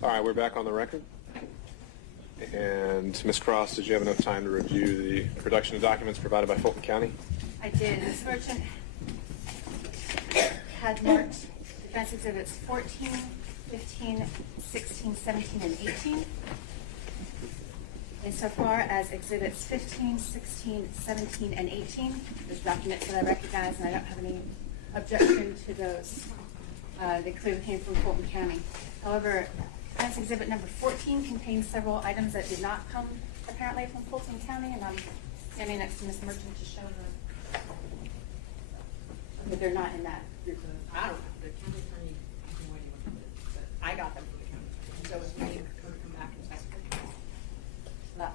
All right, we're back on the record. And Ms. Cross, did you have enough time to review the production of documents provided by Fulton County? I did. Ms. Merchant had marked defense exhibits 14, 15, 16, 17, and 18. Insofar as exhibits 15, 16, 17, and 18, there's documents that I recognize, and I don't have any objection to those. They clearly came from Fulton County. However, defense exhibit number 14 contains several items that did not come apparently from Fulton County, and I'm standing next to Ms. Merchant to show them that they're not in that group of. I don't know. The county attorney has no idea what it is, but I got them from the county attorney. So it's me to come back and specify.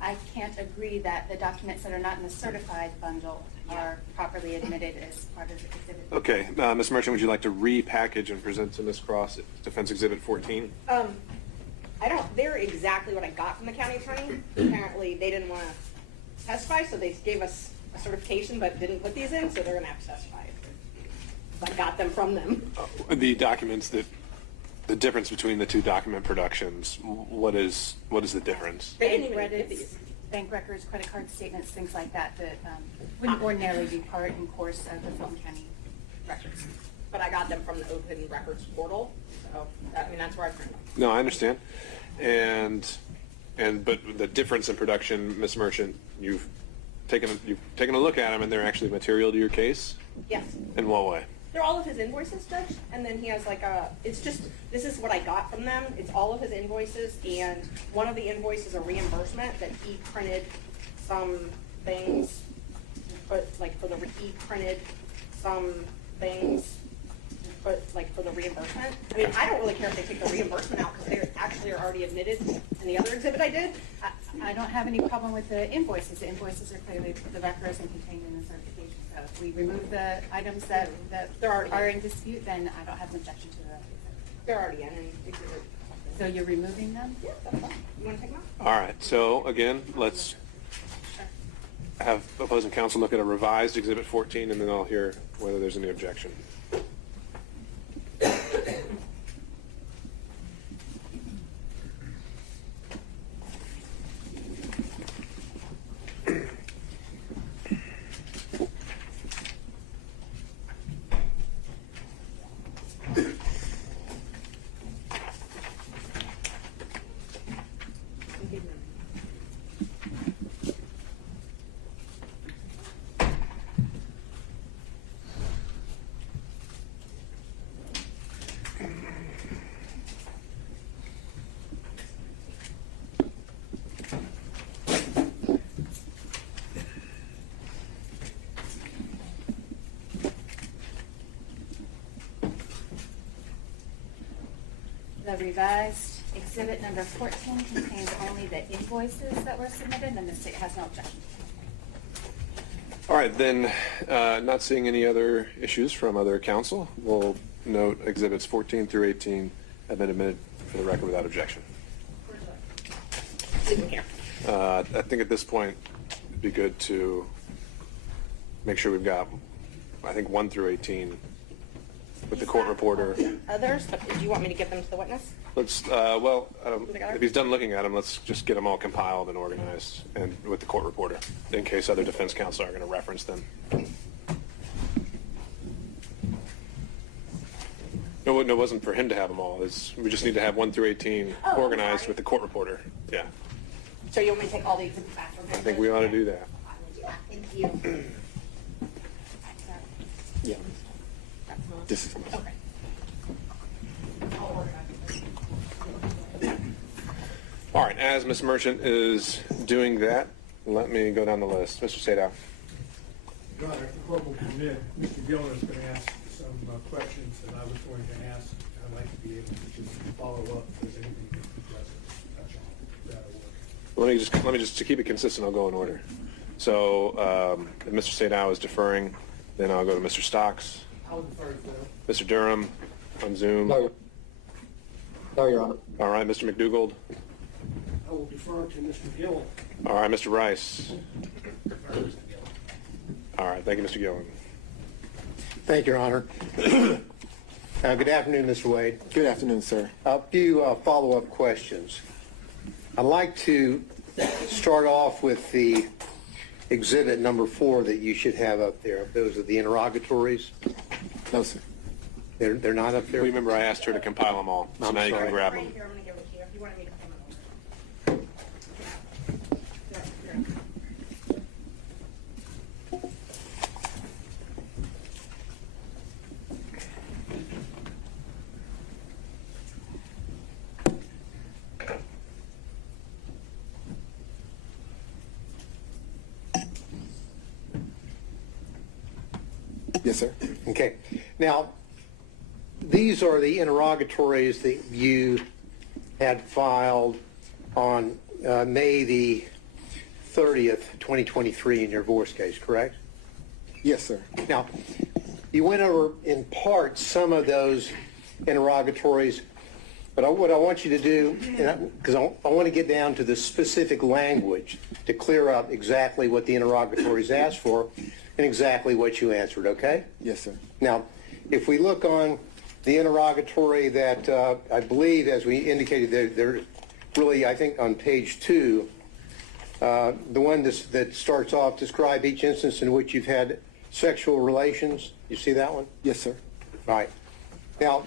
I can't agree that the documents that are not in the certified bundle are properly admitted as part of the exhibit. Okay, Ms. Merchant, would you like to repackage and present to Ms. Cross Defense Exhibit 14? They're exactly what I got from the county attorney. Apparently, they didn't want to testify, so they gave us a certification, but didn't put these in, so they're going to have to testify. I got them from them. The documents that, the difference between the two document productions, what is the difference? They didn't Bank even get credits, these. bank records, credit card statements, things like that that wouldn't ordinarily be part and course of the Fulton County records. But I got them from the Open Records portal, so that's where I printed them. No, I understand. But the difference in production, Ms. Merchant, you've taken a look at them, and they're actually material to your case? Yes. In what way? They're all of his invoices, Judge, and then he has like this is what I got from them. It's all of his invoices, and one of the invoices is a reimbursement that he printed some things, but like for the, he printed some things, but like for the reimbursement. I mean, I don't really care if they take the reimbursement out because they actually are already admitted in the other exhibit I did. I don't have any problem with the invoices. The invoices are clearly the records and contained in the certification. So if we remove the items that are in dispute, then I don't have an objection to that. They're already in exhibit. So you're removing them? Yeah, that's fine. You want to take them out? All right, so again, let's have opposing counsel look at a revised Exhibit 14, and then I'll hear whether there's any objection. The revised exhibit number 14 contains only the invoices that were submitted, and the state has no objection. All right, then, not seeing any other issues from other counsel, we'll note Exhibits 14 through 18 have been admitted for the record without objection. Sitting here. I think at this point, it'd be good to make sure we've got, I think, 1 through 18 with the court reporter. Others, but do you want me to give them to the witness? Let's, if he's done looking at them, let's just get them all compiled and organized and with the court reporter in case other defense counsel are going to reference them. No, it wasn't for him to have them all. We just need to have 1 through 18 organized with the court reporter. Yeah. So you want me to take all the exhibits back from him? I think we ought to do that. I will do that. Thank you. Yeah. That's not. This is Okay. I'll organize it. all right. As Ms. Merchant is doing that, let me go down the list. Mr. Sadow. Your Honor, if the court will permit, Mr. Gillen is going to ask some questions that I was going to ask. I'd like to be able to just follow up if there's anything that he doesn't touch on. That'll work. Let me just to keep it consistent, I'll go in order. So if Mr. Sadow is deferring, then I'll go to Mr. Stocks, I'll defer to them. Mr. Durham on Zoom. No, Your Honor. All right, Mr. McDougald. I will defer to Mr. Gillen. All right, Mr. Rice. Defer to Mr. Gillen. All right, thank you, Mr. Gillen. Thank you, Your Honor. Good afternoon, Mr. Wade. Good afternoon, sir. A few follow-up questions. I'd like to start off with the exhibit number 4 that you should have up there. Those are the interrogatories. No, sir. They're not up there? Remember, I asked her to compile them all, so I'm now you sorry. can grab Right them. here, I'm gonna give it to you if you wanted me to come over. Yes, sir. Okay. Now, these are the interrogatories that you had filed on May the 30th, 2023 in your divorce case, correct? Yes, sir. Now, you went over in part some of those interrogatories, but what I want you to do, because I want to get down to the specific language to clear up exactly what the interrogatories asked for and exactly what you answered, okay? Yes, sir. Now, if we look on the interrogatory that I believe, as we indicated, they're really, I think, on page 2, the one that starts off, describe each instance in which you've had sexual relations. You see that one? Yes, sir. Right. Now,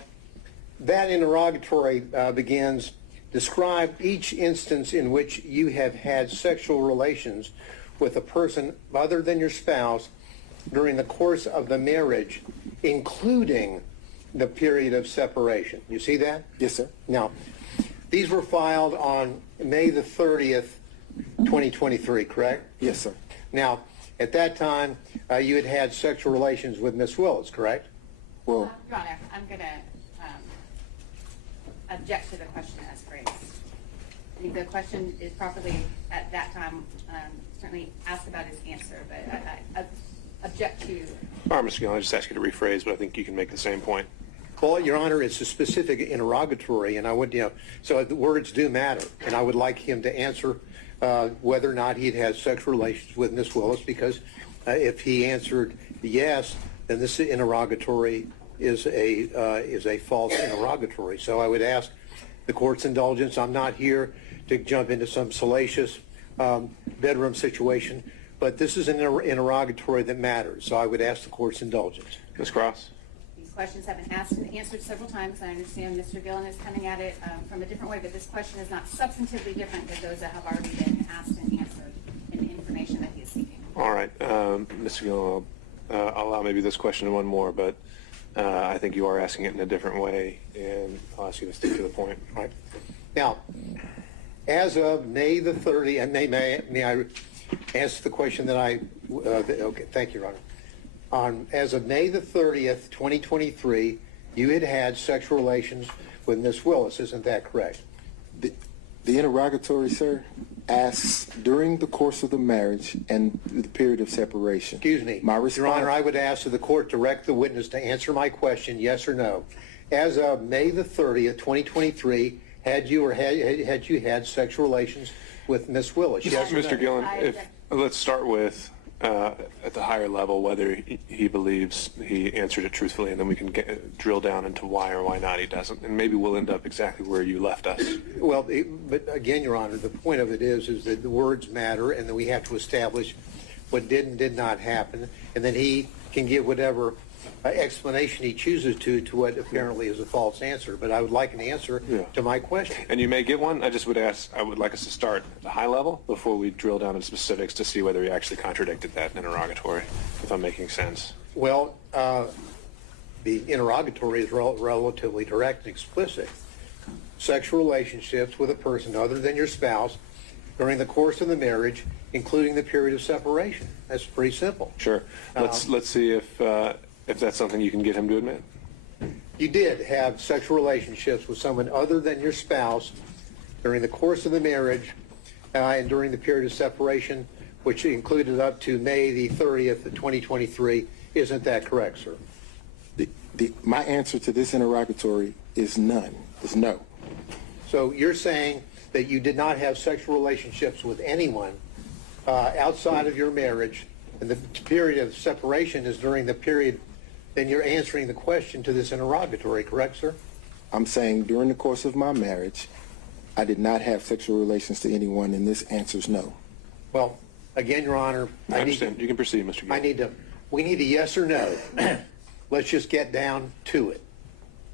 that interrogatory begins, describe each instance in which you have had sexual relations with a person other than your spouse during the course of the marriage, including the period of separation. You see that? Yes, sir. Now, these were filed on May the 30th, 2023, correct? Yes, sir. Now, at that time, you had had sexual relations with Miss Willis, correct? Well, Your Honor, I'm going to object to the question as phrased. I think the question is properly, at that time, certainly asked about his answer, but I object to. All right, Mr. Gillen, I just asked you to rephrase, but I think you can make the same point. Well, Your Honor, it's a specific interrogatory, and I would, so the words do matter, and I would like him to answer whether or not he'd had sexual relations with Miss Willis, because if he answered yes, then this interrogatory is a false interrogatory. So I would ask the court's indulgence. I'm not here to jump into some salacious bedroom situation, but this is an interrogatory that matters. So I would ask the court's indulgence. Ms. Cross? These questions have been asked and answered several times. I understand Mr. Gillen is coming at it from a different way, but this question is not substantively different than those that have already been asked and answered in the information that he is seeking. All right, Mr. Gillen, I'll allow maybe this question and one more, but I think you are asking it in a different way, and I'll ask you to stick to the point. All right. Now, as of May the 30th, and may I answer the question that okay, thank you, Your Honor. As of May the 30th, 2023, you had had sexual relations with Miss Willis, isn't that correct? the interrogatory, sir, asks during the course of the marriage and the period of separation. Excuse me. My response, Your Honor, I would ask that the court direct the witness to answer my question, yes or no. As of May the 30th, 2023, had you had sexual relations with Miss Willis? Yes or no? Mr. Gillen, let's start with at the higher level whether he believes he answered it truthfully, and then we can drill down into why or why not he doesn't, and maybe we'll end up exactly where you left us. Well, but again, Your Honor, the point of it is that the words matter, and that we have to establish what did and did not happen, and then he can give whatever explanation he chooses to what apparently is a false answer. But I would like an answer to my question. And you may get one. I would like us to start at the high level before we drill down into specifics to see whether he actually contradicted that in interrogatory, if I'm making sense. Well, the interrogatory is relatively direct and explicit. Sexual relationships with a person other than your spouse during the course of the marriage, including the period of separation. That's pretty simple. Sure. Let's see if that's something you can get him to admit. You did have sexual relationships with someone other than your spouse during the course of the marriage and during the period of separation, which included up to May the 30th, 2023. Isn't that correct, sir? My answer to this interrogatory is none. Is no. So you're saying that you did not have sexual relationships with anyone outside of your marriage, and the period of separation is during the period then you're answering the question to this interrogatory, correct, sir? I'm saying during the course of my marriage, I did not have sexual relations to anyone, and this answers no. Well, again, Your Honor, I understand. You can proceed, Mr. Gill. we need a yes or no. Let's just get down to it.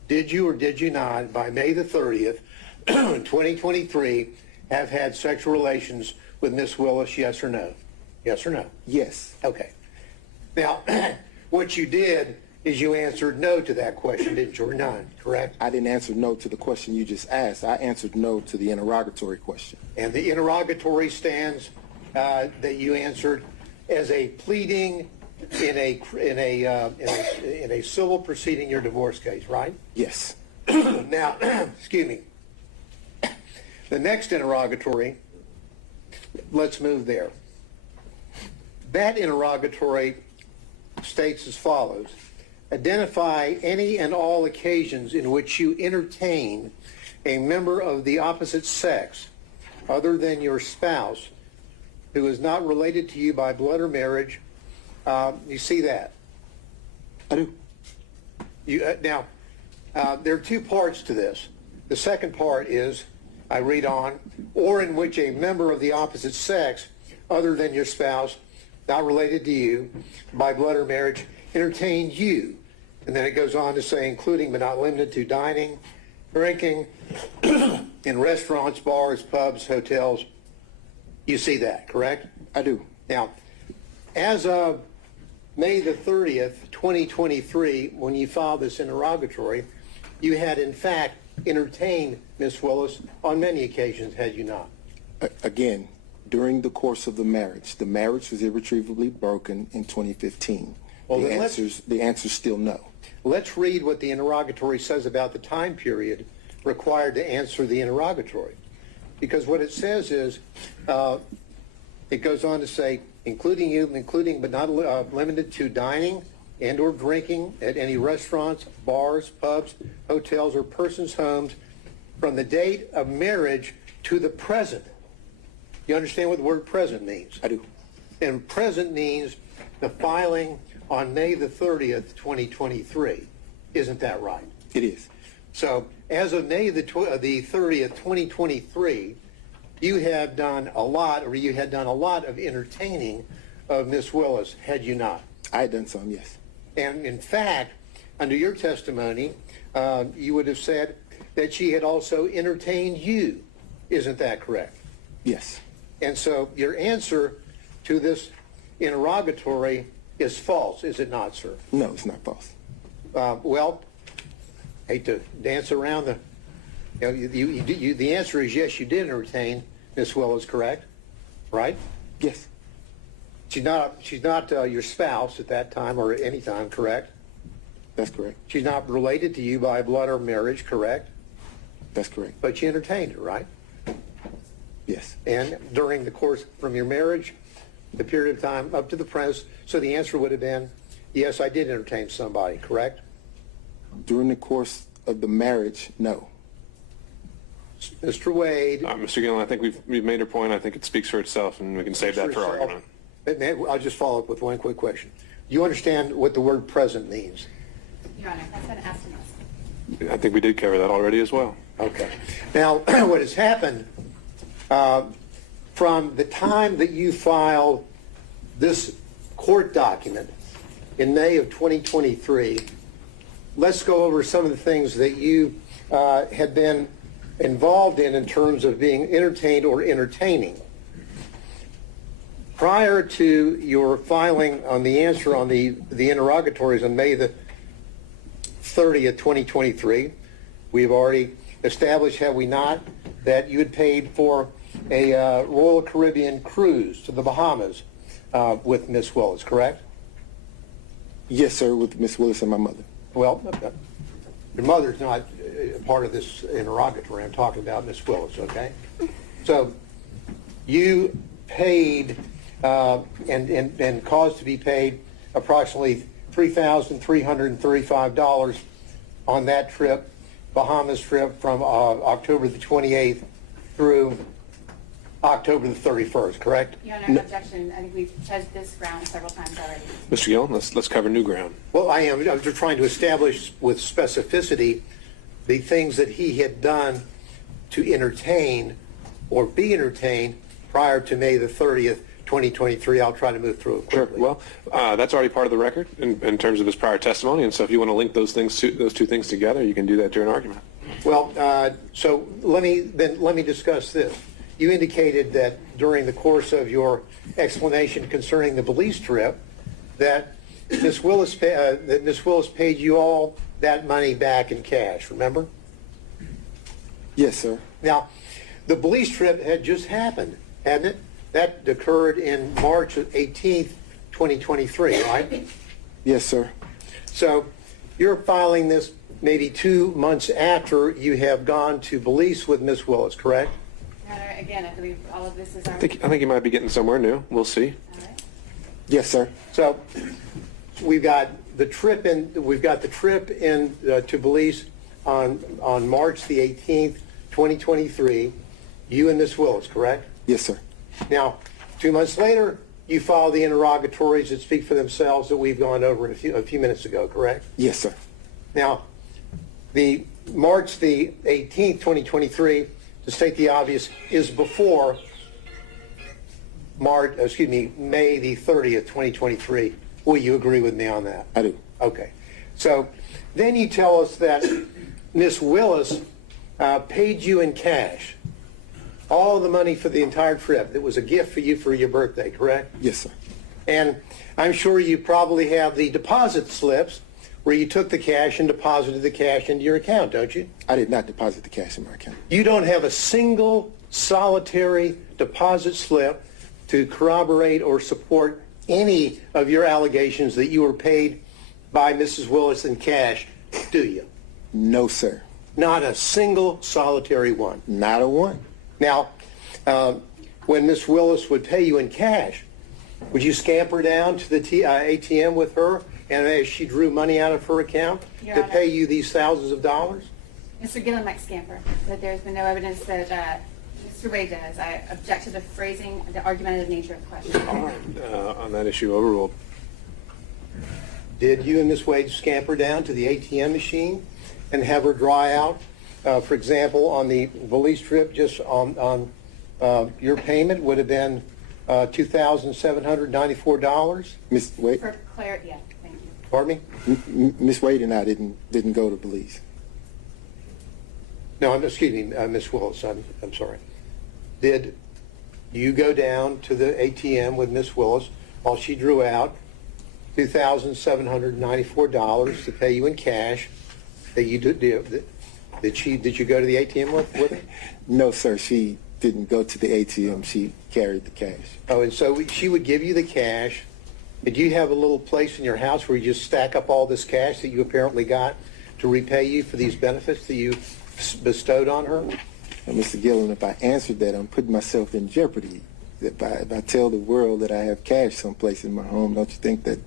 Did you or did you not, by May the 30th, 2023, have had sexual relations with Miss Willis, yes or no? Yes or no? Yes. Okay. Now, what you did is you answered no to that question, didn't you, or none, correct? I didn't answer no to the question you just asked. I answered no to the interrogatory question. And the interrogatory stands that you answered as a pleading in a civil proceeding, your divorce case, right? Yes. Now, excuse me. The next interrogatory, let's move there. That interrogatory states as follows: identify any and all occasions in which you entertain a member of the opposite sex other than your spouse who is not related to you by blood or marriage. You see that? I do. Now, there are two parts to this. The second part is, I read on, or in which a member of the opposite sex other than your spouse, not related to you by blood or marriage, entertained you. And then it goes on to say, including but not limited to dining, drinking, in restaurants, bars, pubs, hotels. You see that, correct? I do. Now, as of May the 30th, 2023, when you filed this interrogatory, you had in fact entertained Miss Willis on many occasions, had you not? Again, during the course of the marriage was irretrievably broken in 2015. Well, the then answer's still no. Let's read what the interrogatory says about the time period required to answer the interrogatory. Because what it says is, it goes on to say, including but not limited to dining and or drinking at any restaurants, bars, pubs, hotels, or persons' homes from the date of marriage to the present. You understand what the word present means? I do. And present means the filing on May the 30th, 2023. Isn't that right? It is. So as of May the 30th, 2023, you had done a lot of entertaining of Miss Willis, had you not? I had done some, yes. And in fact, under your testimony, you would have said that she had also entertained you. Isn't that correct? Yes. And so your answer to this interrogatory is false, is it not, sir? No, it's not false. Well, hate to dance around the answer is yes, you did entertain Miss Willis, correct? Right? Yes. She's not your spouse at that time or at any time, correct? That's correct. She's not related to you by blood or marriage, correct? That's correct. But you entertained her, right? Yes. And during the course from your marriage, the period of time up to the present, so the answer would have been, yes, I did entertain somebody, correct? During the course of the marriage, no. Mr. Wade. Mr. Gillen, I think we've made our point. I think it speaks for itself, and we can save that for argument. I'll just follow up with one quick question. You understand what the word present means? Your Honor, that's what I asked him. I think we did cover that already as well. Okay. Now, what has happened from the time that you filed this court document in May of 2023, let's go over some of the things that you had been involved in terms of being entertained or entertaining. Prior to your filing on the answer on the interrogatories on May the 30th, 2023, we've already established, have we not, that you had paid for a Royal Caribbean cruise to the Bahamas with Miss Willis, correct? Yes, sir, with Miss Willis and my mother. Well, your mother's not part of this interrogatory. I'm talking about Miss Willis, okay? So you paid and caused to be paid approximately $3,335 on that trip, Bahamas trip, from October the 28th through October the 31st, correct? Your Honor, objection. I think we've touched this ground several times already. Mr. Gillen, let's cover new ground. Well, I'm just trying to establish with specificity the things that he had done to entertain or be entertained prior to May the 30th, 2023. I'll try to move through it Sure. quickly. Well, that's already part of the record in terms of his prior testimony, and so if you want to link those two things together, you can do that during argument. Well, so let me discuss this. You indicated that during the course of your explanation concerning the Belize trip, that Ms. Willis paid you all that money back in cash. Remember? Yes, sir. Now, the Belize trip had just happened, hadn't it? That occurred in March 18th, 2023, right? Yes, sir. So you're filing this maybe 2 months after you have gone to Belize with Ms. Willis, correct? Your Honor, again, I believe all of this is our... I think you might be getting somewhere new. We'll see. All right. Yes, sir. So we've got the trip in to Belize on March the 18th, 2023. You and Ms. Willis, correct? Yes, sir. Now, 2 months later, you file the interrogatories that speak for themselves that we've gone over a few minutes ago, correct? Yes, sir. Now, the March the 18th, 2023, to state the obvious, is before May the 30th, 2023. Will you agree with me on that? I do. Okay. So then you tell us that Miss Willis paid you in cash all the money for the entire trip. It was a gift for you for your birthday, correct? Yes, sir. And I'm sure you probably have the deposit slips where you took the cash and deposited the cash into your account, don't you? I did not deposit the cash in my account. You don't have a single solitary deposit slip to corroborate or support any of your allegations that you were paid by Mrs. Willis in cash, do you? No, sir. Not a single solitary one. Not a one. Now, when Miss Willis would pay you in cash, would you scamper down to the ATM with her and as she drew money out of her account Your to Honor. pay you these thousands of dollars? Mr. Gillen might scamper, but there's been no evidence that Mr. Wade does. I object to the phrasing, the argumentative nature of the question. All right. On that issue, overruled. Did you and Miss Wade scamper down to the ATM machine and have her draw out, for example, on the Belize trip, just on your payment would have been $2,794? Miss Wade, For clarity, yeah, thank you. Pardon me? Miss Wade and I didn't go to Belize. No, excuse me, Miss Willis, I'm sorry. Did you go down to the ATM with Miss Willis while she drew out $2,794 to pay you in cash that you did you go to the ATM with her? No, sir. She didn't go to the ATM. She carried the cash. Oh, and so she would give you the cash. Did you have a little place in your house where you just stack up all this cash that you apparently got to repay you for these benefits that you bestowed on her? And Mr. Gillen, if I answered that, I'm putting myself in jeopardy. If I tell the world that I have cash someplace in my home, don't you think that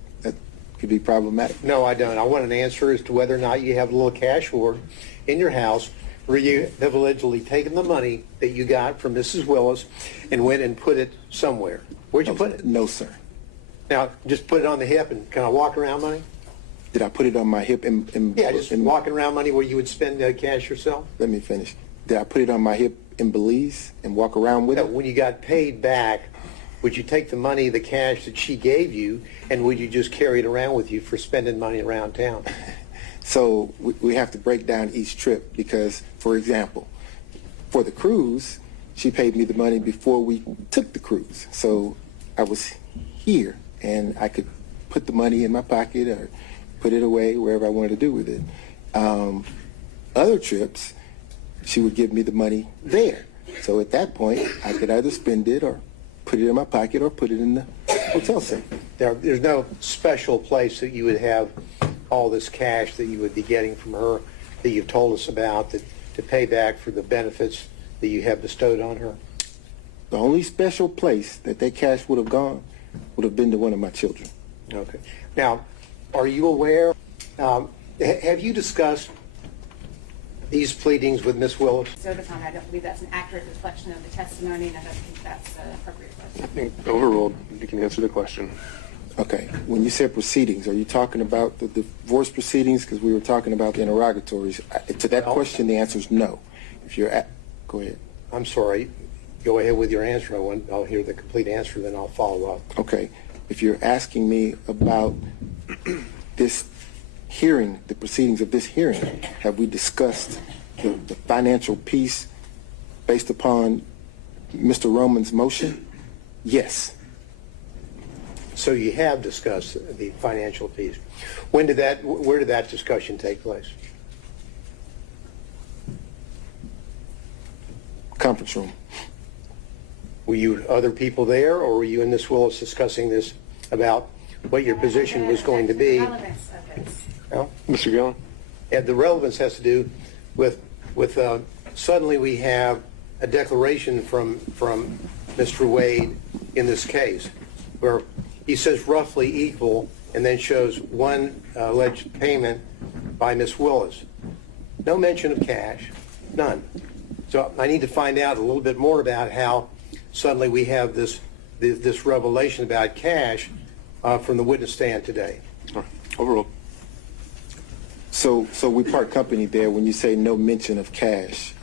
could be problematic? No, I don't. I want an answer as to whether or not you have a little cash hoard in your house where you have allegedly taken the money that you got from Mrs. Willis and went and put it somewhere. Where'd you put it? No, sir. Now, just put it on the hip and kind of walk around money? Did I put it on my hip? Yeah, just walking around money where you would spend cash yourself? Let me finish. Did I put it on my hip in Belize and walk around with No, it? when you got paid back, would you take the money, the cash that she gave you, and would you just carry it around with you for spending money around town? So we have to break down each trip because, for example, for the cruise, she paid me the money before we took the cruise. So I was here and I could put the money in my pocket or put it away wherever I wanted to do with it. Other trips, she would give me the money there. So at that point, I could either spend it or put it in my pocket or put it in the hotel safe. There's no special place that you would have all this cash that you would be getting from her that you've told us about to pay back for the benefits that you have bestowed on her? The only special place that cash would have gone would have been to one of my children. Okay. Now, are you aware, have you discussed these pleadings with Ms. Willis? So the time, I don't believe that's an accurate reflection of the testimony, and I don't think that's an appropriate I question. think overruled. You can answer the question. Okay. When you said proceedings, are you talking about the divorce proceedings? Because we were talking about the interrogatories. To that Well- question, the answer is no. If you're at, go ahead. I'm sorry. Go ahead with your answer. I'll hear the complete answer, then I'll follow up. Okay. If you're asking me about this hearing, the proceedings of this hearing, have we discussed the financial piece based upon Mr. Roman's motion? Yes. So you have discussed the financial piece. Where did that discussion take place? Conference room. Were you other people there, or were you and Ms. Willis discussing this about what your position was going to be? The relevance of this. Well, Mr. Gillen? and the relevance has to do with suddenly we have a declaration from Mr. Wade in this case, where he says roughly equal, and then shows one alleged payment by Ms. Willis. No mention of cash, none. So I need to find out a little bit more about how suddenly we have this revelation about cash from the witness stand today. All right. Overruled. So we part company there when you say no mention of cash.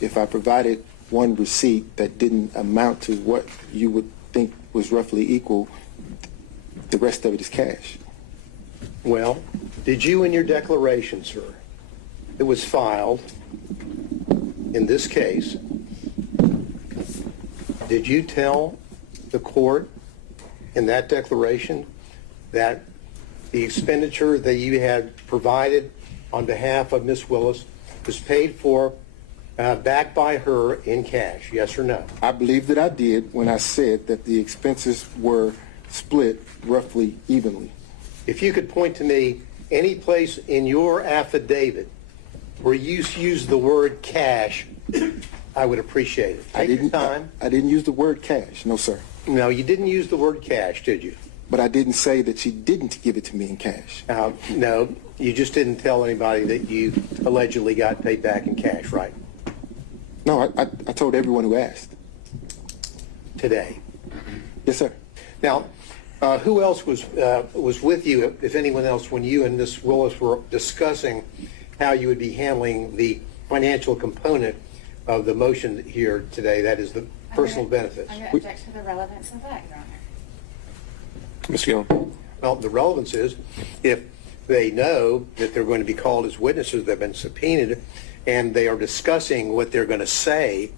If I provided one receipt that didn't amount to what you would think was roughly equal, the rest of it is cash. Well, did you in your declaration, sir, that was filed in this case, did you tell the court in that declaration that the expenditure that you had provided on behalf of Ms. Willis was paid for back by her in cash, yes or no? I believe that I did when I said that the expenses were split roughly evenly. If you could point to me any place in your affidavit where you used the word cash, I would appreciate it. Take your time. I didn't use the word cash, no sir. No, you didn't use the word cash, did you? But I didn't say that she didn't give it to me in cash. No, you just didn't tell anybody that you allegedly got paid back in cash, right? No, I told everyone who asked. Today. Yes, sir. Now, who else was with you, if anyone else, when you and Ms. Willis were discussing how you would be handling the financial component of the motion here today, that is the personal benefits? I'm going to object to the relevance of that, Your Honor. Mr. Gillen? Well, the relevance is if they know that they're going to be called as witnesses, they've been subpoenaed, and they are discussing what they're going to say,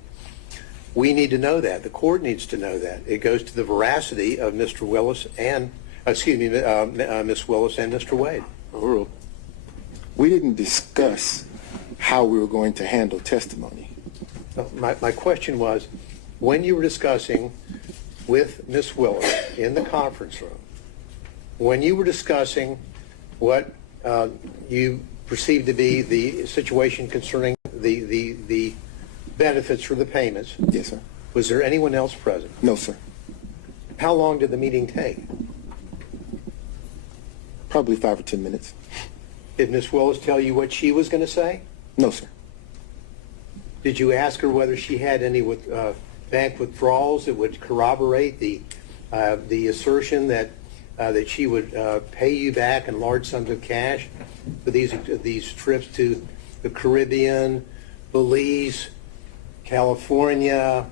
we need to know that. The court needs to know that. It goes to the veracity of Mr. Willis and, Ms. Willis and Mr. Wade. Overruled. We didn't discuss how we were going to handle testimony. My question was, when you were discussing with Ms. Willis in the conference room, when you were discussing what you perceived to be the situation concerning the benefits for the payments, Yes, sir. was there anyone else present? No, sir. How long did the meeting take? Probably 5 or 10 minutes. Did Ms. Willis tell you what she was going to say? No, sir. Did you ask her whether she had any bank withdrawals that would corroborate the assertion that she would pay you back in large sums of cash for these trips to the Caribbean, Belize, California,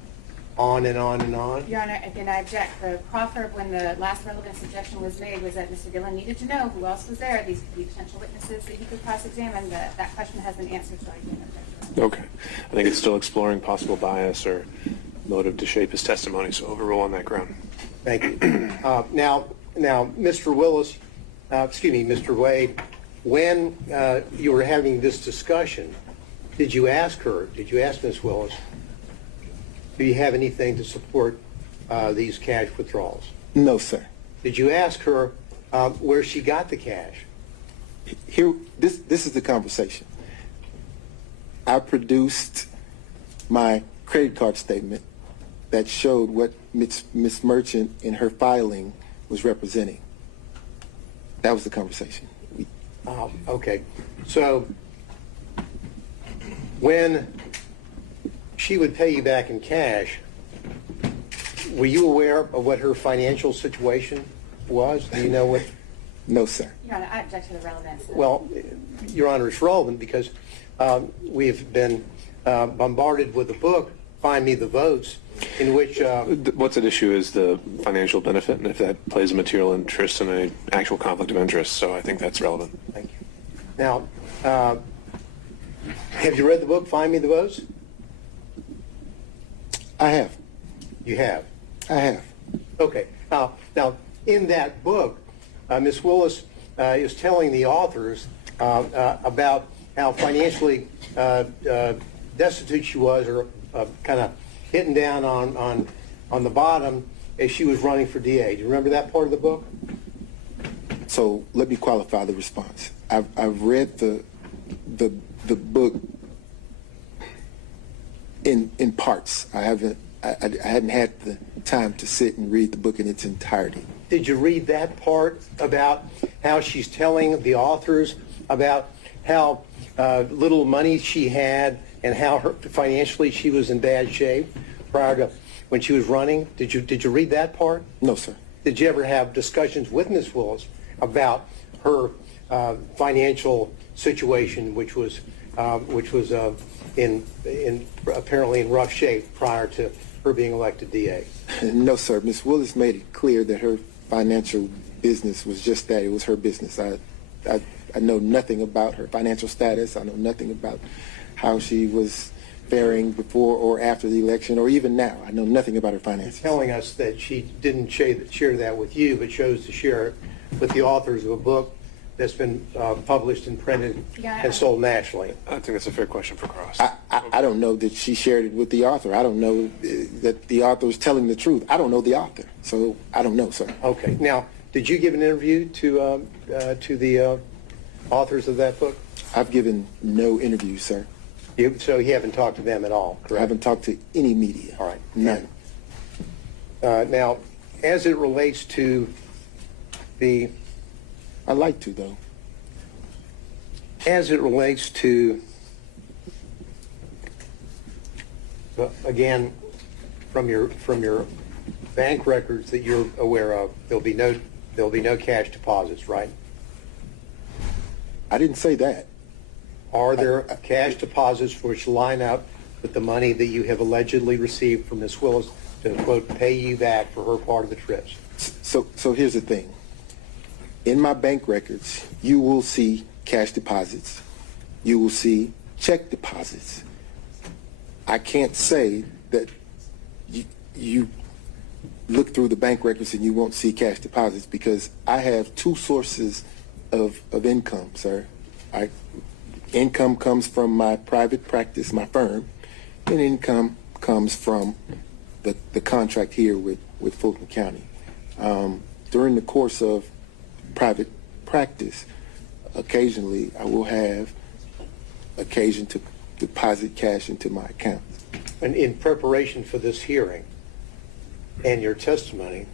on and on and on? Your Honor, again, I object. The proffer, when the last relevant suggestion was made, was that Mr. Gillen needed to know who else was there, these could be potential witnesses that he could cross-examine. That question has been answered, so I can't object. Okay. I think it's still exploring possible bias or motive to shape his testimony, so overrule on that ground. Thank you. Now, Mr. Willis, Mr. Wade, when you were having this discussion, did you ask Ms. Willis, do you have anything to support these cash withdrawals? No, sir. Did you ask her where she got the cash? Here, this is the conversation. I produced my credit card statement that showed what Ms. Merchant in her filing was representing. That was the conversation. Okay. So when she would pay you back in cash, were you aware of what her financial situation was? Do you know what? No, sir. Your Honor, I object to the relevance. Well, Your Honor, it's relevant because we've been bombarded with a book, Find Me the Votes, in which... What's at issue is the financial benefit, and if that plays a material interest in an actual conflict of interest. So I think that's relevant. Thank you. Now, have you read the book, Find Me the Votes? I have. You have. I have. Okay. Now, in that book, Ms. Willis is telling the authors about how financially destitute she was, or kind of hitting down on the bottom as she was running for DA. Do you remember that part of the book? So let me qualify the response. I've read the book in parts. I hadn't had the time to sit and read the book in its entirety. Did you read that part about how she's telling the authors about how little money she had and how financially she was in bad shape prior to when she was running? Did you read that part? No, sir. Did you ever have discussions with Ms. Willis about her financial situation, which was in apparently in rough shape prior to her being elected DA? No, sir. Ms. Willis made it clear that her financial business was just that. It was her business. I know nothing about her financial status. I know nothing about how she was faring before or after the election, or even now. I know nothing about her finances. You're telling us that she didn't share that with you, but chose to share it with the authors of a book that's been published and printed and sold nationally. I think that's a fair question for Cross. I don't know that she shared it with the author. I don't know that the author is telling the truth. I don't know the author, so I don't know, sir. Okay. Now, did you give an interview to the authors of that book? I've given no interviews, sir. So you haven't talked to them at all, correct? I haven't talked to any media. All right. None. Now, as it relates to the... I'd like to, though. As it relates to, again, from your bank records that you're aware of, there'll be no cash deposits, right? I didn't say that. Are there cash deposits which line up with the money that you have allegedly received from Ms. Willis to, quote, pay you back for her part of the trips? So here's the thing. In my bank records, you will see cash deposits. You will see check deposits. I can't say that you look through the bank records and you won't see cash deposits, because I have two sources of income, sir. Income comes from my private practice, my firm, and income comes from the contract here with Fulton County. During the course of private practice, occasionally I will have occasion to deposit cash into my account. And in preparation for this hearing and your testimony,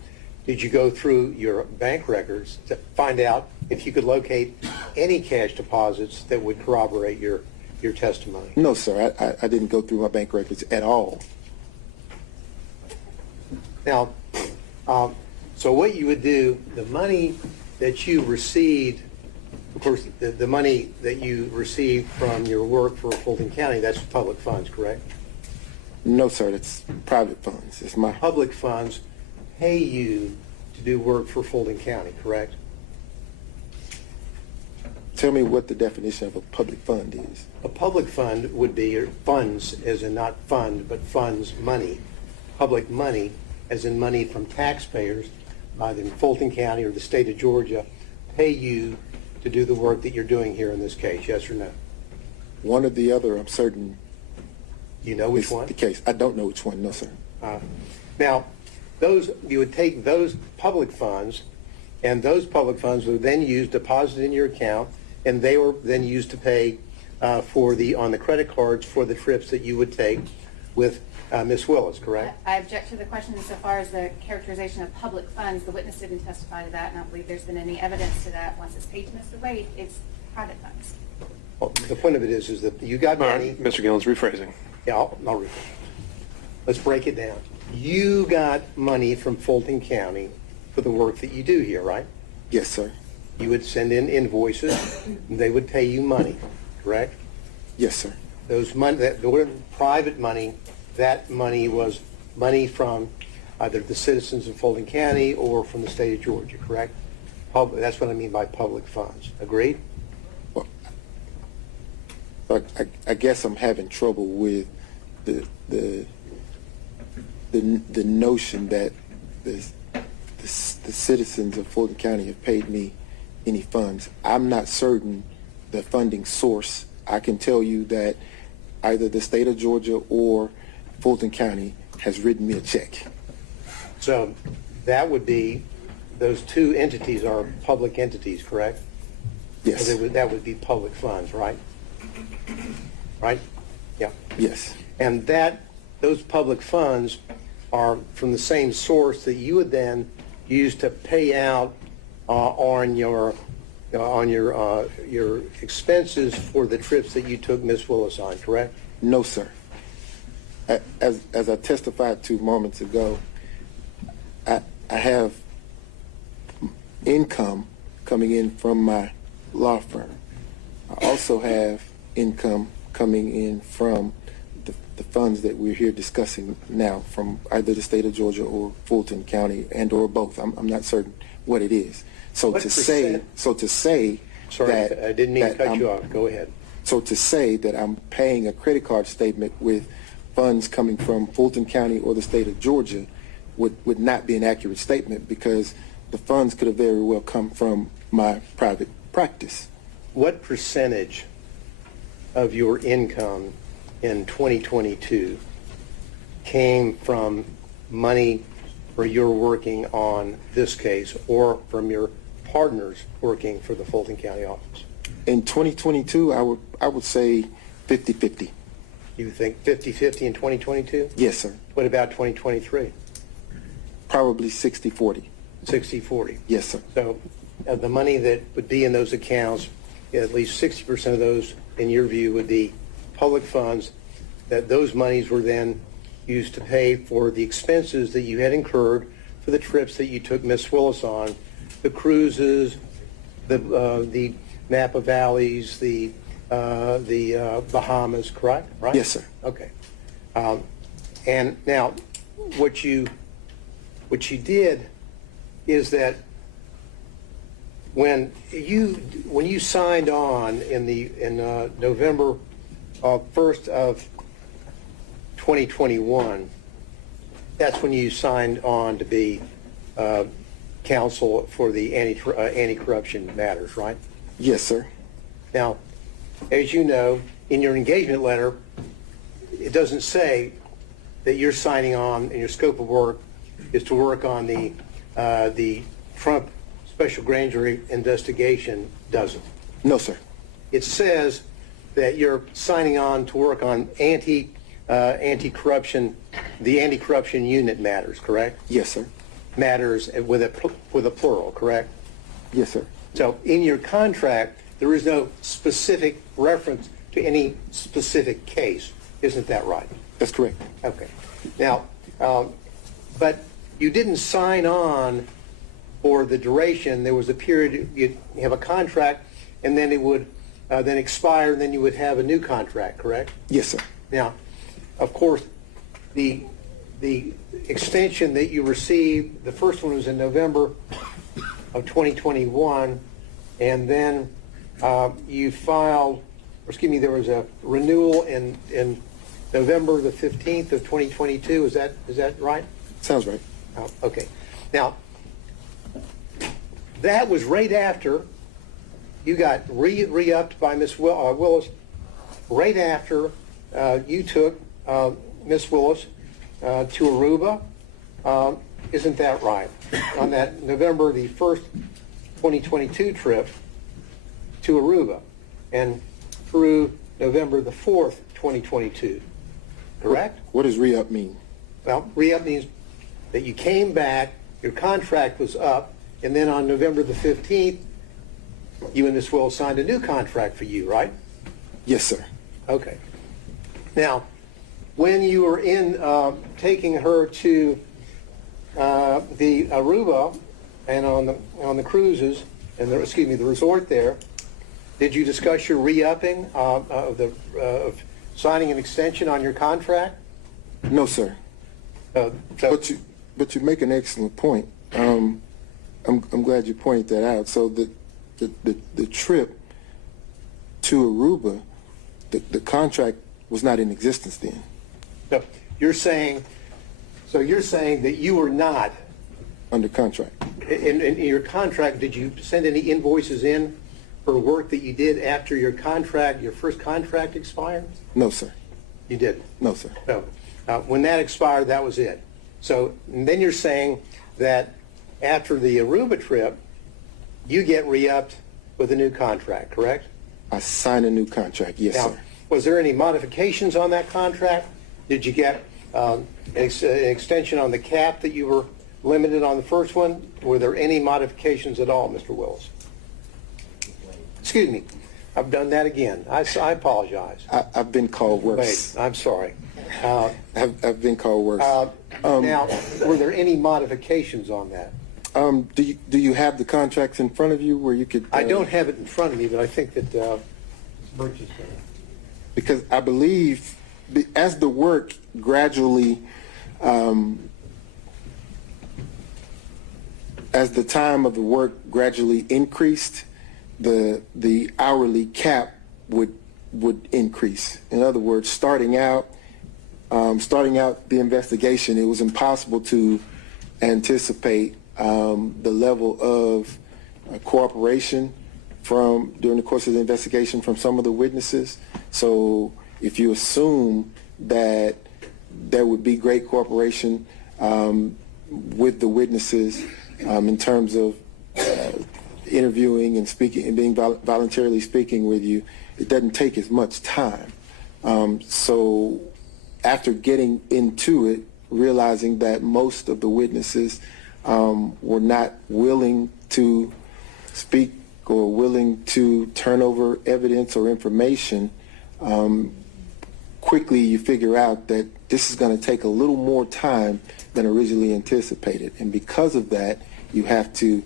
did you go through your bank records to find out if you could locate any cash deposits that would corroborate your testimony? No, sir. I didn't go through my bank records at all. Now, so what you would do, the money that you received, of course, the money that you received from your work for Fulton County, that's public funds, correct? No, sir. That's private funds. It's my Public funds pay you to do work for Fulton County, correct? Tell me what the definition of a public fund is. A public fund would be funds, as in not fund, but funds, money. Public money, as in money from taxpayers, either in Fulton County or the state of Georgia, pay you to do the work that you're doing here in this case, yes or no? One or the other, I'm certain. You know which is one? the case. I don't know which one, no, sir. Now, you would take those public funds, and those public funds were then used, deposited in your account, and they were then used to pay on the credit cards for the trips that you would take with Ms. Willis, correct? I object to the question insofar as the characterization of public funds. The witness didn't testify to that, and I don't believe there's been any evidence to that. Once it's paid to Mr. Wade, it's private funds. The point of it is that you got All money. right, Mr. Gillen's rephrasing. Yeah, I'll read it. Let's break it down. You got money from Fulton County for the work that you do here, right? Yes, sir. You would send in invoices, and they would pay you money, correct? Yes, sir. Those money, that private money, that money was money from either the citizens of Fulton County or from the state of Georgia, correct? That's what I mean by public funds. Agreed? Well, I guess I'm having trouble with the notion that the citizens of Fulton County have paid me any funds. I'm not certain the funding source. I can tell you that either the state of Georgia or Fulton County has written me a check. So that would be, those two entities are public entities, correct? Yes. So that would be public funds, right? Right? Yeah. Yes. And those public funds are from the same source that you would then use to pay out on your expenses for the trips that you took Miss Willis on, correct? No, sir. As I testified to moments ago, I have income coming in from my law firm. I also have income coming in from the funds that we're here discussing now from either the state of Georgia or Fulton County and or both. I'm not certain what it is. So What to say Sorry, that I didn't mean to that cut I'm- you off. Go ahead. So to say that I'm paying a credit card statement with funds coming from Fulton County or the state of Georgia would not be an accurate statement, because the funds could have very well come from my private practice. What percentage of your income in 2022 came from money where you're working on this case or from your partners working for the Fulton County office? In 2022, I would say 50-50. You think 50-50 in 2022? Yes, sir. What about 2023? Probably 60-40. 60-40. Yes, sir. So the money that would be in those accounts, at least 60% of those, in your view, would be public funds, that those monies were then used to pay for the expenses that you had incurred for the trips that you took Miss Willis on, the cruises, the Napa Valleys, the Bahamas, correct? Right? Yes, sir. Okay. And now, what you did is that when you signed on in November 1st of 2021, that's when you signed on to be counsel for the anti-corruption matters, right? Yes, sir. Now, as you know, in your engagement letter, it doesn't say that you're signing on and your scope of work is to work on the Trump special grand jury investigation, does it? No, sir. It says that you're signing on to work on anti-corruption, the anti-corruption unit matters, correct? Yes, sir. Matters with a plural, correct? Yes, sir. So in your contract, there is no specific reference to any specific case. Isn't that right? That's correct. Okay. Now, but you didn't sign on for the duration. There was a period, you have a contract, and then it would then expire, and then you would have a new contract, correct? Yes, sir. Now, of course, the extension that you received, the first one was in November of 2021, and then you filed, there was a renewal in November the 15th of 2022. Is that right? Sounds right. Oh, okay. Now, that was right after you got re-upped by Miss Willis, right after you took Miss Willis to Aruba. Isn't that right? On that November the 1st, 2022 trip to Aruba, and through November the 4th, 2022. Correct? What does re-up mean? Well, re-up means that you came back, your contract was up, and then on November the 15th, you and Miss Willis signed a new contract for you, right? Yes, sir. Okay. Now, when you were in taking her to the Aruba and on the cruises and the resort there, did you discuss your re-upping of signing an extension on your contract? No, sir. But you make an excellent point. I'm glad you pointed that out. So the trip to Aruba, the contract was not in existence then. So you're saying that you were not Under contract. in your contract. Did you send any invoices in for work that you did after your first contract expired? No, sir. You didn't. No, sir. So when that expired, that was it. So then you're saying that after the Aruba trip, you get re-upped with a new contract, correct? I signed a new contract. Yes, Now, sir. was there any modifications on that contract? Did you get an extension on the cap that you were limited on the first one? Were there any modifications at all, Mr. Willis? Excuse me. I've done that again. I apologize. I've been called worse. Wait, I'm sorry. I've been called worse. Now, were there any modifications on that? Do you have the contracts in front of you where you could? I don't have it in front of me, but I think that Birch is going to. Because I believe as the work gradually, as the time of the work gradually increased, the hourly cap would increase. In other words, starting out the investigation, it was impossible to anticipate the level of cooperation during the course of the investigation from some of the witnesses. So if you assume that there would be great cooperation with the witnesses in terms of interviewing and speaking and being voluntarily speaking with you, it doesn't take as much time. So after getting into it, realizing that most of the witnesses were not willing to speak or willing to turn over evidence or information, quickly you figure out that this is going to take a little more time than originally anticipated. And because of that, you have to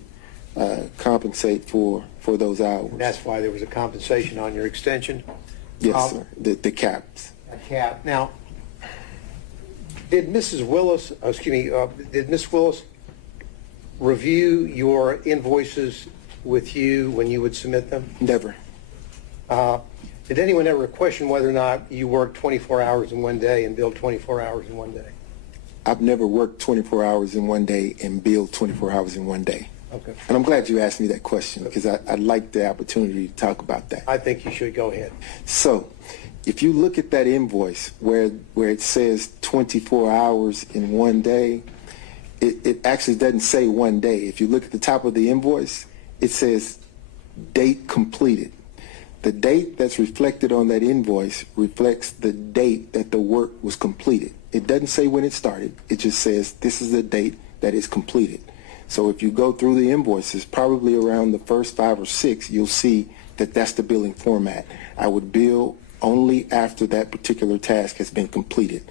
compensate for those hours. That's why there was a compensation on your extension? Yes, sir. The caps. A cap. Now, did Mrs. Willis, did Miss Willis review your invoices with you when you would submit them? Never. Did anyone ever question whether or not you worked 24 hours in one day and billed 24 hours in one day? I've never worked 24 hours in one day and billed 24 hours in one day. Okay. And I'm glad you asked me that question because I'd like the opportunity to talk about that. I think you should go ahead. So if you look at that invoice where it says 24 hours in one day, it actually doesn't say one day. If you look at the top of the invoice, it says date completed. The date that's reflected on that invoice reflects the date that the work was completed. It doesn't say when it started. It just says this is the date that is completed. So if you go through the invoices, probably around the first 5 or 6, you'll see that that's the billing format. I would bill only after that particular task has been completed.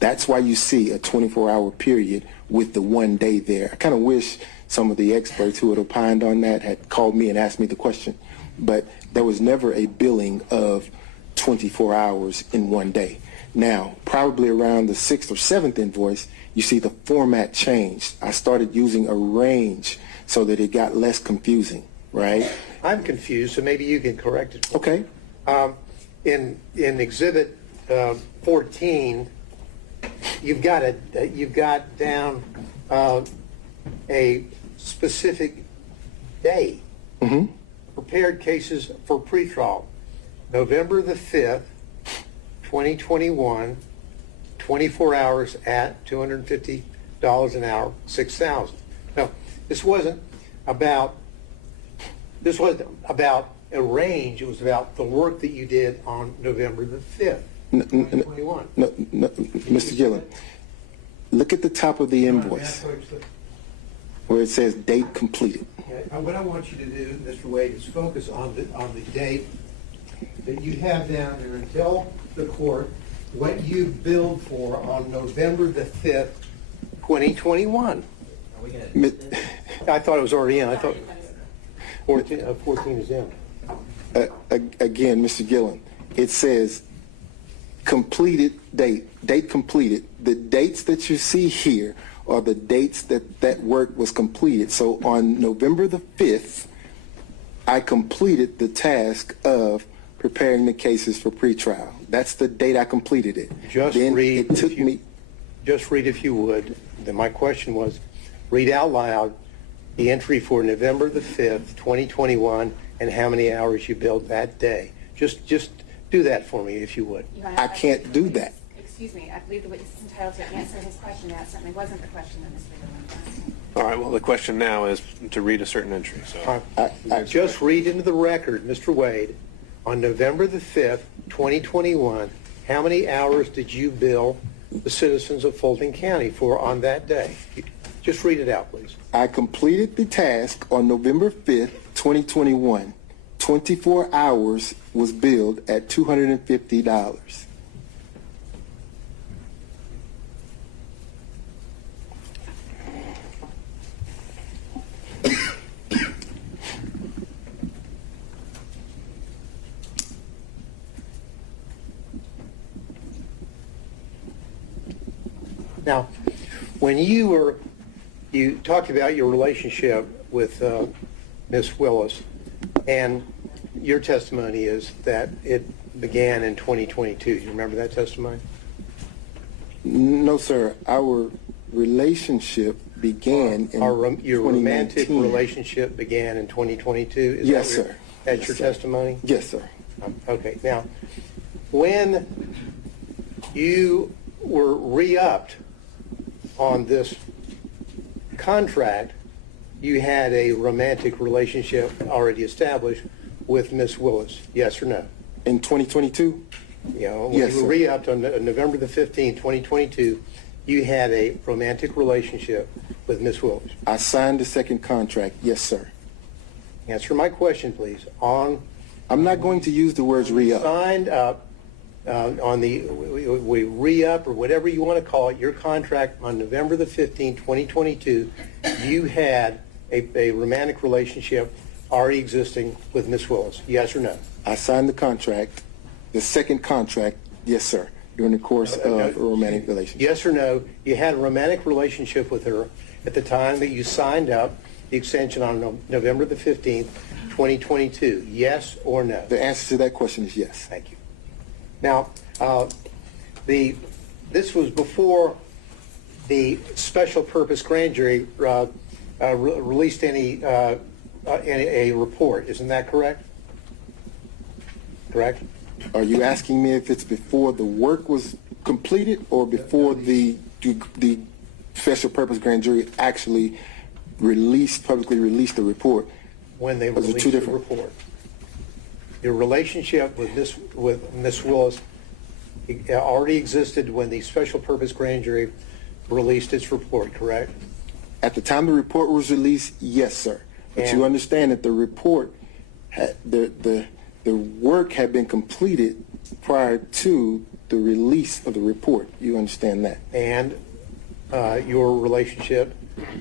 That's why you see a 24-hour period with the one day there. I kind of wish some of the experts who had opined on that had called me and asked me the question. But there was never a billing of 24 hours in one day. Now, probably around the 6th or 7th invoice, you see the format changed. I started using a range so that it got less confusing, right? I'm confused, so maybe you can correct it. Okay. In Exhibit 14, you've got down a specific day. Mm-hmm. Prepared cases for pretrial, November the 5th, 2021, 24 hours at $250 an hour, 6,000. Now, this wasn't about a range. It was about the work that you did on November the 5th, 2021. No, Mr. Gillen, look at the top of the invoice where it says date completed. What I want you to do, Mr. Wade, is focus on the date that you have down there and tell the court what you billed for on November the 5th, 2021. Mi- I thought it was already in. I thought 14 is in. Again, Mr. Gillen, it says completed date completed. The dates that you see here are the dates that work was completed. So on November the 5th, I completed the task of preparing the cases for pretrial. That's the date I completed it. Just Then read, it took me. Just read if you would. Then my question was, read out loud the entry for November the 5th, 2021, and how many hours you billed that day. Just do that for me if you would. Your Honor, I can't do that. Excuse me, I believe the witness is entitled to answer his question. That certainly wasn't the question that Mr. Willis asked. All right, well, the question now is to read a certain entry, so. Just read into the record, Mr. Wade, on November the 5th, 2021, how many hours did you bill the citizens of Fulton County for on that day? Just read it out, please. I completed the task on November 5th, 2021. 24 hours was billed at $250. Now, when you talked about your relationship with Ms. Willis, and your testimony is that it began in 2022. You remember that testimony? No, sir. Our relationship began in Your romantic 2019. relationship began in 2022? Is Yes, that your- sir. That's Yes, your sir. testimony? Yes, sir. Okay, now, when you were re-upped on this contract, you had a romantic relationship already established with Miss Willis, yes or no? In 2022? You know, when Yes, you were sir. re-upped on November the 15th, 2022, you had a romantic relationship with Miss Willis. I signed the second contract. Yes, sir. Answer my question, please. I'm not going to use the words re-up. Signed up on the, we re-up or whatever you want to call it, your contract on November the 15th, 2022, you had a romantic relationship already existing with Miss Willis, yes or no? I signed the contract, the second contract, yes, sir, during the course of a romantic relationship. Yes or no, you had a romantic relationship with her at the time that you signed up the extension on November the 15th, 2022, yes or no? The answer to that question is yes. Thank you. Now, this was before the special purpose grand jury released a report. Isn't that correct? Correct? Are you asking me if it's before the work was completed or before the special purpose grand jury actually publicly released the report? When they Those are released two the different- report. Your relationship with Miss Willis already existed when the special purpose grand jury released its report, correct? At the time the report was released, yes, sir. But And- you understand that the report, the work had been completed prior to the release of the report. You understand that? And your relationship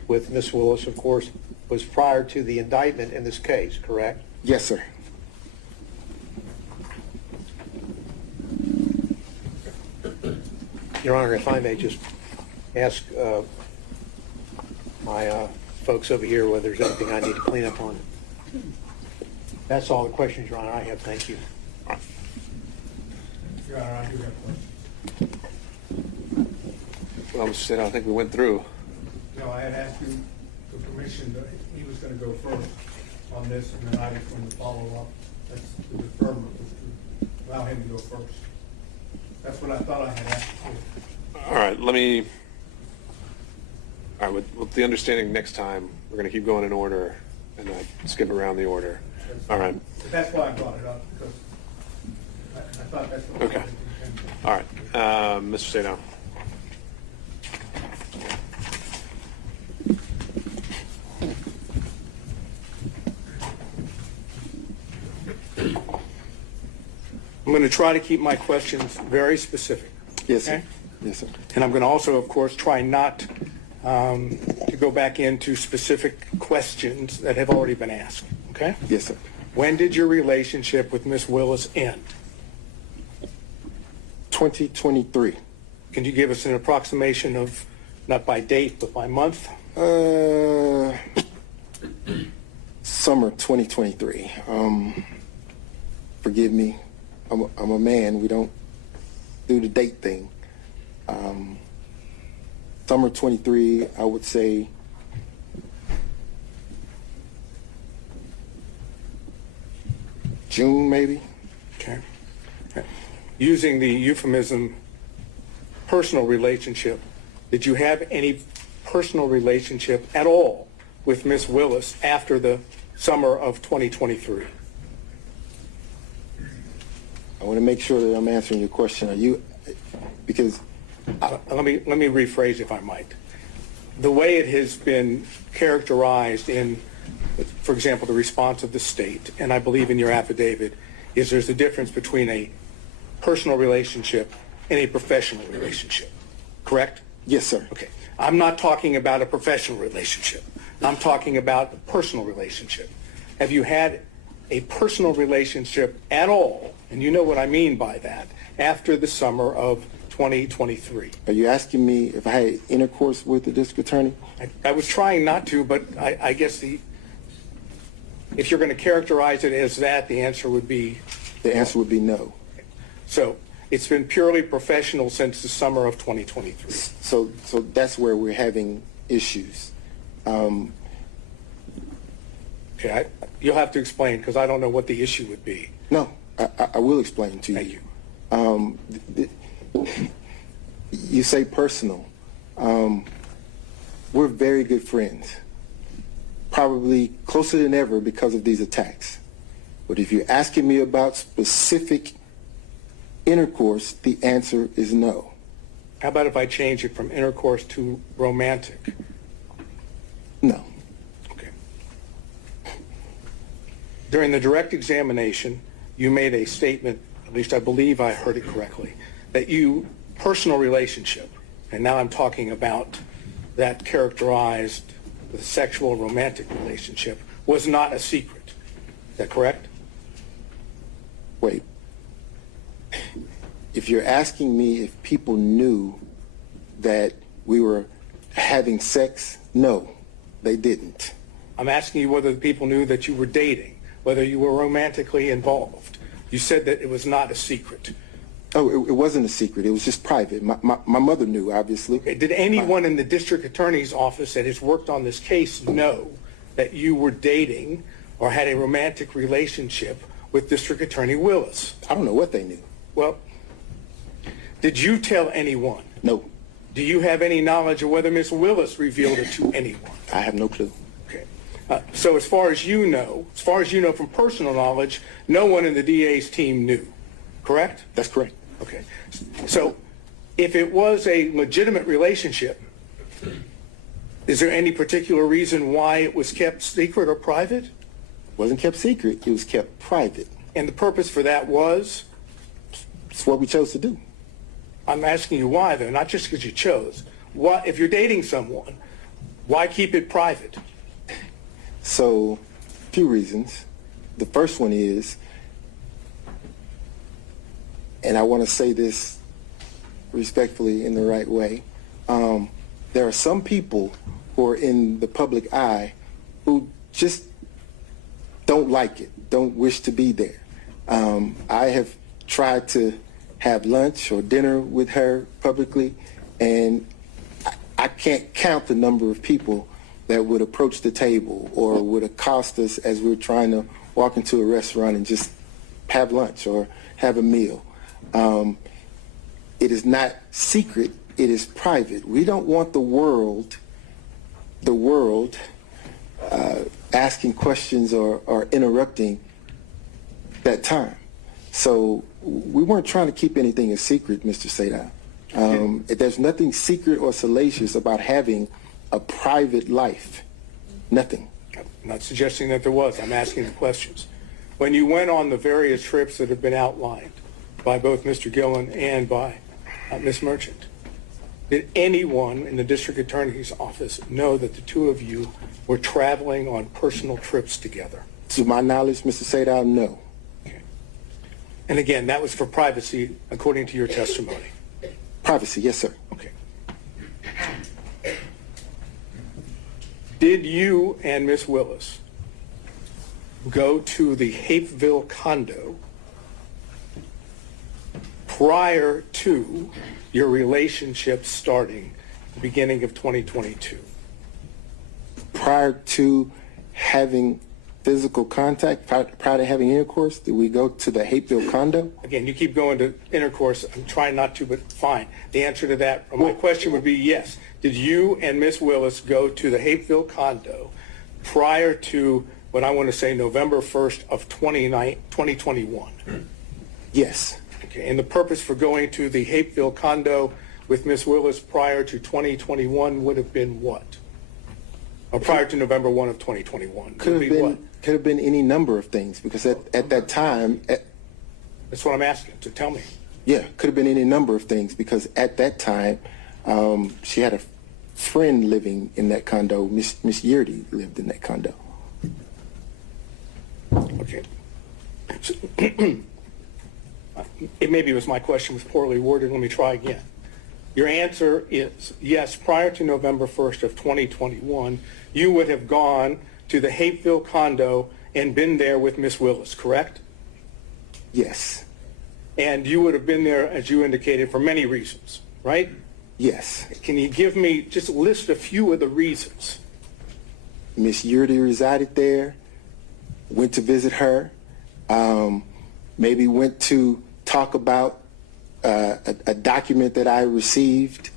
with Miss Willis, of course, was prior to the indictment in this case, correct? Yes, sir. Your Honor, if I may just ask my folks over here whether there's anything I need to clean up on. That's all the questions, Your Honor, I have. Thank you. Your Honor, I do have questions. Well, Mr. State, I think we went through. No, I had asked you for permission, that he was going to go first on this, and then I was going to follow up. That's the deferment, was to allow him to go first. That's what I thought I had asked for. All right, with the understanding next time, we're going to keep going in order and not skip around the order. All right, But that's why I brought it up, because I thought that's what. Okay. all right. Mr. State. to try to keep my questions very specific. Yes, sir. Okay? Yes, sir. And I'm going to also, of course, try not to go back into specific questions that have already been asked. Okay? Yes, sir. When did your relationship with Miss Willis end? 2023. Can you give us an approximation of, not by date, but by month? Summer 2023. Forgive me. I'm a man. We don't do the date thing. Summer 23, I would say June, maybe. Okay. Using the euphemism personal relationship, did you have any personal relationship at all with Miss Willis after the summer of 2023? I want to make sure that I'm answering your question. Are you, because Let me rephrase, if I might. The way it has been characterized in, for example, the response of the state, and I believe in your affidavit, is there's a difference between a personal relationship and a professional relationship. Correct? yes, sir. Okay. I'm not talking about a professional relationship. I'm talking about a personal relationship. Have you had a personal relationship at all, and you know what I mean by that, after the summer of 2023? Are you asking me if I had intercourse with the district attorney? I was trying not to, but I guess if you're going to characterize it as that, the answer would be, The answer would be no. so it's been purely professional since the summer of 2023. So that's where we're having issues. Okay, you'll have to explain, because I don't know what the issue would be. No, I will explain to you. Thank you. You say personal. We're very good friends, probably closer than ever because of these attacks. But if you're asking me about specific intercourse, the answer is no. How about if I change it from intercourse to romantic? No. Okay. During the direct examination, you made a statement, at least I believe I heard it correctly, that personal relationship, and now I'm talking about that characterized the sexual romantic relationship, was not a secret. Is that correct? Wait. If you're asking me if people knew that we were having sex, no, they didn't. I'm asking you whether the people knew that you were dating, whether you were romantically involved. You said that it was not a secret. Oh, it wasn't a secret. It was just private. My mother knew, obviously. Okay. Did anyone in the district attorney's office that has worked on this case know that you were dating or had a romantic relationship with District Attorney Willis? I don't know what they knew. Well, did you tell anyone? No, Do you have any knowledge of whether Miss Willis revealed it to anyone? I have no clue. Okay. So as far as you know from personal knowledge, no one in the DA's team knew, correct? That's correct. Okay. So if it was a legitimate relationship, is there any particular reason why it was kept secret or private? It wasn't kept secret. It was kept private. And the purpose for that was? It's what we chose to do. I'm asking you why, though, not just because you chose. Why, if you're dating someone, why keep it private? So, a few reasons. The first one is, and I want to say this respectfully in the right way, there are some people who are in the public eye who just don't like it, don't wish to be there. I have tried to have lunch or dinner with her publicly, and I can't count the number of people that would approach the table or would accost us as we're trying to walk into a restaurant and just have lunch or have a meal. It is not secret, it is private. We don't want the world asking questions or interrupting that time. So we weren't trying to keep anything a secret, Mr. Sadai. There's nothing secret or salacious about having a private life. Nothing. I'm not suggesting that there was. I'm asking the questions. When you went on the various trips that have been outlined, by both Mr. Gillen and by Ms. Merchant. Did anyone in the district attorney's office know that the two of you were traveling on personal trips together? To my knowledge, Mr. Sadal, no. Okay. And again, that was for privacy, according to your testimony. Privacy, yes, sir. Okay. Did you and Ms. Willis go to the Hapeville condo prior to your relationship starting the beginning of 2022? Prior to having physical contact, prior to having intercourse, did we go to the Hapeville condo? Again, you keep going to intercourse. I'm trying not to, but fine. The answer to that, or my question would be yes. Did you and Ms. Willis go to the Hapeville condo prior to what I want to say November 1st of 2021? Yes. Okay, and the purpose for going to the Hapeville condo with Ms. Willis prior to 2021 would have been what? Or prior to November 1 of 2021? Could have been any number of things, because at that time, That's what I'm asking, so tell me. yeah, could have been any number of things, because at that time, she had a friend living in that condo. Miss Yurdy lived in that condo. Okay. So, maybe it was my question was poorly worded. Let me try again. Your answer is yes, prior to November 1st of 2021, you would have gone to the Hapeville condo and been there with Miss Willis, correct? Yes. And you would have been there, as you indicated, for many reasons, right? Yes. Can you give me, just list a few of the reasons? Miss Yurdy resided there, went to visit her, maybe went to talk about a document that I received.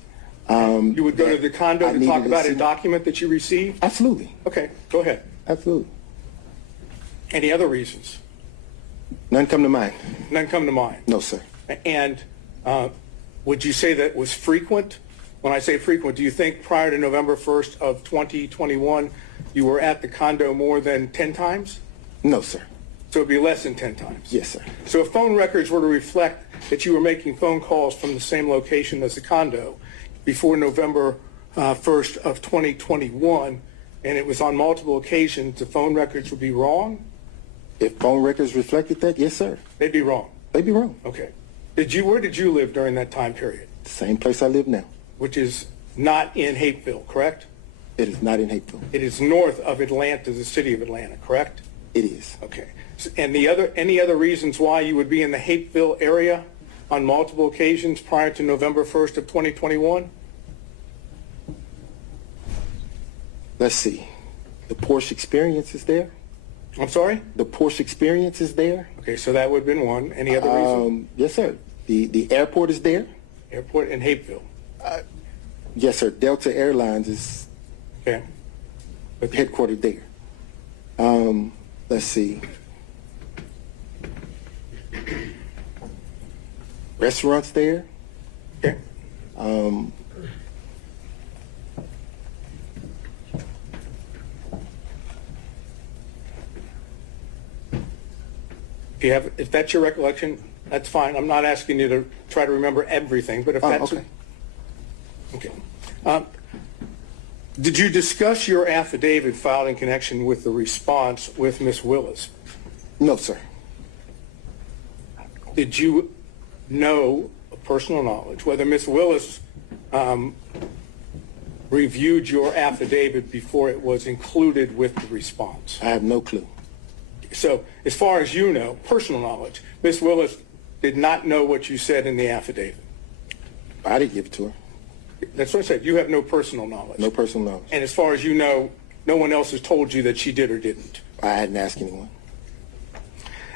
You would go to the condo I to needed talk to about a see. document that you received? Absolutely. Okay, go ahead. Absolutely. Any other reasons? None come to mind. None come to mind. No, sir. And would you say that was frequent? When I say frequent, do you think prior to November 1st of 2021, you were at the condo more than 10 times? No, sir. So it would be less than 10 times? Yes, sir. So if phone records were to reflect that you were making phone calls from the same location as the condo before November 1st of 2021, and it was on multiple occasions, the phone records would be wrong? If phone records reflected that, yes, sir. They'd be wrong. They'd be wrong. Okay. Where did you live during that time period? The same place I live now. Which is not in Hapeville, correct? It is not in Hapeville. It is north of Atlanta, the city of Atlanta, correct? It is. Okay. And any other reasons why you would be in the Hapeville area on multiple occasions prior to November 1st of 2021? Let's see. The Porsche Experience is there. I'm sorry? The Porsche Experience is there. Okay, so that would have been one. Any other reason? Yes, sir. The airport is there. Airport in Hapeville. Yes, sir. Delta Airlines is Okay. But headquartered there. Let's see. Restaurants there. okay. If that's your recollection, that's fine. I'm not asking you to try to remember everything, but if that's okay. Okay. Did you discuss your affidavit filed in connection with the response with Ms. Willis? No, sir. Did you know, of personal knowledge, whether Ms. Willis reviewed your affidavit before it was included with the response? I have no clue. So as far as you know, personal knowledge, Ms. Willis did not know what you said in the affidavit. I didn't give it to her. That's what I said. You have no personal knowledge. No personal knowledge. And as far as you know, no one else has told you that she did or didn't. I hadn't asked anyone.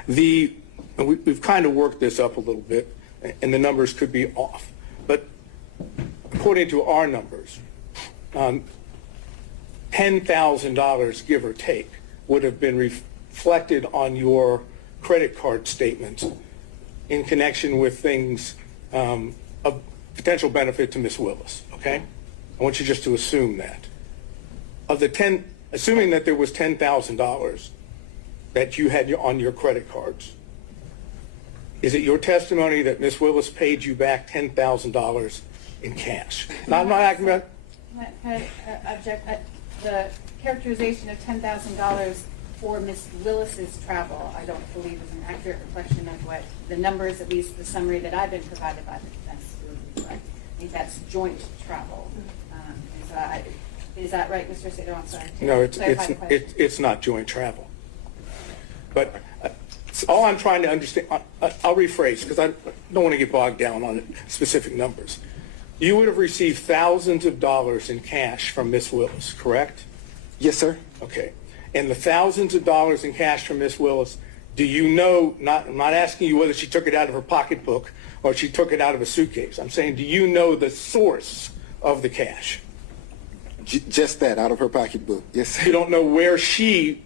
We've kind of worked this up a little bit, and the numbers could be off. But according to our numbers, $10,000, give or take, would have been reflected on your credit card statements in connection with things of potential benefit to Ms. Willis, okay? I want you just to assume that. Assuming that there was $10,000 that you had on your credit cards, is it your testimony that Ms. Willis paid you back $10,000 in cash? Now, I'm not asking about, Can I object? The characterization of $10,000 for Ms. Willis's travel, I don't believe is an accurate reflection of what the numbers, at least the summary that I've been provided by the defense would reflect. I think that's joint travel. Is that right, Mr. Sato? I'm sorry. no, Clarify the question. it's not joint travel. But all I'm trying to understand, I'll rephrase because I don't want to get bogged down on specific numbers. You would have received thousands of dollars in cash from Ms. Willis, correct? Yes, sir. Okay. And the thousands of dollars in cash from Ms. Willis, do you know, I'm not asking you whether she took it out of her pocketbook or she took it out of a suitcase. I'm saying, do you know the source of the cash? Just that, out of her pocketbook. Yes, sir. You don't know where she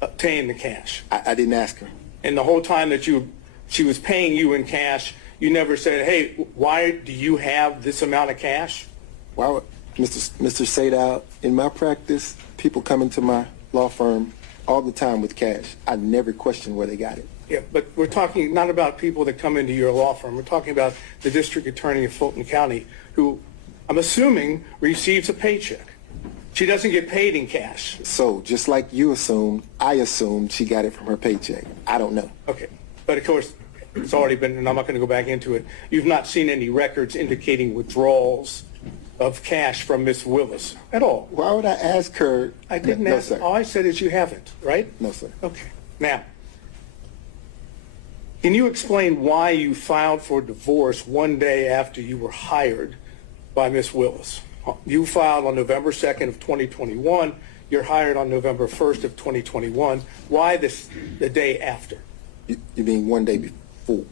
obtained the cash. I didn't ask her. And the whole time that she was paying you in cash, you never said, hey, why do you have this amount of cash? Why would, Mr. Sadow, in my practice, people come into my law firm all the time with cash. I never question where they got it. Yeah, but we're talking not about people that come into your law firm. We're talking about the district attorney of Fulton County who, I'm assuming, receives a paycheck. She doesn't get paid in cash. So just like you assumed, I assumed she got it from her paycheck. I don't know. Okay. But of course, it's already been, and I'm not going to go back into it. You've not seen any records indicating withdrawals of cash from Ms. Willis at all. Why would I ask her? I didn't No, ask. sir. All I said is you haven't, right? No, sir. Okay. Now, can you explain why you filed for divorce one day after you were hired by Ms. Willis? You filed on November 2nd of 2021. You're hired on November 1st of 2021. Why the day after? You mean one day before?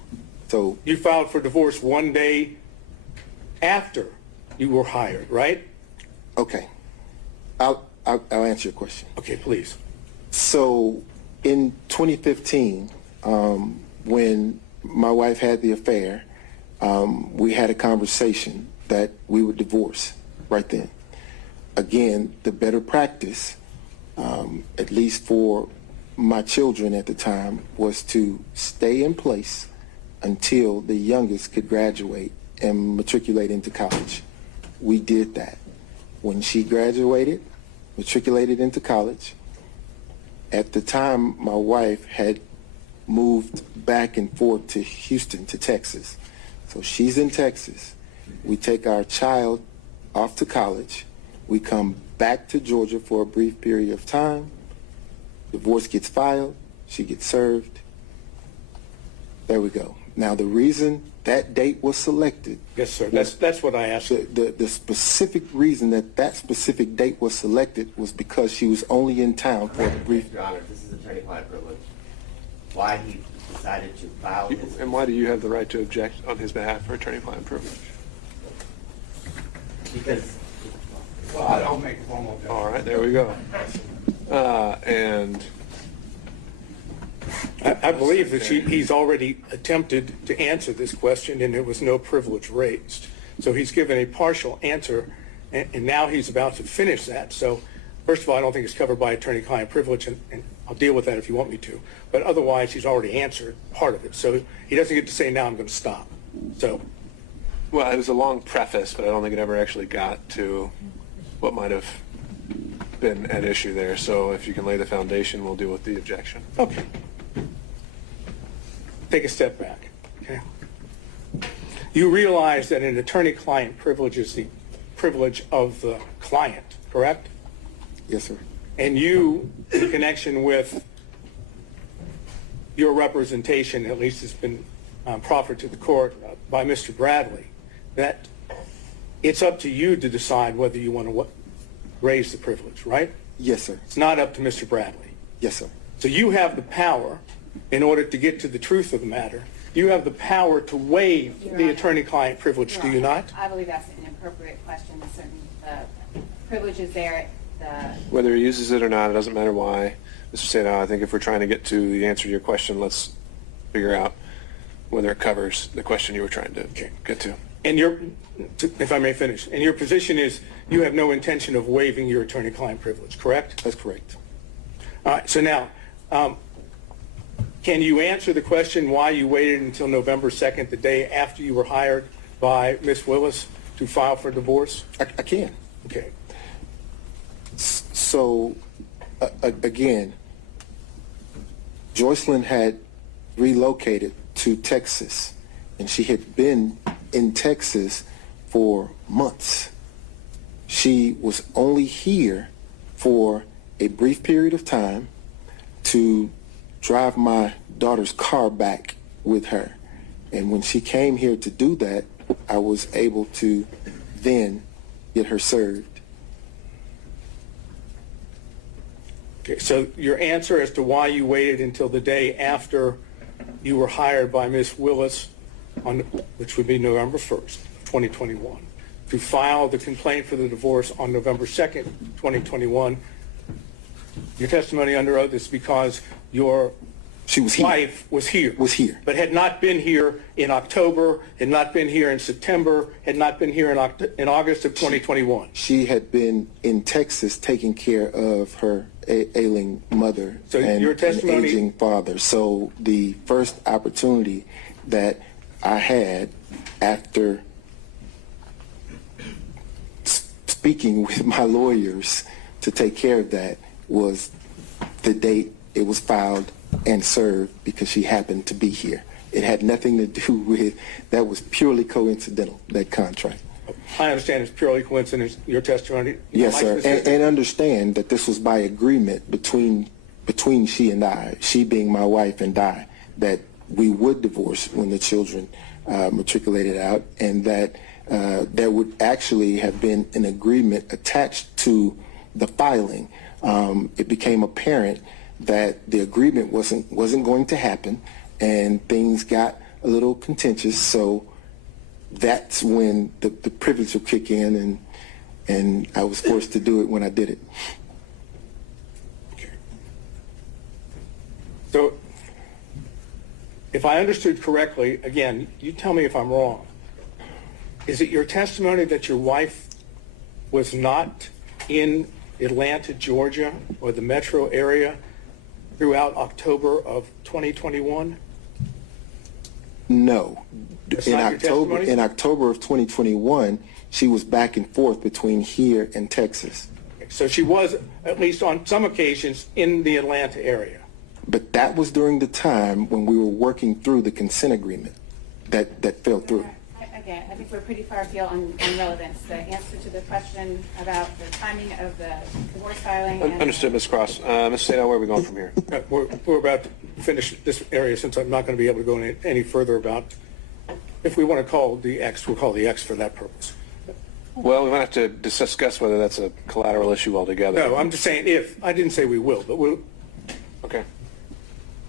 So You filed for divorce one day after you were hired, right? okay, I'll answer your question. Okay, please. So in 2015, when my wife had the affair, we had a conversation that we would divorce right then. Again, the better practice, at least for my children at the time, was to stay in place until the youngest could graduate and matriculate into college. We did that. When she graduated, matriculated into college, at the time my wife had moved back and forth to Houston, to Texas. So she's in Texas. We take our child off to college. We come back to Georgia for a brief period of time. Divorce gets filed. She gets served. There we go. Now, the reason that date was selected, Yes, sir. That's what I asked. the specific reason that specific date was selected was because she was only in town for a brief. Your Honor, this is attorney-client privilege. Why he decided to file his... And why do you have the right to object on his behalf for attorney-client privilege? Because... Well, I don't make formal judgment. All right, there we go. And I believe that he's already attempted to answer this question and there was no privilege raised. So he's given a partial answer and now he's about to finish that. So first of all, I don't think it's covered by attorney-client privilege and I'll deal with that if you want me to. But otherwise, he's already answered part of it. So he doesn't get to say, now I'm going to stop. So, well, it was a long preface, but I don't think it ever actually got to what might have been at issue there. So if you can lay the foundation, we'll deal with the objection. okay. Take a step back, okay? You realize that an attorney-client privilege is the privilege of the client, correct? Yes, sir. And you, in connection with your representation, at least has been proffered to the court by Mr. Bradley, that it's up to you to decide whether you want to raise the privilege, right? Yes, sir. It's not up to Mr. Bradley. Yes, sir. So you have the power, in order to get to the truth of the matter, you have the power to waive Your the Honor. attorney-client privilege, do you not? I believe that's an inappropriate question. The privilege is there. Whether he uses it or not, it doesn't matter why. Mr. Sato, I think if we're trying to get to the answer to your question, let's figure out whether it covers the question you were trying to get to. And if I may finish, and your position is you have no intention of waiving your attorney-client privilege, correct? That's correct. All right, so now, can Can you answer the question why you waited until November 2nd, the day after you were hired by Ms. Willis, to file for divorce? I can. Okay. So, again, Joycelyn had relocated to Texas, and she had been in Texas for months. She was only here for a brief period of time to drive my daughter's car back with her. And when she came here to do that, I was able to then get her served. Okay, so your answer as to why you waited until the day after you were hired by Ms. Willis, which would be November 1st, 2021, to file the complaint for the divorce on November 2nd, 2021. Your testimony under oath is because your wife was here. But had not been here in October, had not been here in September, had not been here in August of 2021. She had been in Texas taking care of her ailing mother and your an testimony, aging father. So the first opportunity that I had after speaking with my lawyers to take care of that was the date it was filed and served, because she happened to be here. It had nothing to do with, that was purely coincidental, that contract. I understand it's purely coincidence, your testimony. Yes, sir, and understand that this was by agreement between she and I, she being my wife and I, that we would divorce when the children matriculated out, and that there would actually have been an agreement attached to the filing. It became apparent that the agreement wasn't going to happen, and things got a little contentious. So that's when the privilege will kick in, and I was forced to do it when I did it. Okay. So if I understood correctly, again, you tell me if I'm wrong, is it your testimony that your wife was not in Atlanta, Georgia, or the metro area throughout October of 2021? No. That's not your testimony? In October of 2021, she was back and forth between here and Texas. So she was, at least on some occasions, in the Atlanta area. But that was during the time when we were working through the consent agreement that fell through. Again, I think we're pretty far afield on relevance. The answer to the question about the timing of the divorce filing. Understood, Ms. Cross. Ms. Sadell, where are we going from here? We're about to finish this area, since I'm not going to be able to go any further about, if we want to call the X, we'll call the X for that purpose. Well, we might have to discuss whether that's a collateral issue altogether. No, I'm just saying if. I didn't say we will, but we'll. Okay.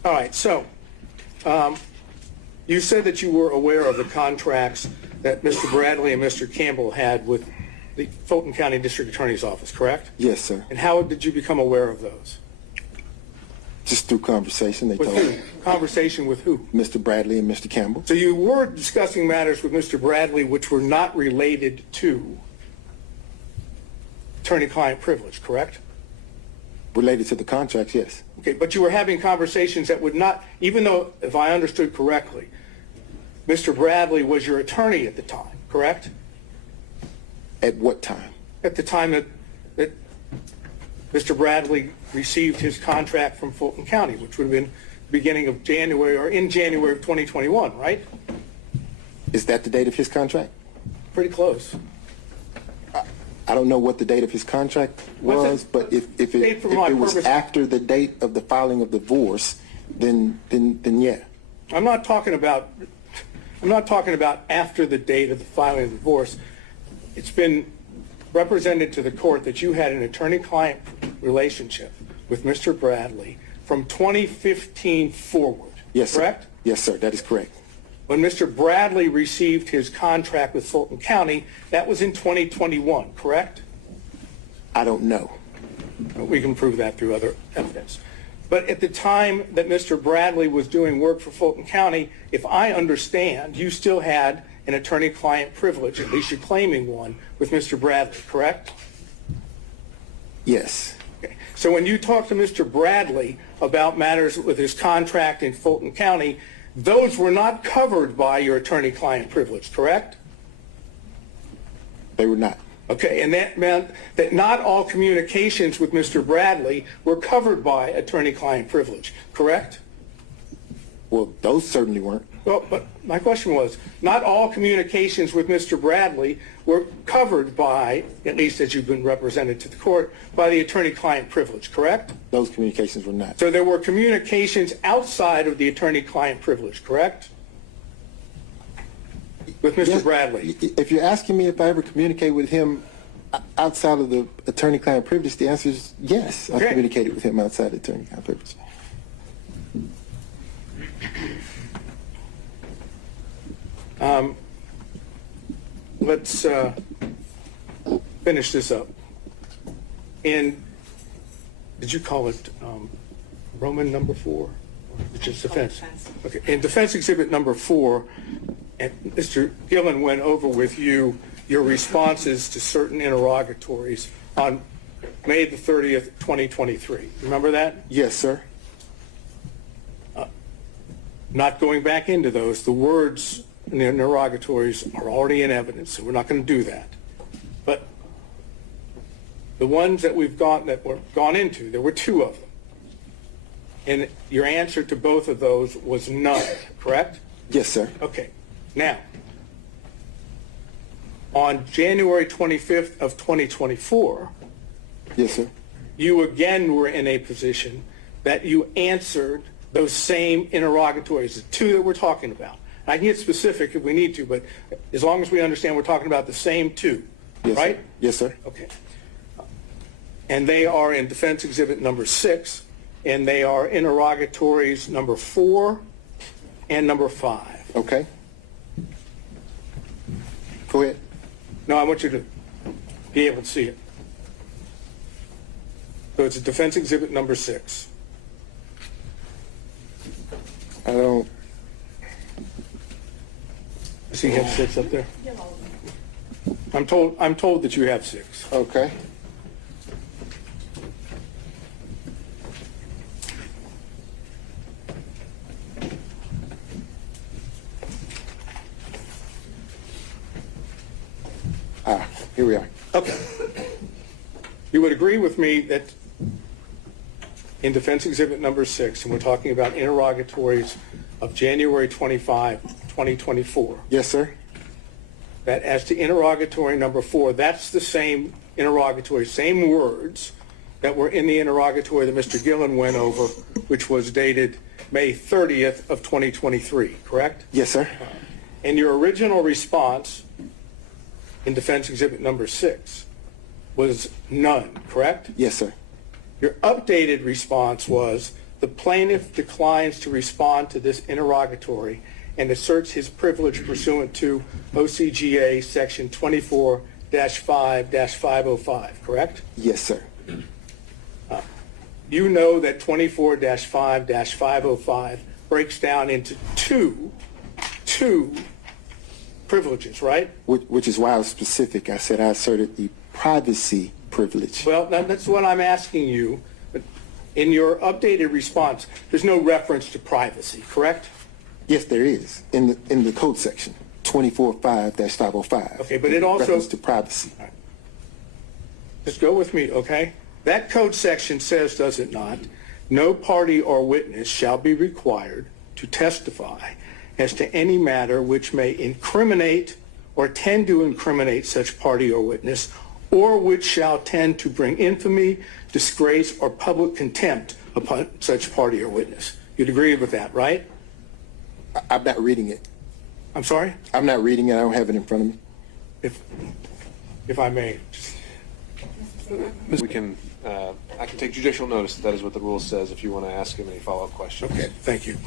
All right, so you said that you were aware of the contracts that Mr. Bradley and Mr. Campbell had with the Fulton County District Attorney's Office, correct? Yes, sir. And how did you become aware of those? Just through conversation, they With told who? me. Conversation with who? Mr. Bradley and Mr. Campbell. So you were discussing matters with Mr. Bradley which were not related to attorney-client privilege, correct? Related to the contracts, yes. Okay, but you were having conversations that would not, even though, if I understood correctly, Mr. Bradley was your attorney at the time, correct? At what time? At the time that Mr. Bradley received his contract from Fulton County, which would have been beginning of January, or in January of 2021, right? Is that the date of his contract? Pretty close. I don't know what the date of his contract was, but if it was after the date of the filing of divorce, then yeah. I'm not talking about after the date of the filing of divorce. It's been represented to the court that you had an attorney-client relationship with Mr. Bradley from 2015 forward. Yes, sir. Correct? Yes, sir. That is correct. When Mr. Bradley received his contract with Fulton County, that was in 2021, correct? I don't know. We can prove that through other evidence. But at the time that Mr. Bradley was doing work for Fulton County, if I understand, you still had an attorney-client privilege, at least you're claiming one, with Mr. Bradley, correct? Yes. So when you talk to Mr. Bradley about matters with his contract in Fulton County, those were not covered by your attorney-client privilege, correct? They were not. Okay, and that meant that not all communications with Mr. Bradley were covered by attorney-client privilege, correct? Well, those certainly weren't. Well, but my question was, not all communications with Mr. Bradley were covered by, at least as you've been represented to the court, by the attorney-client privilege, correct? Those communications were not. So there were communications outside of the attorney-client privilege, correct? With Mr. Yes, Bradley? If you're asking me if I ever communicate with him outside of the attorney-client privilege, the answer is yes. Okay. I communicated with him outside the attorney-client privilege. Let's finish this up. Did you call it Roman number 4? Or just defense? Okay. In defense exhibit number 4, and Mr. Gillen went over with you your responses to certain interrogatories on May the 30th, 2023. Remember that? Yes, sir. Not going back into those, the words in the interrogatories are already in evidence, so we're not going to do that. But the ones that we've gone into, there were 2 of them. And your answer to both of those was none, correct? Yes, sir. Okay. Now, on January 25th of 2024, Yes, sir. you again were in a position that you answered those same interrogatories, the 2 that we're talking about. I can get specific if we need to, but as long as we understand we're talking about the same 2, Yes, right? Sir. Yes, sir. Okay. And they are in defense exhibit number 6, and they are interrogatories number 4 and number 5. Okay. Go ahead. No, I want you to be able to see it. So it's a defense exhibit number 6. I don't. I see you have 6 up there. I'm told that you have 6. Okay. Here we are. Okay. You would agree with me that in defense exhibit number 6, and we're talking about interrogatories of January 25, 2024, Yes, sir. that as to interrogatory number 4, that's the same interrogatory, same words that were in the interrogatory that Mr. Gillen went over, which was dated May 30th of 2023, correct? Yes, sir. And your original response in defense exhibit number 6 was none, correct? Yes, sir. Your updated response was the plaintiff declines to respond to this interrogatory and asserts his privilege pursuant to OCGA section 24-5-505, correct? Yes, sir. You know that 24-5-505 breaks down into two privileges, right? Which is why I was specific. I said I asserted the privacy privilege. Well, that's what I'm asking you. But in your updated response, there's no reference to privacy, correct? Yes, there is in the code section 24-5-505. Okay, but it also- reference to privacy. Just go with me, okay? That code section says, does it not, no party or witness shall be required to testify as to any matter which may incriminate or tend to incriminate such party or witness, or which shall tend to bring infamy, disgrace, or public contempt upon such party or witness. You'd agree with that, right? I'm not reading it. I'm sorry? I'm not reading it. I don't have it in front of me. If I may. We can, I can take judicial notice that is what the rule says if you want to ask him any follow-up questions. Okay, thank you.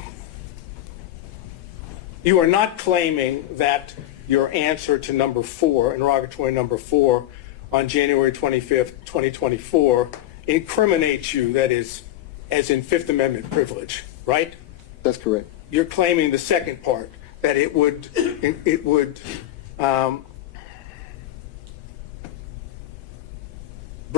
You are not claiming that your answer to number 4, interrogatory number 4, on January 25th, 2024, incriminates you, that is, as in Fifth Amendment privilege, right? That's correct. You're claiming the second part, that it would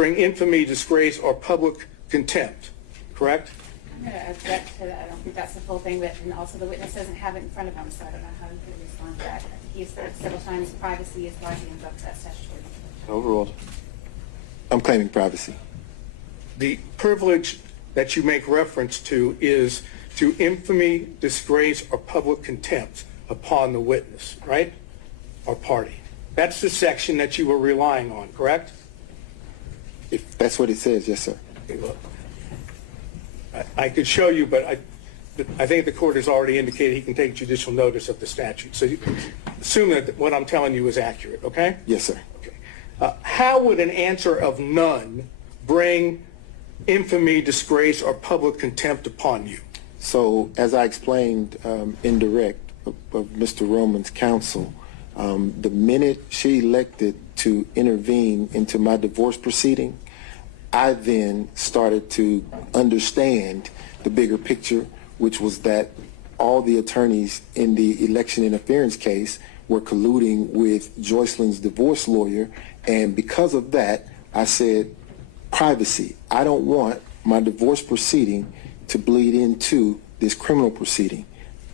bring infamy, disgrace, or public contempt, correct? I'm going to object to that. I don't think that's the full thing, but and also the witness doesn't have it in front of him, so I don't know how to respond to that. He's said several times privacy is why he invoked that statutory. Overruled. I'm claiming privacy. The privilege that you make reference to is to infamy, disgrace, or public contempt upon the witness, right? Or party. That's the section that you were relying on, correct? If that's what it says, yes, sir. Okay, look. I could show you, but I think the court has already indicated he can take judicial notice of the statute. So you assume that what I'm telling you is accurate, okay? Yes, sir. Okay. How would an answer of none bring infamy, disgrace, or public contempt upon you? So, as I explained in direct of Mr. Roman's counsel, the minute she elected to intervene into my divorce proceeding, I then started to understand the bigger picture, which was that all the attorneys in the election interference case were colluding with Joycelyn's divorce lawyer, and because of that, I said, privacy. I don't want my divorce proceeding to bleed into this criminal proceeding.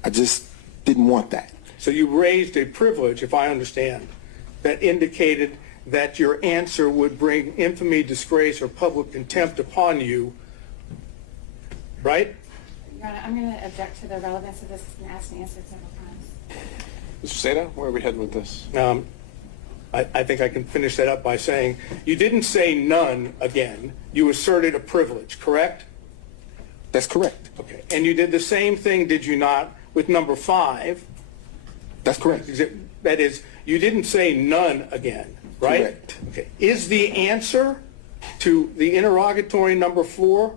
I just didn't want that. So you raised a privilege, if I understand, that indicated that your answer would bring infamy, disgrace, or public contempt upon you, right? Your Honor, I'm going to object to the relevance of this. It's been asked and answered several times. Mr. Seda, where are we heading with this? I think I can finish that up by saying you didn't say none again. You asserted a privilege, correct? That's correct. Okay. And you did the same thing, did you not, with number 5? That's correct. That is, you didn't say none again, right? Correct. Okay. Is the answer to the interrogatory number 4,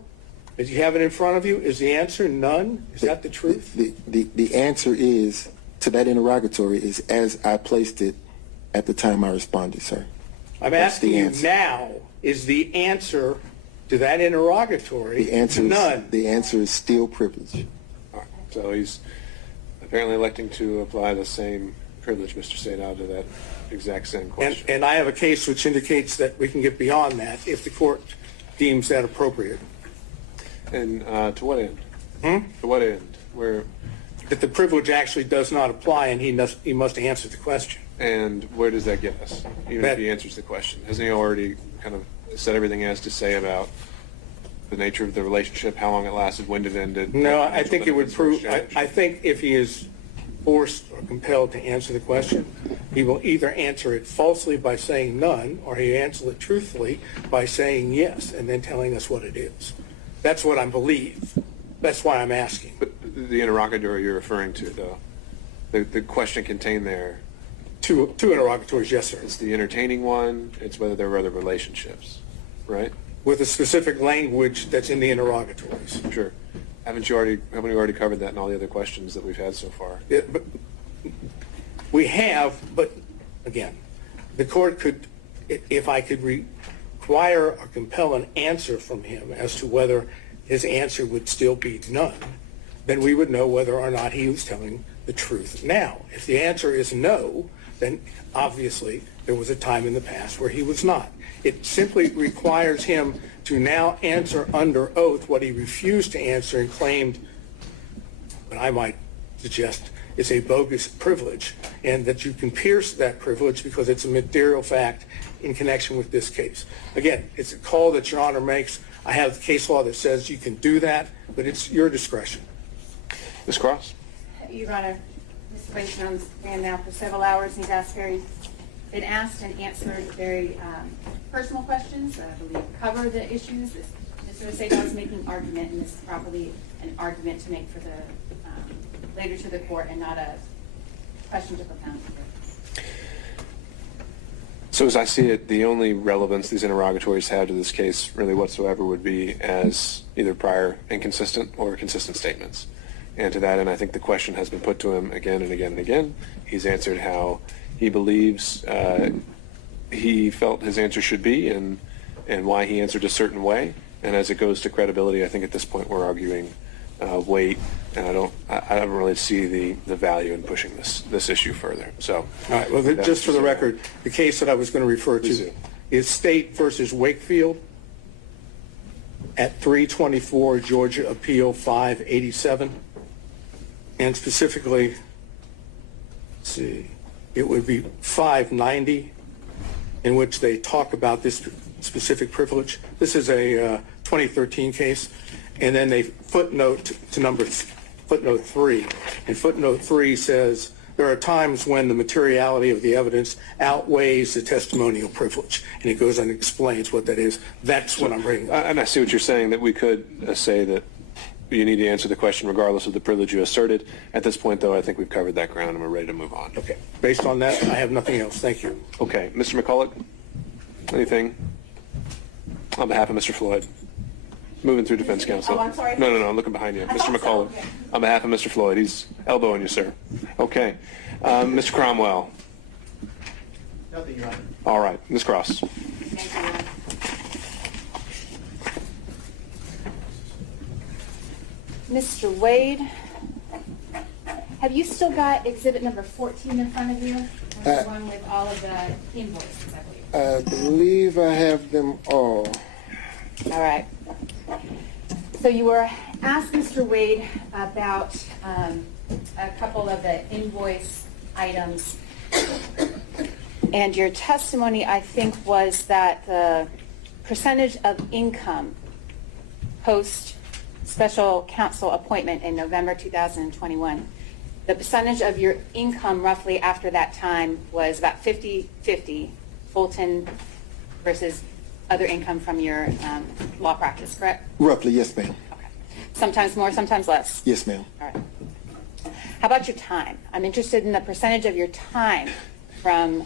as you have it in front of you, is the answer none? Is that the truth? The answer is, to that interrogatory, is as I placed it at the time I responded, sir. I'm That's asking the you answer. now, is the answer to that interrogatory The answer none? is still privilege. All right. So he's apparently electing to apply the same privilege, Mr. Seda, to that exact same question. And I have a case which indicates that we can get beyond that if the court deems that appropriate. And to what end? To what end? Where That the privilege actually does not apply and he must answer the question. and where does that get us? Even if he answers the question, hasn't he already kind of said everything he has to say about the nature of the relationship, how long it lasted, when it ended? No, what I think it would benefits prove, were exchanged? I think if he is forced or compelled to answer the question, he will either answer it falsely by saying none, or he answer it truthfully by saying yes, and then telling us what it is. That's what I believe. That's why I'm asking. But the interrogatory you're referring to, though, the question contained there, Two interrogatories, yes, sir. it's the entertaining one, it's whether there were other relationships, right? With a specific language that's in the interrogatories. Sure. Haven't you already covered that in all the other questions that we've had so far? But we have, but again, the court could, if I could require or compel an answer from him as to whether his answer would still be none, then we would know whether or not he was telling the truth. Now, if the answer is no, then obviously there was a time in the past where he was not. It simply requires him to now answer under oath what he refused to answer and claimed, what I might suggest, is a bogus privilege, and that you can pierce that privilege because it's a material fact in connection with this case. Again, it's a call that Your Honor makes. I have case law that says you can do that, but it's your discretion. Ms. Cross? Your Honor, Mr. Wayne's been on the stand now for several hours. He's been asked and answered very personal questions that I believe cover the issues. Mr. Seda is making argument, and this is probably an argument to make for the later to the court and not a question to propound. So as I see it, the only relevance these interrogatories have to this case really whatsoever would be as either prior inconsistent or consistent statements. And to that end, I think the question has been put to him again and again and again. He's answered how he believes he felt his answer should be and why he answered a certain way. And as it goes to credibility, I think at this point we're arguing weight, and I don't really see the value in pushing this issue further. So, All right, well, just for the record, the case that I was going to refer Please to do. is State versus Wakefield at 324 Georgia Appeal 587. And specifically, let's see, it would be 590, in which they talk about this specific privilege. This is a 2013 case. And then they footnote to footnote 3. And footnote 3 says, there are times when the materiality of the evidence outweighs the testimonial privilege. And it goes and explains what that is. That's what I'm bringing up. And I see what you're saying, that we could say that you need to answer the question regardless of the privilege you asserted. At this point, though, I think we've covered that ground and we're ready to move on. Okay. Based on that, I have nothing else. Thank you. Okay. Mr. McCulloch, anything on behalf of Mr. Floyd? Moving through defense counsel. Oh, I'm sorry. No, I'm looking behind you. I Mr. thought so. McCulloch, Okay. on behalf of Mr. Floyd, he's elbowing you, sir. Okay. Mr. Cromwell. Nothing, Your Honor. All right. Ms. Cross. Thank you. Mr. Wade, have you still got exhibit number 14 in front of you? That's the one with all of the invoices, I believe. I believe I have them all. All right. So you were asked, Mr. Wade, about a couple of the invoice items. And your testimony, I think, was that the percentage of income post special counsel appointment in November 2021, the percentage of your income roughly after that time was about 50-50 Fulton versus other income from your law practice, correct? Roughly, yes, ma'am. Okay. Sometimes more, sometimes less? Yes, ma'am. All right. How about your time? I'm interested in the percentage of your time from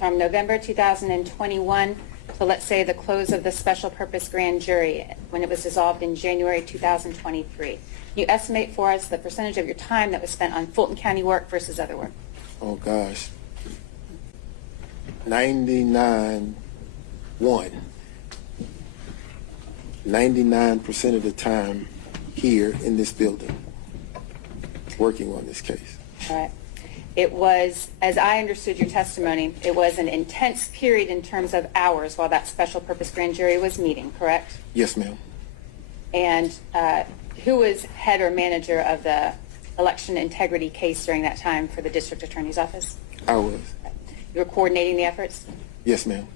November 2021 to, let's say, the close of the special purpose grand jury when it was dissolved in January 2023. Can you estimate for us the percentage of your time that was spent on Fulton County work versus other work? Oh, gosh. 99% of the time here in this building working on this case. All right. It was, as I understood your testimony, it was an intense period in terms of hours while that special purpose grand jury was meeting, correct? Yes, ma'am. And who was head or manager of the election integrity case during that time for the district attorney's office? I was. You were coordinating the efforts? Yes, ma'am.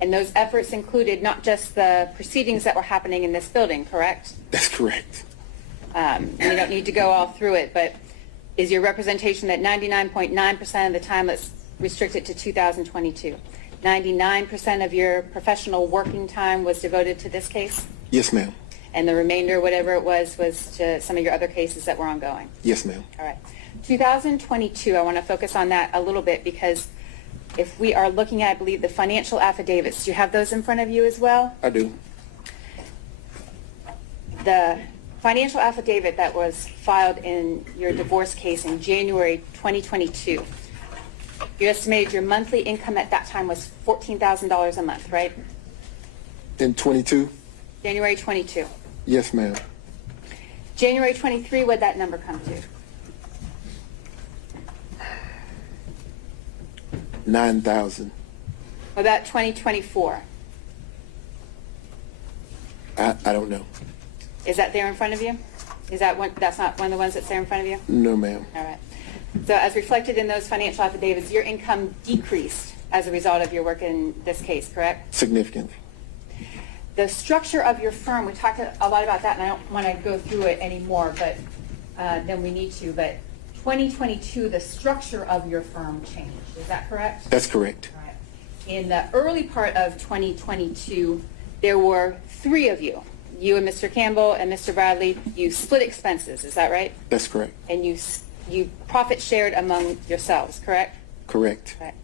And those efforts included not just the proceedings that were happening in this building, correct? That's correct. We don't need to go all through it, but is your representation that 99.9% of the time, let's restrict it to 2022, 99% of your professional working time was devoted to this case? Yes, ma'am. And the remainder, whatever it was to some of your other cases that were ongoing? Yes, ma'am. All right. 2022, I want to focus on that a little bit because if we are looking at, I believe, the financial affidavits, do you have those in front of you as well? I do. The financial affidavit that was filed in your divorce case in January 2022, you estimated your monthly income at that time was $14,000 a month, right? In 22? January 22. Yes, ma'am. January 23, what'd that number come to? 9,000. What about 2024? I don't know. Is that there in front of you? Is that one, that's not one of the ones that's there in front of you? No, ma'am. All right. So as reflected in those financial affidavits, your income decreased as a result of your work in this case, correct? Significantly. The structure of your firm, we talked a lot about that, and I don't want to go through it anymore, but than we need to. But 2022, the structure of your firm changed. Is that correct? That's correct. All right. In the early part of 2022, there were three of you. You and Mr. Campbell and Mr. Bradley, you split expenses. Is that right? That's correct. And you profit shared among yourselves, correct? Correct. Right.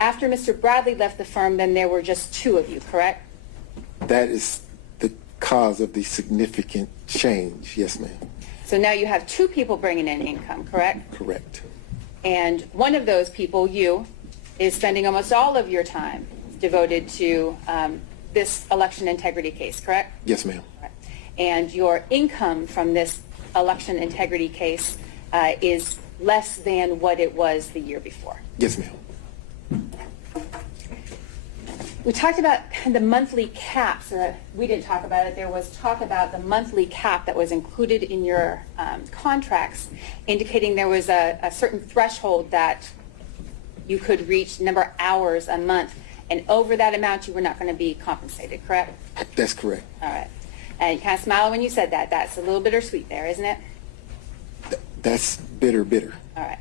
After Mr. Bradley left the firm, then there were just two of you, correct? That is the cause of the significant change. Yes, ma'am. So now you have two people bringing in income, correct? Correct. And one of those people, you, is spending almost all of your time devoted to this election integrity case, correct? Yes, ma'am. Right. And your income from this election integrity case is less than what it was the year before. Yes, ma'am. We talked about the monthly caps. We didn't talk about it. There was talk about the monthly cap that was included in your contracts, indicating there was a certain threshold that you could reach, number of hours a month, and over that amount you were not going to be compensated, correct? That's correct. All right. And you kind of smiled when you said that. That's a little bittersweet there, isn't it? That's bitter. All right.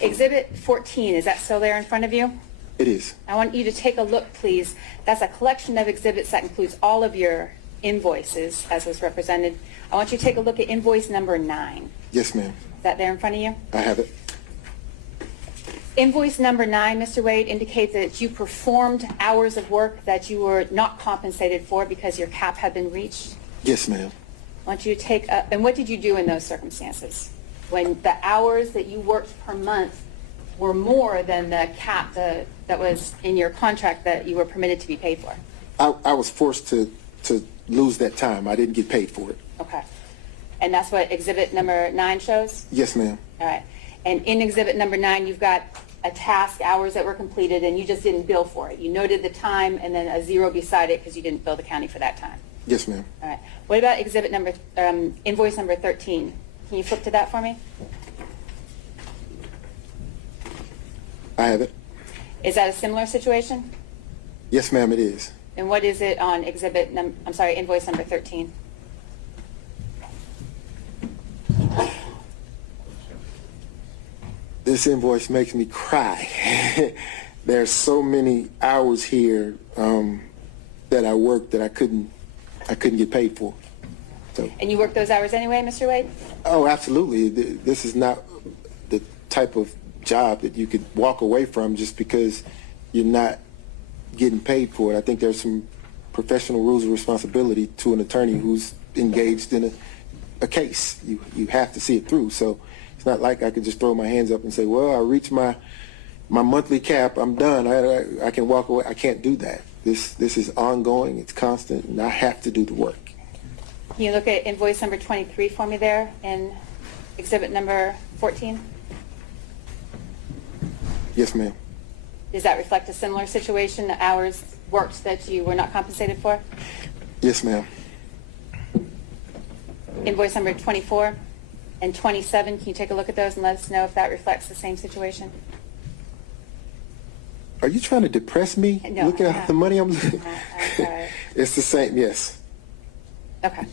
Exhibit 14, is that still there in front of you? It is. I want you to take a look, please. That's a collection of exhibits that includes all of your invoices, as was represented. I want you to take a look at invoice number 9. Yes, ma'am. Is that there in front of you? I have it. Invoice number 9, Mr. Wade, indicates that you performed hours of work that you were not compensated for because your cap had been reached. Yes, ma'am. I want you to take and what did you do in those circumstances? When the hours that you worked per month were more than the cap that was in your contract that you were permitted to be paid for? I was forced to lose that time. I didn't get paid for it. Okay. And that's what exhibit number 9 shows? Yes, ma'am. All right. And in exhibit number 9, you've got a task, hours that were completed, and you just didn't bill for it. You noted the time and then a 0 beside it because you didn't bill the county for that time. Yes, ma'am. All right. What about invoice number 13? Can you flip to that for me? I have it. Is that a similar situation? Yes, ma'am, it is. And what is it on invoice number 13? This invoice makes me cry. There's so many hours here that I worked that I couldn't get paid for. So. And you work those hours anyway, Mr. Wade? Oh, absolutely. This is not the type of job that you could walk away from just because you're not getting paid for it. I think there's some professional rules of responsibility to an attorney who's engaged in a case. You have to see it through. So it's not like I could just throw my hands up and say, well, I reached my monthly cap, I'm done, I can walk away. I can't do that. This is ongoing, it's constant, and I have to do the work. Can you look at invoice number 23 for me there in exhibit number 14? Yes, ma'am. Does that reflect a similar situation, the hours worked that you were not compensated for? Yes, ma'am. Invoice number 24 and 27, can you take a look at those and let us know if that reflects the same situation? Are you trying to depress me? No, Look at the money I'm losing. I'm sorry. It's the same, yes. Okay.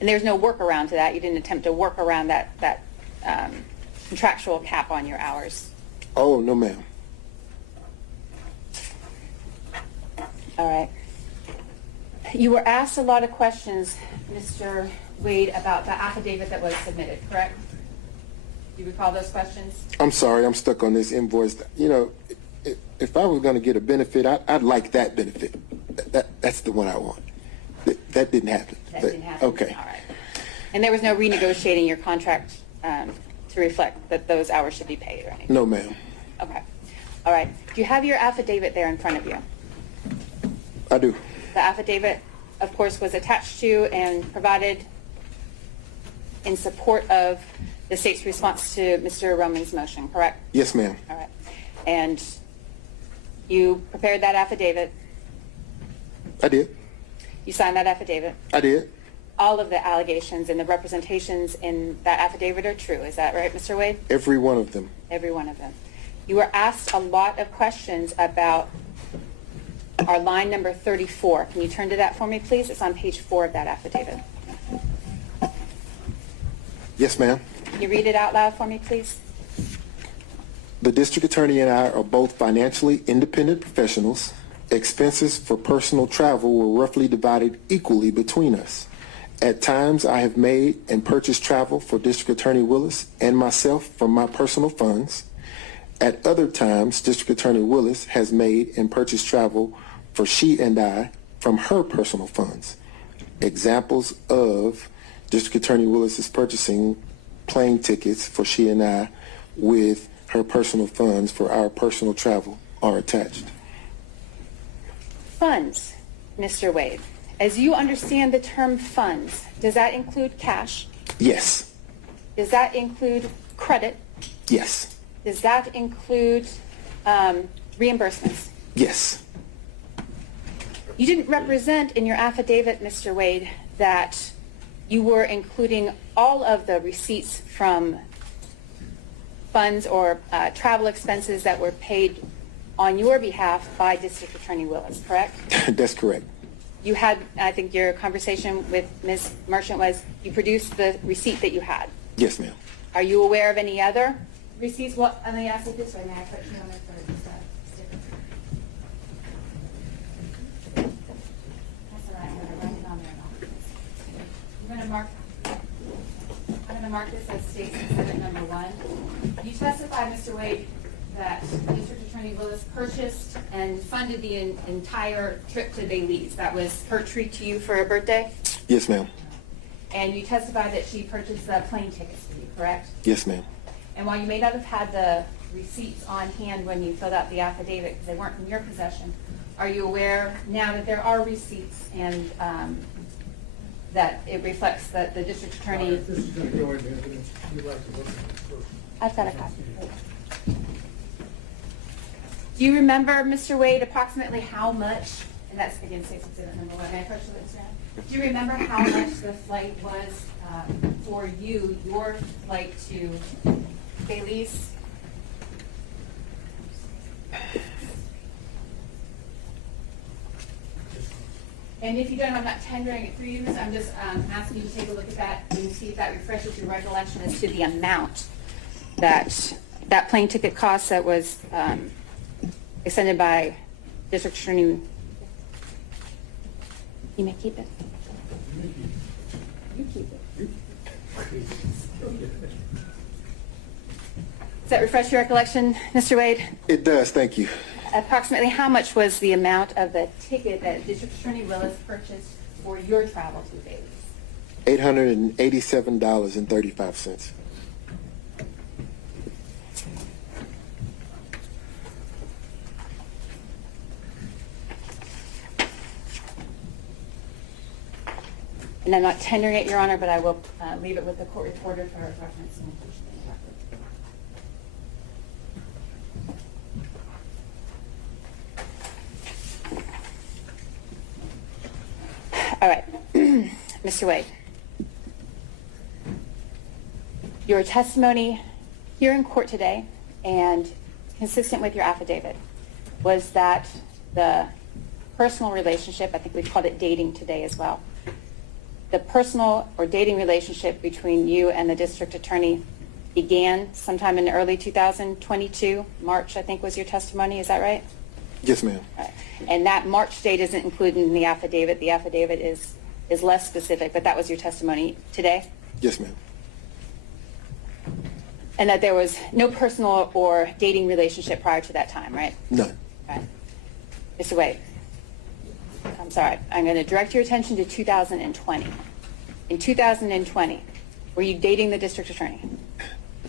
And there's no workaround to that? You didn't attempt to work around that contractual cap on your hours? Oh, no, ma'am. All right. You were asked a lot of questions, Mr. Wade, about the affidavit that was submitted, correct? Do you recall those questions? I'm sorry, I'm stuck on this invoice. You know, if I was going to get a benefit, I'd like that benefit. That's the one I want. That didn't happen. That didn't happen? Okay. All right. And there was no renegotiating your contract to reflect that those hours should be paid or anything? No, ma'am. Okay. All right. Do you have your affidavit there in front of you? I do. The affidavit, of course, was attached to and provided in support of the state's response to Mr. Roman's motion, correct? Yes, ma'am. All right. And you prepared that affidavit? I did. You signed that affidavit? I did. All of the allegations and the representations in that affidavit are true. Is that right, Mr. Wade? Every one of them. Every one of them. You were asked a lot of questions about our line number 34. Can you turn to that for me, please? It's on page 4 of that affidavit. Yes, ma'am. Can you read it out loud for me, please? The district attorney and I are both financially independent professionals. Expenses for personal travel were roughly divided equally between us. At times, I have made and purchased travel for District Attorney Willis and myself from my personal funds. At other times, District Attorney Willis has made and purchased travel for she and I from her personal funds. Examples of District Attorney Willis's purchasing plane tickets for she and I with her personal funds for our personal travel are attached. Funds, Mr. Wade. As you understand the term funds, does that include cash? Yes. Does that include credit? Yes. Does that include reimbursements? Yes. You didn't represent in your affidavit, Mr. Wade, that you were including all of the receipts from funds or travel expenses that were paid on your behalf by District Attorney Willis, correct? That's correct. You had, I think your conversation with Ms. Merchant was you produced the receipt that you had. Yes, ma'am. Are you aware of any other receipts? Well, let me ask it this way. May I put you on it for just a sticker? That's all right. I'm going to write it on there. I'm going to mark this as State Exhibit number 1. You testified, Mr. Wade, that District Attorney Willis purchased and funded the entire trip to Belize. That was her treat to you for her birthday? Yes, ma'am. And you testified that she purchased the plane tickets for you, correct? Yes, ma'am. And while you may not have had the receipts on hand when you filled out the affidavit because they weren't in your possession, are you aware now that there are receipts and that it reflects that the district attorney... If this is going to go into evidence, you'd like to look at it first. I've got a copy. Do you remember, Mr. Wade, approximately how much, and that's again State's Exhibit number 1, may I approach the stand? Do you remember how much the flight was for you, your flight to Belize? And if you don't, I'm not tendering it for you, I'm just asking you to take a look at that and see if that refreshes your recollection as to the amount that that plane ticket cost that was extended by District Attorney. You may keep it. You keep it. Does that refresh your recollection, Mr. Wade? It does, thank you. Approximately how much was the amount of the ticket that District Attorney Willis purchased for your travel to Belize? $887.35. And I'm not tendering it, Your Honor, but I will leave it with the court reporter for reference. All right, Mr. Wade. Your testimony here in court today and consistent with your affidavit was that the personal relationship, I think we've called it dating today as well, the personal or dating relationship between you and the district attorney began sometime in early 2022, March, I think was your testimony, is that right? Yes, ma'am. Right. And that March date isn't included in the affidavit. The affidavit is less specific, but that was your testimony today? Yes, ma'am. And that there was no personal or dating relationship prior to that time, right? None. Right. Mr. Wade, I'm sorry. I'm going to direct your attention to 2020. In 2020, were you dating the district attorney?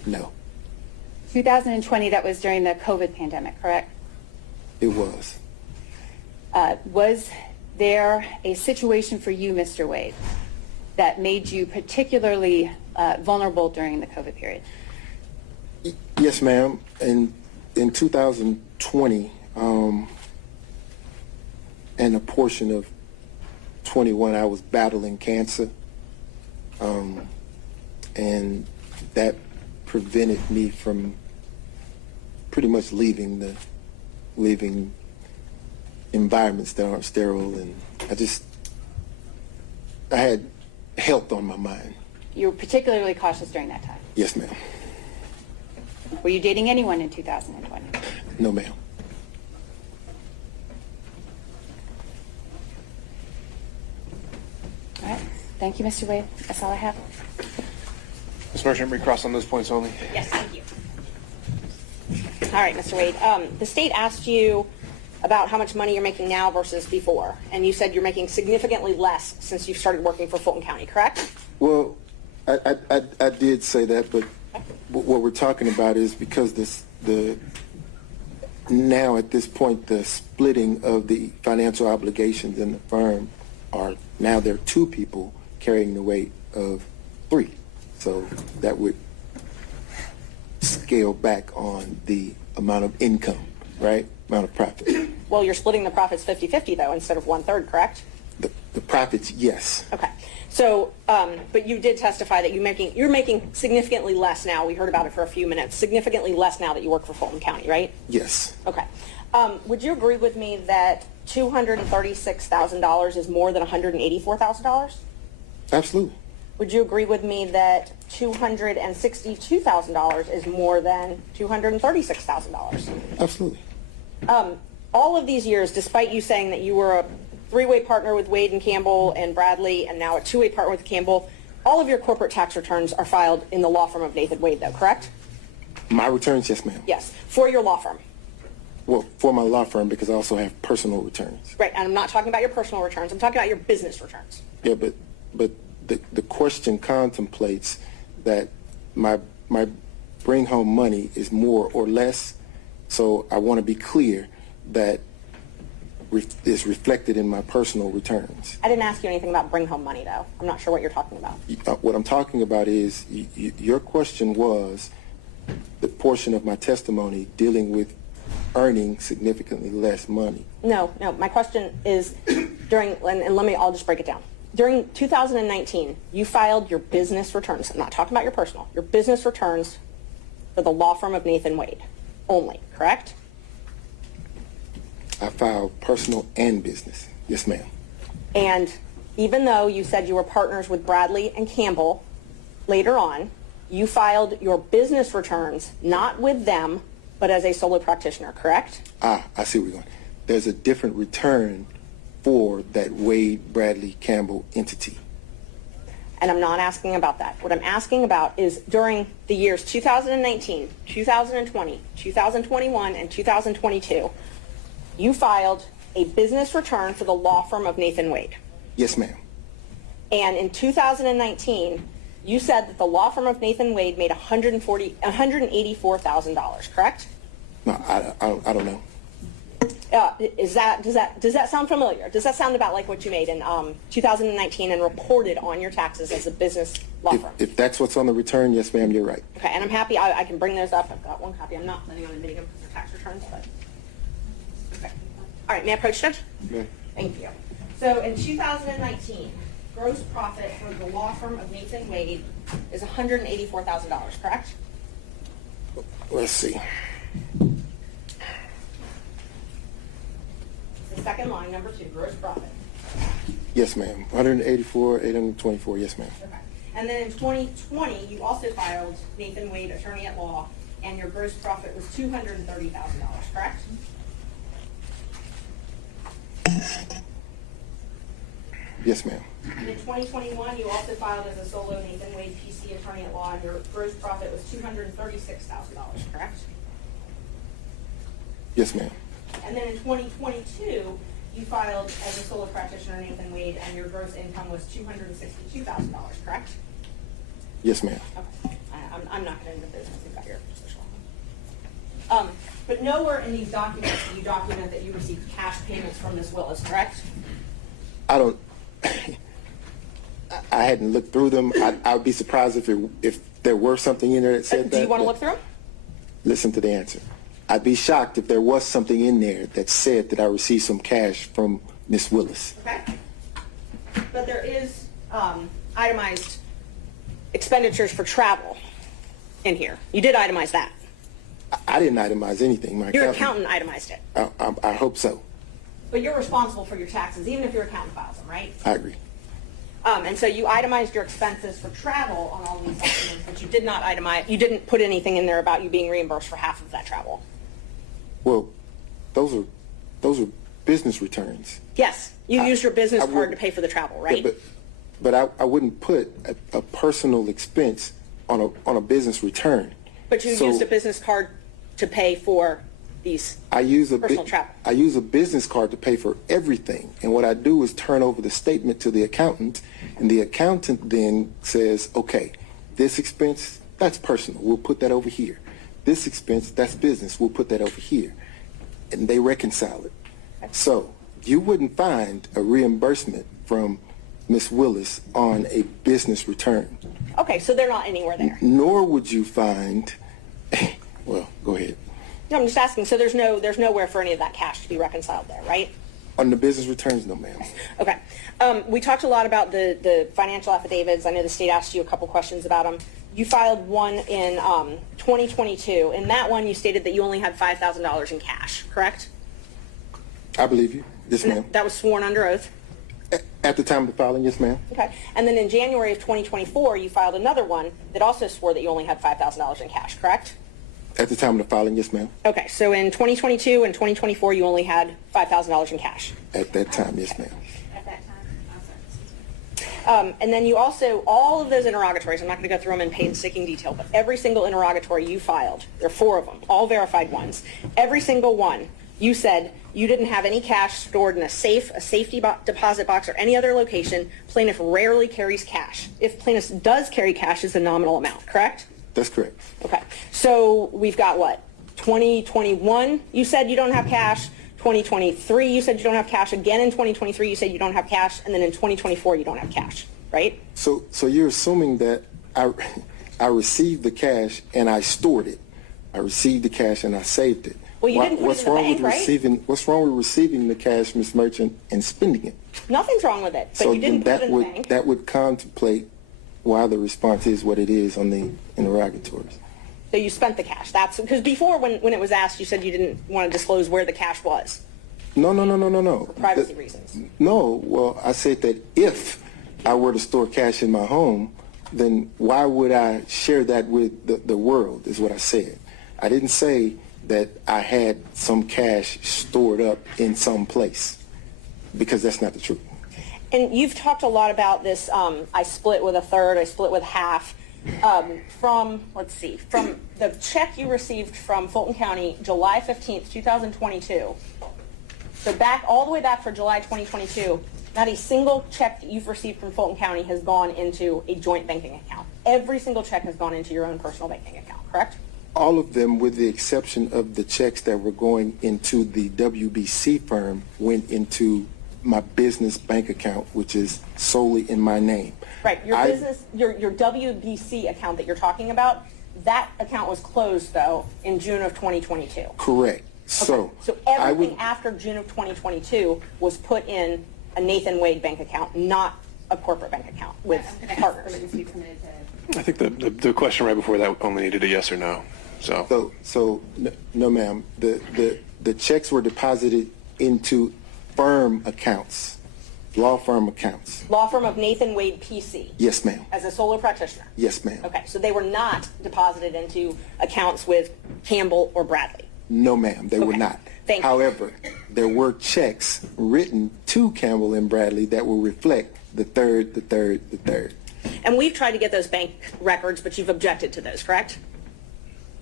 No. 2020, that was during the COVID pandemic, correct? It was. Was there a situation for you, Mr. Wade, that made you particularly vulnerable during the COVID period? Yes, ma'am. In 2020, and a portion of 21, I was battling cancer, and that prevented me from pretty much leaving environments that aren't sterile, and I had health on my mind. You were particularly cautious during that time. Yes, ma'am. Were you dating anyone in 2020? No, ma'am. All right. Thank you, Mr. Wade. That's all I have. Ms. Merchant, recross on those points only. Yes, thank you. All right, Mr. Wade. The state asked you about how much money you're making now versus before, and you said you're making significantly less since you've started working for Fulton County, correct? Well, I did say that, but what we're talking about is because now at this point the splitting of the financial obligations in the firm are now there are 2 people carrying the weight of 3, so that would scale back on the amount of income, right? Amount of profit. Well, you're splitting the profits 50-50 though, instead of 1/3, correct? The profits, yes. Okay. So, but you did testify that you're making significantly less now. We heard about it for a few minutes. Significantly less now that you work for Fulton County, right? Yes. Okay. Would you agree with me that $236,000 is more than $184,000? Absolutely. Would you agree with me that $262,000 is more than $236,000? Absolutely. All of these years, despite you saying that you were a three-way partner with Wade and Campbell and Bradley and now a two-way partner with Campbell, all of your corporate tax returns are filed in the law firm of Nathan Wade, though, correct? My returns, yes, ma'am. Yes, for your law firm. Well, for my law firm, because I also have personal returns. Right, and I'm not talking about your personal returns. I'm talking about your business returns. Yeah, but the question contemplates that my bring home money is more or less, so I want to be clear that is reflected in my personal returns. I didn't ask you anything about bring home money, though. I'm not sure what you're talking about. What I'm talking about is your question was the portion of my testimony dealing with earning significantly less money. No, my question is I'll just break it down. During 2019, you filed your business returns. I'm not talking about your personal. Your business returns for the law firm of Nathan Wade only, correct? I filed personal and business. Yes, ma'am. And even though you said you were partners with Bradley and Campbell later on, you filed your business returns not with them, but as a solo practitioner, correct? I see where you're going. There's a different return for that Wade, Bradley, Campbell entity. And I'm not asking about that. What I'm asking about is during the years 2019, 2020, 2021, and 2022, you filed a business return for the law firm of Nathan Wade. Yes, ma'am. And in 2019, you said that the law firm of Nathan Wade made $184,000, correct? No, I don't know. Does that sound familiar? Does that sound about like what you made in 2019 and reported on your taxes as a business law firm? If that's what's on the return, yes, ma'am, you're right. Okay, and I'm happy. I can bring those up. I've got one copy. I'm not planning on admitting them because they're tax returns, but okay. All right, may I approach, Judge? Yeah. Thank you. So in 2019, gross profit for the law firm of Nathan Wade is $184,000, correct? Let's see. The second line, number 2, gross profit. Yes, ma'am. 184,824. Yes, ma'am. Okay. And then in 2020, you also filed Nathan Wade, attorney at law, and your gross profit was $230,000, correct? Yes, ma'am. And in 2021, you also filed as a solo Nathan Wade PC attorney at law, and your gross profit was $236,000, correct? Yes, ma'am. And then in 2022, you filed as a solo practitioner Nathan Wade, and your gross income was $262,000, correct? Yes, ma'am. Okay. I'm not going to end the business. You've got your social. But nowhere in these documents do you document that you received cash payments from Ms. Willis, correct? I don't. I hadn't looked through them. I would be surprised if there were something in there that said that. Do you want to look through them? Listen to the answer. I'd be shocked if there was something in there that said that I received some cash from Ms. Willis. Okay. But there is itemized expenditures for travel in here. You did itemize that. I didn't itemize anything. Your accountant itemized it. I hope so. But you're responsible for your taxes, even if your accountant files them, right? I agree. And so you itemized your expenses for travel on all these documents, but you did not itemize, you didn't put anything in there about you being reimbursed for half of that travel. Well, those are business returns. Yes, you used your business I card would- to pay for the travel, right? Yeah, but I wouldn't put a personal expense on a business return. But you So used a business card to pay for these I use personal travel. I use a business card to pay for everything, and what I do is turn over the statement to the accountant, and the accountant then says, okay, this expense, that's personal, we'll put that over here. This expense, that's business, we'll put that over here. And they reconcile it. So you wouldn't find a reimbursement from Ms. Willis on a business return. Okay, so they're not anywhere there. Nor would you find, well, go ahead. No, I'm just asking, so there's nowhere for any of that cash to be reconciled there, right? On the business returns, no, ma'am. Okay. We talked a lot about the financial affidavits. I know the state asked you a couple questions about them. You filed one in 2022. In that one, you stated that you only had $5,000 in cash, correct? I believe you. Yes, ma'am. That was sworn under oath. At the time of the filing, yes, ma'am. Okay. And then in January of 2024, you filed another one that also swore that you only had $5,000 in cash, correct? At the time of the filing, yes, ma'am. Okay. So in 2022 and 2024, you only had $5,000 in cash. At that time, yes, ma'am. At that time? And then you also, all of those interrogatories, I'm not going to go through them in painstaking detail, but every single interrogatory you filed, there are 4 of them, all verified ones. Every single one, you said you didn't have any cash stored in a safe, a safety deposit box, or any other location. Plaintiff rarely carries cash. If plaintiff does carry cash, it's a nominal amount, correct? That's correct. Okay. So we've got what? 2021, you said you don't have cash. 2023, you said you don't have cash. Again in 2023, you said you don't have cash. And then in 2024, you don't have cash, right? So you're assuming that I received the cash and I stored it. I received the cash and I saved it. Well, you didn't put it in the bank, right? What's wrong with receiving the cash, Ms. Merchant, and spending it? Nothing's wrong with it, but So you didn't then put it in the bank. that would contemplate why the response is what it is on the interrogatories. So you spent the cash. That's because before when it was asked, you said you didn't want to disclose where the cash was. No. For privacy reasons. No, well, I said that if I were to store cash in my home, then why would I share that with the world, is what I said. I didn't say that I had some cash stored up in some place, because that's not the truth. And you've talked a lot about this, I split with a third, I split with half, from the check you received from Fulton County, July 15th, 2022. So all the way back for July 2022, not a single check that you've received from Fulton County has gone into a joint banking account. Every single check has gone into your own personal banking account, correct? All of them, with the exception of the checks that were going into the WBC firm, went into my business bank account, which is solely in my name. Your WBC account that you're talking about, that account was closed, though, in June of 2022. Correct. So everything after June of 2022 was put in a Nathan Wade bank account, not a corporate bank account with partners. I think the question right before that only needed a yes or no. So no, ma'am. The checks were deposited into firm accounts, law firm accounts. Law firm of Nathan Wade PC. Yes, ma'am. As a solo practitioner. Yes, ma'am. Okay, so they were not deposited into accounts with Campbell or Bradley. No, ma'am, they were not. Thank you. However, there were checks written to Campbell and Bradley that will reflect the third. And we've tried to get those bank records, but you've objected to those, correct?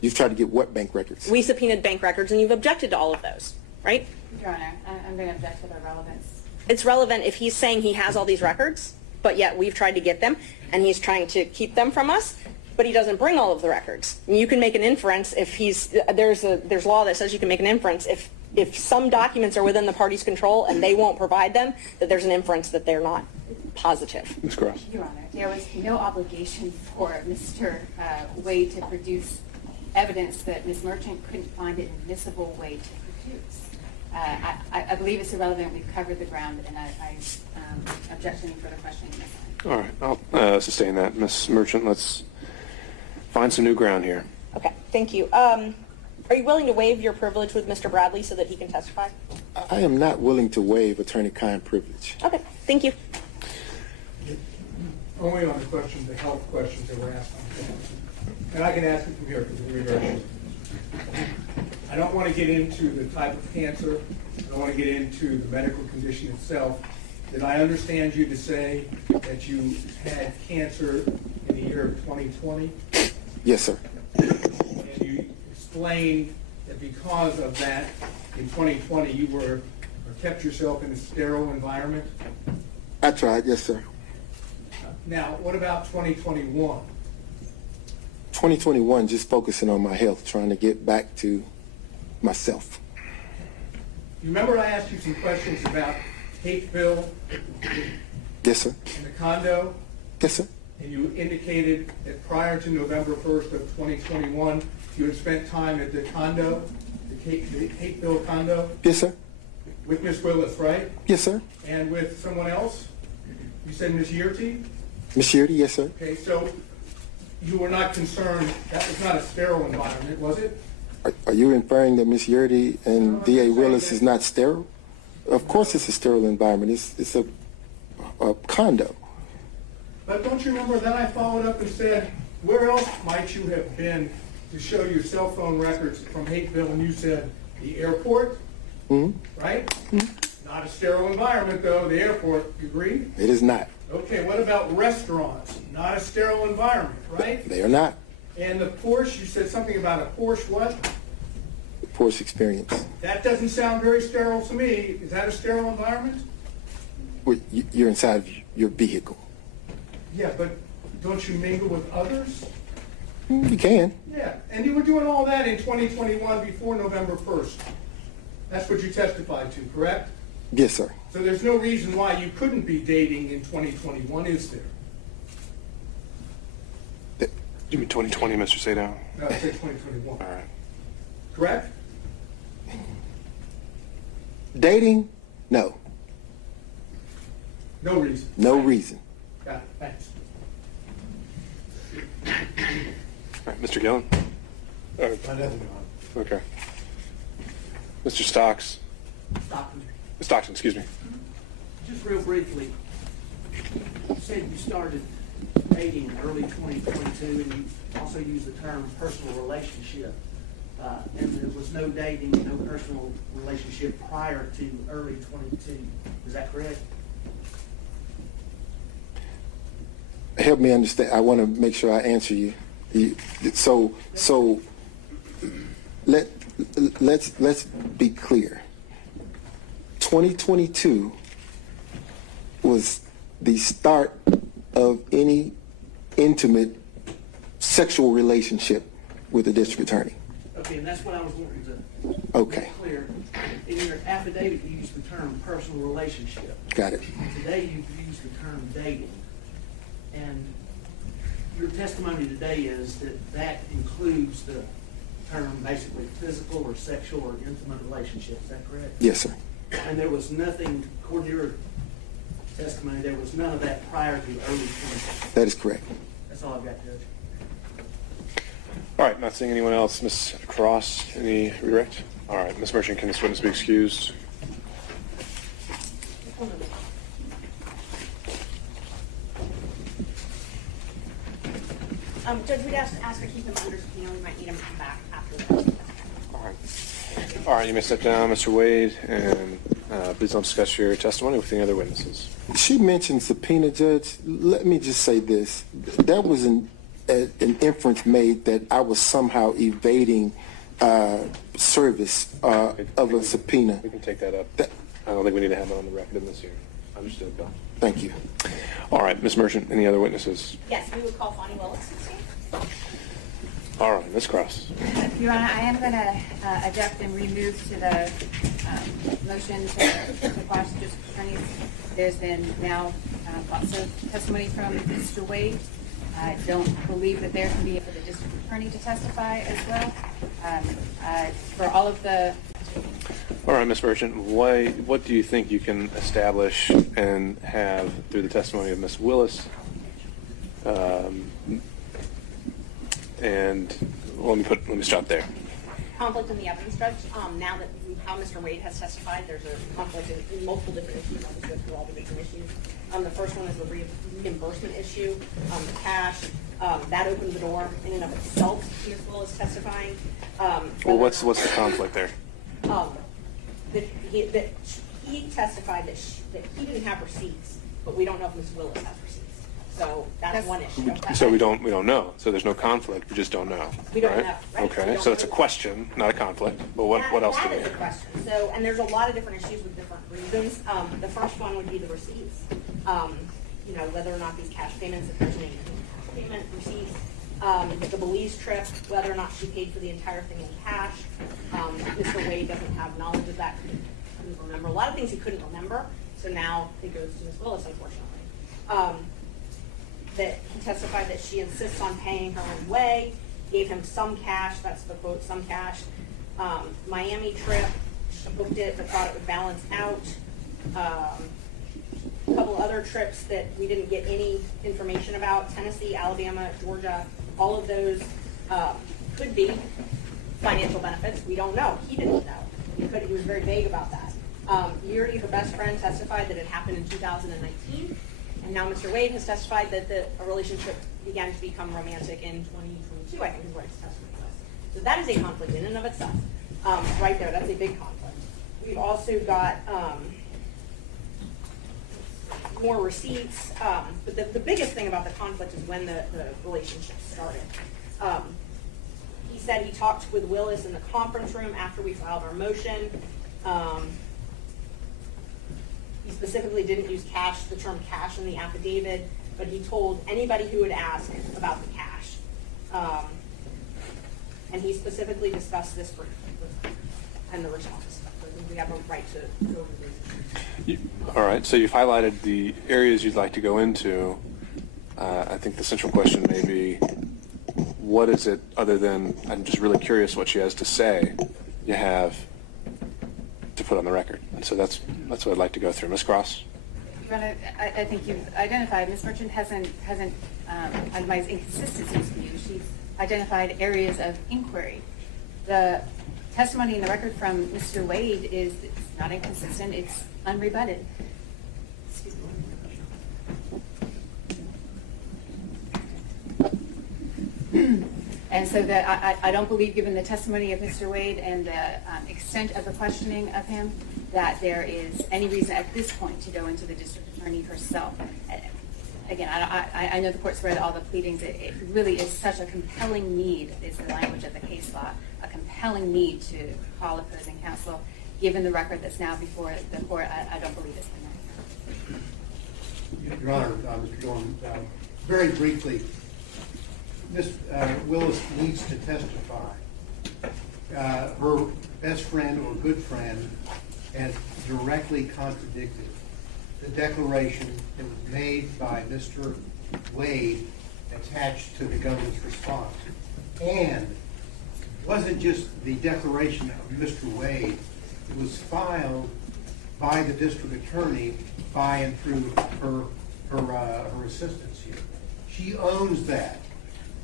You've tried to get what bank records? We subpoenaed bank records, and you've objected to all of those, right? Your Honor, I'm going to object to their relevance. It's relevant if he's saying he has all these records, but yet we've tried to get them, and he's trying to keep them from us, but he doesn't bring all of the records. And you can make an inference if there's law that says you can make an inference if some documents are within the party's control and they won't provide them, that there's an inference that they're not positive. Ms. Cross. Your Honor, there was no obligation for Mr. Wade to produce evidence that Ms. Merchant couldn't find an admissible way to produce. I believe it's irrelevant. We've covered the ground, and I object to any further questioning. All right, I'll sustain that. Ms. Merchant, let's find some new ground here. Okay, thank you. Are you willing to waive your privilege with Mr. Bradley so that he can testify? I am not willing to waive attorney-client privilege. Okay, thank you. Only on the questions, the health questions that were asked on campus. And I can ask it from here because of reversion. I don't want to get into the type of cancer. I don't want to get into the medical condition itself. Did I understand you to say that you had cancer in the year of 2020? Yes, sir. And you explained that because of that, in 2020, you kept yourself in a sterile environment? I tried, yes, sir. Now, what about 2021? 2021, just focusing on my health, trying to get back to myself. You remember I asked you some questions about Hateville Yes, sir. and the condo? Yes, sir. And you indicated that prior to November 1st of 2021, you had spent time at the condo? the Hapeville condo Yes, sir. with Miss Willis, right? Yes, sir. And with someone else? You said Miss Yurty? Ms. Shirty, yes, sir. Okay, so you were not concerned, that was not a sterile environment, was it? Are you inferring that Ms. Yurty and D.A. Willis is not sterile? Of course it's a sterile environment. It's a condo. But don't you remember then I followed up and said, where else might you have been to show your cell phone records from Hapeville? And you said, the airport, right? Not a sterile environment though, the airport, you agree? It is not. Okay, what about restaurants? Not a sterile environment, right? They are not. And the Porsche, you said something about a Porsche what? Porsche experience. That doesn't sound very sterile to me. Is that a sterile environment? Well, you're inside your vehicle. Yeah, but don't you mingle with others? You can. Yeah, and you were doing all that in 2021 before November 1st. That's what you testified to, correct? Yes, sir. So there's no reason why you couldn't be dating in 2021, is there? You mean 2020, Mr. Sadow? No, I said 2021. All right. Correct? Dating? No. No reason. No reason. Got it, thanks. All right, Mr. Gillen? Okay. Mr. Stocks? Stockton, excuse me. Just real briefly, you said you started dating in early 2022, and you also used the term personal relationship. And there was no dating, no personal relationship prior to early 22. Is that correct? Help me understand. I want to make sure I answer you. So let's be clear. 2022 was the start of any intimate sexual relationship with the district attorney. Okay, and that's what I was wanting to Okay. make clear. In your affidavit, you used the term personal relationship. Got it. Today, you've used the term dating. And your testimony today is that that includes the term basically physical or sexual or intimate relationship. Is that correct? Yes, sir. And there was nothing, according to your testimony, there was none of that prior to early 20. That is correct. That's all I've got, Judge. All right, not seeing anyone else. Ms. Cross, any redirect? All right, Ms. Merchant, can this witness be excused? Judge, we'd ask to keep him under subpoena. We might need him to come back after that. All right. All right, you may step down, Mr. Wade, and please don't discuss your testimony with any other witnesses. She mentioned subpoena, Judge. Let me just say this. That was an inference made that I was somehow evading service of a subpoena. We can take that up. I don't think we need to have it on the record in this hearing. Understood, Bill. Thank you. All right, Ms. Merchant, any other witnesses? Yes, we would call Fani Willis. All right, Ms. Cross. Your Honor, I am going to object and remove to the motion to quash the district attorneys. There's been now lots of testimony from Mr. Wade. I don't believe that there can be for the district attorney to testify as well. For all of the... All right, Ms. Merchant, what do you think you can establish and have through the testimony of Ms. Willis? And let me stop there. Conflict in the evidence, Judge. Now that how Mr. Wade has testified, there's a conflict in multiple different issues. I'll just go through all the different issues. The first one is the reimbursement issue. The cash, that opened the door in and of itself, Ms. Willis testifying. Well, what's the conflict there? That he testified that he didn't have receipts, but we don't know if Ms. Willis has receipts. So that's one issue. So we don't know. So there's no conflict. We just don't know. We don't right? know, right? Okay, We don't so it's a know. question, not a conflict. But what else do That we is a have? question. So, and there's a lot of different issues with different reasons. The first one would be the receipts. Whether or not these cash payments, if there's any cash payment receipts. The Belize trip, whether or not she paid for the entire thing in cash. Mr. Wade doesn't have knowledge of that. Couldn't remember a lot of things he couldn't remember. So now it goes to Ms. Willis, unfortunately. That he testified that she insists on paying her own way, gave him some cash, that's the quote, some cash, Miami trip, booked it, but thought it would balance out. A couple other trips that we didn't get any information about, Tennessee, Alabama, Georgia, all of those could be financial benefits. We don't know. He didn't know. He was very vague about that. Yuri, her best friend, testified that it happened in 2019, and now Mr. Wade has testified that the relationship began to become romantic in 2022, I think is what his testimony was. So that is a conflict in and of itself. Right there, that's a big conflict. We've also got more receipts, but the biggest thing about the conflict is when the relationship started. He said he talked with Willis in the conference room after we filed our motion. He specifically didn't use cash, the term cash in the affidavit, but he told anybody who would ask about the cash. And he specifically discussed this with and the responses. So I think we have a right to go over this. All right, so you've highlighted the areas you'd like to go into. I think the central question may be, what is it, other than, I'm just really curious what she has to say, you have to put on the record? And so that's what I'd like to go through. Ms. Cross? I think you've identified, Ms. Merchant hasn't itemized inconsistencies for you. She's identified areas of inquiry. The testimony in the record from Mr. Wade is it's not inconsistent, it's unrebutted. Excuse me. And so that I don't believe, given the testimony of Mr. Wade and the extent of the questioning of him, that there is any reason at this point to go into the district attorney herself. Again, I know the court's read all the pleadings. It really is such a compelling need, is the language of the case law, a compelling need to call opposing counsel. Given the record that's now before the court, I don't believe it's been necessary. Your Honor, Mr. Gillen, very briefly, Ms. Willis needs to testify. Her best friend or good friend has directly contradicted the declaration that was made by Mr. Wade attached to the government's response. And it wasn't just the declaration of Mr. Wade, it was filed by the district attorney by and through her assistants here. She owns that.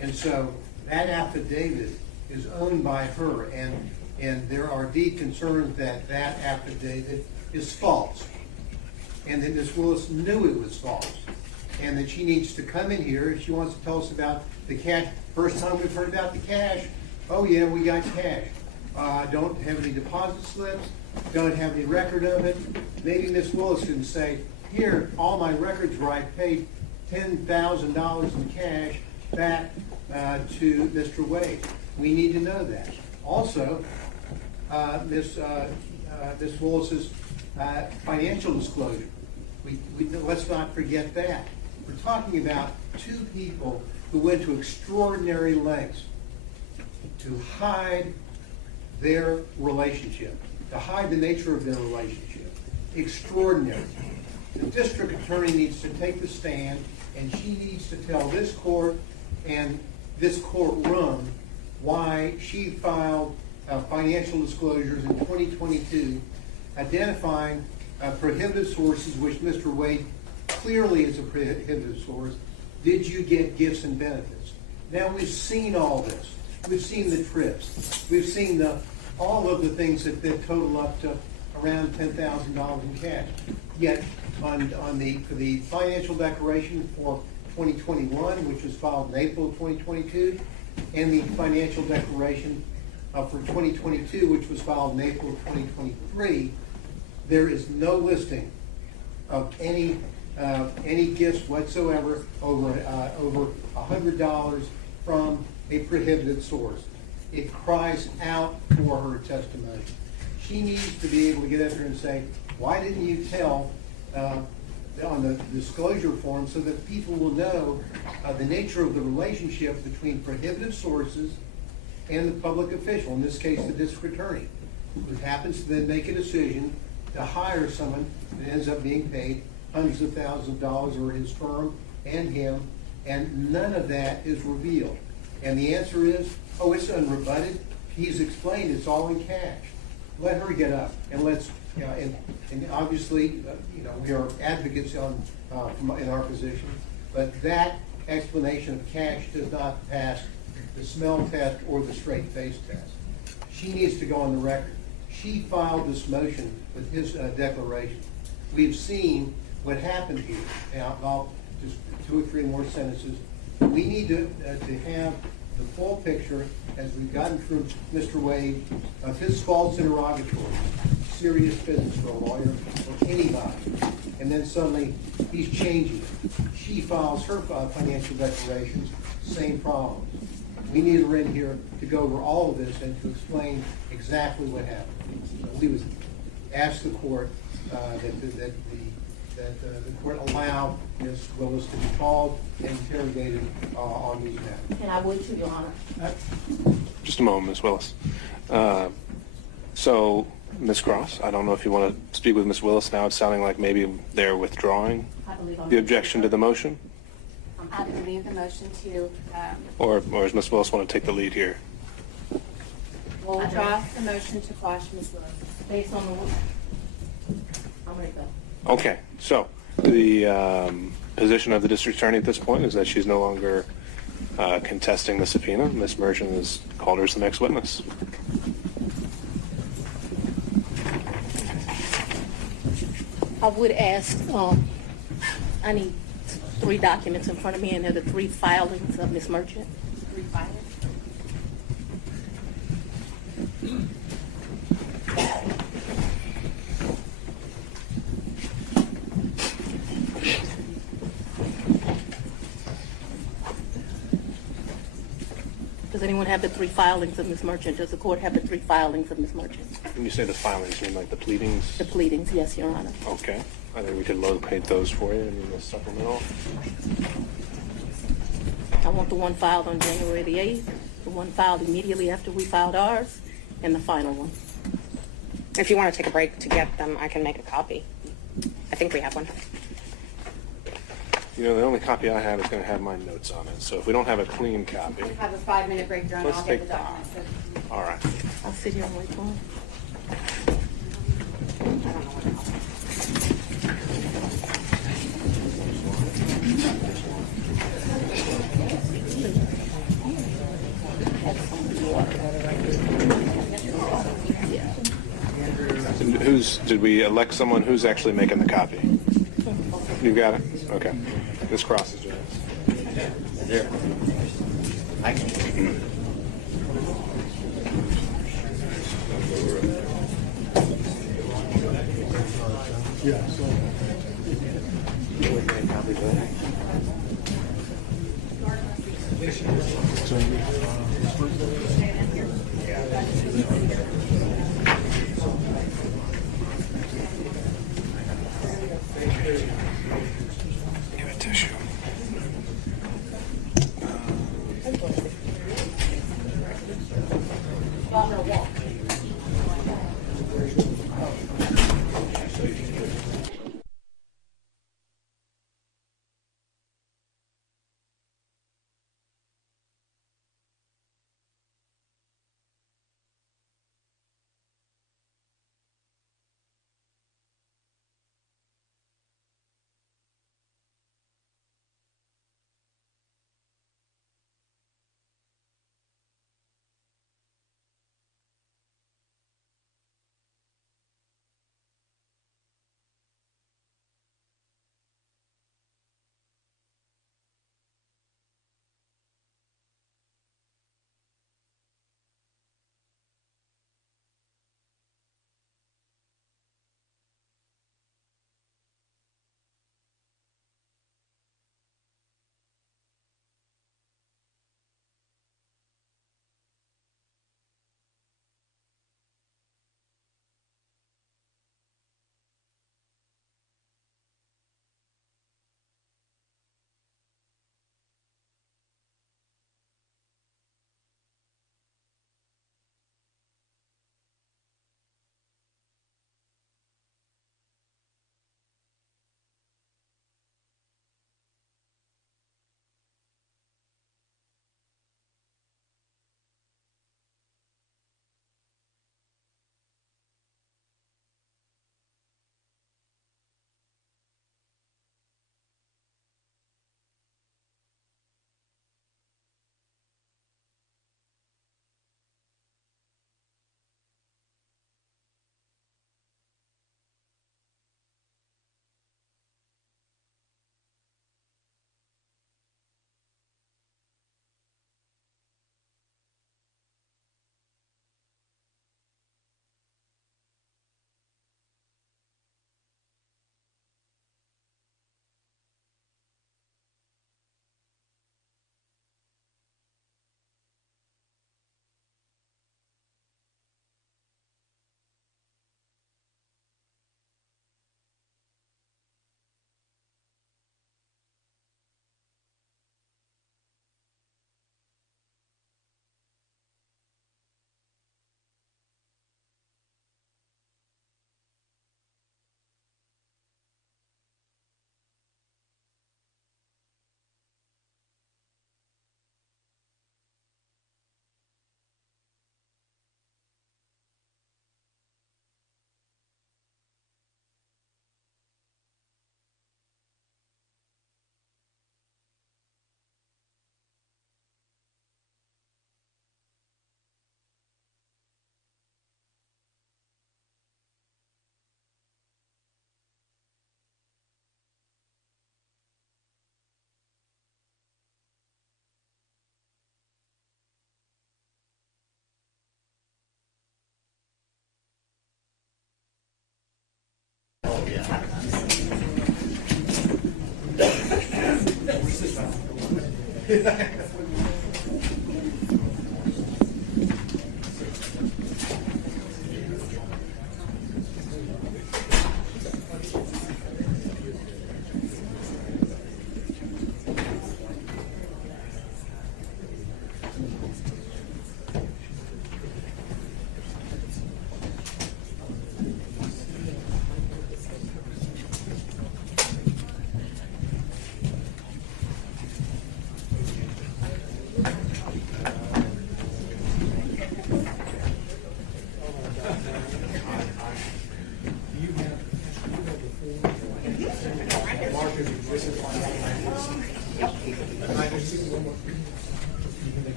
And so that affidavit is owned by her, and there are deep concerns that that affidavit is false, and that Ms. Willis knew it was false, and that she needs to come in here if she wants to tell us about the cash. First time we've heard about the cash, oh yeah, we got cash. Don't have any deposit slips, don't have any record of it. Maybe Ms. Willis can say, here, all my records where I paid $10,000 in cash back to Mr. Wade. We need to know that. Also, Ms. Willis's financial disclosure. Let's not forget that. We're talking about two people who went to extraordinary lengths to hide their relationship, to hide the nature of their relationship. Extraordinary. The district attorney needs to take the stand, and she needs to tell this court and this courtroom why she filed financial disclosures in 2022 identifying prohibited sources, which Mr. Wade clearly is a prohibited source. Did you get gifts and benefits? Now, we've seen all this. We've seen the trips. We've seen all of the things that total up to around $10,000 in cash. Yet, on the financial declaration for 2021, which was filed in April of 2022, and the financial declaration for 2022, which was filed in April of 2023, there is no listing of any gifts whatsoever over $100 from a prohibited source. It cries out for her testimony. She needs to be able to get up here and say, why didn't you tell on the disclosure form, so that people will know the nature of the relationship between prohibited sources and the public official, in this case the district attorney, who happens to then make a decision to hire someone that ends up being paid hundreds of thousands of dollars, or his firm and him, and none of that is revealed. And the answer is, oh, it's unrebutted. he's explained it's all in cash. Let her get up and let's, and obviously, we are advocates in our position, but that explanation of cash does not pass the smell test or the straight face test. She needs to go on the record. She filed this motion with his declaration. We've seen what happened here. Now, I'll just 2 or 3 more sentences. We need to have the full picture, as we've gotten through Mr. Wade, of his false interrogatory. Serious business for a lawyer or anybody. And then suddenly he's changing it. She files her financial declarations, same problems. We need her in here to go over all of this and to explain exactly what happened. We would ask the court that the court allow Ms. Willis to be called and interrogated on these matters. And I would too, Your Honor. Just a moment, Ms. Willis. So, Ms. Cross, I don't know if you want to speak with Ms. Willis now. It's sounding like maybe they're withdrawing I believe I'm. the objection to the motion? I believe the motion to, Or does Ms. Willis want to take the lead here? we'll withdraw the motion to quash Ms. Willis. Based on the, I'm ready to go. Okay, so the position of the district attorney at this point is that she's no longer contesting the subpoena. Ms. Merchant has called her as the next witness. I would ask, I need 3 documents in front of me, and they're the 3 filings of Ms. Merchant. 3 filings. Does anyone have the 3 filings of Ms. Merchant? Does the court have the 3 filings of Ms. Merchant? When you say the filings, you mean like the pleadings? The pleadings, yes, Your Honor. Okay. I think we could locate those for you in the supplemental. I want the one filed on January the 8th, the one filed immediately after we filed ours, and the final one. If you want to take a break to get them, I can make a copy. I think we have one. You know, the only copy I have is going to have my notes on it. So if we don't have a clean copy, We have a 5-minute break, Your Honor. Let's I'll get take the documents. all right. I'll sit here and wait for him. Did we elect someone who's actually making the copy? You got it? Okay. Ms. Cross is doing it. There. I can. Yeah, so. Give a tissue.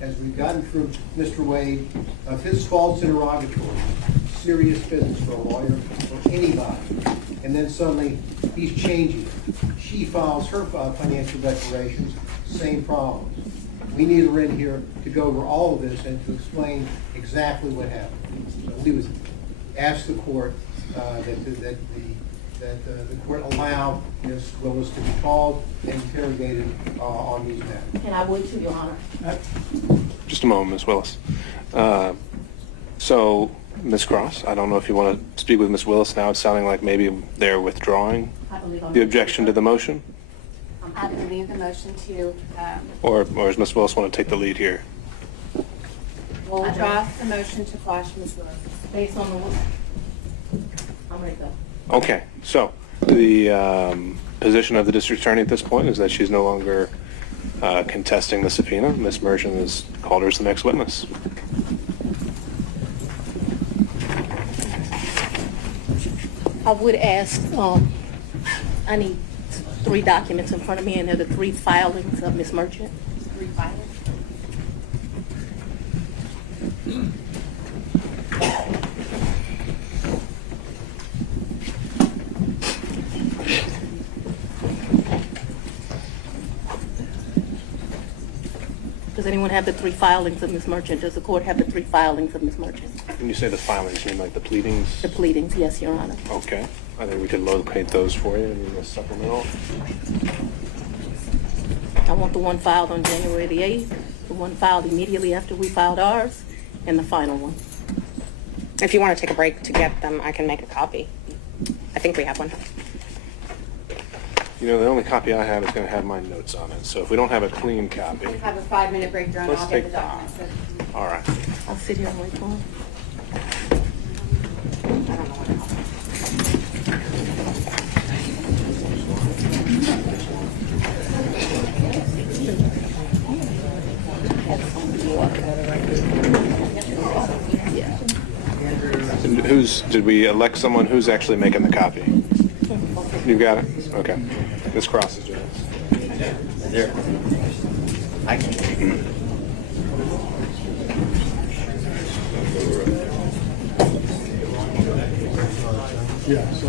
As we've gotten through Mr. Wade, of his false interrogatory, serious business for a lawyer or anybody, and then suddenly he's changing it. She files her financial declarations, same problems. We need her in here to go over all of this and to explain exactly what happened. So we would ask the court that the court allow Ms. Willis to be called and interrogated on these matters. And I would too, Your Honor. Just a moment, Ms. Willis. So Ms. Cross, I don't know if you want to speak with Ms. Willis now. It's sounding like maybe they're withdrawing I believe I'm- the objection to the motion, I believe the motion to, or does Ms. Willis want to take the lead here? we'll withdraw the motion to quash Ms. Willis. Based on the, I'm ready to go. Okay, so the position of the district attorney at this point is that she's no longer contesting the subpoena. Ms. Merchant has called her as the next witness. I would ask, I need 3 documents in front of me, and they're the 3 filings of Ms. Merchant. Refile. Does anyone have the 3 filings of Ms. Merchant? Does the court have the 3 filings of Ms. Merchant? When you say the filings, you mean like the pleadings? The pleadings, yes, Your Honor. Okay, I think we could locate those for you in the supplemental. I want the one filed on January the 8th, the one filed immediately after we filed ours, and the final one. If you want to take a break to get them, I can make a copy. I think we have one. You know, the only copy I have is going to have my notes on it, so if we don't have a clean copy, We have a 5-minute break during, Let's I'll get take the documents. all right. I'll sit here and wait for him. And did we elect someone who's actually making the copy? You got it? Okay. Ms. Cross is doing it. There. I can. Yeah, so.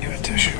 Give a tissue.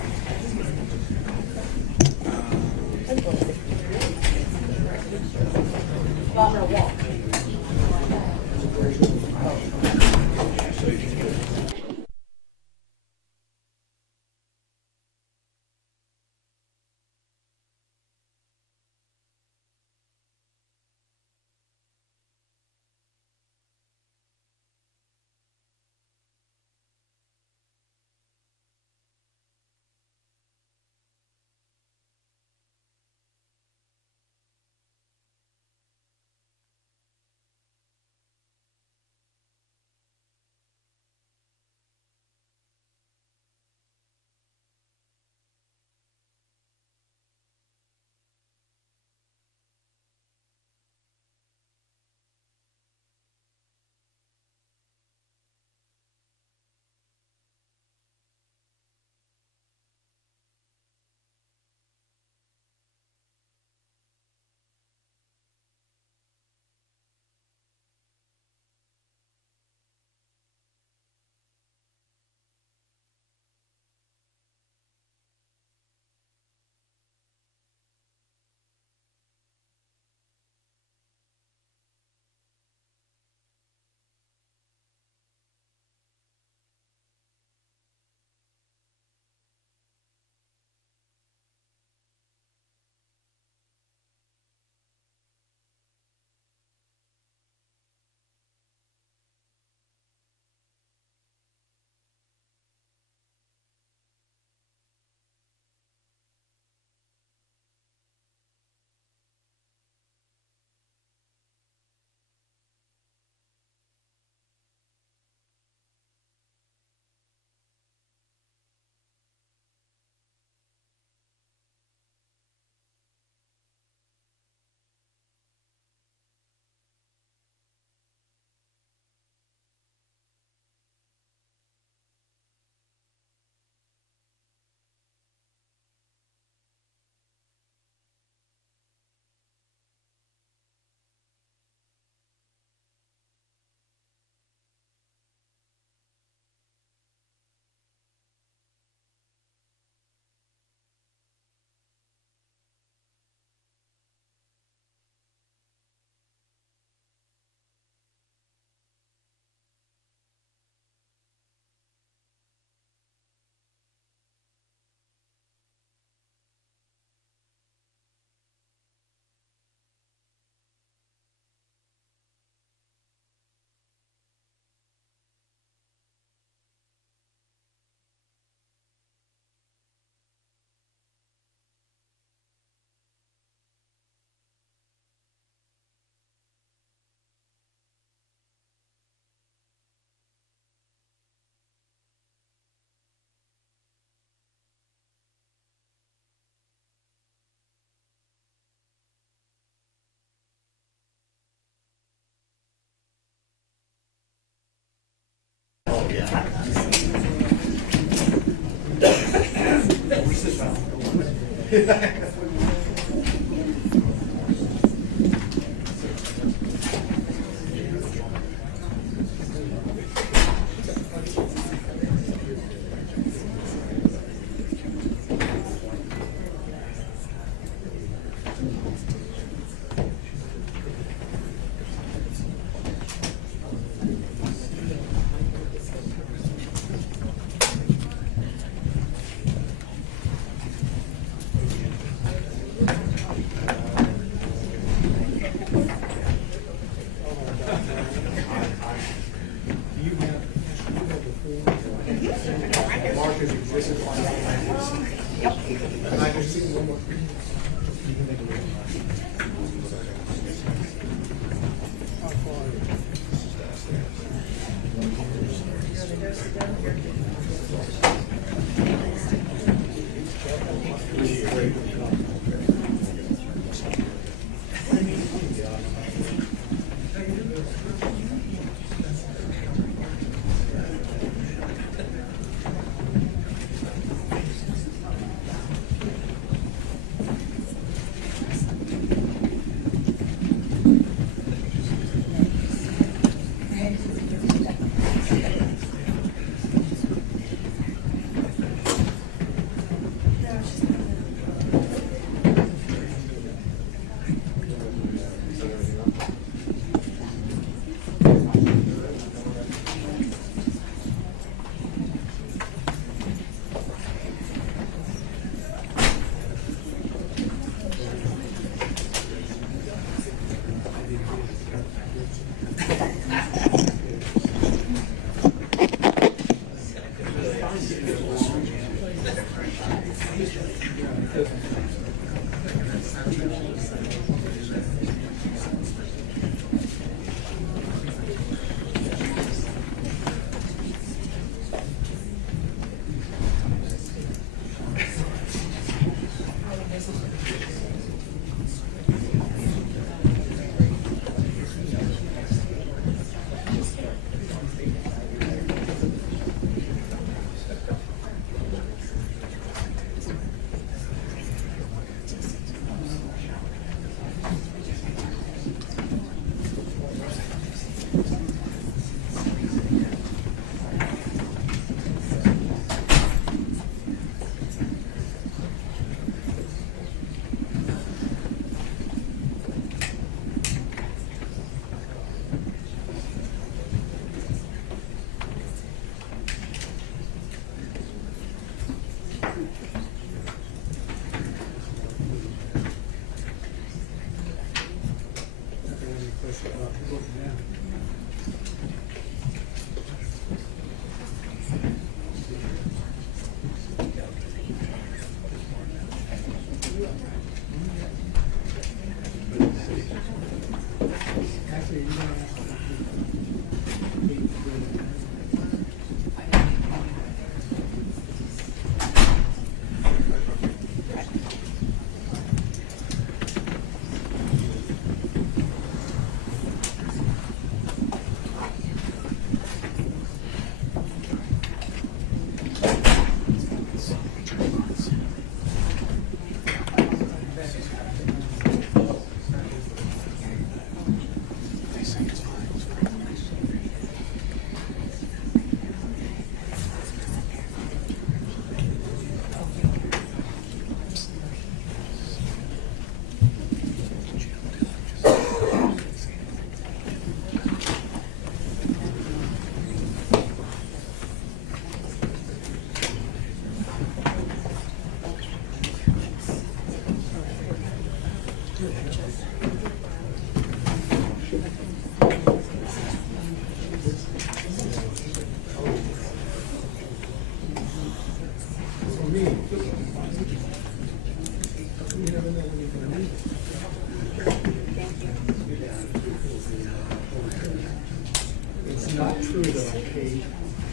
It's not true that I paid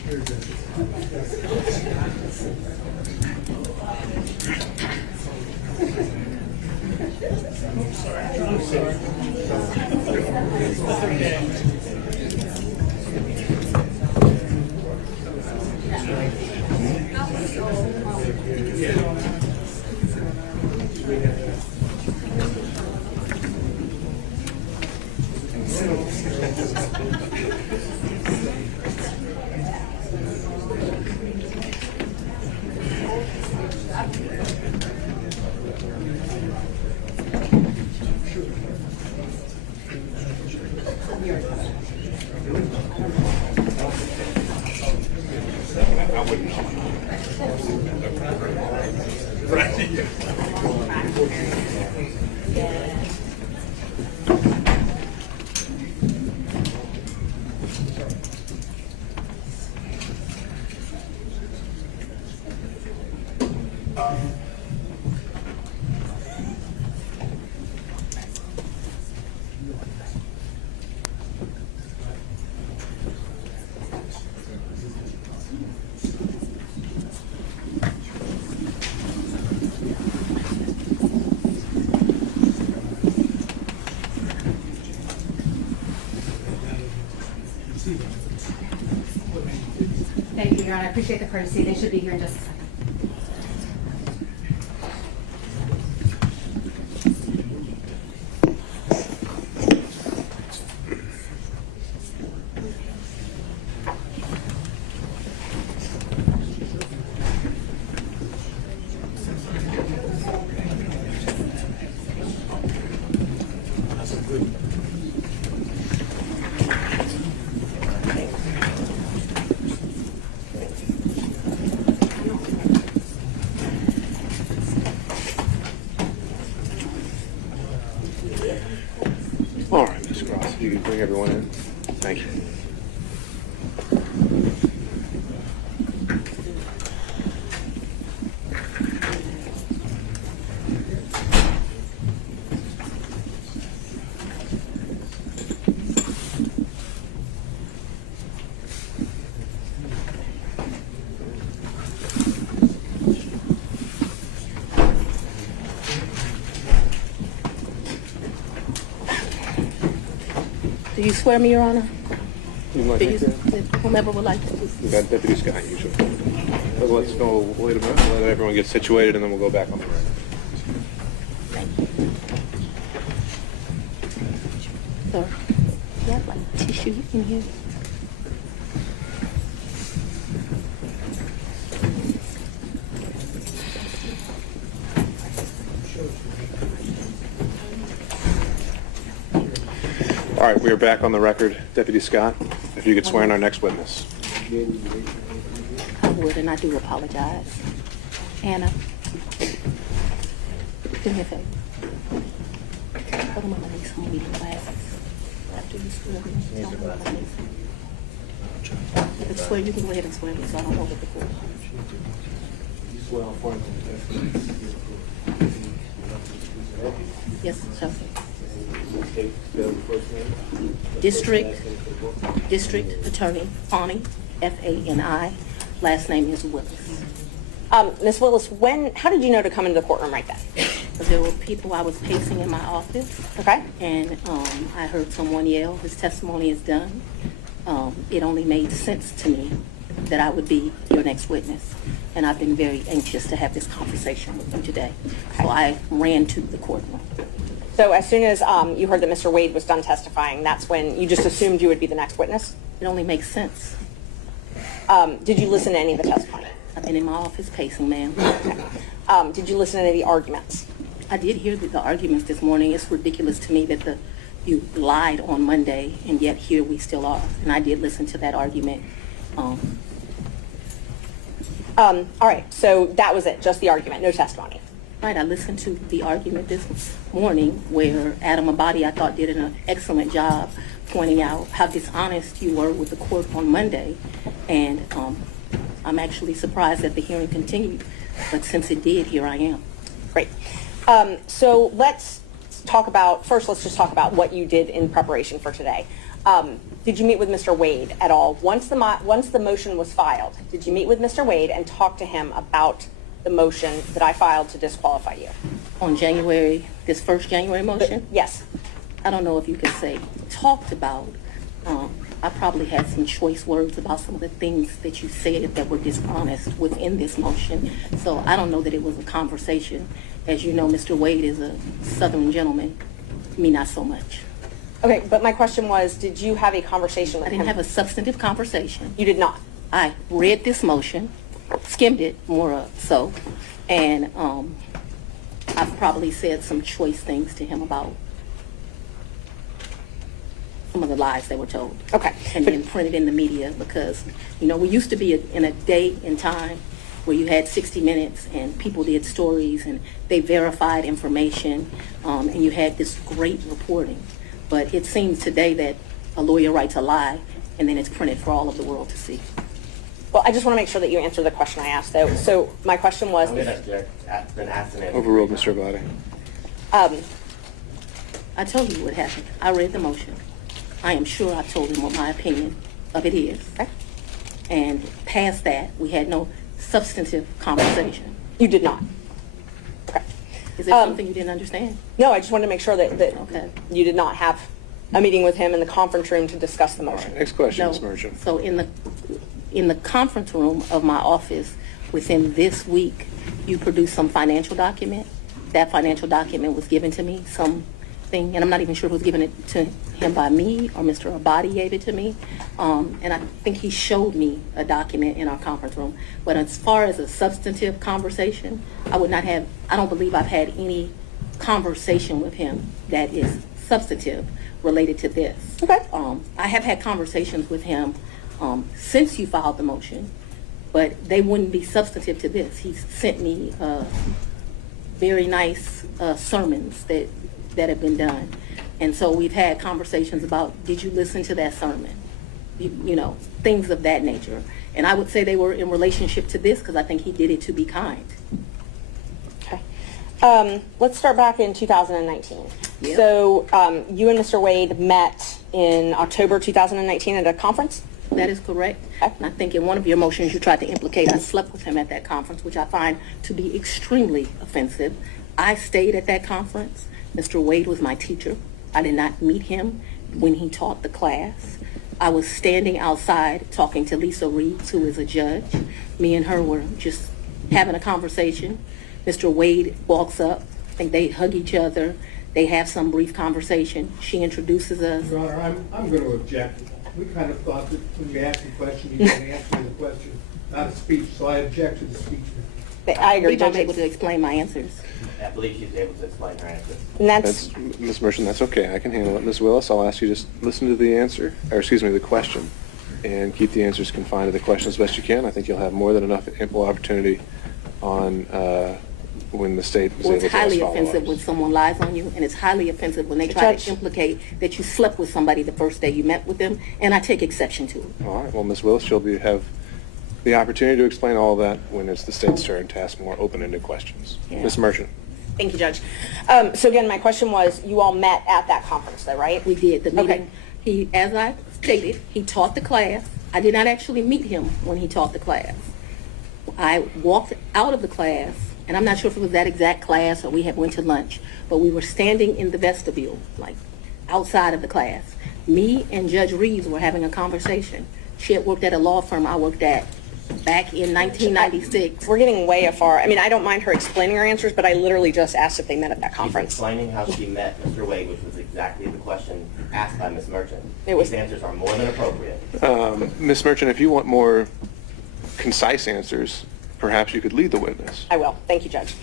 hairdressers. I wouldn't know. Thank you, Your Honor. I appreciate the courtesy. They should be here in just a second. All right, Ms. Cross, you can bring everyone in. Thank you. Do you swear me, Your Honor? You want Do to you, take that? whomever would like to? We got Deputy Scott usually. But let's go, wait a minute, let everyone get situated and then we'll go back on the record. Sir, you have like tissue in here? All right, we are back on the record. Deputy Scott, if you could swear in our next witness. I would, and I do apologize. Anna, do me a favor. Put them on my next home meeting glasses. After you swear me, don't put them on my next. You can swear, you can go ahead and swear me, so I don't hold it before. Yes, sir. District Attorney Fani, F-A-N-I. Last name is Willis. Ms. Willis, how did you know to come into the courtroom right then? There were people, I was pacing in my office. Okay. And I heard someone yell, his testimony is done. It only made sense to me that I would be your next witness. And I've been very anxious to have this conversation with you today. So I ran to the courtroom. So as soon as you heard that Mr. Wade was done testifying, that's when you just assumed you would be the next witness? It only makes sense. Did you listen to any of the testimony? I've been in my office pacing, ma'am. Did you listen to any of the arguments? I did hear the arguments this morning. It's ridiculous to me that you lied on Monday, and yet here we still are. And I did listen to that argument. All right, so that was it, just the argument, no testimony. Right, I listened to the argument this morning where Adam Abadi, I thought, did an excellent job pointing out how dishonest you were with the court on Monday. And I'm actually surprised that the hearing continued, but since it did, here I am. Great. So let's just talk about what you did in preparation for today. Did you meet with Mr. Wade at all? Once the motion was filed, did you meet with Mr. Wade and talk to him about the motion that I filed to disqualify you? On this first January motion? Yes. I don't know if you could say talked about. I probably had some choice words about some of the things that you said that were dishonest within this motion. So I don't know that it was a conversation. As you know, Mr. Wade is a Southern gentleman. Me, not so much. Okay, but my question was, did you have a conversation with I him? didn't have a substantive conversation. You did not? I read this motion, skimmed it more so, and I've probably said some choice things to him about some of the lies they were told. Okay. And then printed in the media because, we used to be in a day and time where you had 60 Minutes and people did stories and they verified information, and you had this great reporting. But it seems today that a lawyer writes a lie and then it's printed for all of the world to see. Well, I just want to make sure that you answer the question I asked, though. So my question was, I'm going to object, been asked and answered. Overruled, Mr. Abadi. I told you what happened. I read the motion. I am sure I told him what my opinion of it is. Okay. And past that, we had no substantive conversation. You did not. Okay. Is there something you didn't understand? No, I just wanted to make sure that Okay. you did not have a meeting with him in the conference room to discuss the motion. Next question, No. Ms. Merchant. So in the conference room of my office, within this week, you produced some financial document. That financial document was given to me, something, and I'm not even sure who was giving it to him by me or Mr. Abadi gave it to me. And I think he showed me a document in our conference room. But as far as a substantive conversation, I don't believe I've had any conversation with him that is substantive related to this. Okay. I have had conversations with him since you filed the motion, but they wouldn't be substantive to this. He sent me very nice sermons that have been done. And so we've had conversations about, did you listen to that sermon? Things of that nature. And I would say they were in relationship to this because I think he did it to be kind. Okay. Let's start back in 2019. Yep. So you and Mr. Wade met in October 2019 at a conference? That is correct. Okay. And I think in one of your motions you tried to implicate I slept with him at that conference, which I find to be extremely offensive. I stayed at that conference. Mr. Wade was my teacher. I did not meet him when he taught the class. I was standing outside talking to Lisa Reeves, who is a judge. Me and her were just having a conversation. Mr. Wade walks up. I think they hug each other. They have some brief conversation. She introduces us. Your Honor, I'm going to object. We kind of thought that when you asked the question, you didn't answer the question, not a speech, so I object to the speech. I I agree, believe I'm Judge. able to explain my answers. I believe she's able to explain her answers. And that's, Ms. Merchant, that's okay. I can handle it. Ms. Willis, I'll ask you just listen to the answer, or excuse me, the question, and keep the answers confined to the question as best you can. I think you'll have more than enough ample opportunity on when the state is Well, able it's to ask highly follow-ups. offensive when someone lies on you, and it's highly offensive when they try Judge. to implicate that you slept with somebody the first day you met with them, and I take exception to it. All right. Well, Ms. Willis, she'll have the opportunity to explain all of that when it's the state's turn to ask more open-ended questions. Yeah. Ms. Merchant. thank you, Judge. So again, my question was, you all met at that conference, though, right? We did the meeting. Okay. As I stated, he taught the class. I did not actually meet him when he taught the class. I walked out of the class, and I'm not sure if it was that exact class or we had went to lunch, but we were standing in the vestibule, like outside of the class. Me and Judge Reeves were having a conversation. She had worked at a law firm I worked at back in 1996. We're getting way afar. I mean, I don't mind her explaining her answers, but I literally just asked if they met at that She's conference. explaining how she met Mr. Wade, which was exactly the question asked by Ms. Merchant. It was- These answers are more than appropriate. Ms. Merchant, if you want more concise answers, perhaps you could lead the witness. I will. Thank you, Judge.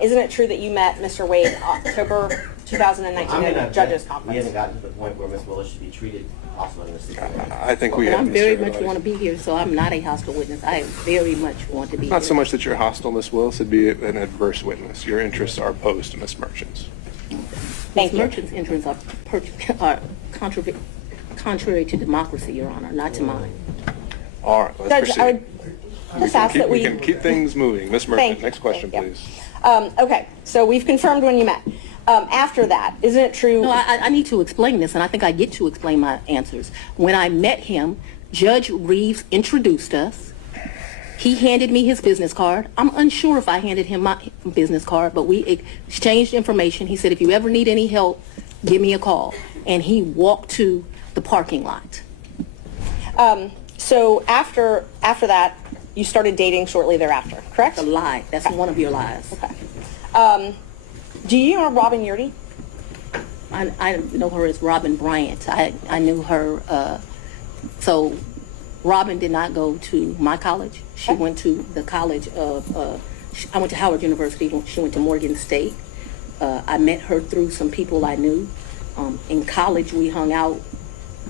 Isn't it true that you met Mr. Wade October 2019 I'm at gonna a judge's object. We conference? haven't gotten to the point where Ms. Willis should be treated hostile in this situation. I think we And have. I'm very Mr. much Abadi. want to be here, so I'm not a hostile witness. I very much want to be here. Not so much that you're hostile, Ms. Willis, it'd be an adverse witness. Your interests are opposed to Ms. Merchant's. Thank Ms. you. Merchant's interests are contrary to democracy, Your Honor, not to mine. All right, let's Judge, I proceed. would just ask that We can keep things moving. Ms. Thank Merchant, you. next question, Thank you. please. Okay, so we've confirmed when you met. After that, isn't it true? No, I need to explain this, and I think I get to explain my answers. When I met him, Judge Reeves introduced us. He handed me his business card. I'm unsure if I handed him my business card, but we exchanged information. He said, if you ever need any help, give me a call. And he walked to the parking lot. So after that, you started dating shortly thereafter, correct? A lie. That's one of your lies. Okay. Do you know Robin Yurdy? I know her as Robin Bryant. I knew her. So Robin did not go to my college. She went to the college of, I went to Howard University. She went to Morgan State. I met her through some people I knew. In college, we hung out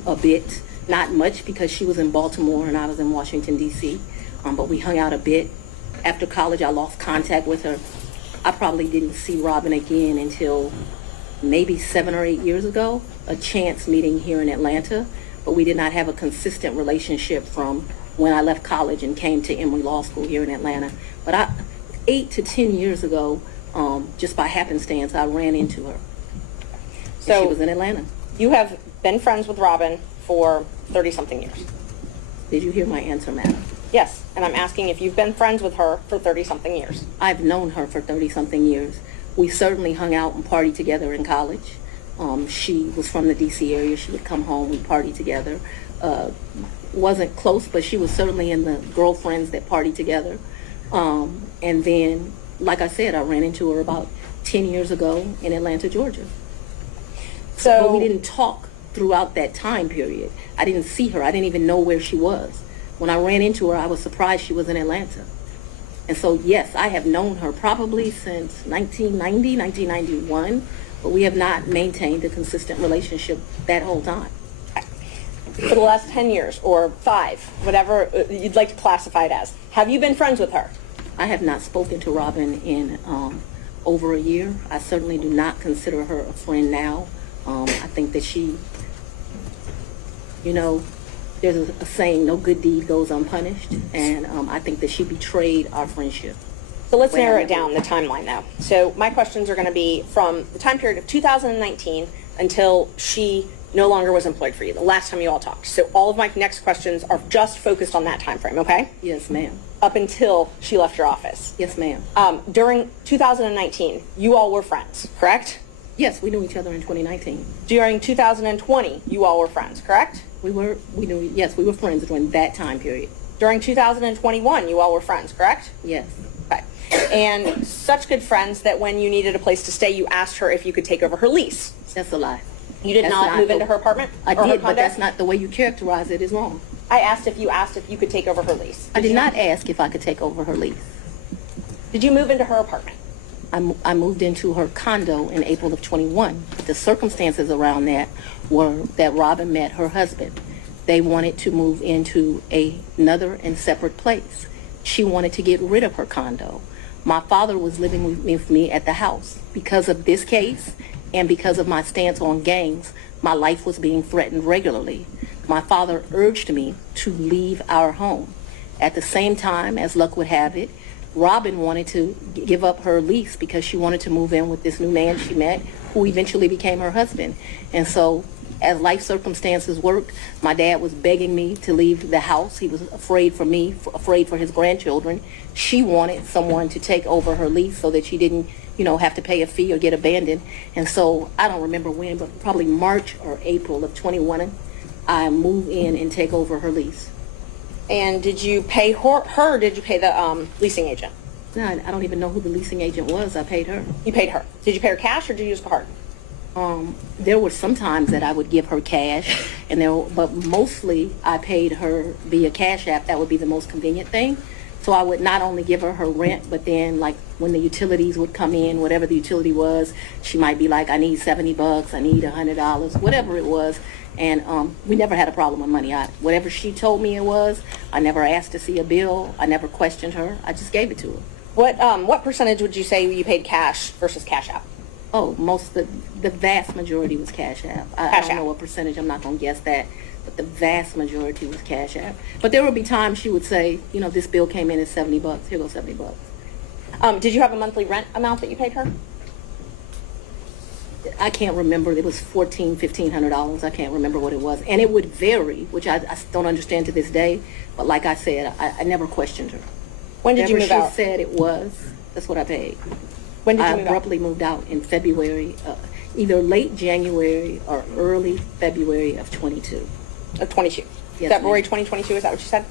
a bit, not much because she was in Baltimore and I was in Washington, D.C., but we hung out a bit. After college, I lost contact with her. I probably didn't see Robin again until maybe 7 or 8 years ago, a chance meeting here in Atlanta, but we did not have a consistent relationship from when I left college and came to Emory Law School here in Atlanta. But 8 to 10 years ago, just by happenstance, I ran into her. So she was in Atlanta. You have been friends with Robin for 30-something years. Did you hear my answer, madam? Yes, and I'm asking if you've been friends with her for 30-something years. I've known her for 30-something years. We certainly hung out and partied together in college. She was from the D.C. area. She would come home, we'd party together. Wasn't close, but she was certainly in the girlfriends that partied together. And then, like I said, I ran into her about 10 years ago in Atlanta, Georgia. But we didn't talk throughout that time period. I didn't see her. I didn't even know where she was. When I ran into her, I was surprised she was in Atlanta. And so, yes, I have known her probably since 1990, 1991, but we have not maintained a consistent relationship that whole time. For the last 10 years or 5, whatever you'd like to classify it as, have you been friends with her? I have not spoken to Robin in over a year. I certainly do not consider her a friend now. I think that she, there's a saying, no good deed goes unpunished, and I think that she betrayed our friendship. So let's narrow it down, the timeline though. So my questions are going to be from the time period of 2019 until she no longer was employed for you, the last time you all talked. So all of my next questions are just focused on that time frame, okay? Yes, ma'am. Up until she left your office. Yes, ma'am. During 2019, you all were friends, correct? Yes, we knew each other in 2019. During 2020, you all were friends, correct? We were friends during that time period. During 2021, you all were friends, correct? Yes. Okay. And such good friends that when you needed a place to stay, you asked her if you could take over her lease. That's a lie. You did not move into her apartment? I or her did, but condo? that's not the way you characterize it is wrong. I asked if you could take over her lease. I did not ask if I could take over her lease. Did you move into her apartment? I moved into her condo in April of 21. The circumstances around that were that Robin met her husband. They wanted to move into another and separate place. She wanted to get rid of her condo. My father was living with me at the house. Because of this case and because of my stance on gangs, my life was being threatened regularly. My father urged me to leave our home. At the same time, as luck would have it, Robin wanted to give up her lease because she wanted to move in with this new man she met, who eventually became her husband. And so, as life circumstances worked, my dad was begging me to leave the house. He was afraid for me, afraid for his grandchildren. She wanted someone to take over her lease so that she didn't, have to pay a fee or get abandoned. And so, I don't remember when, but probably March or April of 21, I moved in and take over her lease. And did you pay her or did you pay the leasing agent? No, I don't even know who the leasing agent was. I paid her. You paid her. Did you pay her cash or did you use a card? There were some times that I would give her cash, but mostly I paid her via Cash App. That would be the most convenient thing. So I would not only give her rent, but then like when the utilities would come in, whatever the utility was, she might be like, I need $70, I need $100, whatever it was. And we never had a problem with money. Whatever she told me it was, I never asked to see a bill. I never questioned her. I just gave it to her. What percentage would you say you paid cash versus Cash App? Oh, the vast majority was Cash App. I don't know what percentage. I'm not going to guess that. But the vast majority was Cash App. But there would be times she would say, this bill came in at $70. Here goes $70. Did you have a monthly rent amount that you paid her? I can't remember. It was $1,400, $1,500. I can't remember what it was. And it would vary, which I don't understand to this day. But like I said, I never questioned her. When did you move out? She said it was, that's what I paid. When did you move out? I abruptly moved out in February, either late January or early February of 22. Of 22. Yes, February ma'am. 2022, is that what you said?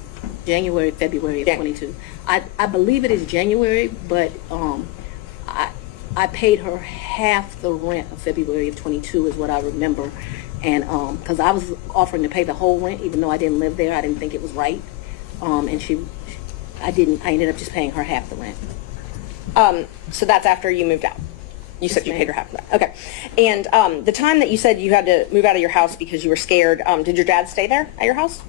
February of 22. I believe it is January, but I paid her half the rent of February of 22 is what I remember. And because I was offering to pay the whole rent, even though I didn't live there, I didn't think it was right. And I ended up just paying her half the rent. So that's after you moved out? You said you ma'am. paid her half of that. Okay. And the time that you said you had to move out of your house because you were scared, did your dad stay there at your house?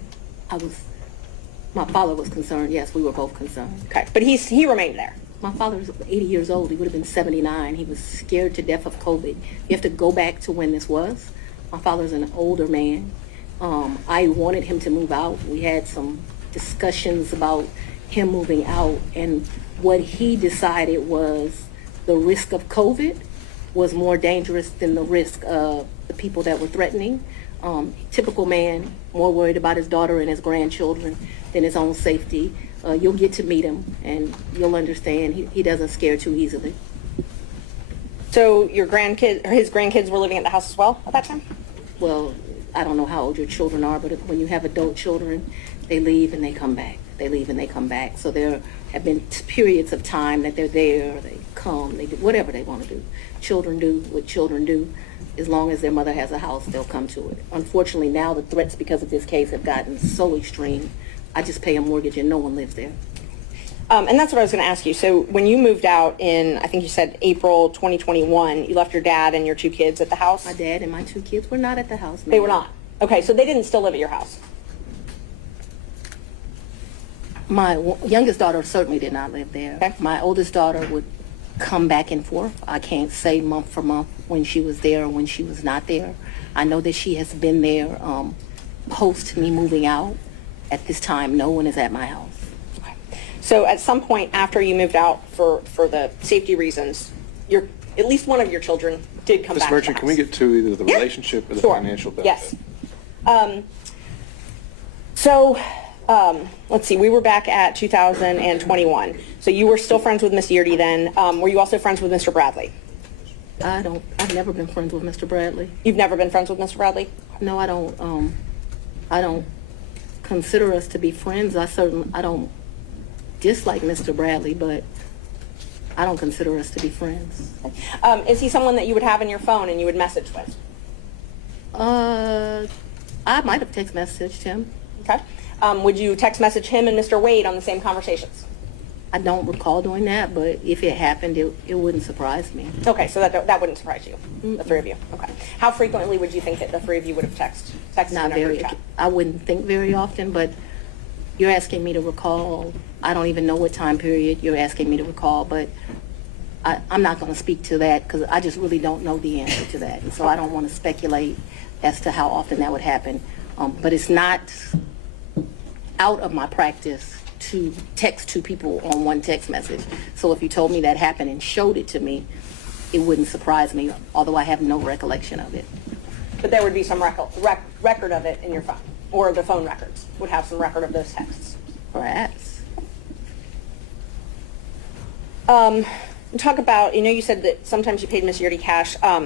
My father was concerned, yes, we were both concerned. Okay. But he remained there. My father's 80 years old. He would have been 79. He was scared to death of COVID. You have to go back to when this was. My father's an older man. I wanted him to move out. We had some discussions about him moving out, and what he decided was the risk of COVID was more dangerous than the risk of the people that were threatening. Typical man, more worried about his daughter and his grandchildren than his own safety. You'll get to meet him, and you'll understand he doesn't scare too easily. So his grandkids were living at the house as well at that time? Well, I don't know how old your children are, but when you have adult children, they leave and they come back. They leave and they come back. So there have been periods of time that they're there, they come, they do whatever they want to do. Children do what children do. As long as their mother has a house, they'll come to it. Unfortunately, now the threats because of this case have gotten so extreme. I just pay a mortgage and no one lives there. And that's what I was going to ask you. So when you moved out in, I think you said April 2021, you left your dad and your 2 kids at the house? My dad and my 2 kids were not at the house, ma'am. They were not? Okay, so they didn't still live at your house? My youngest daughter certainly did not live there. Okay. My oldest daughter would come back and forth. I can't say month for month when she was there or when she was not there. I know that she has been there post me moving out. At this time, no one is at my house. Okay. So at some point after you moved out for the safety reasons, at least one of your children did come Ms. back Merchant, to the can we house. get to either the Yeah. relationship or the Sure. financial benefit? Yes. So let's see, we were back at 2021. So you were still friends with Miss Yeardy then. Were you also friends with Mr. Bradley? I've never been friends with Mr. Bradley. You've never been friends with Mr. Bradley? No, I don't consider us to be friends. I don't dislike Mr. Bradley, but I don't consider us to be friends. Is he someone that you would have in your phone and you would message with? I might have text messaged him. Okay. Would you text message him and Mr. Wade on the same conversations? I don't recall doing that, but if it happened, it wouldn't surprise me. Okay, so that wouldn't surprise you, the 3 of you. Okay. How frequently would you think that the 3 of you would have texted Not in a group very. chat? I wouldn't think very often, but you're asking me to recall. I don't even know what time period you're asking me to recall, but I'm not going to speak to that because I just really don't know the answer to that, and so I don't want to speculate as to how often that would happen. But it's not out of my practice to text 2 people on one text message. So if you told me that happened and showed it to me, it wouldn't surprise me, although I have no recollection of it. But there would be some record of it in your phone, or the phone records would have some record of those texts. Perhaps. Talk about, you said that sometimes you paid Miss Yeardy cash. I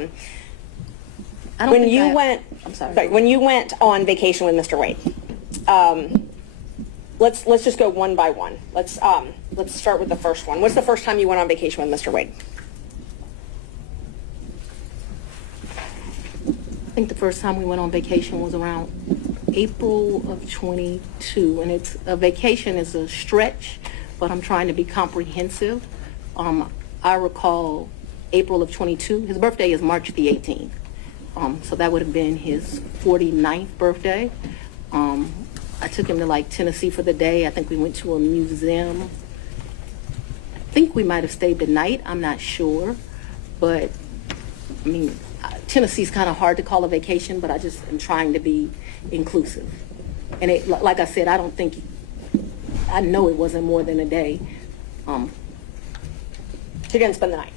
don't When think you I- went, I'm sorry. when you went on vacation with Mr. Wade, let's just go one by one. Let's start with the first one. What's the first time you went on vacation with Mr. Wade? I think the first time we went on vacation was around April of 22, and it's a vacation is a stretch, but I'm trying to be comprehensive. I recall April of 22. His birthday is March the 18th, so that would have been his 49th birthday. I took him to like Tennessee for the day. I think we went to a museum. I think we might have stayed the night. I'm not sure, but I mean, Tennessee's kind of hard to call a vacation, but I just am trying to be inclusive. And it, like I said, I know it wasn't more than a day. You didn't spend the night.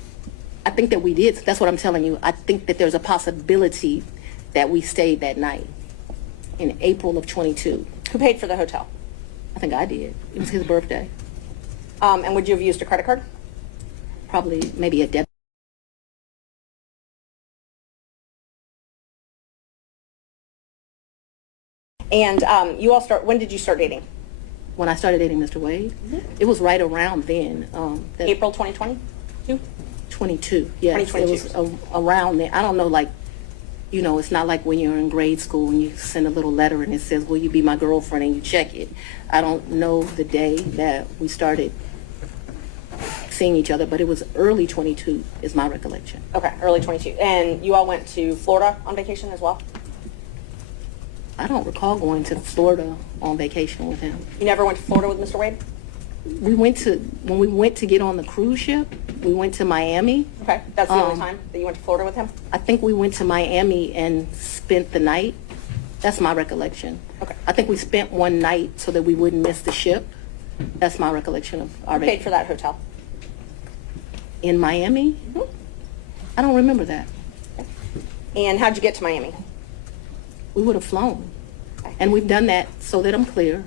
I think that we did. That's what I'm telling you. I think that there's a possibility that we stayed that night in April of 22. Who paid for the hotel? I think I did. It was his birthday. And would you have used a credit card? Probably maybe a debit. And when did you start dating? When I started dating Mr. Wade, it was right around then. April 2022? 22, yes. 2022. It was around then. I don't know, it's not like when you're in grade school and you send a little letter and it says, will you be my girlfriend, and you check it. I don't know the day that we started seeing each other, but it was early 22 is my recollection. Okay, early 22. And you all went to Florida on vacation as well? I don't recall going to Florida on vacation with him. You never went to Florida with Mr. Wade? When we went to get on the cruise ship, we went to Miami. Okay, that's the only time that you went to Florida with him? I think we went to Miami and spent the night. That's my recollection. Okay. I think we spent one night so that we wouldn't miss the ship. That's my recollection of our Who paid for that hotel? In Miami? I don't remember that. And how'd you get to Miami? We would have flown. And we've done that, so that I'm clear,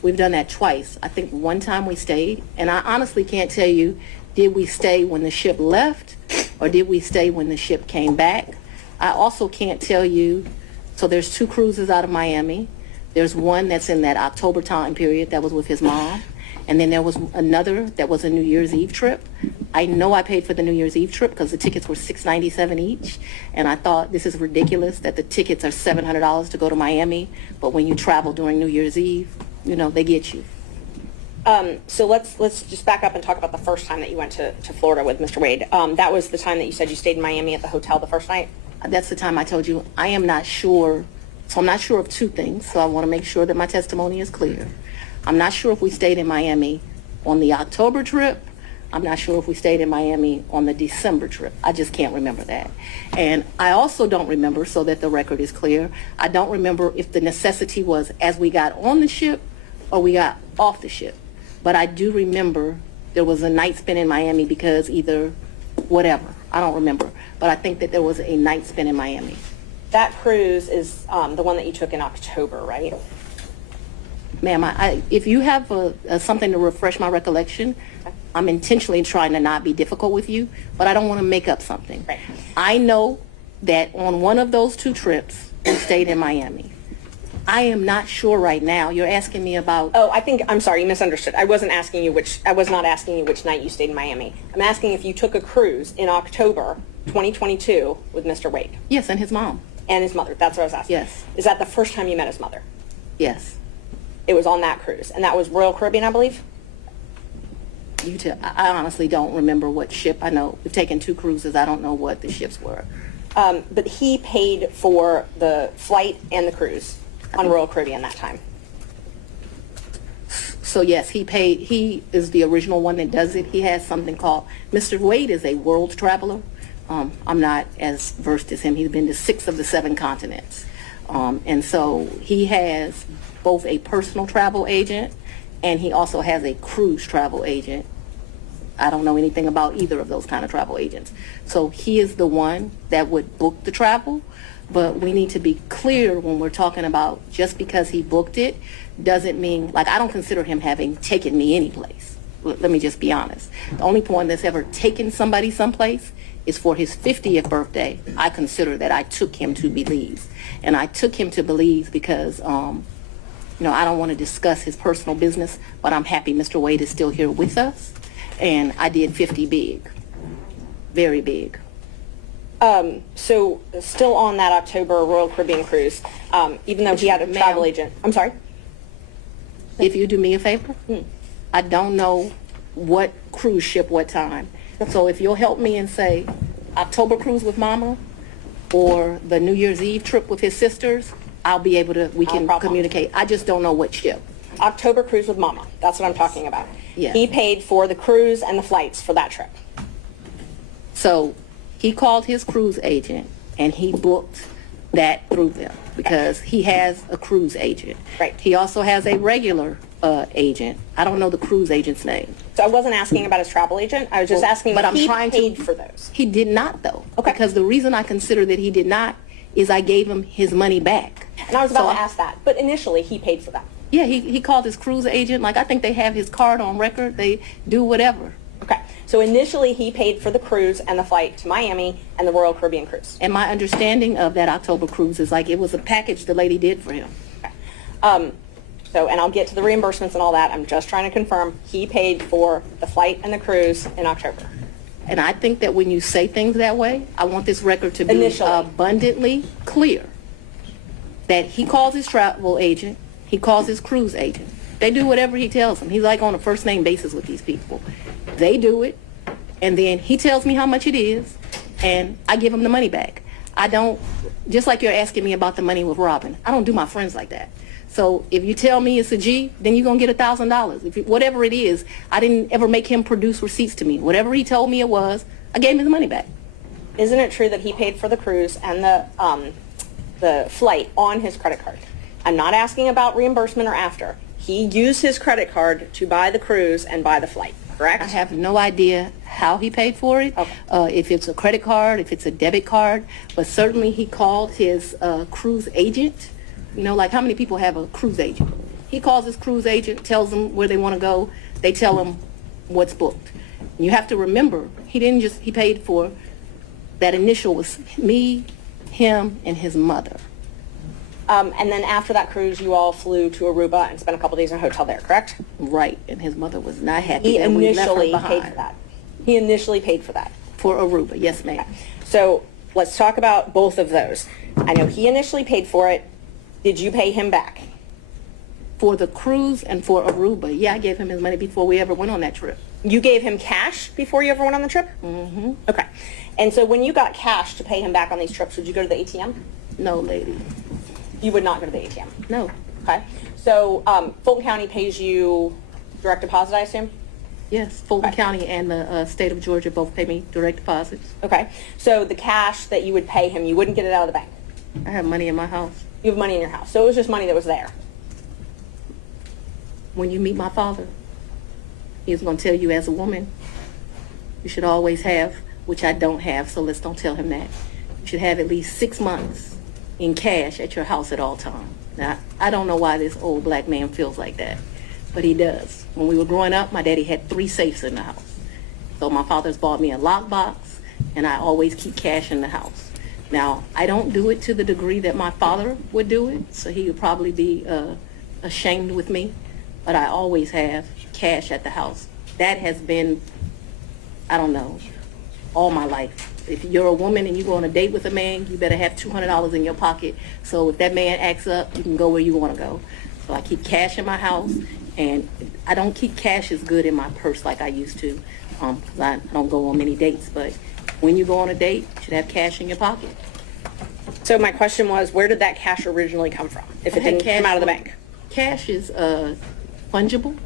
we've done that twice. I think one time we stayed, and I honestly can't tell you, did we stay when the ship left or did we stay when the ship came back? I also can't tell you, so there's 2 cruises out of Miami. There's one that's in that October time period that was with his mom. And then there was another that was a New Year's Eve trip. I know I paid for the New Year's Eve trip because the tickets were $697 each. And I thought this is ridiculous that the tickets are $700 to go to Miami. But when you travel during New Year's Eve, you know, they get you. So let's just back up and talk about the first time that you went to Florida with Mr. Wade. That was the time that you said you stayed in Miami at the hotel the first night? That's the time I told you I am not sure. So I'm not sure of 2 things. So I want to make sure that my testimony is clear. I'm not sure if we stayed in Miami on the October trip. I'm not sure if we stayed in Miami on the December trip. I just can't remember that. And I also don't remember, so that the record is clear, I don't remember if the necessity was as we got on the ship or we got off the ship. But I do remember there was a night spent in Miami because either whatever. I don't remember. But I think that there was a night spent in Miami. That cruise is the one that you took in October, right? Ma'am, if you have something to refresh my recollection, I'm intentionally trying to not be difficult with you, but I don't want to make up something. Right. I know that on one of those 2 trips, we stayed in Miami. I am not sure right now. You're asking me about... Oh, I'm sorry, you misunderstood. I was not asking you which night you stayed in Miami. I'm asking if you took a cruise in October 2022 with Mr. Wade. Yes, and his mom. And his mother. That's what I was asking. Yes. Is that the first time you met his mother? Yes. It was on that cruise, and that was Royal Caribbean, I believe? I honestly don't remember what ship. I know we've taken 2 cruises. I don't know what the ships were. But he paid for the flight and the cruise on Royal Caribbean that time. So yes, he paid. He is the original one that does it. He has something called, Mr. Wade is a world traveler. I'm not as versed as him. He's been to 6 of the 7 continents. And so he has both a personal travel agent and he also has a cruise travel agent. I don't know anything about either of those kind of travel agents. So he is the one that would book the travel, but we need to be clear when we're talking about just because he booked it doesn't mean, like, I don't consider him having taken me any place. Let me just be honest. The only point that's ever taken somebody someplace is for his 50th birthday. I consider that I took him to Belize. And I took him to Belize because, I don't want to discuss his personal business, but I'm happy Mr. Wade is still here with us. And I did 50 big, very big. So still on that October Royal Caribbean cruise, even though he had a travel agent. I'm sorry? If you do me a favor, I don't know what cruise ship, what time. So if you'll help me and say October cruise with Mama or the New Year's Eve trip with his sisters, I'll be able to, we can communicate. I just don't know what ship. October cruise with Mama. That's what I'm talking about. Yeah. He paid for the cruise and the flights for that trip. So he called his cruise agent and he booked that through them because he has a cruise agent. Right. He also has a regular agent. I don't know the cruise agent's name. So I wasn't asking about his travel agent. I was just asking if he paid for those. He did not, though. Okay. Because the reason I consider that he did not is I gave him his money back. And I was about to ask that. But initially, he paid for them. Yeah, he called his cruise agent. Like, I think they have his card on record. They do whatever. Okay. So initially, he paid for the cruise and the flight to Miami and the Royal Caribbean cruise. And my understanding of that October cruise is like it was a package the lady did for him. Okay. And I'll get to the reimbursements and all that. I'm just trying to confirm he paid for the flight and the cruise in October. And I think that when you say things that way, I want this record to be Initially. abundantly clear that he calls his travel agent, he calls his cruise agent. They do whatever he tells them. He's like on a first name basis with these people. They do it. and then he tells me how much it is, and I give him the money back. I don't, just like you're asking me about the money with Robin, I don't do my friends like that. So if you tell me it's a G, then you're going to get $1,000. If whatever it is, I didn't ever make him produce receipts to me. Whatever he told me it was, I gave him the money back. Isn't it true that he paid for the cruise and the flight on his credit card? I'm not asking about reimbursement or after. He used his credit card to buy the cruise and buy the flight, correct? I have no idea how he paid for it, Okay. if it's a credit card, if it's a debit card, but certainly he called his cruise agent. You know, like how many people have a cruise agent? He calls his cruise agent, tells them where they want to go. They tell him what's booked. And you have to remember, he paid for, that initial was me, him, and his mother. And then after that cruise, you all flew to Aruba and spent a couple days in a hotel there, correct? Right, and his mother was not happy He that we left her initially behind. paid for that. He initially paid for that. For Aruba, yes ma'am. So let's talk about both of those. I know he initially paid for it. Did you pay him back? For the cruise and for Aruba, yeah, I gave him his money before we ever went on that trip. You gave him cash before you ever went on the trip? Mm-hmm. Okay. And so when you got cash to pay him back on these trips, would you go to the ATM? No, lady, You would not go to the ATM. no. Okay. So Fulton County pays you direct deposit, I assume? Yes, Fulton Okay. County and the state of Georgia both pay me direct deposits. Okay. So the cash that you would pay him, you wouldn't get it out of the bank. I have money in my house. You have money in your house. So it was just money that was there. When you meet my father, he's going to tell you as a woman, you should always have, which I don't have, so let's don't tell him that. You should have at least 6 months in cash at your house at all times. Now, I don't know why this old black man feels like that, but he does. When we were growing up, my daddy had 3 safes in the house. So my father's bought me a lockbox, and I always keep cash in the house. Now, I don't do it to the degree that my father would do it, so he would probably be ashamed with me, but I always have cash at the house. That has been, I don't know, all my life. If you're a woman and you go on a date with a man, you better have $200 in your pocket, so if that man acts up, you can go where you want to go. So I keep cash in my house, and I don't keep cash as good in my purse like I used to, because I don't go on many dates, but when you go on a date, you should have cash in your pocket. So my question was, where did that cash originally come from? If it I had didn't come out of the for- bank? Cash is fungible.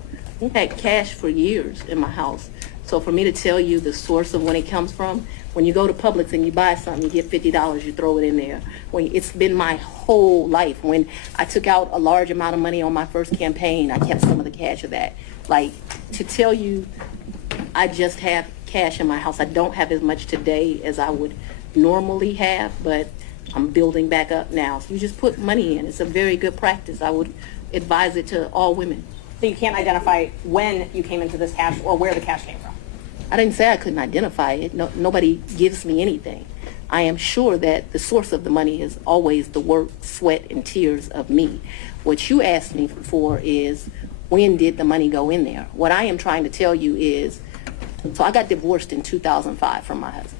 I had cash for years in my house. So for me to tell you the source of when it comes from, when you go to Publix and you buy something, you get $50, you throw it in there. It's been my whole life. When I took out a large amount of money on my first campaign, I kept some of the cash of that. Like, to tell you I just have cash in my house. I don't have as much today as I would normally have, but I'm building back up now. So you just put money in. It's a very good practice. I would advise it to all women. So you can't identify when you came into this cash or where the cash came from? I didn't say I couldn't identify it. No, nobody gives me anything. I am sure that the source of the money is always the work, sweat, and tears of me. What you asked me for is, when did the money go in there? What I am trying to tell you is, so I got divorced in 2005 from my husband.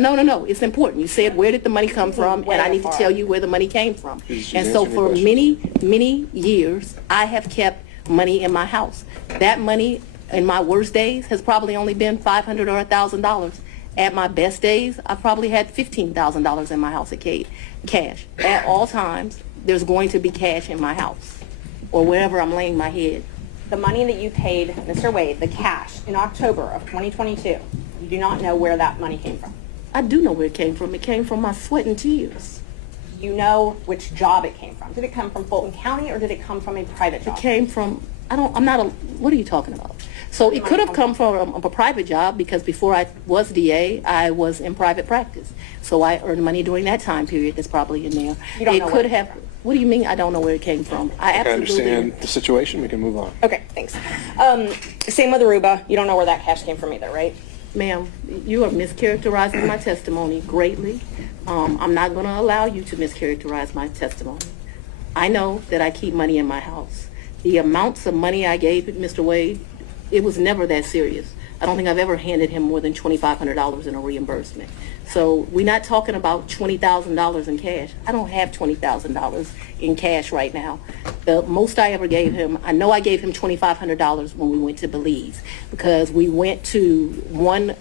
No, it's important. You said, where did the money come from? And I need to tell you where the money came from. And so for many years, I have kept money in my house. That money in my worst days has probably only been $500 or $1,000. At my best days, I probably had $15,000 in my house at cash. At all times, there's going to be cash in my house or wherever I'm laying my head. The money that you paid Mr. Wade, the cash, in October of 2022, you do not know where that money came from. I do know where it came from. It came from my sweat and tears. You know which job it came from. Did it come from Fulton County or did it come from a private job? It came from, what are you talking about? So it could have come from a private job because before I was DA, I was in private practice. So I earned money during that time period that's probably in there. You don't know where it came from. What do you mean I don't know where it came from? I I absolutely understand the situation. We can move on. Okay, thanks. Same with Aruba. You don't know where that cash came from either, right? Ma'am, you are mischaracterizing my testimony greatly. I'm not going to allow you to mischaracterize my testimony. I know that I keep money in my house. The amounts of money I gave Mr. Wade, it was never that serious. I don't think I've ever handed him more than $2,500 in a reimbursement. So we're not talking about $20,000 in cash. I don't have $20,000 in cash right now. The most I ever gave him, I know I gave him $2,500 when we went to Belize, because we went to one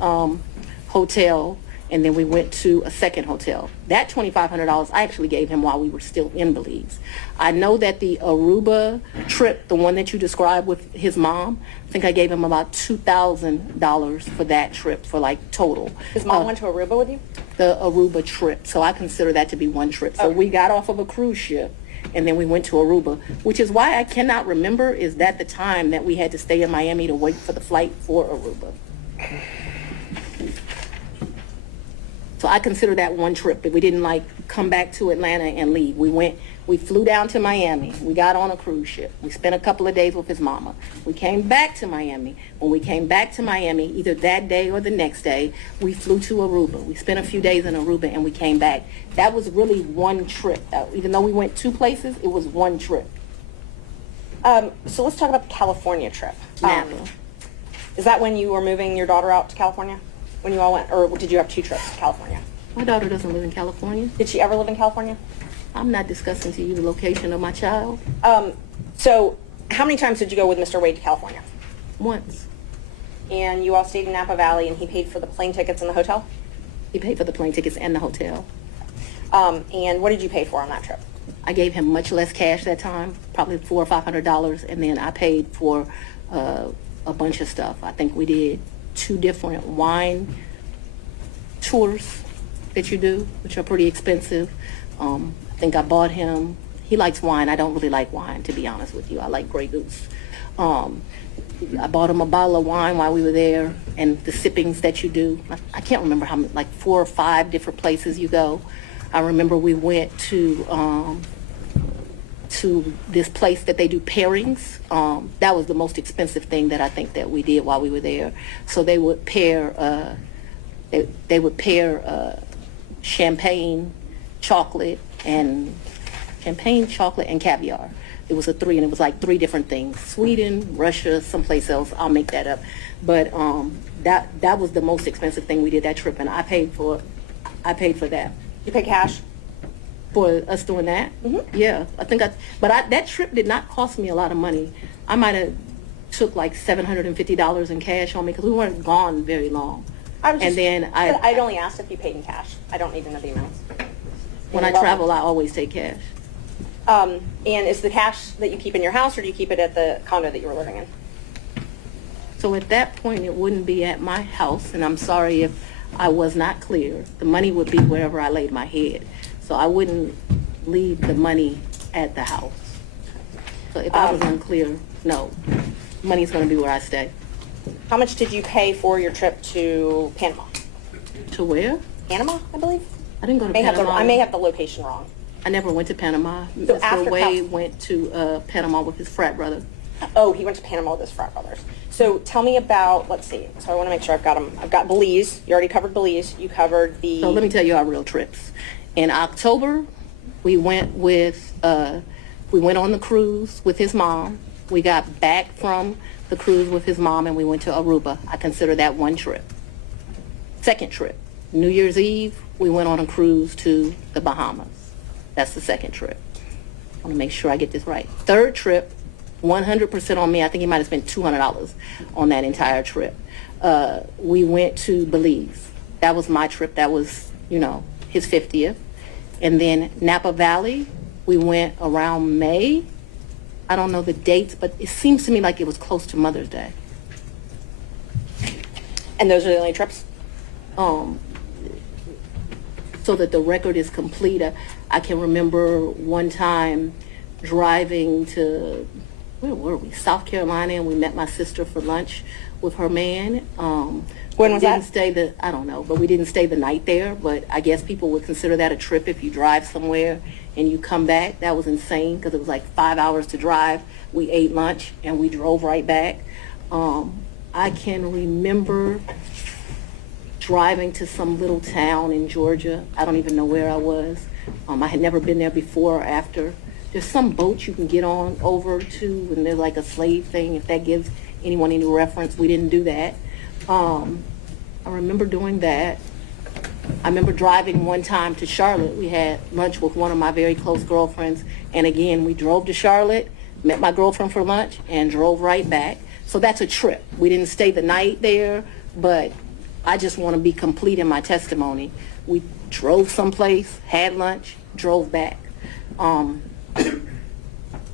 hotel and then we went to a second hotel. That $2,500 I actually gave him while we were still in Belize. I know that the Aruba trip, the one that you described with his mom, I think I gave him about $2,000 for that trip, for like total. His mom went to Aruba with you? The Aruba trip, so I consider that to be one trip. So we got off of a cruise ship and then we went to Aruba, which is why I cannot remember is that the time that we had to stay in Miami to wait for the flight for Aruba. So I consider that one trip, but we didn't like come back to Atlanta and leave. We flew down to Miami. We got on a cruise ship. We spent a couple of days with his mama. We came back to Miami. When we came back to Miami, either that day or the next day, we flew to Aruba. We spent a few days in Aruba and we came back. That was really one trip. Even though we went two places, it was one trip. So let's talk about the California trip. Napa. Is that when you were moving your daughter out to California? When you all went, or did you have two trips to California? My daughter doesn't live in California. Did she ever live in California? I'm not discussing to you the location of my child. So how many times did you go with Mr. Wade to California? Once. And you all stayed in Napa Valley and he paid for the plane tickets and the hotel? He paid for the plane tickets and the hotel. And what did you pay for on that trip? I gave him much less cash that time, probably $400 or $500, and then I paid for a bunch of stuff. I think we did 2 different wine tours that you do, which are pretty expensive. I think I bought him, he likes wine. I don't really like wine, to be honest with you. I like Grey Goose. I bought him a bottle of wine while we were there, and the sippings that you do. I can't remember how many, like 4 or 5 different places you go. I remember we went to this place that they do pairings. That was the most expensive thing that I think that we did while we were there. So they would pair, champagne, chocolate, and caviar. It was a 3, and it was like 3 different things: Sweden, Russia, someplace else. I'll make that up. But that was the most expensive thing we did that trip, and I paid for that. You pay cash? For us doing that? Mm-hmm. Yeah, I think that trip did not cost me a lot of money. I might have took like $750 in cash on me because we weren't gone very long. I'd only asked if you paid in cash. I don't need to know the amounts. When I travel, I always take cash. And is the cash that you keep in your house, or do you keep it at the condo that you were living in? So at that point, it wouldn't be at my house, and I'm sorry if I was not clear. The money would be wherever I laid my head. So I wouldn't leave the money at the house. So if I was unclear, no. Money's going to be where I stay. How much did you pay for your trip to Panama? To where? Panama, I believe? I didn't go to Panama. I may have the location wrong. I never went to Panama. So Mr. after Wade went to Panama with his frat brother. Oh, he went to Panama with his frat brothers. So tell me about, let's see. So I want to make sure I've got them. I've got Belize. You already covered Belize. You covered the... So let me tell you our real trips. In October, we went on the cruise with his mom. We got back from the cruise with his mom and we went to Aruba. I consider that one trip. Second trip, New Year's Eve, we went on a cruise to the Bahamas. That's the second trip. I want to make sure I get this right. Third trip, 100% on me. I think he might have spent $200 on that entire trip. We went to Belize. That was my trip. That was, his 50th. And then Napa Valley, we went around May. I don't know the dates, but it seems to me like it was close to Mother's Day. And those are the only trips? So that the record is complete, I can remember one time driving to, where were we? South Carolina, and we met my sister for lunch with her man. When was that? I don't know, but we didn't stay the night there. But I guess people would consider that a trip if you drive somewhere and you come back. That was insane because it was like 5 hours to drive. We ate lunch and we drove right back. I can remember driving to some little town in Georgia. I don't even know where I was. I had never been there before or after. There's some boat you can get on over to, and there's like a slave thing, if that gives anyone any reference. We didn't do that. I remember doing that. I remember driving one time to Charlotte. We had lunch with one of my very close girlfriends. And again, we drove to Charlotte, met my girlfriend for lunch, and drove right back. So that's a trip. We didn't stay the night there, but I just want to be complete in my testimony. We drove someplace, had lunch, drove back.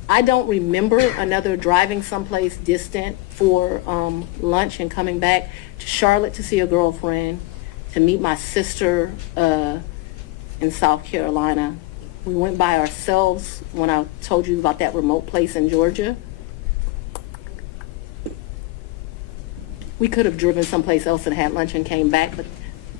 I don't remember another driving someplace distant for lunch and coming back to Charlotte to see a girlfriend, to meet my sister in South Carolina. We went by ourselves when I told you about that remote place in Georgia. We could have driven someplace else and had lunch and came back, but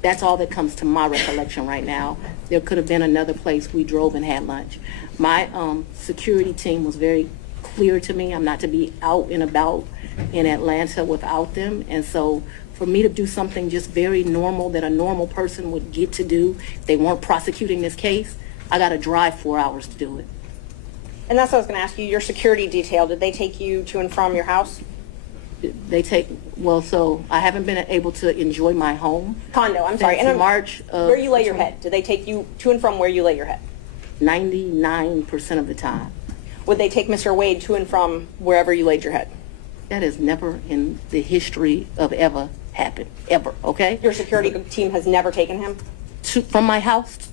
that's all that comes to my recollection right now. There could have been another place we drove and had lunch. My security team was very clear to me. I'm not to be out and about in Atlanta without them. And so for me to do something just very normal that a normal person would get to do, if they weren't prosecuting this case, I got to drive 4 hours to do it. And that's what I was going to ask you. Your security detail, did they take you to and from your house? They take, well, so I haven't been able to enjoy my home. Condo, I'm sorry. Since March of where you lay your head. Did they take you to and from where you lay your head? 99% of the time. Would they take Mr. Wade to and from wherever you laid your head? That has never in the history of ever happened, ever, okay? Your security team has never taken him? From my house?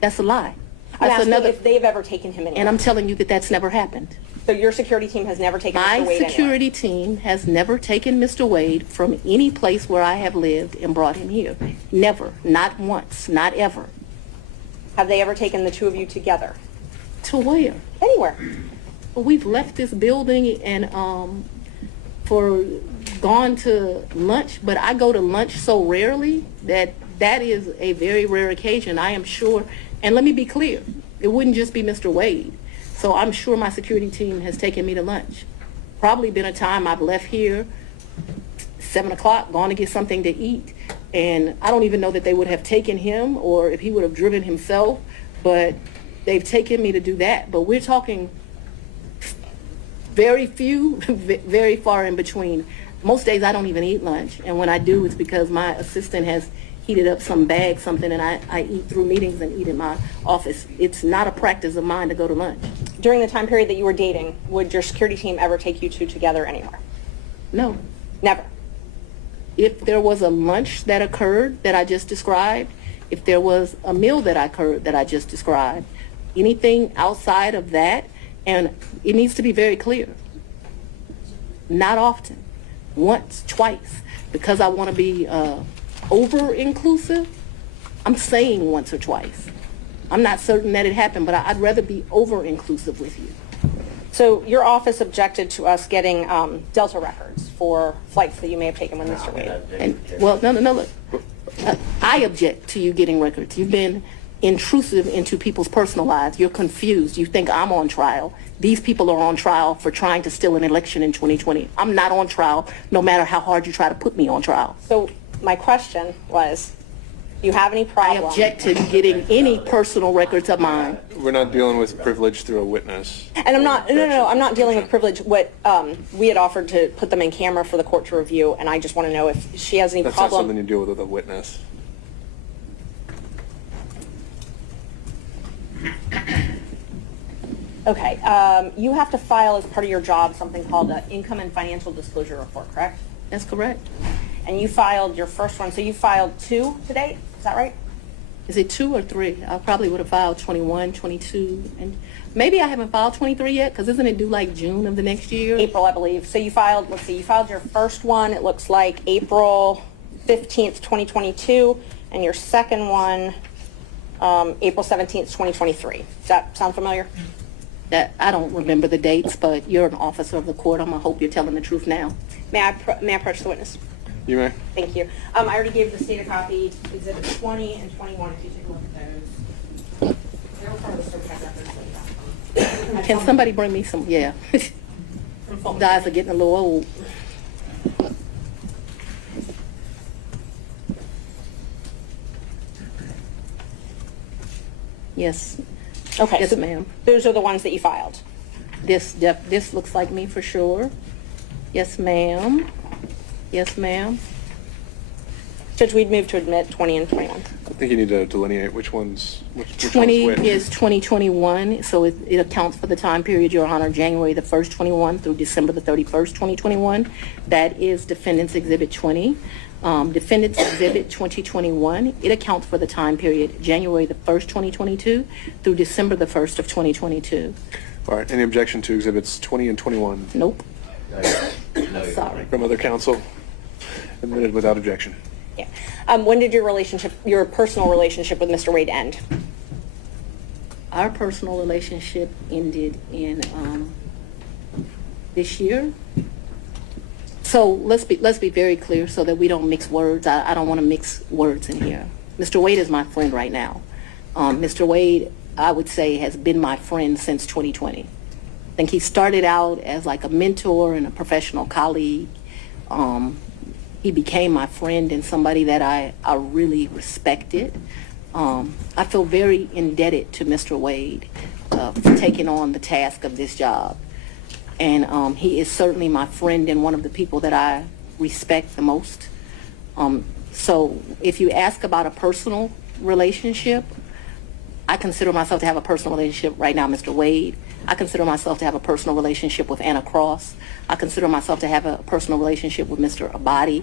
That's a lie. I'm That's asking another, if they've ever taken him anywhere. and I'm telling you that that's never happened. So your security team has never taken Mr. My Wade security team has never taken Mr. Wade from any place where I have lived and brought him here. Never, not once, not ever. anywhere? Have they ever taken the two of you together? To where? Anywhere. We've left this building and for gone to lunch, but I go to lunch so rarely that that is a very rare occasion, I am sure. And let me be clear, it wouldn't just be Mr. Wade. So I'm sure my security team has taken me to lunch. Probably been a time I've left here 7 o'clock, gone to get something to eat. And I don't even know that they would have taken him or if he would have driven himself, but they've taken me to do that. But we're talking very few, very far in between. Most days I don't even eat lunch. And when I do, it's because my assistant has heated up some bag, something, and I eat through meetings and eat in my office. It's not a practice of mine to go to lunch. During the time period that you were dating, would your security team ever take you two together anywhere? No. Never. If there was a lunch that occurred that I just described, if there was a meal that occurred that I just described, anything outside of that, and it needs to be very clear, not often, once, twice, because I want to be over-inclusive, I'm saying once or twice. I'm not certain that it happened, but I'd rather be over-inclusive with you. So your office objected to us getting Delta records for flights that you may have taken with Mr. Wade. And, well, no, look. I object to you getting records. You've been intrusive into people's personal lives. You're confused. You think I'm on trial. These people are on trial for trying to steal an election in 2020. I'm not on trial, no matter how hard you try to put me on trial. So my question was, do you have any I problem? object to getting any personal records of mine. We're not dealing with privilege through a witness. And I'm not, no, I'm not dealing with privilege. What we had offered to put them in camera for the court to review, and I just want to know if she has any That's not something problem. you deal with a witness. Okay, you have to file as part of your job something called an income and financial disclosure report, correct? That's correct. And you filed your first one, so you filed 2 to date, is that right? Is it 2 or 3? I probably would have filed 21, 22, and maybe I haven't filed 23 yet, because isn't it due like June of the next year? April, I believe. So you filed, let's see, you filed your first one, it looks like April 15th, 2022, and your second one, April 17th, 2023. Does that sound familiar? That I don't remember the dates, but you're an officer of the court. I'm gonna hope you're telling the truth now. May I approach the witness? You may. Thank you. I already gave the state a copy, exhibits 20 and 21, if you take a look at those. They're part of the certified records. Can somebody bring me some? Yeah. From Fulton. Guys are getting a little old. Yes. Okay, Yes, so ma'am. those are the ones that you filed. This looks like me for sure. Yes, ma'am. Yes, ma'am. Judge, we'd move to admit 20 and 21. I think you need to delineate which one's which 20 one's which. is 2021, so it accounts for the time period, Your Honor, January the 1st, 21 through December the 31st, 2021. That is Defendant's Exhibit 20. Defendant's Exhibit 2021, it accounts for the time period January the 1st, 2022 through December the 1st of 2022. All right. Any objection to exhibits 20 and 21 Nope. No, Sorry. from other counsel? Admitted without objection. Yeah. When did your personal relationship with Mr. Wade end? Our personal relationship ended in this year. So let's be very clear so that we don't mix words. I don't want to mix words in here. Mr. Wade is my friend right now. Mr. Wade, I would say, has been my friend since 2020. I think he started out as like a mentor and a professional colleague. He became my friend and somebody that I really respected. I feel very indebted to Mr. Wade for taking on the task of this job. And he is certainly my friend and one of the people that I respect the most. So if you ask about a personal relationship, I consider myself to have a personal relationship right now, Mr. Wade. I consider myself to have a personal relationship with Anna Cross. I consider myself to have a personal relationship with Mr. Abadi.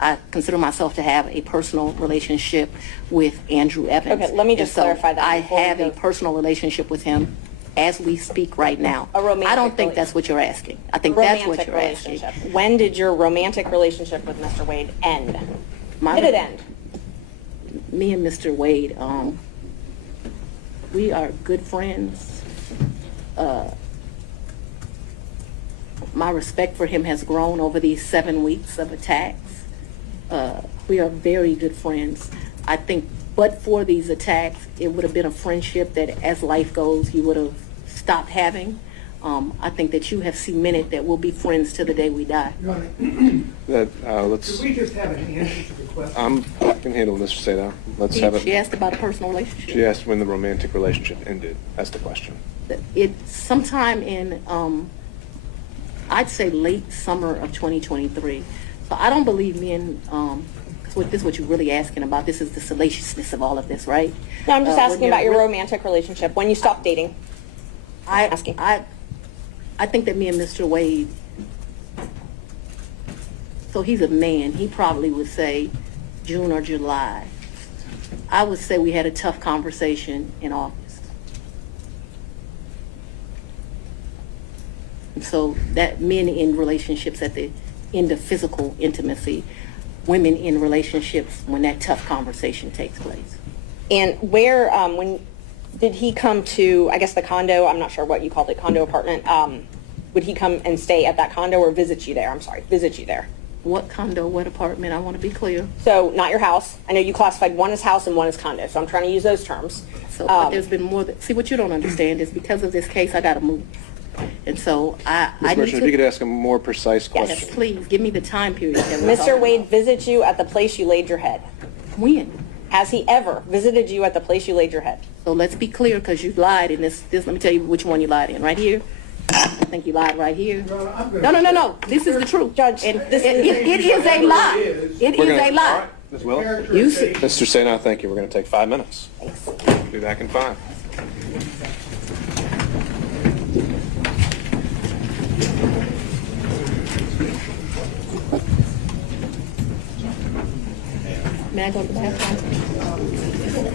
I consider myself to have a personal relationship with Andrew Evans. Okay, let me just And so clarify that I before we have a go. personal relationship with him as we speak right now. A romantic I don't think rela- that's what you're asking. I think that's what Romantic you're asking. relationship. When did your romantic relationship with Mr. Wade end? My- Did it end? Me and Mr. Wade, we are good friends. My respect for him has grown over these 7 weeks of attacks. We are very good friends. I think, but for these attacks, it would have been a friendship that, as life goes, you would have stopped having. I think that you have cemented that we'll be friends to the day we die. Your Honor, That could let's. we just have an answer to the question? I can handle Mr. Seda. Let's have She it. asked about a personal relationship. She asked when the romantic relationship ended. That's the question. It sometime in I'd say late summer of 2023. So I don't believe me in this is what you're really asking about. This is the salaciousness of all of this, right? No, I'm just When asking you're about your re- romantic relationship, when you stopped dating. asking. I think that me and Mr. Wade, so he's a man, he probably would say June or July. I would say we had a tough conversation in August. And so that men in relationships at the end of physical intimacy, women in relationships when that tough conversation takes place. And where, when did he come to, I guess the condo, I'm not sure what you called it, condo apartment, would he come and stay at that condo or visit you there? I'm sorry, visit you there. What condo, what apartment? I want to be clear. So not your house. I know you classified one as house and one as condo, so I'm trying to use those terms. So, but there's been more see, what you don't understand is because of this case, I got to move. And so I Ms. need Merchant, if you could ask a more precise Yes. question. please, give me the time period that we're Mr. talking Wade about. visits you at the place you laid your head. When? Has he ever visited you at the place you laid your head? So let's be clear, because you lied in this, let me tell you which one you lied in, right here. I think you lied right here. Your Honor, I'm gonna- No, this is the truth. Judge, And this it is- is a lie. It We're is gonna- a lie. All right, Ms. Willis. You see, Mr. Sena, thank you. We're going to take 5 minutes. Be back in 5. may I go to the bathroom?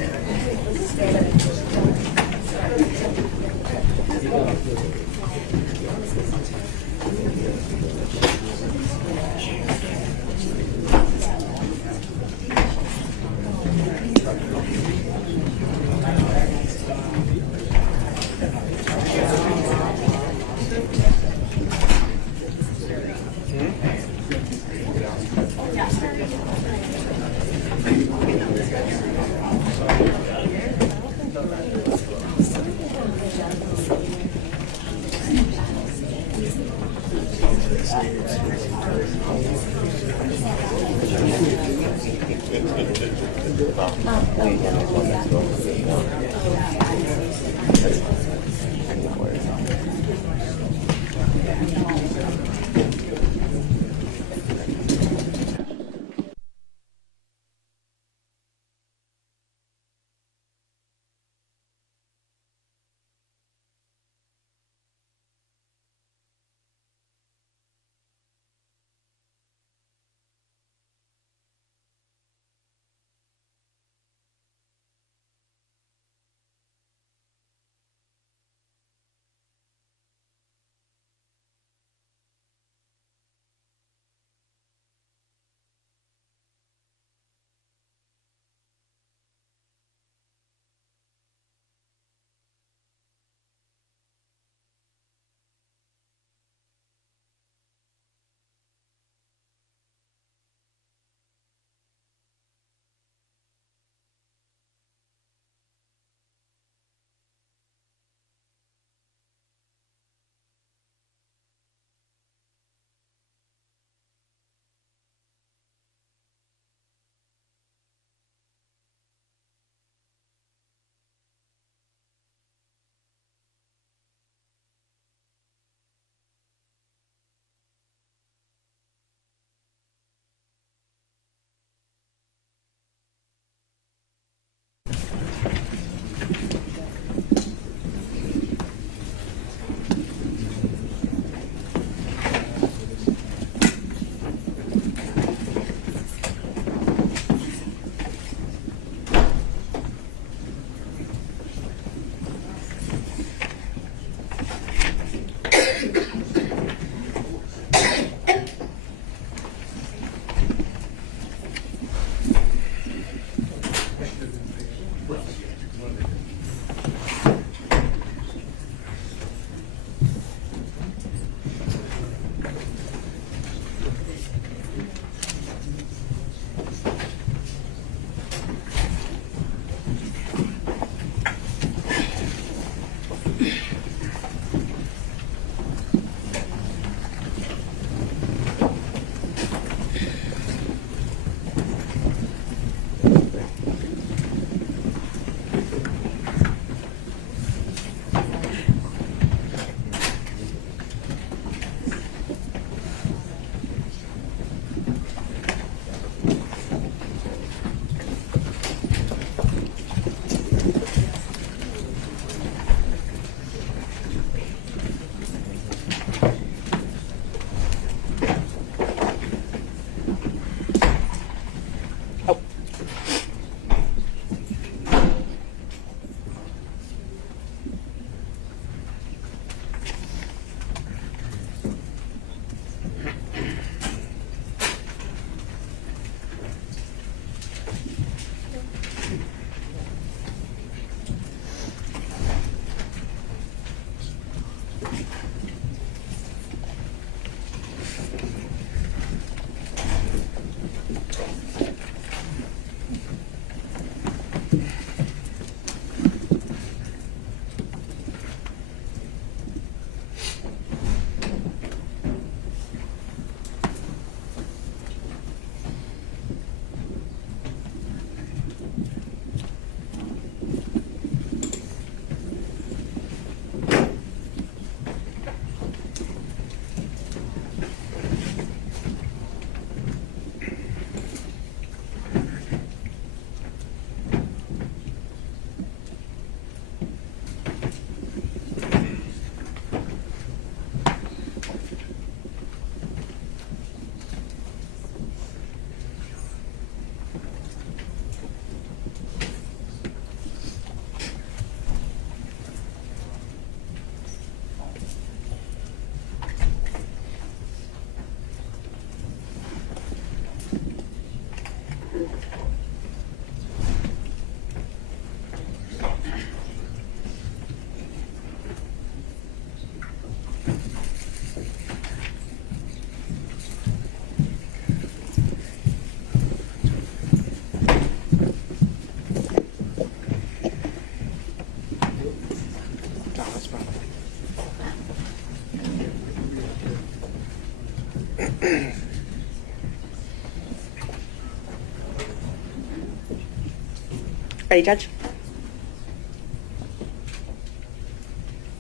Ready, Judge?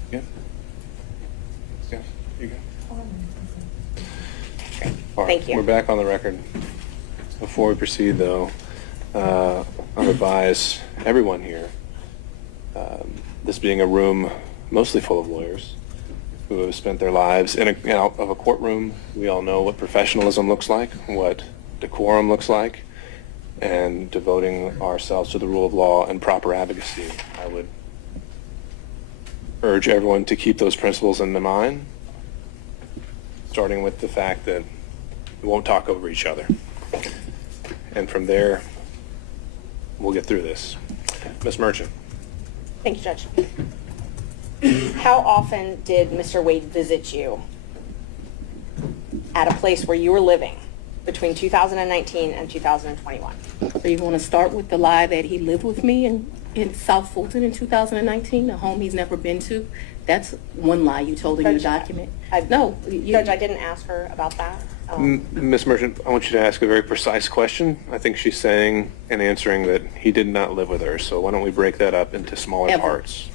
Yeah. Yeah, you go. Great. All right, Thank you. We're back on the record. Before we proceed, though, I'll advise everyone here, this being a room mostly full of lawyers who have spent their lives in out of a courtroom. We all know what professionalism looks like, what decorum looks like, and devoting ourselves to the rule of law and proper advocacy. I would urge everyone to keep those principles in mind, starting with the fact that we won't talk over each other. And from there, we'll get through this. Ms. Merchant. Thank you, Judge. How often did Mr. Wade visit you at a place where you were living between 2019 and 2021? So you want to start with the lie that he lived with me in South Fulton in 2019, a home he's never been to? That's one lie you told in your Judge, document. Judge, I didn't ask her about that. Ms. Merchant, I want you to ask a very precise question. I think she's saying and answering that he did not live with her. So why don't we break that up into smaller Ever. parts?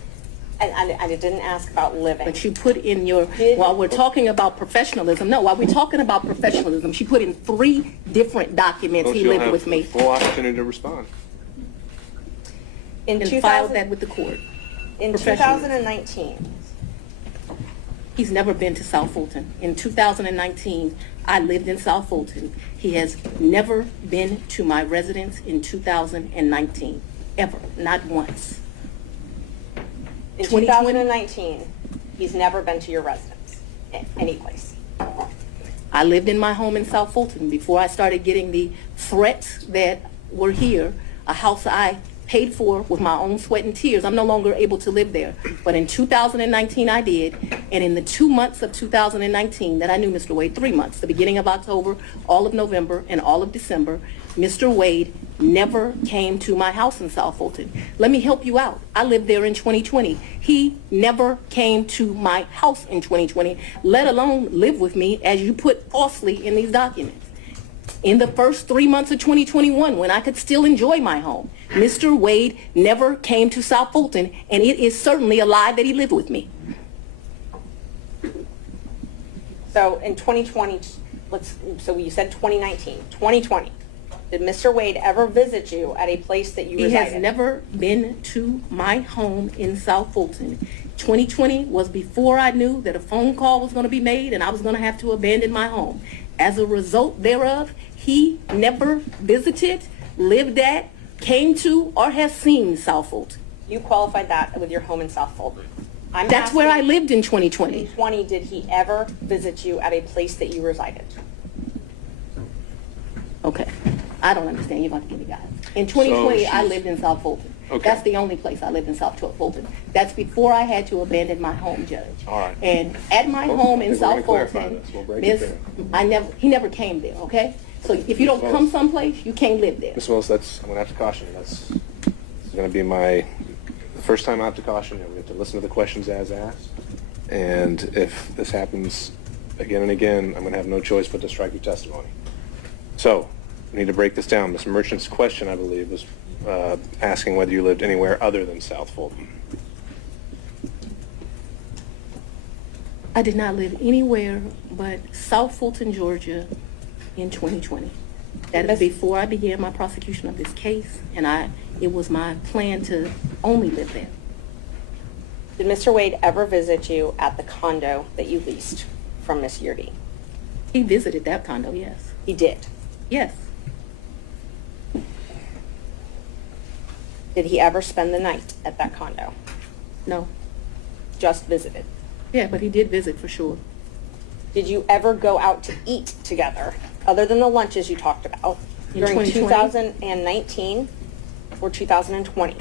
And I didn't ask about living. But you put in your, while we're talking about professionalism, while we're talking about professionalism, she put in 3 different documents he You'll lived have with me. full opportunity to respond. In And 2000 filed that with the court. in professionally. 2019, He's never been to South Fulton. In 2019, I lived in South Fulton. He has never been to my residence in 2019, ever, not once. in 2020? 2019, he's never been to your residence, any place. I lived in my home in South Fulton before I started getting the threats that were here, a house I paid for with my own sweat and tears. I'm no longer able to live there. But in 2019, I did. And in the 2 months of 2019 that I knew Mr. Wade, 3 months, the beginning of October, all of November, and all of December, Mr. Wade never came to my house in South Fulton. Let me help you out. I lived there in 2020. He never came to my house in 2020, let alone live with me, as you put falsely in these documents. In the first 3 months of 2021, when I could still enjoy my home, Mr. Wade never came to South Fulton, and it is certainly a lie that he lived with me. So in 2020, so you said 2019, 2020, did Mr. Wade ever visit you at a place that you He resided? has never been to my home in South Fulton. 2020 was before I knew that a phone call was going to be made and I was going to have to abandon my home. As a result thereof, he never visited, lived at, came to, or has seen South Fulton. You qualified that with your home in South Fulton. I'm That's where I asking, lived in 2020. 2020, did he ever visit you at a place that you resided? Okay. I don't understand. You're going to give me guidance. In 2020, I she's- lived in South Fulton. Okay. That's the only place I lived in South Fulton. That's before I had to abandon my home, Judge. All right. And at my Well, home I in think we're South gonna clarify Fulton, this. We'll break it down. he never came there, okay? So if you don't Ms. come Willis. someplace, you can't live there. Ms. Willis, I'm going to have to caution you. This is going to be the first time I have to caution you. We have to listen to the questions as asked. And if this happens again and again, I'm going to have no choice but to strike your testimony. So we need to break this down. Ms. Merchant's question, I believe, was asking whether you lived anywhere other than South Fulton. I did not live anywhere but South Fulton, Georgia in 2020. That is before I began my prosecution of this case, and it was my plan to only live there. Did Mr. Wade ever visit you at the condo that you leased from Miss Yurdy? He visited that condo, yes. He did. Yes. Did he ever spend the night at that condo? No. Just visited. Yeah, but he did visit for sure. Did you ever go out to eat together, other than the lunches you talked about, In during 2020? 2019 or 2020?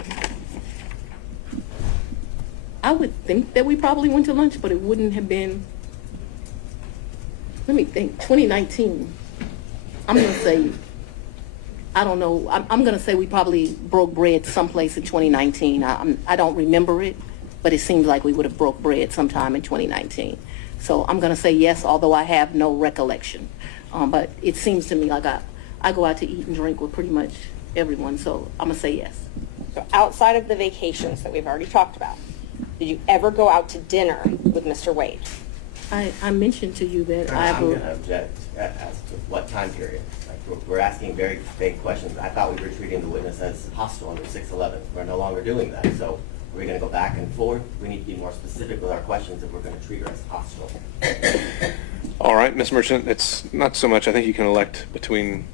I would think that we probably went to lunch, but it wouldn't have been, let me think, 2019. I'm going to say, I don't know, I'm going to say we probably broke bread someplace in 2019. I don't remember it, but it seems like we would have broke bread sometime in 2019. So I'm going to say yes, although I have no recollection. But it seems to me like I go out to eat and drink with pretty much everyone, so I'm going to say yes. So outside of the vacations that we've already talked about, did you ever go out to dinner with Mr. Wade? I mentioned to you that I'm going to object as to what time period. Like, we're asking very vague questions. I thought we were treating the witness as hostile under 611. We're no longer doing that. So we're going to go back and forth. We need to be more specific with our questions if we're going to treat her as hostile. All right, Ms. Merchant, it's not so much, I think you can elect between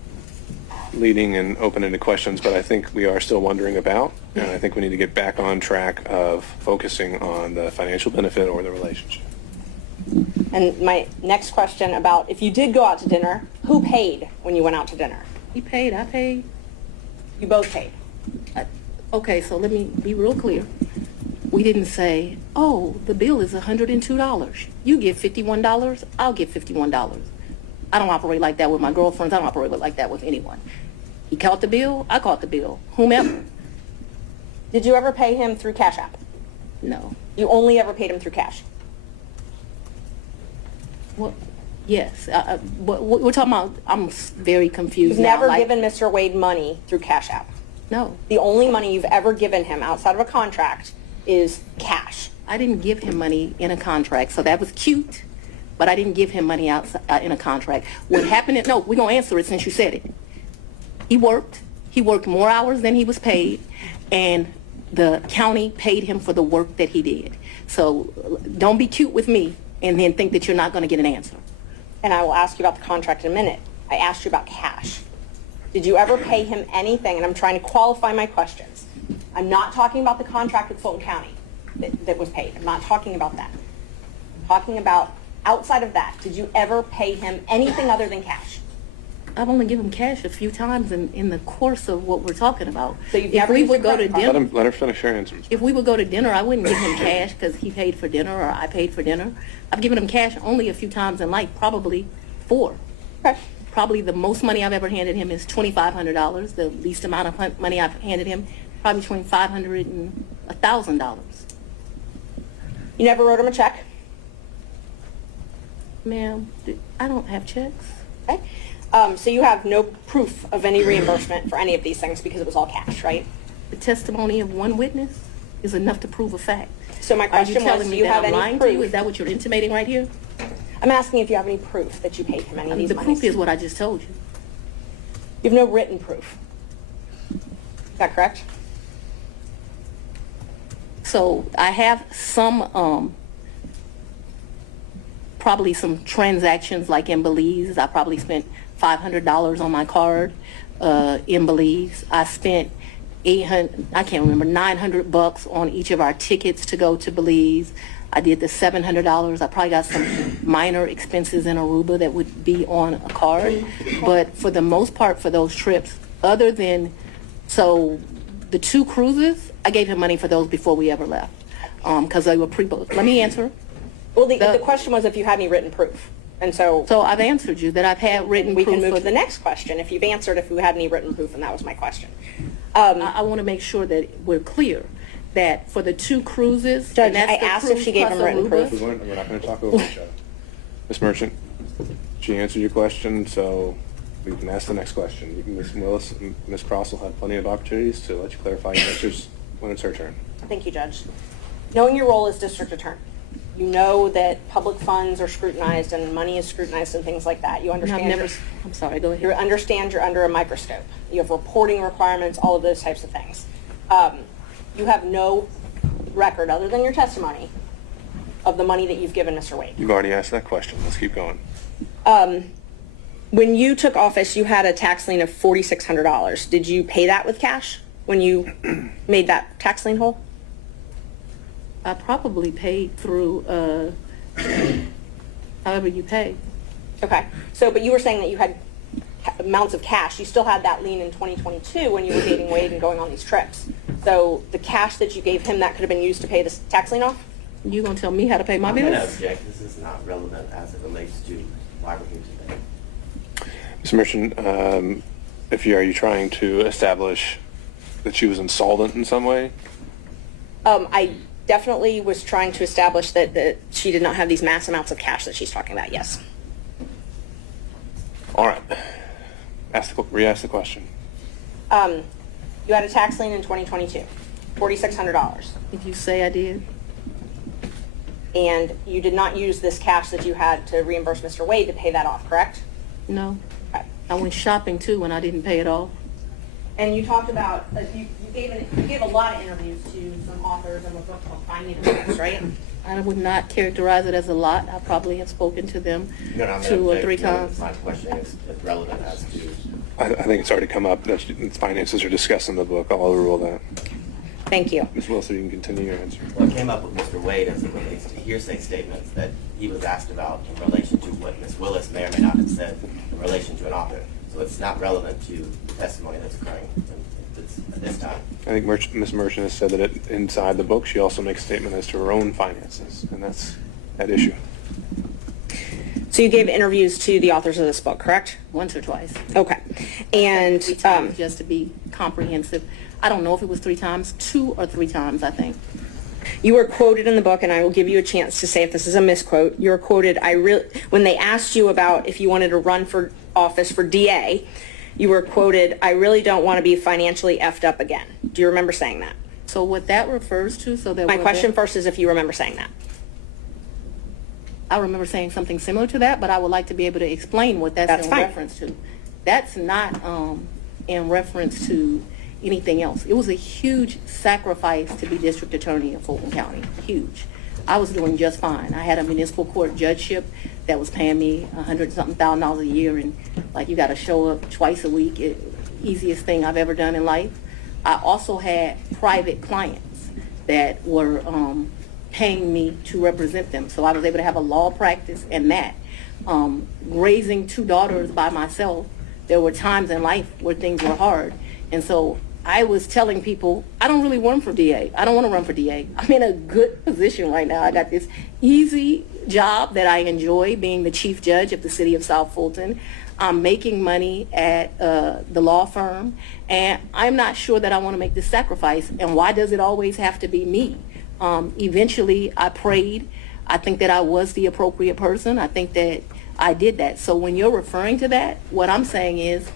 leading and open-ended questions, but I think we are still wondering about, and I think we need to get back on track of focusing on the financial benefit or the relationship. And my next question about if you did go out to dinner, who paid when you went out to dinner? He paid, I paid. You both paid. Okay, so let me be real clear. We didn't say, oh, the bill is $102. You give $51, I'll give $51. I don't operate like that with my girlfriends. I don't operate like that with anyone. He caught the bill, I caught the bill. Whomever. Did you ever pay him through Cash App? No. You only ever paid him through cash? Well, yes. We're talking about, I'm very confused You've now. never like- given Mr. Wade money through Cash App? No. The only money you've ever given him outside of a contract is cash. I didn't give him money in a contract, so that was cute, but I didn't give him money outside in a contract. What happened, no, we're going to answer it since you said it. He worked more hours than he was paid, and the county paid him for the work that he did. So don't be cute with me and then think that you're not going to get an answer. And I will ask you about the contract in a minute. I asked you about cash. Did you ever pay him anything? And I'm trying to qualify my questions. I'm not talking about the contract with Fulton County that was paid. I'm not talking about that. I'm talking about outside of that. Did you ever pay him anything other than cash? I've only given him cash a few times in the course of what we're talking about. So you've If never we used would a go to credit card? dinner, Let her finish her answers. if we would go to dinner, I wouldn't give him cash because he paid for dinner or I paid for dinner. I've given him cash only a few times in life, probably 4. Okay. Probably the most money I've ever handed him is $2,500. The least amount of money I've handed him, probably between $500 and $1,000. You never wrote him a check? Ma'am, I don't have checks. Okay. So you have no proof of any reimbursement for any of these things because it was all cash, right? The testimony of one witness is enough to prove a fact. So my Are you question was, telling do me you that have I'm any lying to you? proof? Is that what you're intimating right here? I'm asking if you have any proof that you paid him any of these The monies. proof is what I just told you. You have no written proof. Is that correct? So I have some, probably some transactions like in Belize. I probably spent $500 on my card in Belize. I spent $900 on each of our tickets to go to Belize. I did the $700. I probably got some minor expenses in Aruba that would be on a card. But for the most part, for those trips, other than, so the 2 cruises, I gave him money for those before we ever left because they were pre-booked. Let me answer. Well, the question was if you had any written proof. And so So I've answered you that I've had written we proof. can move for to the next question. If you've answered if you had any written proof, and that was my question. I want to make sure that we're clear that for the 2 cruises. Judge, and that's I the asked if cruise she gave plus him written Aruba. proof. We're not going to talk over each other. Ms. Merchant, she answered your question, so we can ask the next question. Ms. Willis and Ms. Cross will have plenty of opportunities to let you clarify your answers when it's her turn. Thank you, Judge. Knowing your role as district attorney, you know that public funds are scrutinized and money is scrutinized and things like that. You And I've understand. never, I'm sorry, go You ahead. understand you're under a microscope. You have reporting requirements, all of those types of things. You have no record, other than your testimony, of the money that you've given Mr. Wade. You've already asked that question. Let's keep going. When you took office, you had a tax lien of $4,600. Did you pay that with cash when you made that tax lien whole? I probably paid through, however you pay. Okay. So, but you were saying that you had amounts of cash. You still had that lien in 2022 when you were dating Wade and going on these trips. So the cash that you gave him, that could have been used to pay this tax lien off? You gonna tell me how to pay my I'm going to bills? object. This is not relevant as it relates to why we're here today. Ms. Merchant, are you trying to establish that she was insolvent in some way? I definitely was trying to establish that she did not have these mass amounts of cash that she's talking about, yes. All right. Re-ask the question. You You had a tax lien in 2022, $4,600. If you say I did, And you did not use this cash that you had to reimburse Mr. Wade to pay that off, correct? no. Okay. I went shopping too and I didn't pay it off. And you talked about, you gave a lot of interviews to some authors of a book called Fani Willis, right? I would not characterize it as a lot. I probably have spoken to them No, no, I'm 2 or gonna 3 take- no, times. My question is relevant as to, I think it's already come up. That's, finances are discussed in the book. I'll overrule that. Thank you. Ms. Wilson, you can continue your answer. what came up with Mr. Wade as it relates to hearsay statements that he was asked about in relation to what Ms. Willis may or may not have said in relation to an author. So it's not relevant to the testimony that's occurring at this time. I think Ms. Merchant has said that inside the book, she also makes a statement as to her own finances, and that's that issue. So you gave interviews to the authors of this book, correct? Once or twice. Okay. And 3 times, just to be comprehensive. I don't know if it was 3 times, 2 or 3 times, I think. you were quoted in the book, and I will give you a chance to say if this is a misquote. You were quoted, when they asked you about if you wanted to run for office for DA, you were quoted, "I really don't want to be financially effed up again." Do you remember saying that? So what that refers to, so that My question first is if you remember saying that. I remember saying something similar to that, but I would like to be able to explain what that's in fine. reference to. That's not in reference to anything else. It was a huge sacrifice to be district attorney in Fulton County, huge. I was doing just fine. I had a municipal court judgeship that was paying me $100-something thousand a year, and like you got to show up twice a week. Easiest thing I've ever done in life. I also had private clients that were paying me to represent them, so I was able to have a law practice and that. Raising 2 daughters by myself, there were times in life where things were hard, and so I was telling people, I don't really run for DA. I don't want to run for DA. I'm in a good position right now. I got this easy job that I enjoy, being the chief judge of the city of South Fulton. I'm making money at the law firm, and I'm not sure that I want to make this sacrifice. And why does it always have to be me? Eventually, I prayed. I think that I was the appropriate person. I think that I did that. So when you're referring to that, what I'm saying is,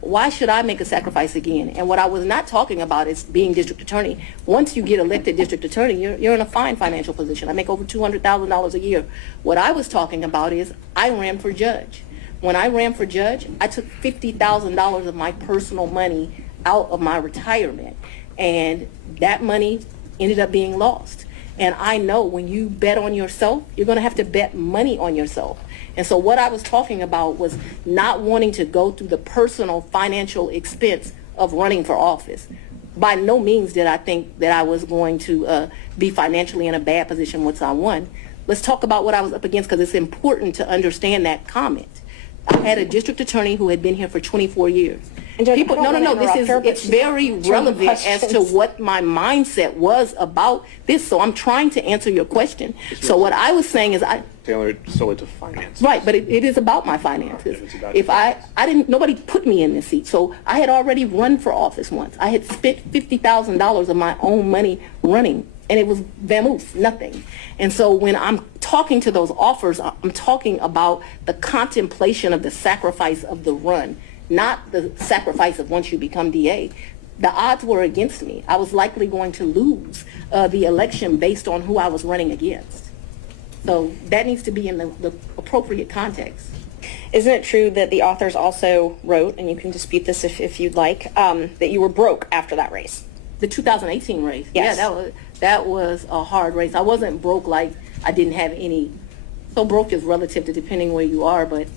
why should I make a sacrifice again? And what I was not talking about is being district attorney. Once you get elected district attorney, you're in a fine financial position. I make over $200,000 a year. What I was talking about is I ran for judge. When I ran for judge, I took $50,000 of my personal money out of my retirement, and that money ended up being lost. And I know when you bet on yourself, you're going to have to bet money on yourself. And so what I was talking about was not wanting to go through the personal financial expense of running for office. By no means did I think that I was going to be financially in a bad position once I won. Let's talk about what I was up against, because it's important to understand that comment. I had a district attorney who had been here for 24 years. And Judge, People, I don't no, wanna this interrupt is, her, but it's she's very answering relevant as to questions. what my mindset was about this. So I'm trying to answer your question. So what I was saying is Tailored solely to finance. right, but it is about my finances. If it's about If your I didn't, nobody put me in this seat. So I had already run for office once. I had spent $50,000 of my own money running, and it was vamoose, nothing. And so when I'm talking to those offers, I'm talking about the contemplation of the sacrifice of the run, not the sacrifice of once you become DA. The odds were against me. I was likely going to lose the election based on who I was running against. So that needs to be in the appropriate context. Isn't it true that the authors also wrote, and you can dispute this if you'd like, that you were broke after that race? The 2018 race. Yes. Yeah, that was a hard race. I wasn't broke like I didn't have any. So broke is relative to depending where you are, but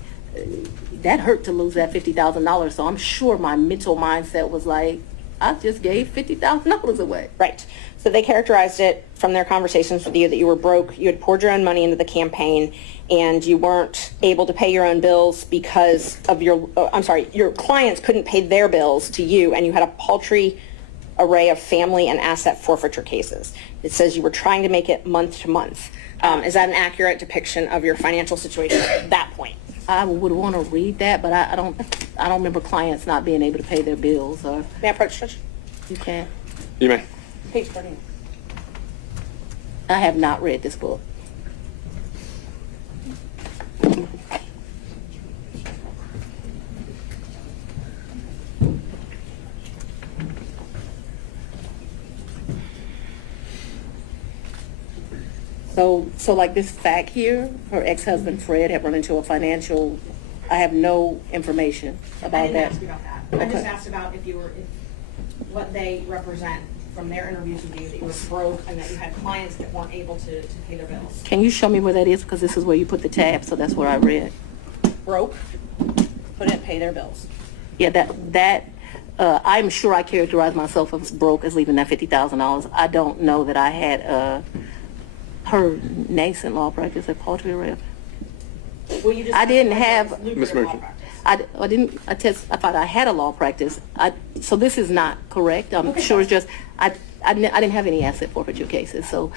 that hurt to lose that $50,000. So I'm sure my mental mindset was like, I just gave $50,000 away. Right. So they characterized it from their conversations with you that you were broke, you had poured your own money into the campaign, and you weren't able to pay your own bills because of your clients couldn't pay their bills to you, and you had a paltry array of family and asset forfeiture cases. It says you were trying to make it month to month. Is that an accurate depiction of your financial situation at that point? I would want to read that, but I don't remember clients not being able to pay their bills. Or May I approach, Judge? you can't. You may. Page 13. I have not read this book. So like this fact here, her ex-husband Fred had run into a financial, I have no information I about didn't that. ask about that. I just Okay. asked about if what they represent from their interviews with you, that you were broke and that you had clients that weren't able to pay their bills. Can you show me where that is? Because this is where you put the tab, so that's where I read. Broke, couldn't pay their bills. Yeah, I'm sure I characterized myself as broke as leaving that $50,000. I don't know that I had her nascent law practice at Paltry Rep. Well, you just I didn't testified have- that it was Ms. lucrative law Merchant. practice. I thought I had a law practice. So this is not correct. I'm sure it's just, I didn't have any asset forfeiture cases. So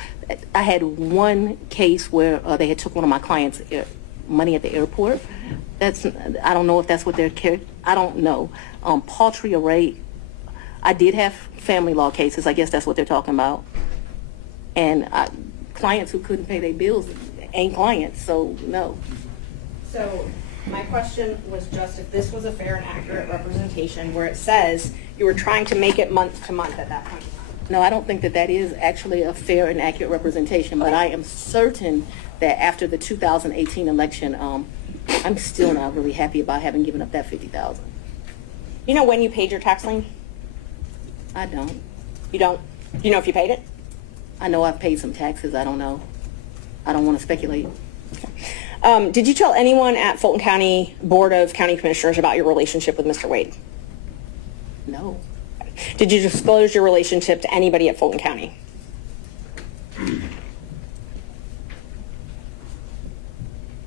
I had one case where they had took one of my clients' money at the airport. I don't know if that's what I don't know. Paltry rate, I did have family law cases. I guess that's what they're talking about. And clients who couldn't pay their bills ain't clients, so no. So my question was just if this was a fair and accurate representation where it says you were trying to make it month to month at that point in time. No, I don't think that is actually a fair and accurate representation, but I am certain that after the 2018 election, I'm still not really happy about having given up that $50,000. You know when you paid your tax lien? I don't. You don't? Do you know if you paid it? I know I've paid some taxes. I don't know. I don't want to speculate. Did you tell anyone at Fulton County Board of County Commissioners about your relationship with Mr. Wade? No. Did you disclose your relationship to anybody at Fulton County?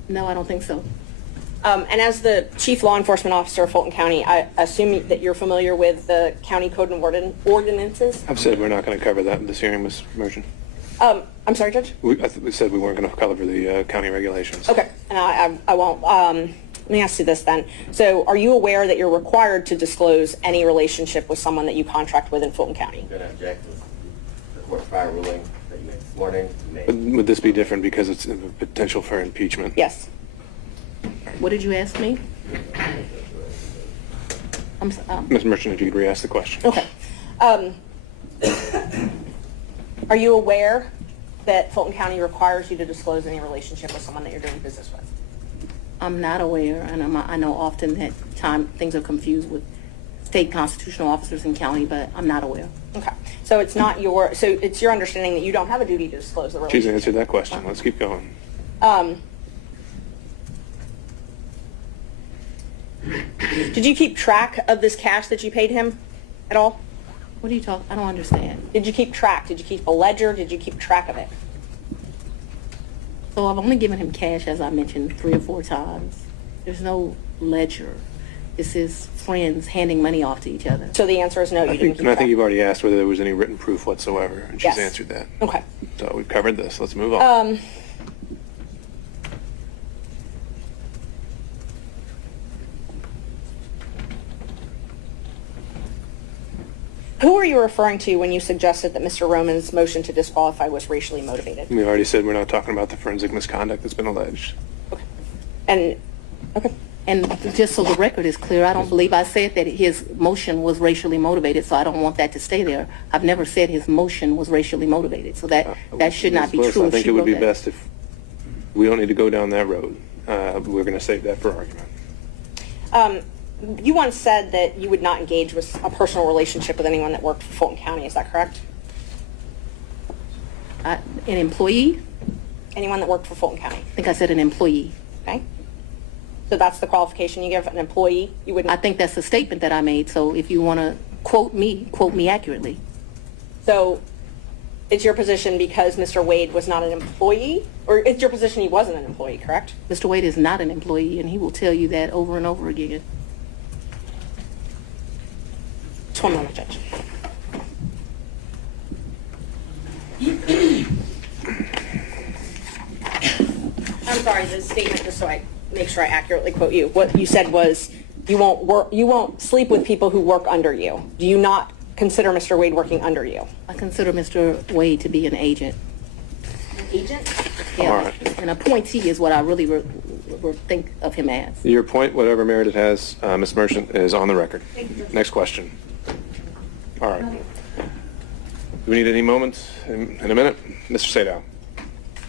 No, I don't think so. And as the Chief Law Enforcement Officer of Fulton County, I assume that you're familiar with the county code and ordinances? I've said we're not going to cover that in this hearing, Ms. Merchant. I'm sorry, Judge? I think we said we weren't going to cover the county regulations. Okay, and I won't. Let me ask you this then. So are you aware that you're required to disclose any relationship with someone that you contract with in Fulton County? I'm going to object to the court's prior ruling that you made this morning. Would this be different because it's a potential for impeachment? Yes. What did you ask me? Ms. Merchant, if you could re-ask the question. Okay. Are you aware that Fulton County requires you to disclose any relationship with someone that you're doing business with? I'm not aware, and I know often that things are confused with state constitutional officers in county, but I'm not aware. Okay. So it's your understanding that you don't have a duty to disclose the She's relationship? answered that question. Let's keep going. Did you keep track of this cash that you paid him at all? What are you talking? I don't understand. Did you keep track? Did you keep a ledger? Did you keep track of it? So I've only given him cash, as I mentioned, 3 or 4 times. There's no ledger. This is friends handing money off to each other. So the answer is no, you didn't keep And I think track. you've already asked whether there was any written proof whatsoever, and she's Yes. answered that. Okay. So we've covered this. Let's move on. Who are you referring to when you suggested that Mr. Roman's motion to disqualify was racially motivated? We already said we're not talking about the forensic misconduct that's been alleged. And, okay. And just so the record is clear, I don't believe I said that his motion was racially motivated, so I don't want that to stay there. I've never said his motion was racially motivated, so that should not be Ms. Bliss, true I if think she it would wrote be that. best if we don't need to go down that road. We're going to save that for argument. You once said that you would not engage with a personal relationship with anyone that worked for Fulton County. Is that correct? An employee? Anyone that worked for Fulton County? I think I said an employee. Okay. So that's the qualification you give an employee? You wouldn't? I think that's a statement that I made, so if you want to quote me accurately. So it's your position because Mr. Wade was not an employee? Or it's your position he wasn't an employee, correct? Mr. Wade is not an employee, and he will tell you that over and over again. Just one moment, Judge. I'm sorry, the statement, just so I make sure I accurately quote you. What you said was you won't sleep with people who work under you. Do you not consider Mr. Wade working under you? I consider Mr. Wade to be an agent. An agent? Yeah, All right. an appointee is what I really think of him as. Your point, whatever merit it has, Ms. Merchant, is on the record. Next question. All right. Do we need any moments in a minute? Mr. Sadow.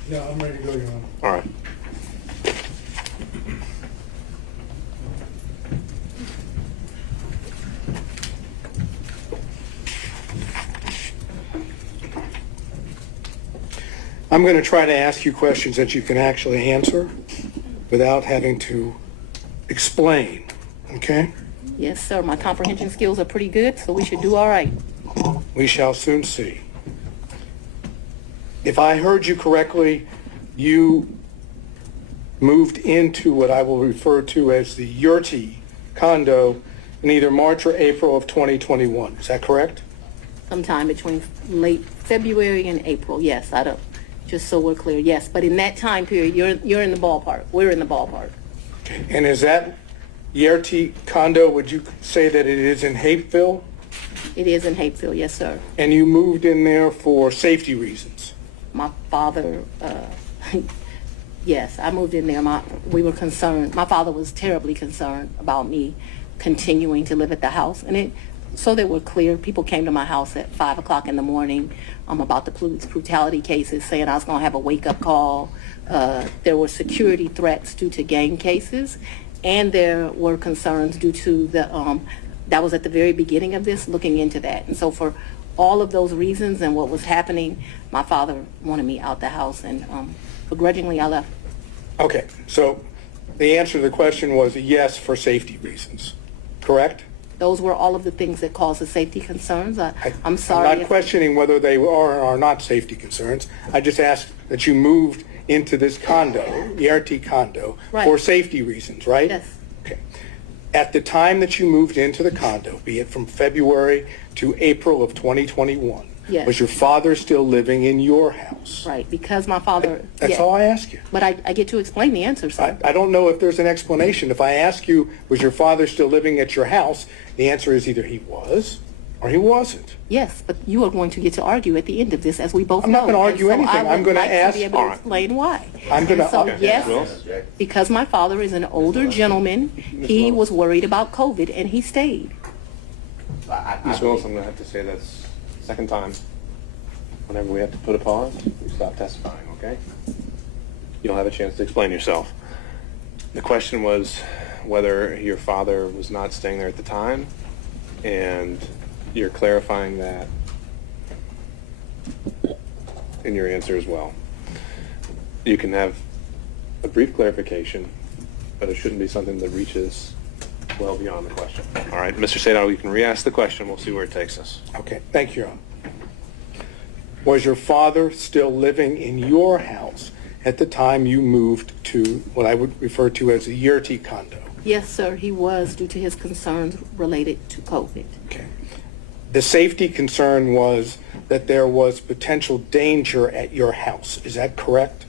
No, I'm ready to go, Your Honor. All right. I'm going to try to ask you questions that you can actually answer without having to explain, okay? Yes, sir. My comprehension skills are pretty good, so we should do all right. We shall soon see. If I heard you correctly, you moved into what I will refer to as the Yurti condo in either March or April of 2021. Is that correct? Sometime between late February and April, yes. I don't, just so we're clear, yes. But in that time period, you're in the ballpark. We're in the ballpark. And is that Yurti condo, would you say that it is in Hapeville? It is in Hapeville, yes, sir. And you moved in there for safety reasons? My father, yes, I moved in there. We were concerned. My father was terribly concerned about me continuing to live at the house. And so that we're clear, people came to my house at 5 o'clock in the morning about the police brutality cases, saying I was going to have a wake-up call. There were security threats due to gang cases, and there were concerns due to that was at the very beginning of this, looking into that. And so for all of those reasons and what was happening, my father wanted me out the house, and begrudgingly I left. Okay, so the answer to the question was yes for safety reasons, correct? Those were all of the things that caused the safety concerns. I'm sorry. I'm not questioning whether they are or are not safety concerns. I just asked that you moved into this condo, Yurti condo, Right. for safety reasons, right? Yes. Okay. At the time that you moved into the condo, be it from February to April of 2021, Yes. was your father still living in your house? Right, because my father... That's yeah. all I ask you. But I get to explain the answer, sir. I don't know if there's an explanation. If I ask you, was your father still living at your house, the answer is either he was or he wasn't. Yes, but you are going to get to argue at the end of this, as we both I'm know. not gonna argue And so anything. I I'm would gonna like ask- to be able All to right. explain why. I'm gonna- And so, okay. yes, because my father is an older gentleman, he was worried about COVID, and he stayed. Ms. Willis, I'm going to have to say that's second time. Whenever we have to put a pause, we stop testifying, okay? You'll have a chance to explain yourself. The question was whether your father was not staying there at the time, and you're clarifying that in your answer as well. You can have a brief clarification, but it shouldn't be something that reaches well beyond the question. All right, Mr. Sadal, you can re-ask the question. We'll see where it takes us. Okay, thank you, Your Honor. Was your father still living in your house at the time you moved to what I would refer to as a Yurti condo? Yes, sir, he was, due to his concerns related to COVID. Okay. The safety concern was that there was potential danger at your house. Is that correct?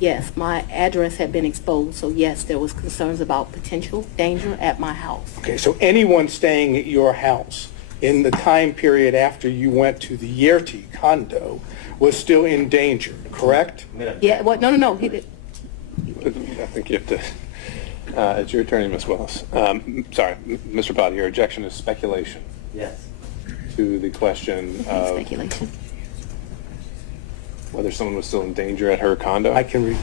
Yes, my address had been exposed, so yes, there was concerns about potential danger at my house. Okay, so anyone staying at your house in the time period after you went to the Yurti condo was still in danger, correct? Yeah, well, no, he did. I think you have to, it's your attorney, Ms. Willis. Sorry, Mr. Bott, your objection is speculation Yes. to the question of Speculation. whether someone was still in danger at her condo. I can,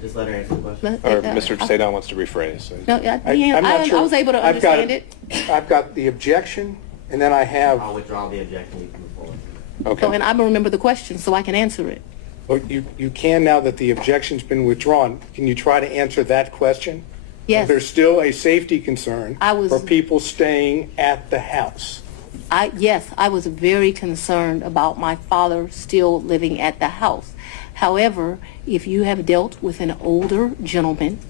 Just let her answer the question. Or Mr. Sadal wants to rephrase. No, I'm not sure. I was able to I've got understand it. I've got the objection, and then I have, I'll withdraw the objection. You can move forward. Okay. So, and I remember the question, so I can answer it. well, you can now that the objection's been withdrawn. Can you try to answer that question? Yes. There's still a safety concern I was- for people staying at the house. Yes, I was very concerned about my father still living at the house. However, if you have dealt with an older gentleman,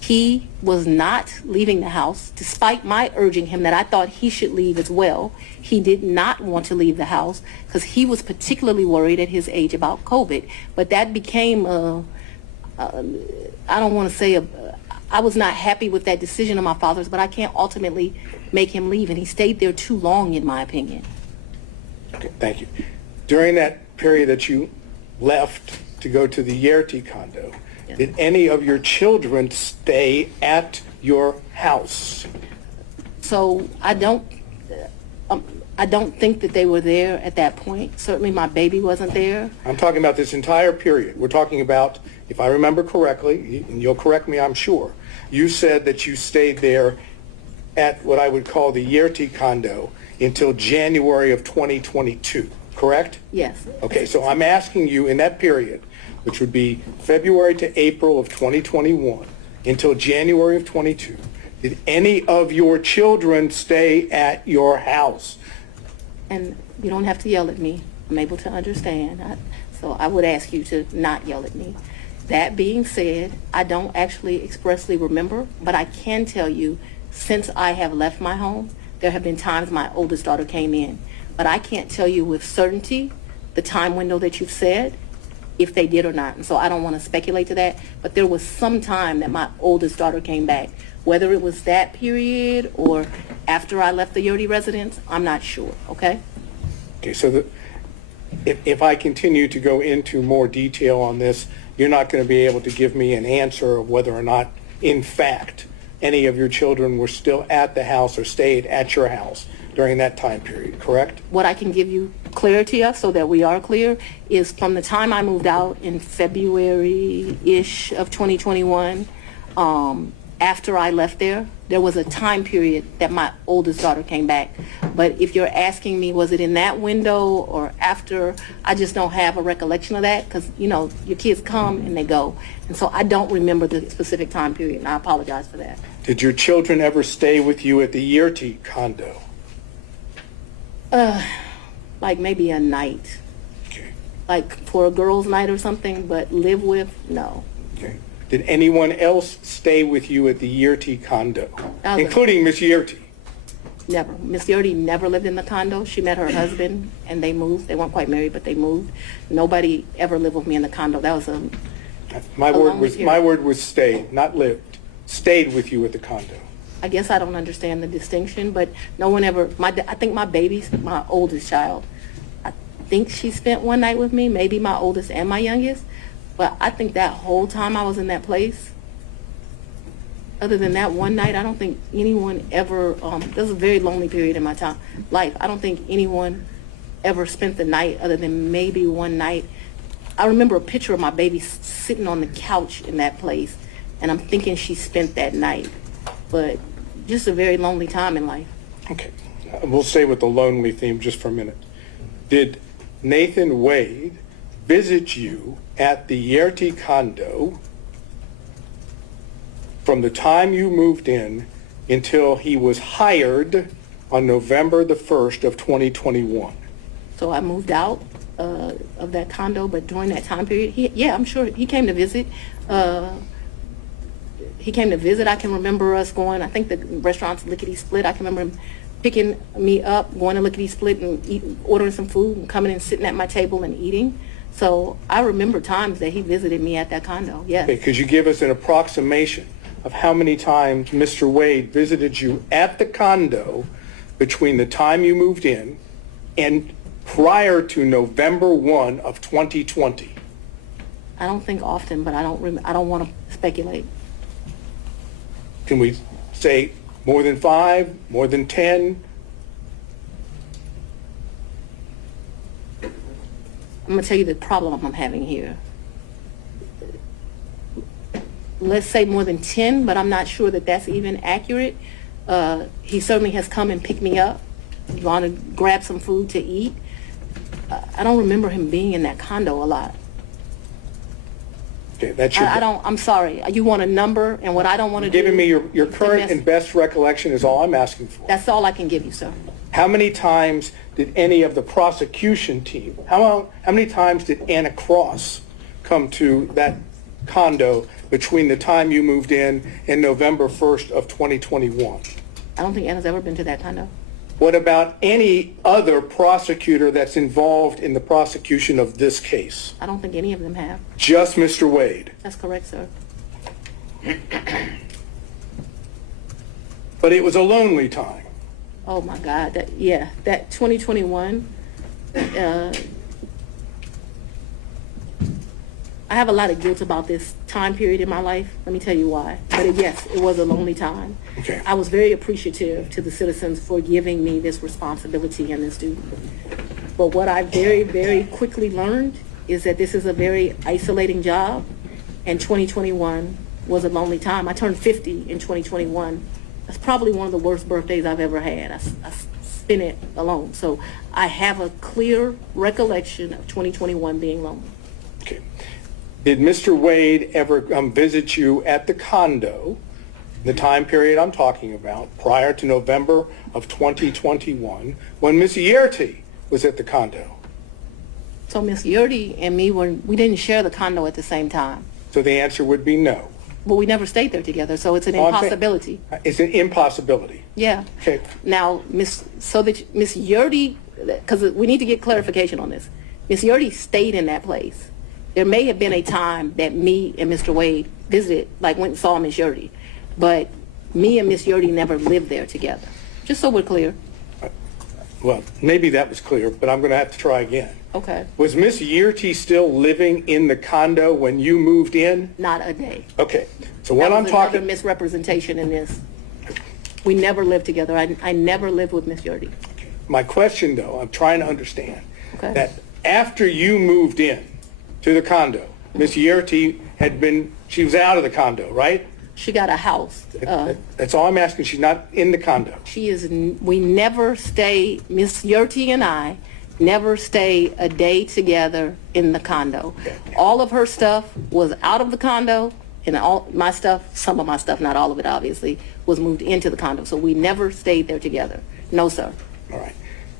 he was not leaving the house, despite my urging him that I thought he should leave as well. He did not want to leave the house because he was particularly worried at his age about COVID. But that became, I don't want to say, I was not happy with that decision of my father's, but I can't ultimately make him leave, and he stayed there too long, in my opinion. Okay, thank you. During that period that you left to go to the Yurti condo, Yeah. did any of your children stay at your house? So I don't, I don't think that they were there at that point. Certainly my baby wasn't there. I'm talking about this entire period. We're talking about, if I remember correctly, and you'll correct me, I'm sure, you said that you stayed there at what I would call the Yerty condo until January of 2022, correct? Yes. Okay, so I'm asking you in that period, which would be February to April of 2021 until January of 22, did any of your children stay at your house? And you don't have to yell at me. I'm able to understand. So I would ask you to not yell at me. That being said, I don't actually expressly remember, but I can tell you since I have left my home, there have been times my oldest daughter came in. But I can't tell you with certainty the time window that you've said, if they did or not. And so I don't want to speculate to that. But there was some time that my oldest daughter came back. Whether it was that period or after I left the Yerty residence, I'm not sure, okay? Okay, so if I continue to go into more detail on this, you're not going to be able to give me an answer of whether or not, in fact, any of your children were still at the house or stayed at your house during that time period, correct? What I can give you clarity of, so that we are clear, is from the time I moved out in February-ish of 2021, after I left there, there was a time period that my oldest daughter came back. But if you're asking me, was it in that window or after, I just don't have a recollection of that because, you know, your kids come and they go. And so I don't remember the specific time period, and I apologize for that. Did your children ever stay with you at the Yerty condo? Like maybe a night, Okay. like for a girls' night or something, but live with, no. Okay. Did anyone else stay with you at the Yerty condo, Other. including Miss Yerty? Never. Miss Yerty never lived in the condo. She met her husband and they moved. They weren't quite married, but they moved. Nobody ever lived with me in the condo. That was My long word was stayed, not lived. Stayed with you at the condo. I guess I don't understand the distinction, but no one ever, I think my baby's my oldest child. I think she spent one night with me, maybe my oldest and my youngest, but I think that whole time I was in that place, other than that one night, I don't think anyone ever, this was a very lonely period in my life. I don't think anyone ever spent the night other than maybe one night. I remember a picture of my baby sitting on the couch in that place, and I'm thinking she spent that night. But just a very lonely time in life. Okay. We'll stay with the lonely theme just for a minute. Did Nathan Wade visit you at the Yerty condo from the time you moved in until he was hired on November the 1st of 2021? So I moved out of that condo, but during that time period, I'm sure he came to visit. He came to visit. I can remember us going, I think the restaurant's Lickety Split. I can remember him picking me up, going to Lickety Split and ordering some food and coming and sitting at my table and eating. So I remember times that he visited me at that condo, yes. Okay, could you give us an approximation of how many times Mr. Wade visited you at the condo between the time you moved in and prior to November 1 of 2020? I don't think often, but I don't want to speculate. Can we say more than 5, more than 10? I'm going to tell you the problem I'm having here. Let's say more than 10, but I'm not sure that that's even accurate. He certainly has come and picked me up, gone to grab some food to eat. I don't remember him being in that condo a lot. Okay, that's I'm sorry. You want a number, and what I don't want to do... Giving me your current and best recollection is all I'm asking for. That's all I can give you, sir. How many times did any of the prosecution team, how many times did Anna Cross come to that condo between the time you moved in and November 1st of 2021? I don't think Anna's ever been to that condo. What about any other prosecutor that's involved in the prosecution of this case? I don't think any of them have. Just Mr. Wade. That's correct, sir. But it was a lonely time. Oh my God, that 2021, I have a lot of guilt about this time period in my life. Let me tell you why. But yes, it was a lonely time. Okay. I was very appreciative to the citizens for giving me this responsibility and this duty. But what I very, very quickly learned is that this is a very isolating job, and 2021 was a lonely time. I turned 50 in 2021. That's probably one of the worst birthdays I've ever had. I spent it alone. So I have a clear recollection of 2021 being lonely. Okay. Did Mr. Wade ever visit you at the condo, the time period I'm talking about, prior to November of 2021, when Ms. Yerty was at the condo? So Miss Yurdy and me we didn't share the condo at the same time. So the answer would be no. But we never stayed there together, so it's an Oh, I'm saying- impossibility. It's an impossibility. Yeah. Okay. Now, Miss Yurdy, because we need to get clarification on this. Miss Yurdy stayed in that place. There may have been a time that me and Mr. Wade visited, like went and saw Miss Yurdy, but me and Miss Yurdy never lived there together. Just so we're clear. Well, maybe that was clear, but I'm going to have to try again. Okay. Was Miss Yerty still living in the condo when you moved in? Not a day. Okay. So what That I'm was another talking, misrepresentation in this. We never lived together. I never lived with Miss Yurdy. my question though, I'm trying to understand Okay. that after you moved in to the condo, Miss Yerty she was out of the condo, right? She got a house. That's all I'm asking. She's not in the condo. We never stay, Miss Yurty and I never stay a day together in the condo. All of her stuff was out of the condo, and all my stuff, some of my stuff, not all of it obviously, was moved into the condo. So we never stayed there together. No, sir. All right.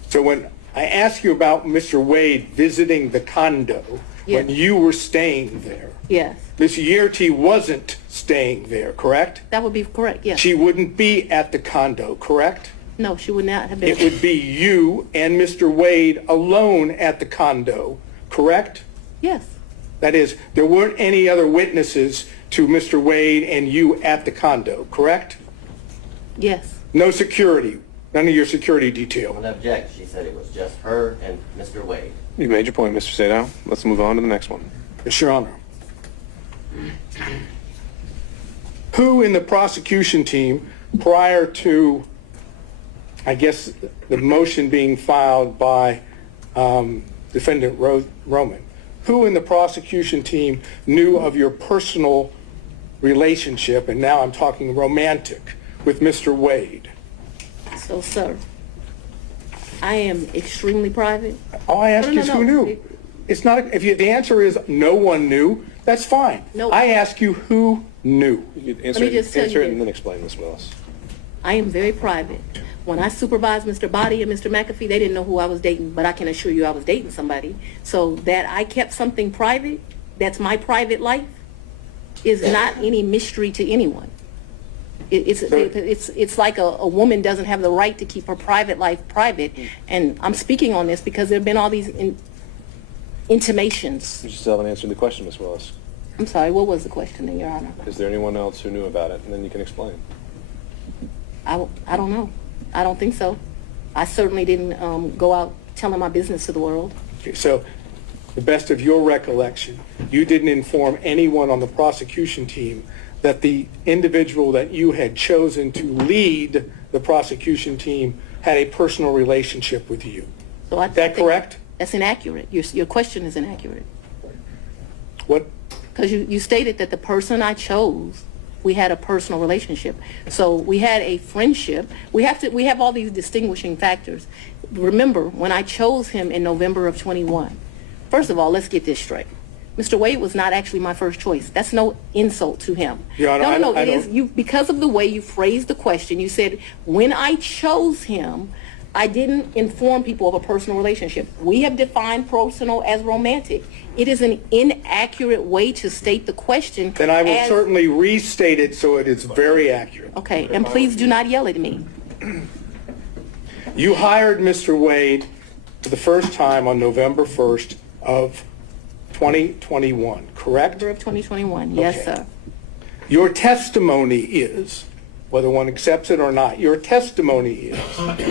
So when I ask you about Mr. Wade visiting the condo, when Yes. you were staying there, Yes, Miss Yerty wasn't staying there, correct? that would be correct, yes. She wouldn't be at the condo, correct? No, she would not have been. It would be you and Mr. Wade alone at the condo, correct? Yes, That is, there weren't any other witnesses to Mr. Wade and you at the condo, correct? yes. No security, none of your security I detail. would object. She said it was just her and Mr. Wade. You made your point, Mr. Sadow. Let's move on to the next one. Yes, Your Honor. Who in the prosecution team, prior to, I guess, the motion being filed by Defendant Roman, who in the prosecution team knew of your personal relationship, and now I'm talking romantic, with Mr. Wade? So, sir, I am extremely private. All I ask No, no, is no, who no. knew? It's not, the answer is no one knew, that's fine. No. I ask you who knew. You me just tell answer you it and this. then explain, Ms. Willis. I am very private. When I supervised Mr. Body and Mr. McAfee, they didn't know who I was dating, but I can assure you I was dating somebody. So that I kept something private, that's my private life, is not any mystery to anyone. It's like a woman doesn't have the right to keep her private life private. And I'm speaking on this because there have been all these intimations. You still haven't answered the question, Ms. Willis. I'm sorry, what was the question then, Your Honor? Is there anyone else who knew about it? And then you can explain. I don't know. I don't think so. I certainly didn't go out telling my business to the world. Okay, so, the best of your recollection, you didn't inform anyone on the prosecution team that the individual that you had chosen to lead the prosecution team had a personal relationship with you. So I Is that think correct? That's inaccurate. Your question is inaccurate. What? Because you stated that the person I chose, we had a personal relationship. So we had a friendship. We have all these distinguishing factors. Remember, when I chose him in November of 21, first of all, let's get this straight. Mr. Wade was not actually my first choice. That's no insult to him. Your Honor, No, I it is don't- you because of the way you phrased the question. You said, when I chose him, I didn't inform people of a personal relationship. We have defined personal as romantic. It is an inaccurate way to state the question. Then I will as- certainly restate it so it is very accurate. Okay, and please do not yell at me. You hired Mr. Wade for the first time on November 1st of 2021, correct? November of 2021, yes, Okay. sir. Your testimony is, whether one accepts it or not, your testimony is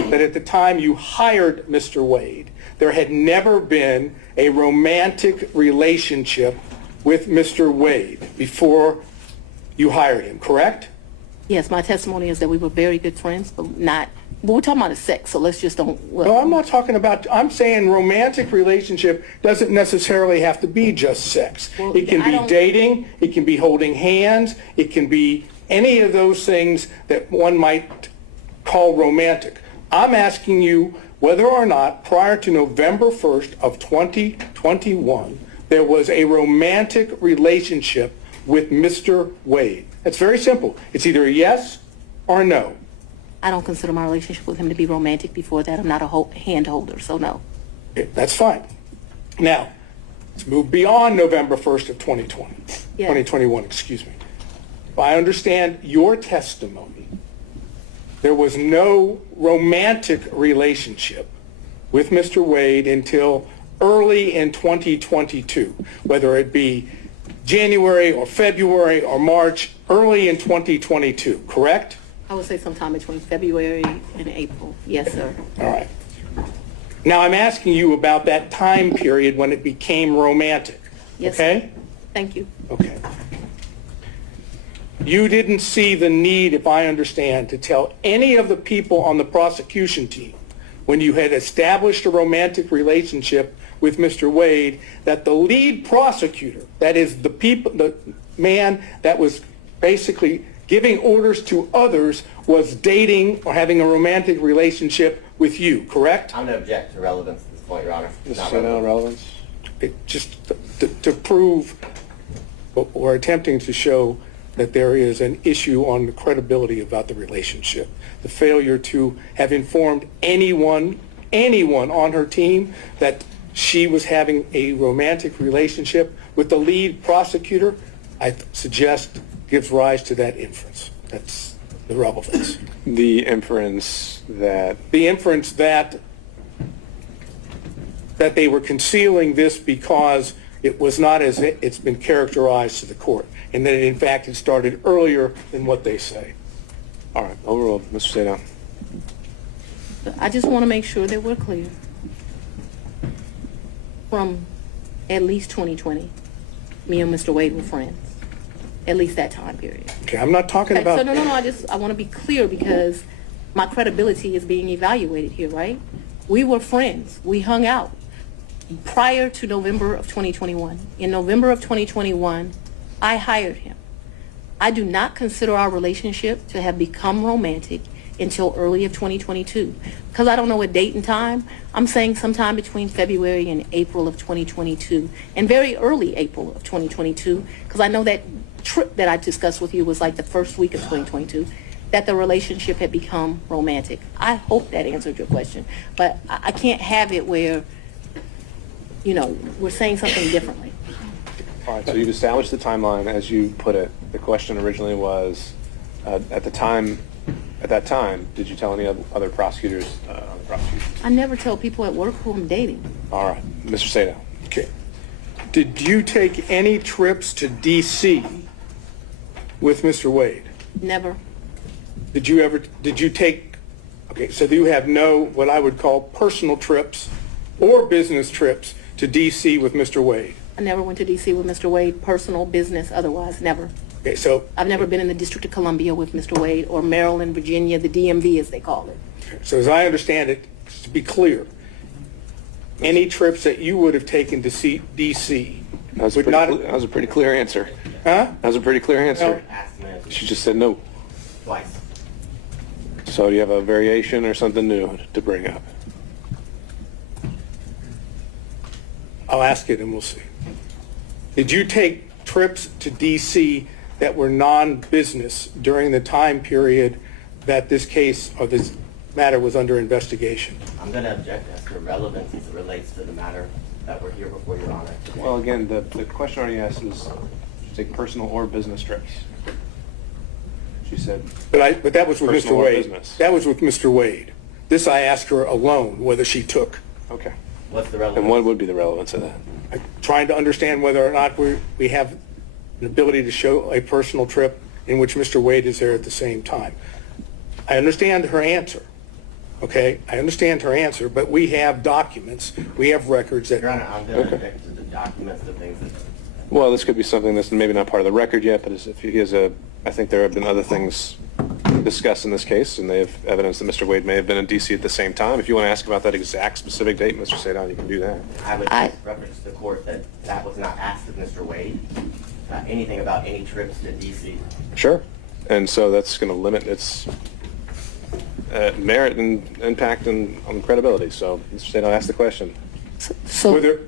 that at the time you hired Mr. Wade, there had never been a romantic relationship with Mr. Wade before you hired him, correct? Yes, my testimony is that we were very good friends, but we're talking about a sex, so let's just don't. No, I'm not talking about, I'm saying romantic relationship doesn't necessarily have to be just sex. Well, It can I be don't- dating, it can be holding hands, it can be any of those things that one might call romantic. I'm asking you whether or not prior to November 1st of 2021, there was a romantic relationship with Mr. Wade. It's very simple. It's either a yes or a no. I don't consider my relationship with him to be romantic before that. I'm not a hand holder, so no. Okay, that's fine. Now, let's move beyond November 1st of 2020, Yes. 2021, excuse me. If I understand your testimony, there was no romantic relationship with Mr. Wade until early in 2022, whether it be January or February or March, early in 2022, correct? I would say sometime between February and April. Yes, sir. All right. Now I'm asking you about that time period when it became romantic. Yes. Okay? Thank you. Okay. You didn't see the need, if I understand, to tell any of the people on the prosecution team when you had established a romantic relationship with Mr. Wade that the lead prosecutor, that is the man that was basically giving orders to others, was dating or having a romantic relationship with you, correct? I'm going to object to relevance at this point, Your Honor. Just Not say no relevant. relevance. Just to prove or attempting to show that there is an issue on the credibility about the relationship. The failure to have informed anyone on her team that she was having a romantic relationship with the lead prosecutor, I suggest gives rise to that inference. That's the relevance. The inference that The inference that they were concealing this because it was not as it's been characterized to the court, and that in fact it started earlier than what they say. all right, overruled. Mr. Sadow. I just want to make sure that we're clear. From at least 2020, me and Mr. Wade were friends. At least that time period. Okay, I'm not talking Okay, about... so no, I want to be clear because my credibility is being evaluated here, right? We were friends. We hung out prior to November of 2021. In November of 2021, I hired him. I do not consider our relationship to have become romantic until early of 2022. Because I don't know a date and time, I'm saying sometime between February and April of 2022, and very early April of 2022, because I know that trip that I discussed with you was like the first week of 2022, that the relationship had become romantic. I hope that answered your question, but I can't have it where, we're saying something differently. All right, so you've established the timeline as you put it. The question originally was, at that time, did you tell any other prosecutors on the prosecution? I never tell people at work who I'm dating. All right, Mr. Sadow. Okay. Did you take any trips to D.C. with Mr. Wade? Never. Did you take, okay, so you have no, what I would call personal trips or business trips to D.C. with Mr. Wade? I never went to D.C. with Mr. Wade, personal, business, otherwise, never. Okay, so, I've never been in the District of Columbia with Mr. Wade, or Maryland, Virginia, the DMV as they call it. so as I understand it, just to be clear, any trips that you would have taken to see D.C. That was, would not, that was a pretty clear answer. huh? That was a pretty clear answer. Asked him to answer She just said no. twice. So do you have a variation or something new to bring up? I'll ask it and we'll see. Did you take trips to D.C. that were non-business during the time period that this case or this matter was under investigation? I'm going to object as to relevance as it relates to the matter that we're here before Your Honor. Well, again, the question already asked is, did you take personal or business trips? She said, But that was with Personal Mr. or Wade. business? That was with Mr. Wade. This I asked her alone whether she took. okay. What's the relevance? And what would be the relevance of that? I'm trying to understand whether or not we have an ability to show a personal trip in which Mr. Wade is there at the same time. I understand her answer, okay? I understand her answer, but we have documents, we have records that... Your Honor, I'm going to object to the documents, the things that Well, this could be something that's maybe not part of the record yet, but if he has I think there have been other things discussed in this case, and they have evidence that Mr. Wade may have been in D.C. at the same time. If you want to ask about that exact specific date, Mr. Sadon, you can do that. I would just reference to the court that that was not asked of Mr. Wade, anything about any trips to DC. Sure. And so that's going to limit its merit and impact on credibility. So, Mr. Sadon, ask the question. So,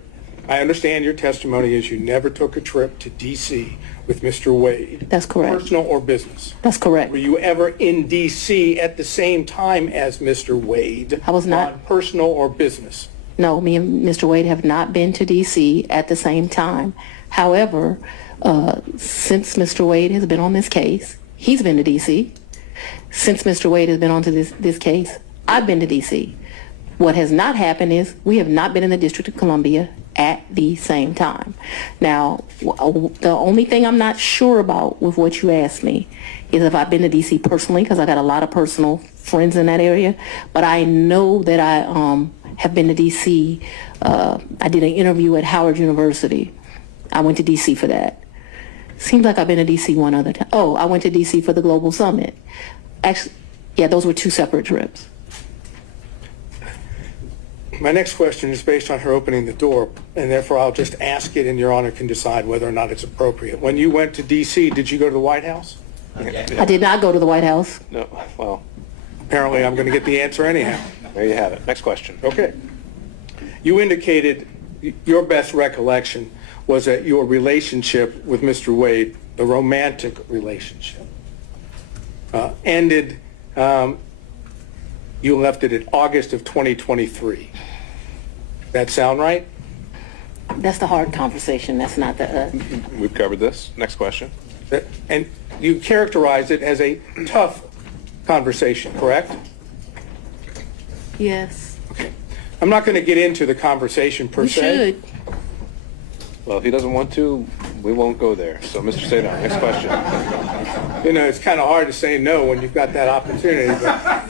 I understand your testimony is you never took a trip to D.C. with Mr. Wade. That's correct. Personal or business. that's correct. Were you ever in D.C. at the same time as Mr. Wade? I was not. On personal or business? No, me and Mr. Wade have not been to D.C. at the same time. However, since Mr. Wade has been on this case, he's been to D.C. Since Mr. Wade has been on to this case, I've been to D.C. What has not happened is we have not been in the District of Columbia at the same time. Now, the only thing I'm not sure about with what you asked me is if I've been to D.C. personally, because I got a lot of personal friends in that area. But I know that I have been to D.C. I did an interview at Howard University. I went to D.C. for that. Seems like I've been to D.C. one other time. Oh, I went to D.C. for the Global Summit. Actually, yeah, those were two separate trips. My next question is based on her opening the door, and therefore I'll just ask it, and Your Honor can decide whether or not it's appropriate. When you went to D.C., did you go to the White House? I did not go to the White House. No, well, Apparently, I'm going to get the answer anyhow. there you have it. Next question. Okay. You indicated your best recollection was that your relationship with Mr. Wade, the romantic relationship, ended, you left it in August of 2023. That sound right? That's the hard conversation. That's not the... We've covered this. Next question. And you characterized it as a tough conversation, correct? Yes. Okay. I'm not going to get into the conversation per You se. should. Well, if he doesn't want to, we won't go there. So, Mr. Sadon, next question. You know, it's kind of hard to say no when you've got that opportunity. But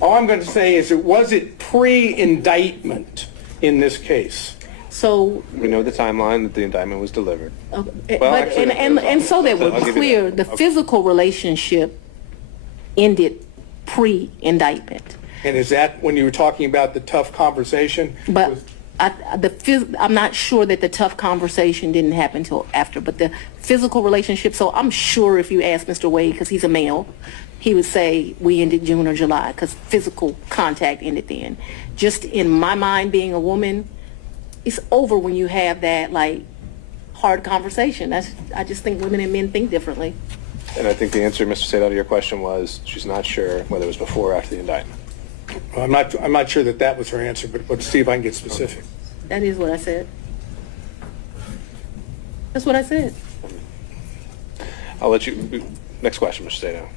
all I'm going to say is, was it pre-indictment in this case? So, We know the timeline that the indictment was delivered. but actually, and so that I'll we're give you clear, that. the physical relationship ended pre-indictment. And is that when you were talking about the tough conversation? But I'm not sure that the tough conversation didn't happen until after, but the physical relationship, so I'm sure if you ask Mr. Wade, because he's a male, he would say we ended June or July, because physical contact ended then. Just in my mind, being a woman, it's over when you have that, like, hard conversation. I just think women and men think differently. And I think the answer, Mr. Sadon, to your question was she's not sure whether it was before or after the indictment. Well, I'm not sure that was her answer, but let's see if I can get specific. That is what I said. That's what I said. I'll let you. Next question, Mr. Sadon.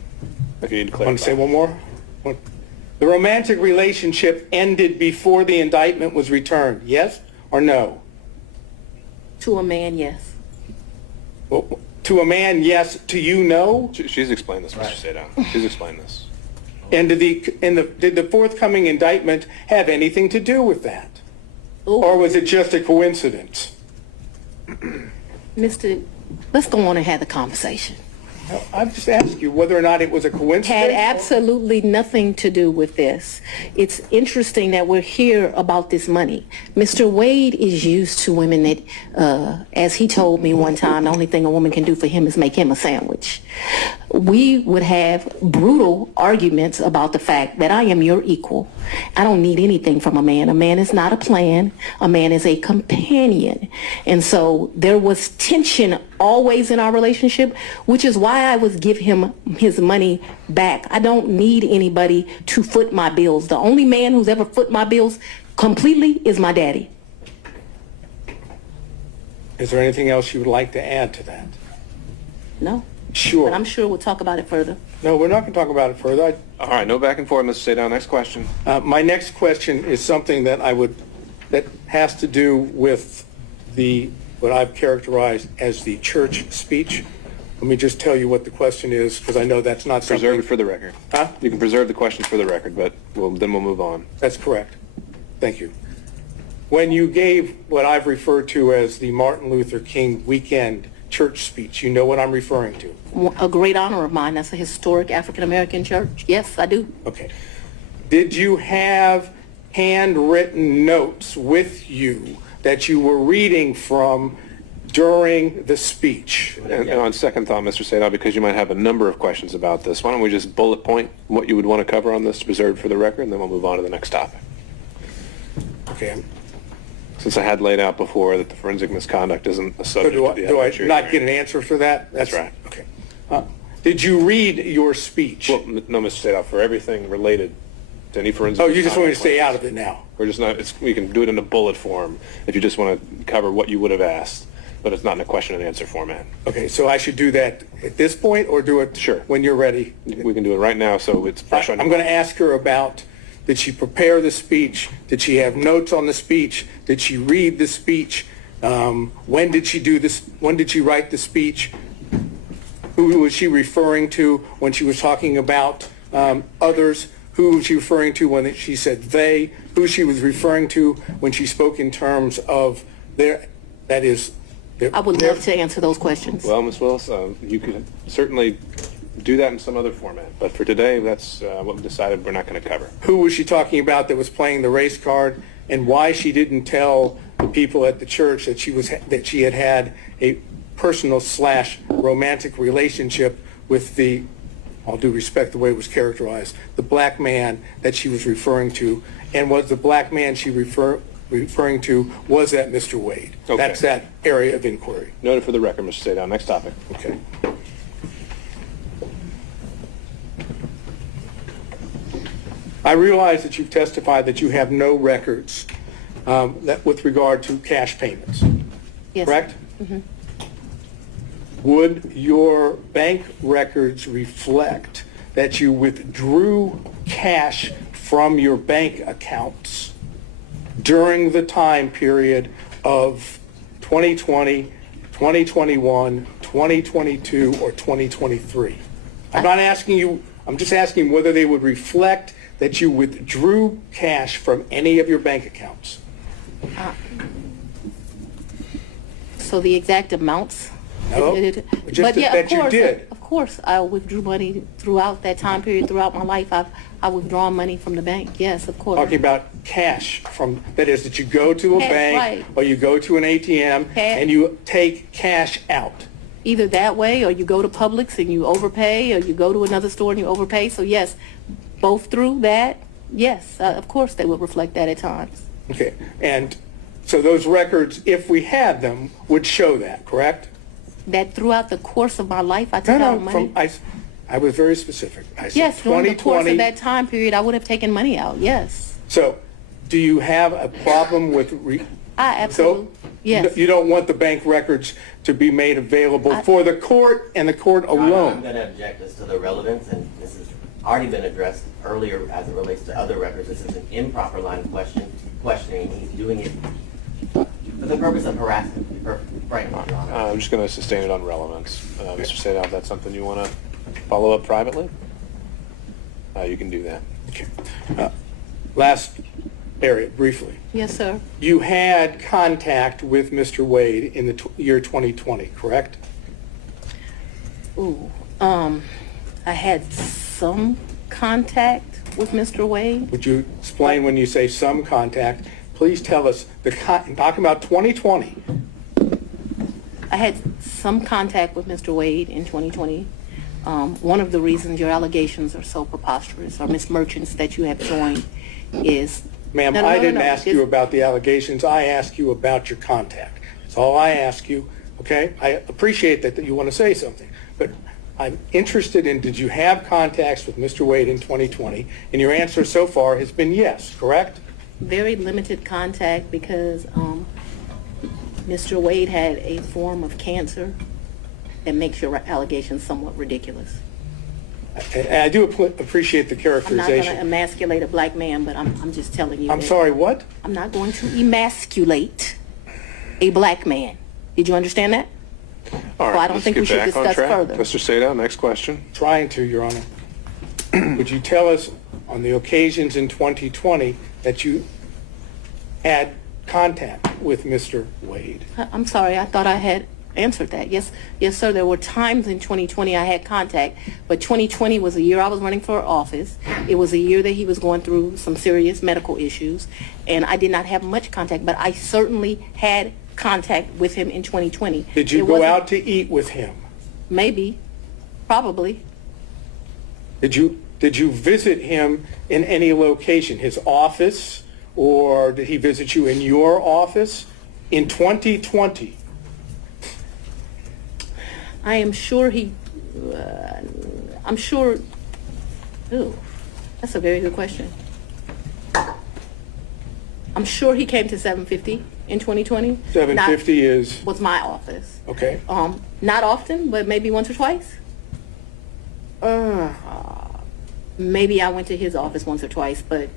If you need to clarify. Want to say one more? The romantic relationship ended before the indictment was returned, yes or no? To a man, yes. Well, to a man, yes. To you, no? She's explained this, Mr. Sadon. She's explained this. And did the forthcoming indictment have anything to do with that? Ooh. Or was it just a coincidence? Mr., let's go on and have the conversation. I've just asked you whether or not it was a coincidence. Had absolutely nothing to do with this. It's interesting that we're here about this money. Mr. Wade is used to women that, as he told me one time, the only thing a woman can do for him is make him a sandwich. We would have brutal arguments about the fact that I am your equal. I don't need anything from a man. A man is not a plan. A man is a companion. And so there was tension always in our relationship, which is why I would give him his money back. I don't need anybody to foot my bills. The only man who's ever foot my bills completely is my daddy. Is there anything else you would like to add to that? No. Sure. But I'm sure we'll talk about it further. No, we're not going to talk about it further. All right, no back and forth, Mr. Sadon. Next question. My next question is something that that has to do with what I've characterized as the church speech. Let me just tell you what the question is, because I know that's not something... Preserve it for the record. Huh? You can preserve the question for the record, but then we'll move on. That's correct. Thank you. when you gave what I've referred to as the Martin Luther King weekend church speech, you know what I'm referring to? A great honor of mine. That's a historic African-American church. Yes, I do. Okay. Did you have handwritten notes with you that you were reading from during the speech? And on second thought, Mr. Sadov, because you might have a number of questions about this, why don't we just bullet point what you would want to cover on this to preserve for the record, and then we'll move on to the next topic. Okay. Since I had laid out before that the forensic misconduct isn't a So subject do of the I evidentiary not hearing. get an answer for that? That's right. Okay. Did you read your speech? Well, no, Mr. Sadov, for everything related to any forensic Oh, you just want me to misconduct stay claims. out of it now? We're just not, we can do it in a bullet form if you just want to cover what you would have asked, but it's not in a question and answer format. Okay, so I should do that at this point or do it Sure. when you're ready? We can do it right now, so it's fresh on I'm your going to ask her about, did she prepare the speech? Did she have notes on the speech? Did she read the speech? When did she do this? When did she write the speech? Who was she referring to when she was talking about others? Who was she referring to when she said they? Who she was referring to when she spoke in terms of their, that is, their, I would their- love to answer those questions. Well, Ms. Willis, you could certainly do that in some other format, but for today, that's what we decided we're not going to cover. Who was she talking about that was playing the race card, and why she didn't tell the people at the church that she had had a personal / romantic relationship with the, all due respect the way it was characterized, the black man that she was referring to, and was the black man she referring to, was that Mr. Wade? Okay. That's that area of inquiry. Noted for the record, Mr. Sadov. Next topic. Okay. I realize that you've testified that you have no records that with regard to cash payments, Yes. correct? Would your bank records reflect that you withdrew cash from your bank accounts during the time period of 2020, 2021, 2022, or 2023? I'm not asking you, I'm just asking whether they would reflect that you withdrew cash from any of your bank accounts. So the exact amounts? No, just But yeah, that of you course, did. Of course, I withdrew money throughout that time period, throughout my life. I've withdrawn money from the bank. Yes, of course. Talking about cash from, that is that you go to a Cash, bank right. or you go to an ATM and you take cash out. Either that way, or you go to Publix and you overpay, or you go to another store and you overpay. So yes, both through that, yes, of course they would reflect that at times. Okay, and so those records, if we had them, would show that, correct? That throughout the course of my life, I took out money. I was very specific. I said Yes, during the course 2020. of that time period, I would have taken money out, yes. So, do you have a problem with? I absolutely, yes. You don't want the bank records to be made available for the court and the court I'm alone? going to object as to the relevance, and this has already been addressed earlier as it relates to other records. This is an improper line of questioning. He's doing it for the purpose of harassment, frankly, Your Honor. I'm just going to sustain it on relevance. Mr. Sadov, that's something you want to follow up privately? You can do that. Okay. Last area, briefly. Yes, sir. You had contact with Mr. Wade in the year 2020, correct? Ooh, I had some contact with Mr. Wade. Would you explain when you say some contact? Please tell us, talking about 2020. I had some contact with Mr. Wade in 2020. One of the reasons your allegations are so preposterous, or Ms. Merchants that you have joined, is... Ma'am, No, no, I no, didn't no, ask you about the allegations. I asked you about your contact. That's all I ask you, okay? I appreciate that you want to say something, but I'm interested in, did you have contacts with Mr. Wade in 2020? And your answer so far has been yes, correct? very limited contact because Mr. Wade had a form of cancer that makes your allegations somewhat ridiculous. And I do appreciate the I'm not going to characterization. emasculate a black man, but I'm just telling you. I'm that sorry, what? I'm not going to emasculate a black man. Did you understand that? All right, Well, I don't let's think we get should back on discuss track. further. Mr. Sadow, next question. Trying to, Your Honor. Would you tell us on the occasions in 2020 that you had contact with Mr. Wade? I'm sorry, I thought I had answered that. Yes, sir, there were times in 2020 I had contact, but 2020 was a year I was running for office. It was a year that he was going through some serious medical issues, and I did not have much contact, but I certainly had contact with him in 2020. Did you It go wasn't- out to eat with him? Maybe, probably. Did you visit him in any location, his office, or did he visit you in your office in 2020? I am sure I'm sure, ooh, that's a very good question. I'm sure he came to 750 in 2020. 750 is, Was my office. okay. Not often, but maybe once or twice. Maybe I went to his office once or twice, but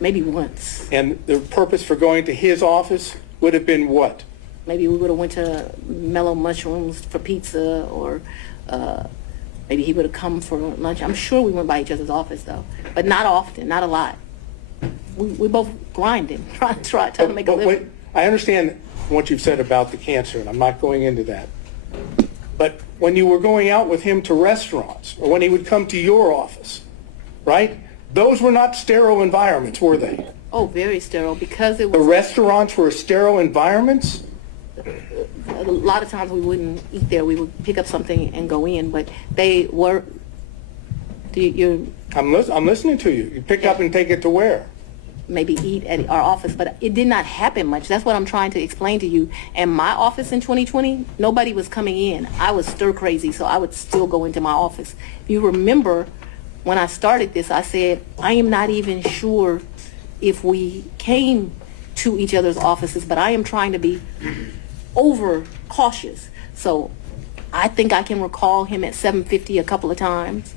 maybe once. And the purpose for going to his office would have been what? Maybe we would have went to Mellow Mushrooms for pizza, or maybe he would have come for lunch. I'm sure we went by each other's office though, but not often, not a lot. We both grinding, trying to make a But living. wait, I understand what you've said about the cancer, and I'm not going into that. But when you were going out with him to restaurants, or when he would come to your office, right? Those were not sterile environments, were they? Oh, very sterile, because it The was, restaurants were sterile environments? a lot of times we wouldn't eat there. We would pick up something and go in, but they were, you're I'm listening to you. You pick up and take it to where? maybe eat at our office, but it did not happen much. That's what I'm trying to explain to you. And my office in 2020, nobody was coming in. I was stir crazy, so I would still go into my office. If you remember, when I started this, I said, I am not even sure if we came to each other's offices, but I am trying to be over cautious. So I think I can recall him at 750 a couple of times.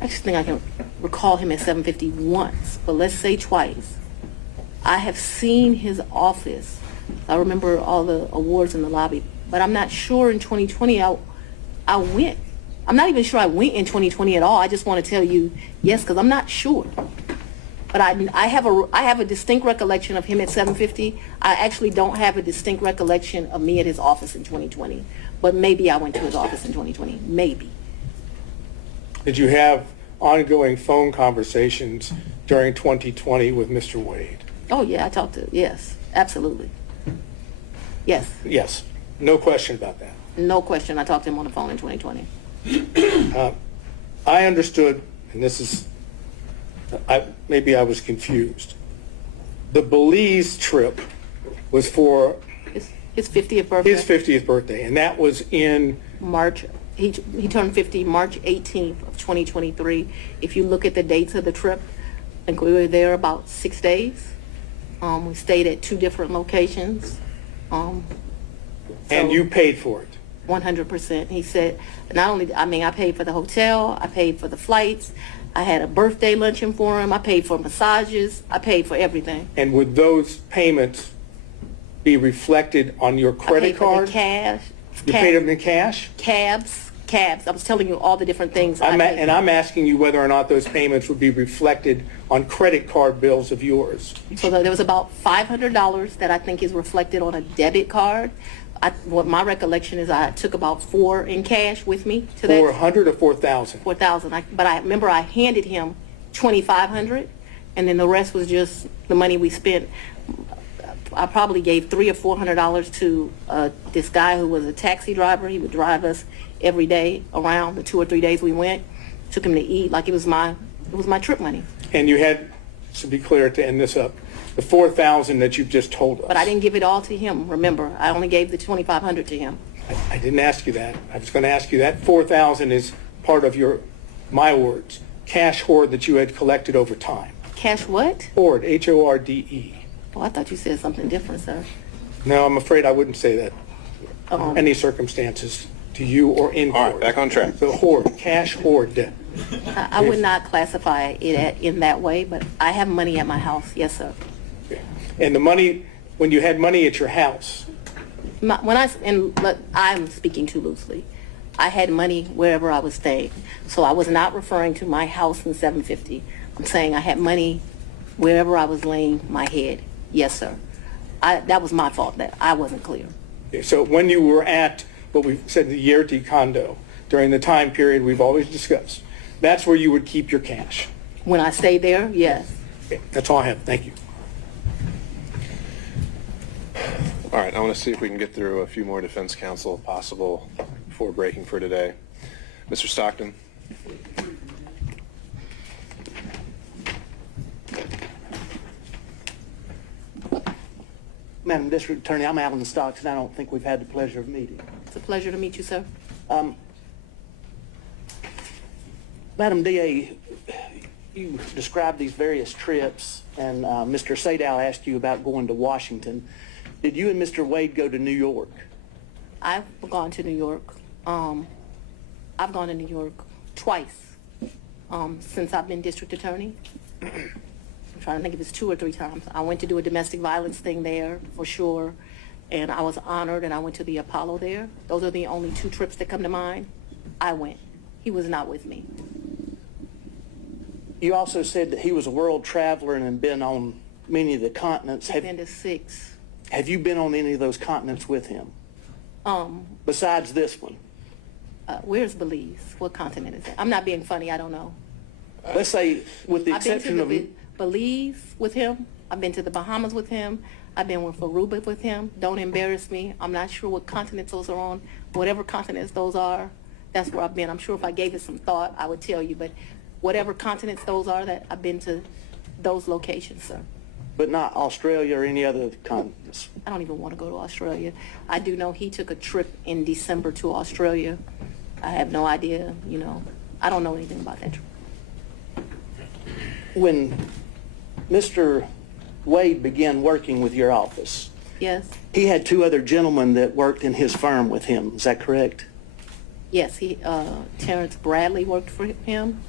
I just think I can recall him at 750 once, but let's say twice. I have seen his office. I remember all the awards in the lobby, but I'm not sure in 2020 I went. I'm not even sure I went in 2020 at all. I just want to tell you yes, because I'm not sure. But I have a distinct recollection of him at 750. I actually don't have a distinct recollection of me at his office in 2020. But maybe I went to his office in 2020. Maybe. Did you have ongoing phone conversations during 2020 with Mr. Wade? Oh, yeah, I talked to, yes, absolutely. Yes, Yes, no question about that. no question. I talked to him on the phone in 2020. I understood, and this is, maybe I was confused. The Belize trip was for His 50th birthday. his 50th birthday, and that was in March. He turned 50 March 18th of 2023. If you look at the dates of the trip, I think we were there about 6 days. We stayed at 2 different locations. and So- you paid for it. 100%. He said, not only, I paid for the hotel, I paid for the flights, I had a birthday luncheon for him, I paid for massages, I paid for everything. And would those payments be reflected on your I paid credit for card? the cash. You paid them in cash? Cabs. I was telling you all the different things. I paid. And I'm asking you whether or not those payments would be reflected on credit card bills of yours. So there was about $500 that I think is reflected on a debit card. What my recollection is, I took about $4 in cash with me to that. 400 or 4,000? 4,000. But I remember I handed him 2,500, and then the rest was just the money we spent. I probably gave $300 or $400 to this guy who was a taxi driver. He would drive us every day around the 2 or 3 days we went. Took him to eat like it was my trip money. And you had, to be clear, to end this up, the 4,000 that you've just told us. But I didn't give it all to him. Remember, I only gave the 2,500 to him. I didn't ask you that. I was going to ask you that 4,000 is part of your, my words, cash hoard that you had collected over time. Cash what? Hoard, H-O-R-D-E. Oh, I thought you said something different, sir. No, I'm afraid I wouldn't say that Um, any circumstances to you or in All right, court. back on track. So hoard, cash hoard. I would not classify it in that way, but I have money at my house. Yes, sir. And the money, when you had money at your house, I'm speaking too loosely. I had money wherever I was staying. So I was not referring to my house in 750. I'm saying I had money wherever I was laying my head. Yes, sir. That was my fault that I wasn't clear. Okay, so when you were at what we've said, the Yerty condo, during the time period we've always discussed, that's where you would keep your cash. When I stayed there, yes. Okay, that's all I have. Thank you. All right, I want to see if we can get through a few more defense counsel if possible before breaking for today. Mr. Stockton. Madam District Attorney, I'm Alan Stocks, and I don't think we've had the pleasure of meeting. It's a pleasure to meet you, sir. Madam DA, you described these various trips, and Mr. Sadow asked you about going to Washington. Did you and Mr. Wade go to New York? I've gone to New York. I've gone to New York twice since I've been district attorney. I'm trying to think if it's 2 or 3 times. I went to do a domestic violence thing there for sure, and I was honored, and I went to the Apollo there. Those are the only 2 trips that come to mind. I went. He was not with me. You also said that he was a world traveler and had been on many of the continents. I've been to 6. Have you been on any of those continents with him? Besides this one? Where's Belize? What continent is that? I'm not being funny. I don't know. Let's say, with the I've been exception to of... Belize with him. I've been to the Bahamas with him. I've been with Aruba with him. Don't embarrass me. I'm not sure what continents those are on. Whatever continents those are, that's where I've been. I'm sure if I gave it some thought, I would tell you. But whatever continents those are, that I've been to those locations, sir. But not Australia or any other continents? I don't even want to go to Australia. I do know he took a trip in December to Australia. I have no idea, I don't know anything about that trip. When Mr. Wade began working with your office, Yes, he had 2 other gentlemen that worked in his firm with him. Is that correct? yes, Terrence Bradley worked for him,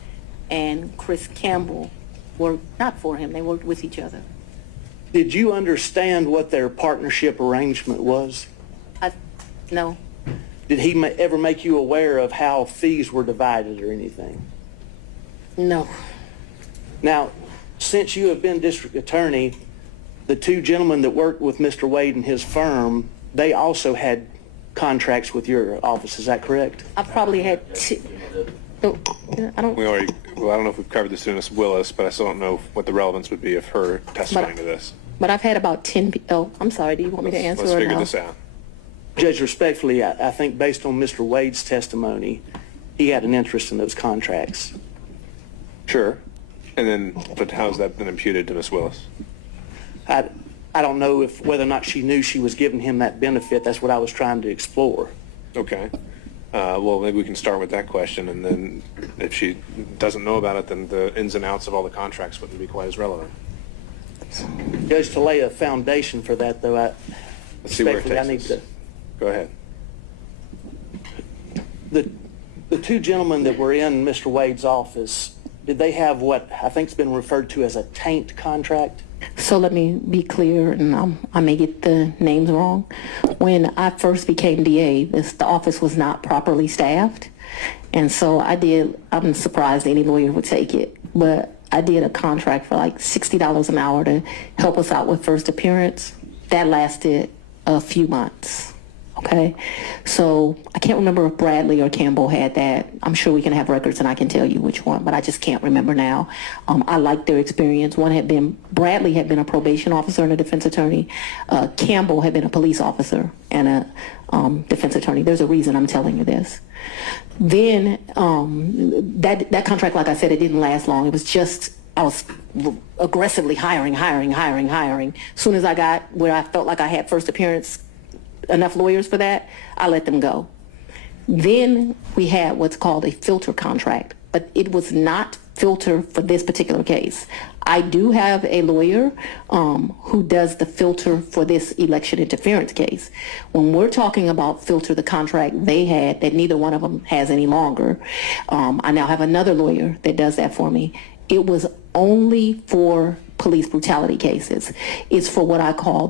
and Chris Campbell worked not for him. They worked with each other. Did you understand what their partnership arrangement was? No, Did he ever make you aware of how fees were divided or anything? no. Now, since you have been district attorney, the 2 gentlemen that worked with Mr. Wade and his firm, they also had contracts with your office. Is that correct? I probably had I don't. I don't know if we've covered this in Ms. Willis, but I still don't know what the relevance would be of her testifying to this. But I've had about 10. Oh, I'm sorry. Do you want me to answer Let's or figure no? this out. Judge, respectfully, I think based on Mr. Wade's testimony, he had an interest in those contracts. Sure. And then, but how's that been imputed to Ms. Willis? I don't know whether or not she knew she was giving him that benefit. That's what I was trying to explore. Okay. Well, maybe we can start with that question, and then if she doesn't know about it, then the ins and outs of all the contracts wouldn't be quite as relevant. Judge, to lay a foundation for that, though, Let's see where it respectfully, I takes need us. to... Go ahead. The 2 gentlemen that were in Mr. Wade's office, did they have what I think's been referred to as a taint contract? So let me be clear, and I may get the names wrong. When I first became DA, the office was not properly staffed. And so I'm surprised any lawyer would take it, but I did a contract for like $60 an hour to help us out with first appearance. That lasted a few months. Okay, so I can't remember if Bradley or Campbell had that. I'm sure we can have records and I can tell you which one, but I just can't remember now. I liked their experience. Bradley had been a probation officer and a defense attorney. Campbell had been a police officer and a defense attorney. There's a reason I'm telling you this. Then that contract, like I said, it didn't last long. It was just, I was aggressively hiring. As soon as I got where I felt like I had first appearance, enough lawyers for that, I let them go. Then we had what's called a filter contract, but it was not filter for this particular case. I do have a lawyer who does the filter for this election interference case. When we're talking about filter, the contract they had that neither one of them has any longer, I now have another lawyer that does that for me. It was only for police brutality cases. It's for what I call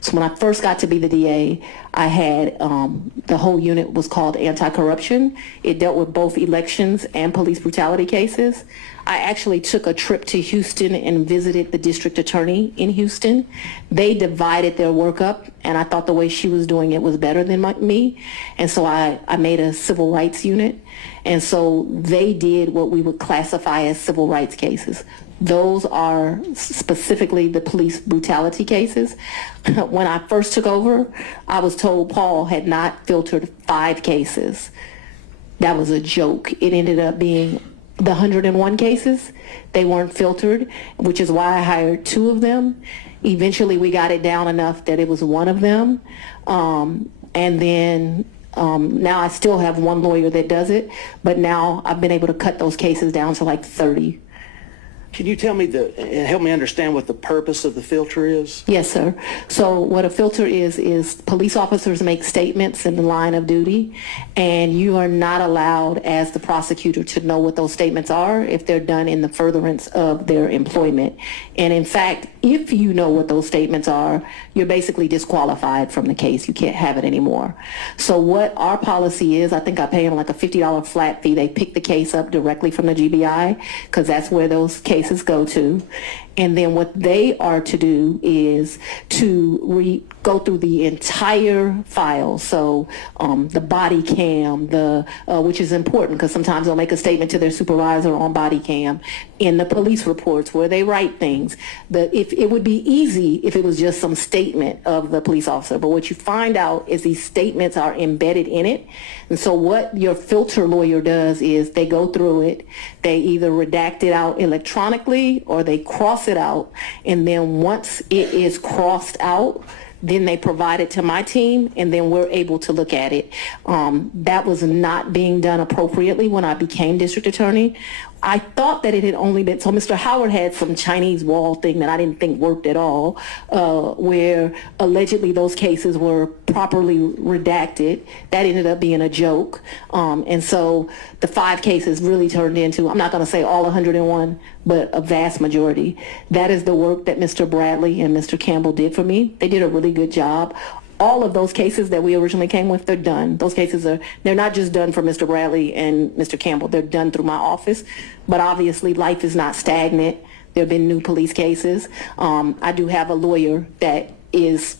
so when I first got to be the DA, I had, the whole unit was called anti-corruption. It dealt with both elections and police brutality cases. I actually took a trip to Houston and visited the district attorney in Houston. They divided their work up, and I thought the way she was doing it was better than me. And so I made a civil rights unit. And so they did what we would classify as civil rights cases. Those are specifically the police brutality cases. When I first took over, I was told Paul had not filtered 5 cases. That was a joke. It ended up being the 101 cases. They weren't filtered, which is why I hired 2 of them. Eventually, we got it down enough that it was 1 of them. And then now I still have 1 lawyer that does it, but now I've been able to cut those cases down to like 30. Can you tell me and help me understand what the purpose of the filter is? Yes, sir. So what a filter is police officers make statements in the line of duty, and you are not allowed as the prosecutor to know what those statements are if they're done in the furtherance of their employment. And in fact, if you know what those statements are, you're basically disqualified from the case. You can't have it anymore. So what our policy is, I think I pay them like a $50 flat fee. They pick the case up directly from the GBI because that's where those cases go to. And then what they are to do is to go through the entire file. So the body cam, which is important because sometimes they'll make a statement to their supervisor on body cam, in the police reports where they write things. If it would be easy if it was just some statement of the police officer, but what you find out is these statements are embedded in it. And so what your filter lawyer does is they go through it, they either redact it out electronically or they cross it out, and then once it is crossed out, then they provide it to my team, and then we're able to look at it. That was not being done appropriately when I became district attorney. I thought that it had only been, so Mr. Howard had some Chinese wall thing that I didn't think worked at all, where allegedly those cases were properly redacted. That ended up being a joke. And so the 5 cases really turned into, I'm not going to say all 101, but a vast majority. That is the work that Mr. Bradley and Mr. Campbell did for me. They did a really good job. All of those cases that we originally came with, they're done. Those cases they're not just done for Mr. Bradley and Mr. Campbell. They're done through my office. But obviously, life is not stagnant. There have been new police cases. I do have a lawyer that is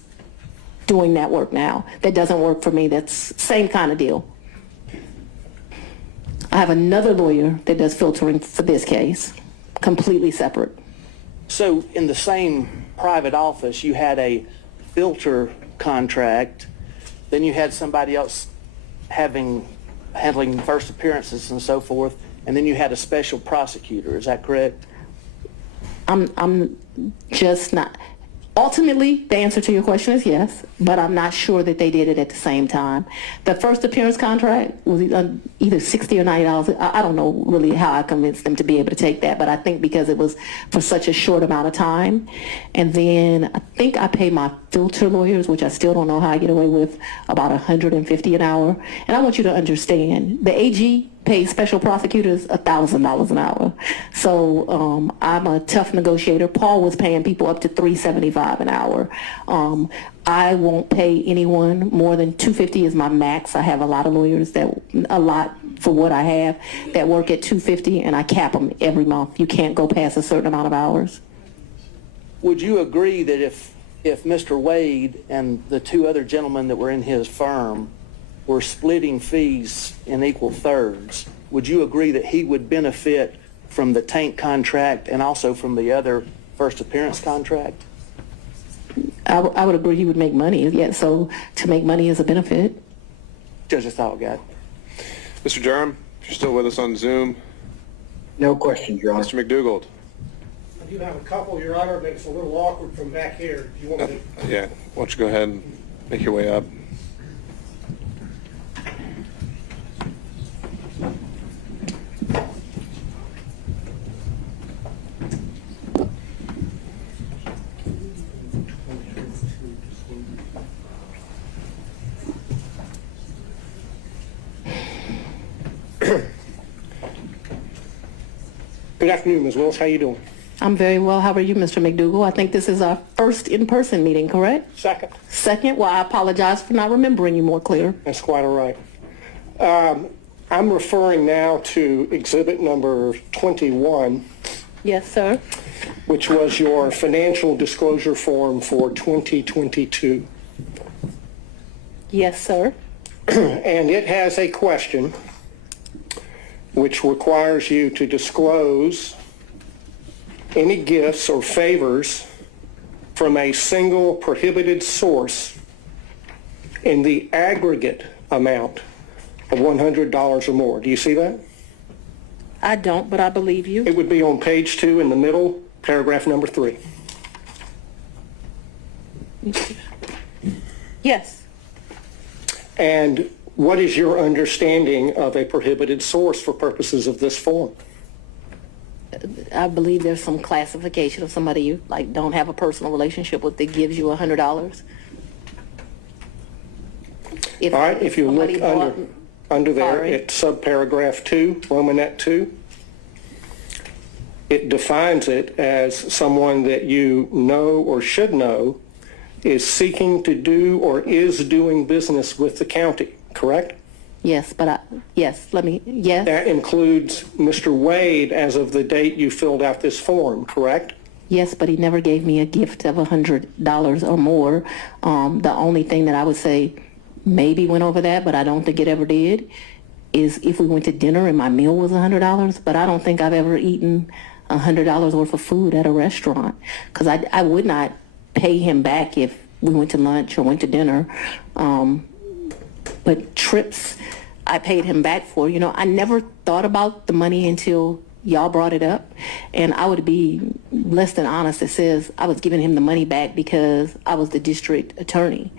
doing that work now. That doesn't work for me. That's same kind of deal. I have another lawyer that does filtering for this case, completely separate. So in the same private office, you had a filter contract, then you had somebody else handling first appearances and so forth, and then you had a special prosecutor. Is that correct? I'm just not. Ultimately, the answer to your question is yes, but I'm not sure that they did it at the same time. The first appearance contract was either $60 or $90. I don't know really how I convinced them to be able to take that, but I think because it was for such a short amount of time. And then I think I pay my filter lawyers, which I still don't know how I get away with, about $150 an hour. And I want you to understand, the AG pays special prosecutors $1,000 an hour. So I'm a tough negotiator. Paul was paying people up to $375 an hour. I won't pay anyone more than $250 is my max. I have a lot of lawyers for what I have that work at $250, and I cap them every month. You can't go past a certain amount of hours. Would you agree that if Mr. Wade and the 2 other gentlemen that were in his firm were splitting fees in equal thirds, would you agree that he would benefit from the tank contract and also from the other first appearance contract? I would agree he would make money. Yeah, so to make money is a benefit. Just a thought, guy. Mr. Durham, if you're still with us on Zoom. No questions, Your Honor. Mr. McDougald. I do have a couple, Your Honor, but it's a little awkward from back here. Do you want me to? Yeah, why don't you go ahead and make your way up. Good afternoon, Ms. Willis. How you doing? I'm very well. How are you, Mr. McDougall? I think this is our first in-person meeting, correct? Second. Second? Well, I apologize for not remembering you more clear. That's quite all right. I'm referring now to exhibit number 21, Yes, sir. which was your financial disclosure form for 2022. Yes, sir. And it has a question which requires you to disclose any gifts or favors from a single prohibited source in the aggregate amount of $100 or more. Do you see that? I don't, but I believe you. It would be on page 2 in the middle, paragraph number 3. Yes. And what is your understanding of a prohibited source for purposes of this form? I believe there's some classification of somebody you like don't have a personal relationship with that gives you $100. All right, if you look somebody under there Sorry. at subparagraph 2, Romanet 2, it defines it as someone that you know or should know is seeking to do or is doing business with the county, correct? Yes, but yes. That includes Mr. Wade as of the date you filled out this form, correct? Yes, but he never gave me a gift of $100 or more. The only thing that I would say maybe went over that, but I don't think it ever did, is if we went to dinner and my meal was $100, but I don't think I've ever eaten $100 worth of food at a restaurant, because I would not pay him back if we went to lunch or went to dinner. But trips, I paid him back for. You know, I never thought about the money until y'all brought it up, and I would be less than honest that says I was giving him the money back because I was the district attorney.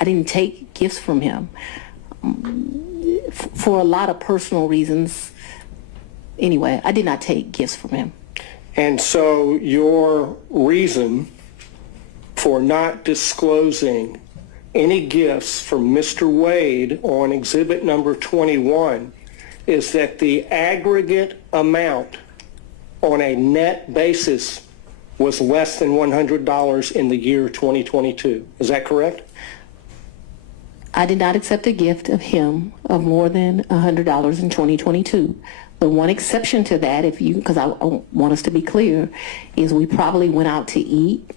I didn't take gifts from him for a lot of personal reasons. Anyway, I did not take gifts from him. And so your reason for not disclosing any gifts from Mr. Wade on exhibit number 21 is that the aggregate amount on a net basis was less than $100 in the year 2022. Is that correct? I did not accept a gift of him of more than $100 in 2022. The one exception to that, because I want us to be clear, is we probably went out to eat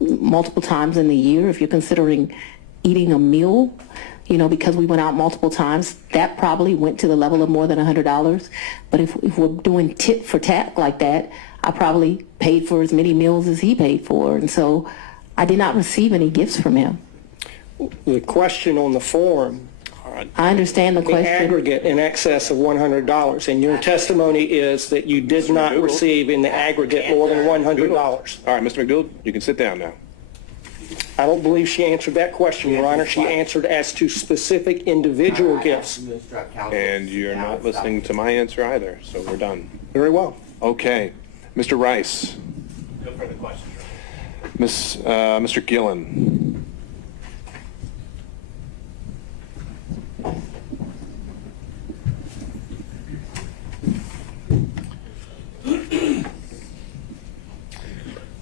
multiple times in the year. If you're considering eating a meal, you know, because we went out multiple times, that probably went to the level of more than $100. But if we're doing tit for tat like that, I probably paid for as many meals as he paid for. And so I did not receive any gifts from him. The question on the form, I understand the the question. aggregate in excess of $100, and your testimony is that you did not McDougal. receive in the aggregate more than $100. All right, Mr. McDougal, you can sit down now. I don't believe she answered that question, Your Honor. She answered as to specific individual gifts. And you're not listening to my answer either, so we're done. Very well. Okay. Mr. Rice. No further questions. Mr. Gillen.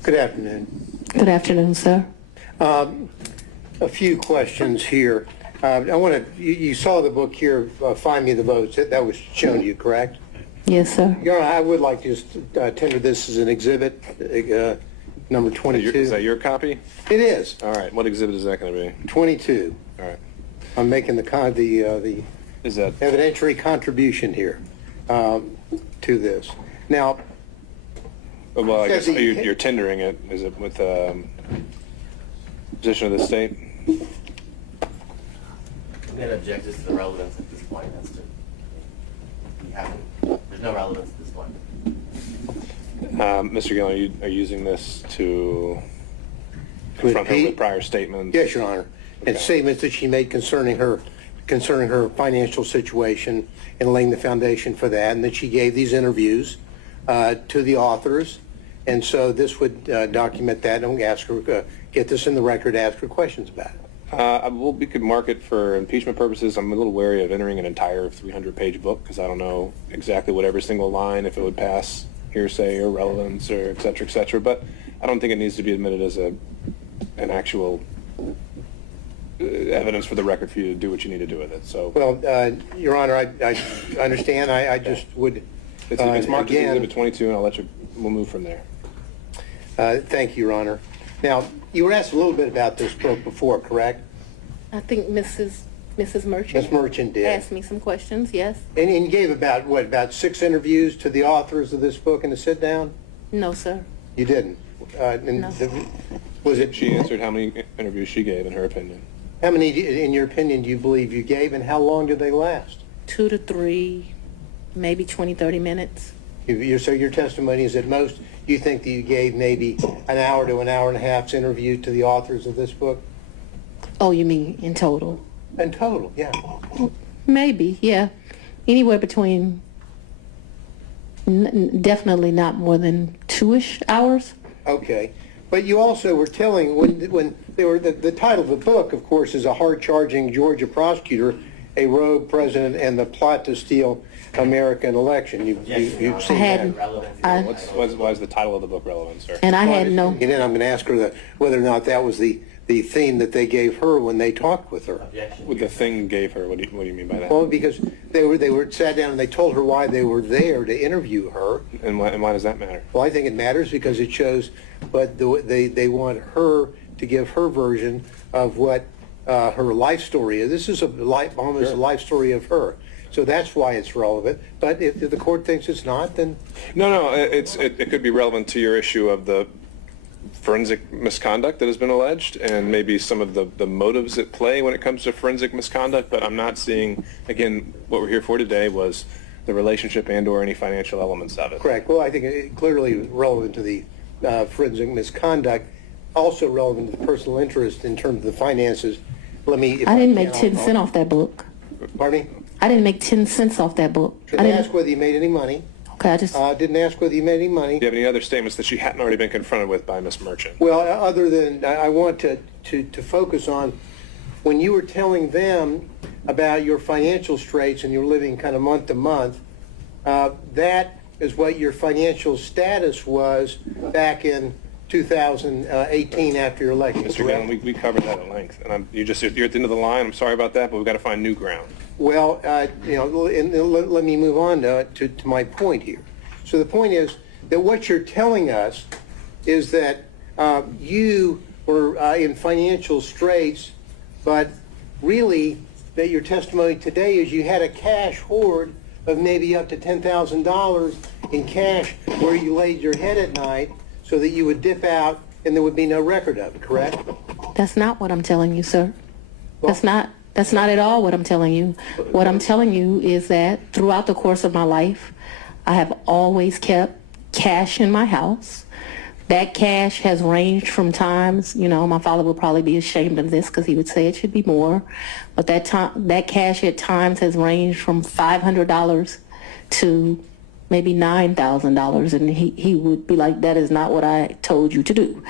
Good afternoon. Good afternoon, sir. A few questions here. I want to, you saw the book here, Find Me the Votes. That was shown to you, correct? Yes, sir. Your Honor, I would like to just tender this as an exhibit, number 22. Is that your copy? It is, All right. What exhibit is that going to be? 22. All right. I'm making the Is that evidentiary contribution here to this. Now, well? I guess Says the- you're tendering it. Is it with position of the state? I'm going to object just to the relevance at this point. There's no relevance at this point. Mr. Gillen, are you using this to confront her repeat? with prior statements? yes, Your Honor, and statements that she made concerning her financial situation and laying the foundation for that, and that she gave these interviews to the authors, and so this would document that, and we ask her, get this in the record, ask her questions about it. Well, we could mark it for impeachment purposes. I'm a little wary of entering an entire 300-page book because I don't know exactly what every single line, if it would pass hearsay or relevance or et cetera, et cetera. But I don't think it needs to be admitted as an actual evidence for the record for you to do what you need to do with it. So Well, Your Honor, I understand. I just would, it's marked as again, Exhibit 22, and we'll move from there. thank you, Your Honor. Now, you were asked a little bit about this book before, correct? I think Mrs. Merchant. Ms. Merchant did. Asked me some questions, yes. And you gave about 6 interviews to the authors of this book in the sit-down? No, sir. You didn't? And No. Was it, She answered how many interviews she gave, in her opinion. how many, in your opinion, do you believe you gave, and how long did they last? 2 to 3, maybe 20, 30 minutes. So your testimony is at most, you think that you gave maybe an hour to an hour and a half's interview to the authors of this book? Oh, you mean in total? In total, yeah. Maybe, yeah. Anywhere between, definitely not more than 2-ish hours. Okay. But you also were telling, when they were, the title of the book, of course, is A Hard-Charging Georgia Prosecutor, a Rogue President, and the Plot to Steal American Election. You've seen I had, that. Why is the title of the book relevant, sir? and I had no, And then I'm going to ask her whether or not that was the theme that they gave her when they talked with her. Objection. What the thing gave her, what do you mean by that? Well, because they were sat down and they told her why they were there to interview her. And why does that matter? Well, I think it matters because it shows, but they want her to give her version of what her life story is. This is almost a life story of her. So that's why it's relevant. But if the court thinks it's not, then No, it could be relevant to your issue of the forensic misconduct that has been alleged, and maybe some of the motives at play when it comes to forensic misconduct, but I'm not seeing, again, what we're here for today was the relationship and or any financial elements of it. correct. Well, I think it clearly relevant to the forensic misconduct, also relevant to the personal interest in terms of the finances. Let me. I didn't make 10 cents off that book. Pardon me? I didn't make 10 cents off that book. I Didn't didn't, ask whether you made any money. okay, I just, Didn't ask whether you made any money. Do you have any other statements that you hadn't already been confronted with by Ms. Merchant? Well, other than, I want to focus on, when you were telling them about your financial straits and you're living kind of month to month, that is what your financial status was back in 2018 after your election. Mr. Gallon, we covered that at length, and you're at the end of the line. I'm sorry about that, but we've got to find new ground. Well, let me move on to my point here. So the point is that what you're telling us is that you were in financial straits, but really that your testimony today is you had a cash hoard of maybe up to $10,000 in cash where you laid your head at night so that you would dip out and there would be no record of it, correct? that's not what I'm telling you, sir. That's not at all what I'm telling you. What I'm telling you is that throughout the course of my life, I have always kept cash in my house. That cash has ranged from times, my father would probably be ashamed of this because he would say it should be more, but that cash at times has ranged from $500 to maybe $9,000, and he would be like, that is not what I told you to do.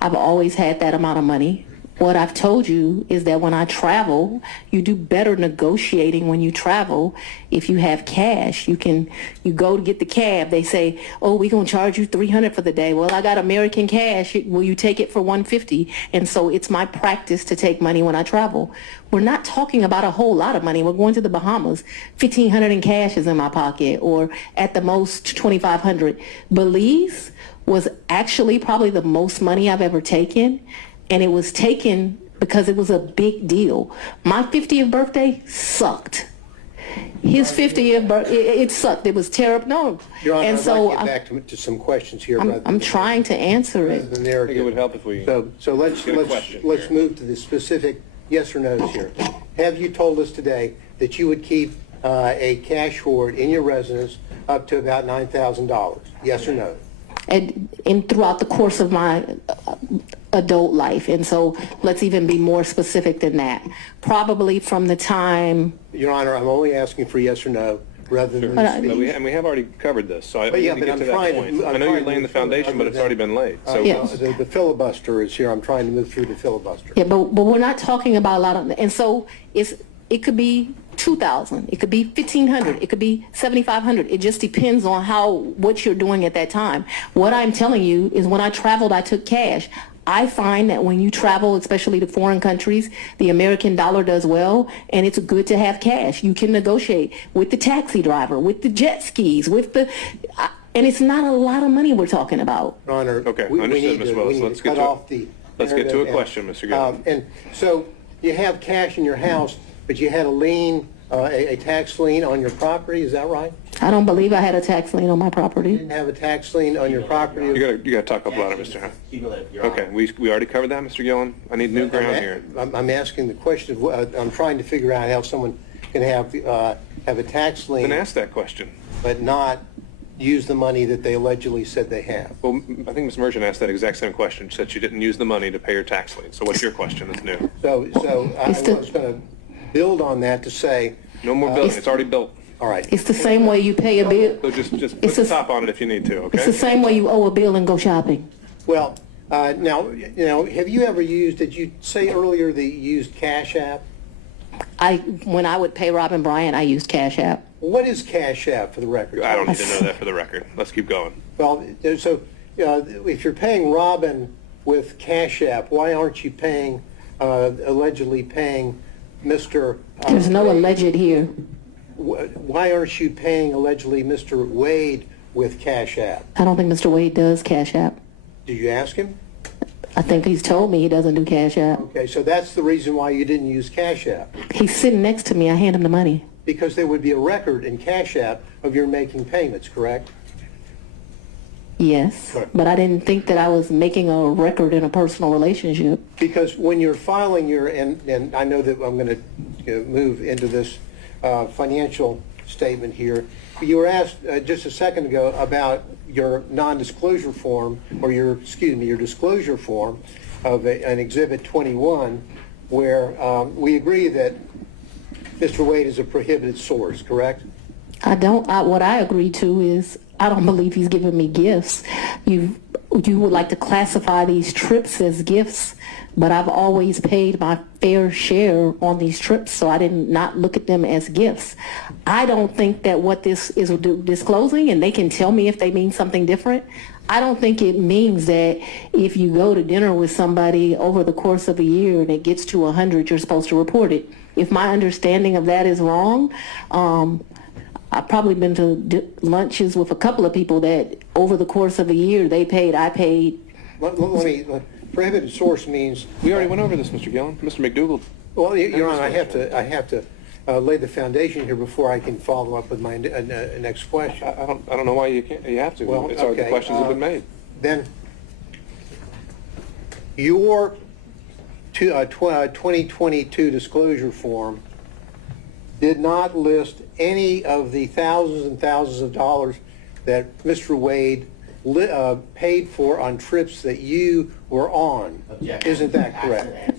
I've always had that amount of money. What I've told you is that when I travel, you do better negotiating when you travel. If you have cash, you go to get the cab. They say, oh, we're going to charge you $300 for the day. Well, I got American cash. Will you take it for $150? And so it's my practice to take money when I travel. We're not talking about a whole lot of money. We're going to the Bahamas. $1,500 in cash is in my pocket, or at the most $2,500. Belize was actually probably the most money I've ever taken. And it was taken because it was a big deal. My 50th birthday sucked. His 50th birthday, it sucked. It was terrible. No. Your Honor, And I'd so like to get back to some questions here. I'm trying to answer it. The I think narrative. it would help if we So let's get a question let's here. move to the specific yes or no's here. Have you told us today that you would keep a cash hoard in your residence up to about $9,000? Yes or no? And throughout the course of my adult life. And so let's even be more specific than that. Probably from the time... Your Honor, I'm only asking for yes or no rather than But speech. we have already covered this, so I But yeah, need to but get I'm to that trying to- point. I'm I know trying you're to laying the move forward foundation, but it's other already than- been laid. So Yes. The filibuster is here. I'm trying to move through the filibuster. Yeah, but we're not talking about a lot of... And so it could be $2,000, it could be $1,500, it could be $7,500. It just depends on what you're doing at that time. What I'm telling you is when I traveled, I took cash. I find that when you travel, especially to foreign countries, the American dollar does well, and it's good to have cash. You can negotiate with the taxi driver, with the jet skis, and it's not a lot of money we're talking about. Your Honor, Okay, we understood, need Ms. to, Willis. we need Let's to get cut to it. off the Let's get to a narrative question, Mr. Gillen. And so you have cash in your house, but you had a lien, a tax lien on your property, is that right? I don't believe I had a tax lien on my property. You didn't have a tax lien on your property? You gotta talk up louder, Mr. Hunt. Cumulative, Your Honor. Okay, we already covered that, Mr. Gillen. I need new ground here. I'm asking the question of, I'm trying to figure out how someone can have a tax lien, Then ask that question. but not use the money that they allegedly said they have. Well, I think Ms. Merchant asked that exact same question. She said she didn't use the money to pay her tax lien. So what's your question that's new? So I was going to build on that to say, No more building. It's already built. all right, It's the same way you pay a bill. So just put It's the a- top on it if you need to, It's the okay? same way you owe a bill and go shopping. well, now, have you ever used, did you say earlier that you used Cash App? When I would pay Robin Bryant, I used Cash App. What is Cash App for the record? I don't need to know that for the record. Let's keep going. Well, so if you're paying Robin with Cash App, why aren't you paying, allegedly paying Mr.? There's no alleged here. Why aren't you paying allegedly Mr. Wade with Cash App? I don't think Mr. Wade does Cash App. Did you ask him? I think he's told me he doesn't do Cash App. Okay, so that's the reason why you didn't use Cash App, He's sitting next to me. I hand him the money. because there would be a record in Cash App of your making payments, correct? Yes, Correct. but I didn't think that I was making a record in a personal relationship. Because when you're filing your, and I know that I'm going to move into this financial statement here, you were asked just a second ago about your non-disclosure form, or your disclosure form of an Exhibit 21, where we agree that Mr. Wade is a prohibited source, correct? What I agree to is I don't believe he's giving me gifts. You would like to classify these trips as gifts, but I've always paid my fair share on these trips, so I did not look at them as gifts. I don't think that what this is disclosing, and they can tell me if they mean something different, I don't think it means that if you go to dinner with somebody over the course of a year and it gets to 100, you're supposed to report it. If my understanding of that is wrong, I've probably been to lunches with a couple of people that over the course of a year they paid, I paid. Let me, prohibited source means, We already went over this, Mr. Gillen. Mr. McDougall. well, Your Honor, I have to lay the foundation here before I can follow up with my next question. I don't know why you can't. You have to. Well, It's already, the okay, questions have been made. Then, your 2022 disclosure form did not list any of the thousands and thousands of dollars that Mr. Wade paid for on trips that you were on. Objection. Isn't that correct?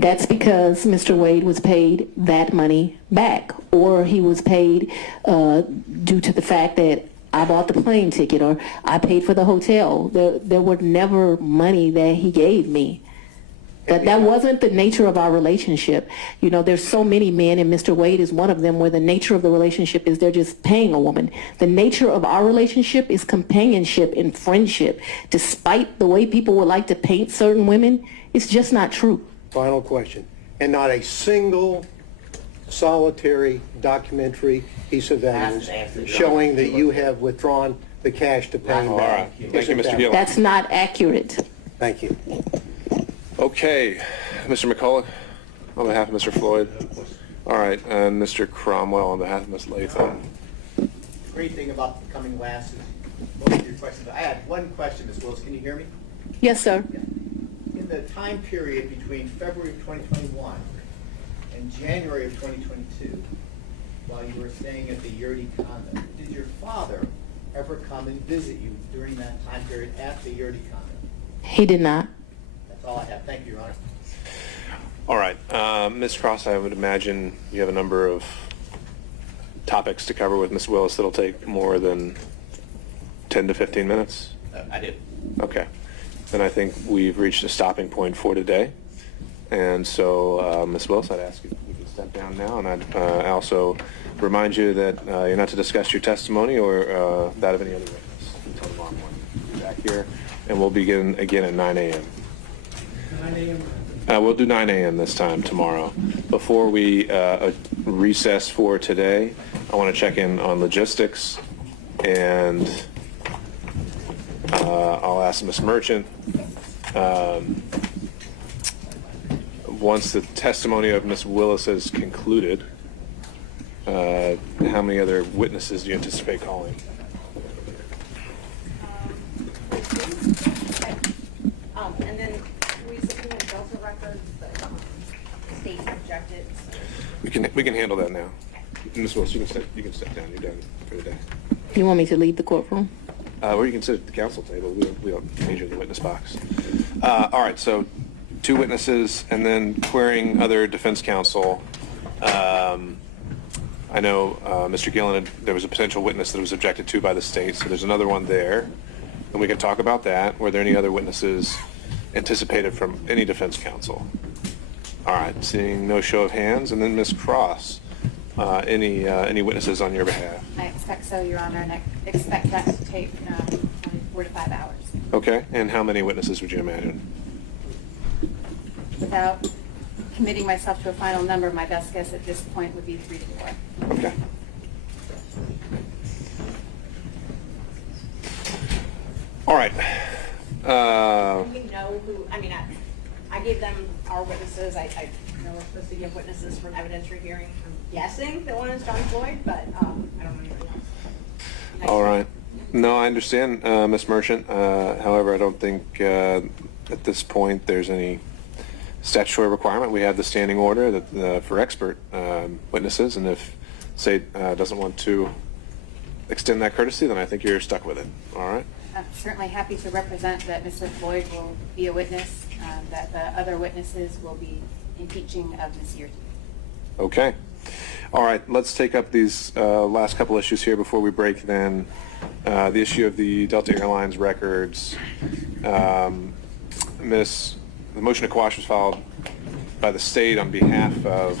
That's because Mr. Wade was paid that money back, or he was paid due to the fact that I bought the plane ticket or I paid for the hotel. There were never money that he gave me. That wasn't the nature of our relationship. You know, there's so many men, and Mr. Wade is one of them, where the nature of the relationship is they're just paying a woman. The nature of our relationship is companionship and friendship. Despite the way people would like to paint certain women, it's just not true. Final question. And not a single solitary documentary piece of evidence showing that you have withdrawn the cash to pay him All back. right. Thank you, Isn't Mr. that- Gillen. That's not accurate. Thank you. Okay, Mr. McCullough, on behalf of Mr. Floyd. All right, and Mr. Cromwell on behalf of Ms. Latham. Great thing about coming last is most of your questions. I had one question, Ms. Willis. Can you hear me? Yes, sir. In the time period between February of 2021 and January of 2022, while you were staying at the Yurdi condo, did your father ever come and visit you during that time period at the Yurdi condo? He did not. That's all I have. Thank you, Your Honor. All right, Ms. Cross, I would imagine you have a number of topics to cover with Ms. Willis that'll take more than 10 to 15 minutes. I did. Okay. Then I think we've reached a stopping point for today. And so, Ms. Willis, I'd ask if you could step down now. And I'd also remind you that you're not to discuss your testimony or that of any other witness until tomorrow morning. Be back here, and we'll begin again at 9 a.m. 9 a.m.? We'll do 9 a.m. this time tomorrow. Before we recess for today, I want to check in on logistics, and I'll ask Ms. Merchant, once the testimony of Ms. Willis is concluded, how many other witnesses do you anticipate calling? And then we submitted Delta records, but the state objected. We can handle that now. Ms. Willis, you can step down. You're done for the day. You want me to leave the courtroom? Or you can sit at the council table. We don't need you in the witness box. All right, so 2 witnesses, and then querying other defense counsel. I know Mr. Gillen, there was a potential witness that was objected to by the state, so there's another one there, and we can talk about that. Were there any other witnesses anticipated from any defense counsel? All right, seeing no show of hands, and then Ms. Cross, any witnesses on your behalf? I expect so, Your Honor, and I expect that to take 4 to 5 hours. Okay, and how many witnesses would you imagine? Without committing myself to a final number, my best guess at this point would be 3 to 4. Okay. All right. We know who, I mean, I gave them our witnesses. I know we're supposed to give witnesses for an evidentiary hearing. I'm guessing that one is John Floyd, but I don't know anything else. All right. No, I understand, Ms. Merchant. However, I don't think at this point there's any statutory requirement. We have the standing order that, for expert witnesses, and if state doesn't want to extend that courtesy, then I think you're stuck with it. All right? I'm certainly happy to represent that Mr. Floyd will be a witness, that the other witnesses will be impeaching of Ms. Yearty. Okay. All right, let's take up these last couple issues here before we break then. The issue of the Delta Airlines records. The motion to quash was filed by the state on behalf of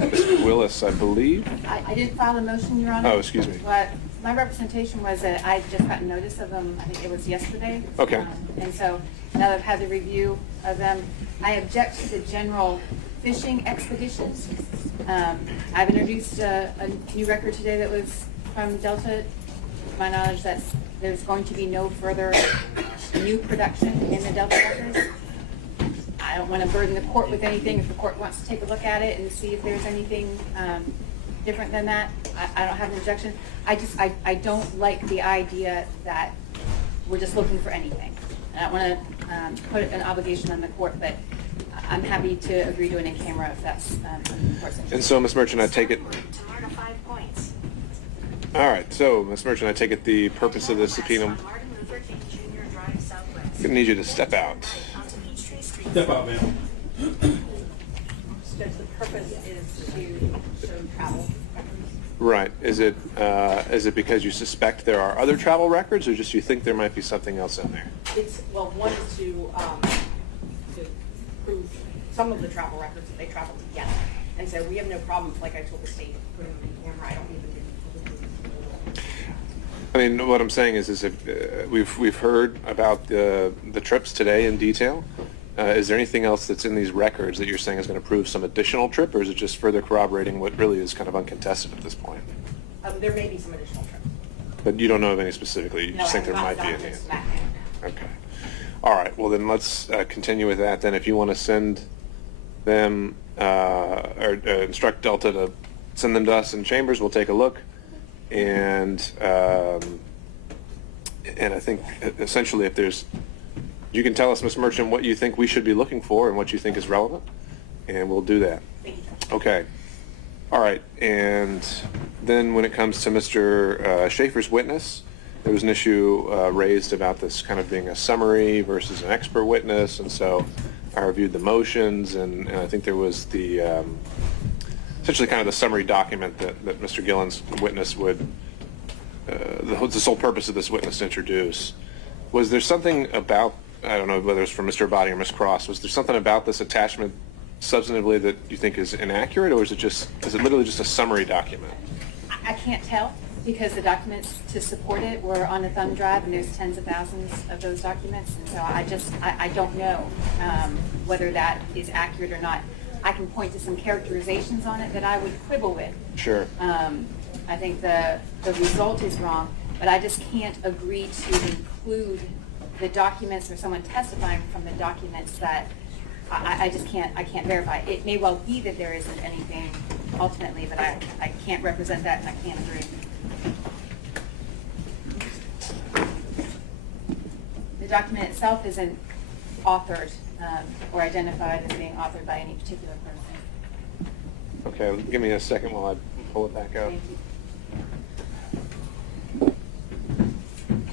Ms. Willis, I believe. I didn't file a motion, Your Honor. Oh, excuse me. But my representation was that I just got notice of them, I think it was yesterday. Okay. And so now that I've had the review of them, I object to the general fishing expeditions. I've introduced a new record today that was from Delta. To my knowledge, that there's going to be no further new production in the Delta records. I don't want to burden the court with anything. If the court wants to take a look at it and see if there's anything different than that, I don't have an objection. I don't like the idea that we're just looking for anything. And I don't want to put an obligation on the court, but I'm happy to agree to an in-camera if that's something the court's interested in. And so, Ms. Merchant, I take it... Tomorrow 5 points. All right, so, Ms. Merchant, I take it the purpose of this subpoena... Martin Luther King Jr. Drive Southwest. I'm going to need you to step out. Onto Peachtree Street. Step out, ma'am. Judge, the purpose is to show travel records. Right. Is it because you suspect there are other travel records, or just you think there might be something else in there? It's, well, one is to prove some of the travel records that they traveled together. And so we have no problem, like I told the state, putting them in camera. I don't even do. I mean, what I'm saying is if we've heard about the trips today in detail. Is there anything else that's in these records that you're saying is going to prove some additional trip, or is it just further corroborating what really is kind of uncontested at this point? There may be some additional trips. But you don't know of any specifically. You No, just think I there have might not be gotten any. this back. Okay. All right. Well, then let's continue with that. Then, if you want to send them or instruct Delta to send them to us in chambers, we'll take a look. And I think essentially, if there's, you can tell us, Ms. Merchant, what you think we should be looking for and what you think is relevant, and we'll do that. Thank you. Okay. All right. And then when it comes to Mr. Schaefer's witness, there was an issue raised about this kind of being a summary versus an expert witness, and so I reviewed the motions, and I think there was the essentially kind of the summary document that Mr. Gillen's witness would, the sole purpose of this witness to introduce. Was there something about, I don't know whether it's from Mr. Abadi or Ms. Cross, was there something about this attachment substantively that you think is inaccurate, or is it literally just a summary document? I can't tell. Because the documents to support it were on a thumb drive, and there's tens of thousands of those documents, and so I don't know whether that is accurate or not. I can point to some characterizations on it that I would quibble with. Sure. I think the result is wrong, but I just can't agree to include the documents or someone testifying from the documents that I just can't verify. It may well be that there isn't anything ultimately, but I can't represent that and I can't agree. The document itself isn't authored or identified as being authored by any particular person. Okay, give me a second while I pull it back out. Thank you.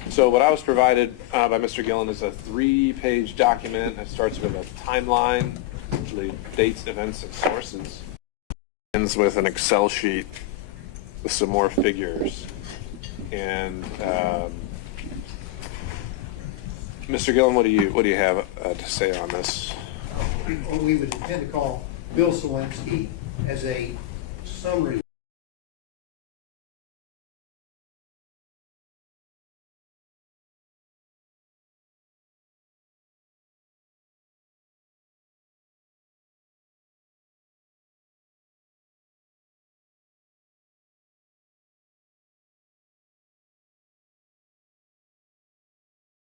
So what I was provided by Mr. Gillen is a 3-page document. It starts with a timeline, usually dates, events, and sources. Ends with an Excel sheet with some more figures. And Mr. Gillen, what do you have to say on this? What we would intend to call Bill Sawinski as a summary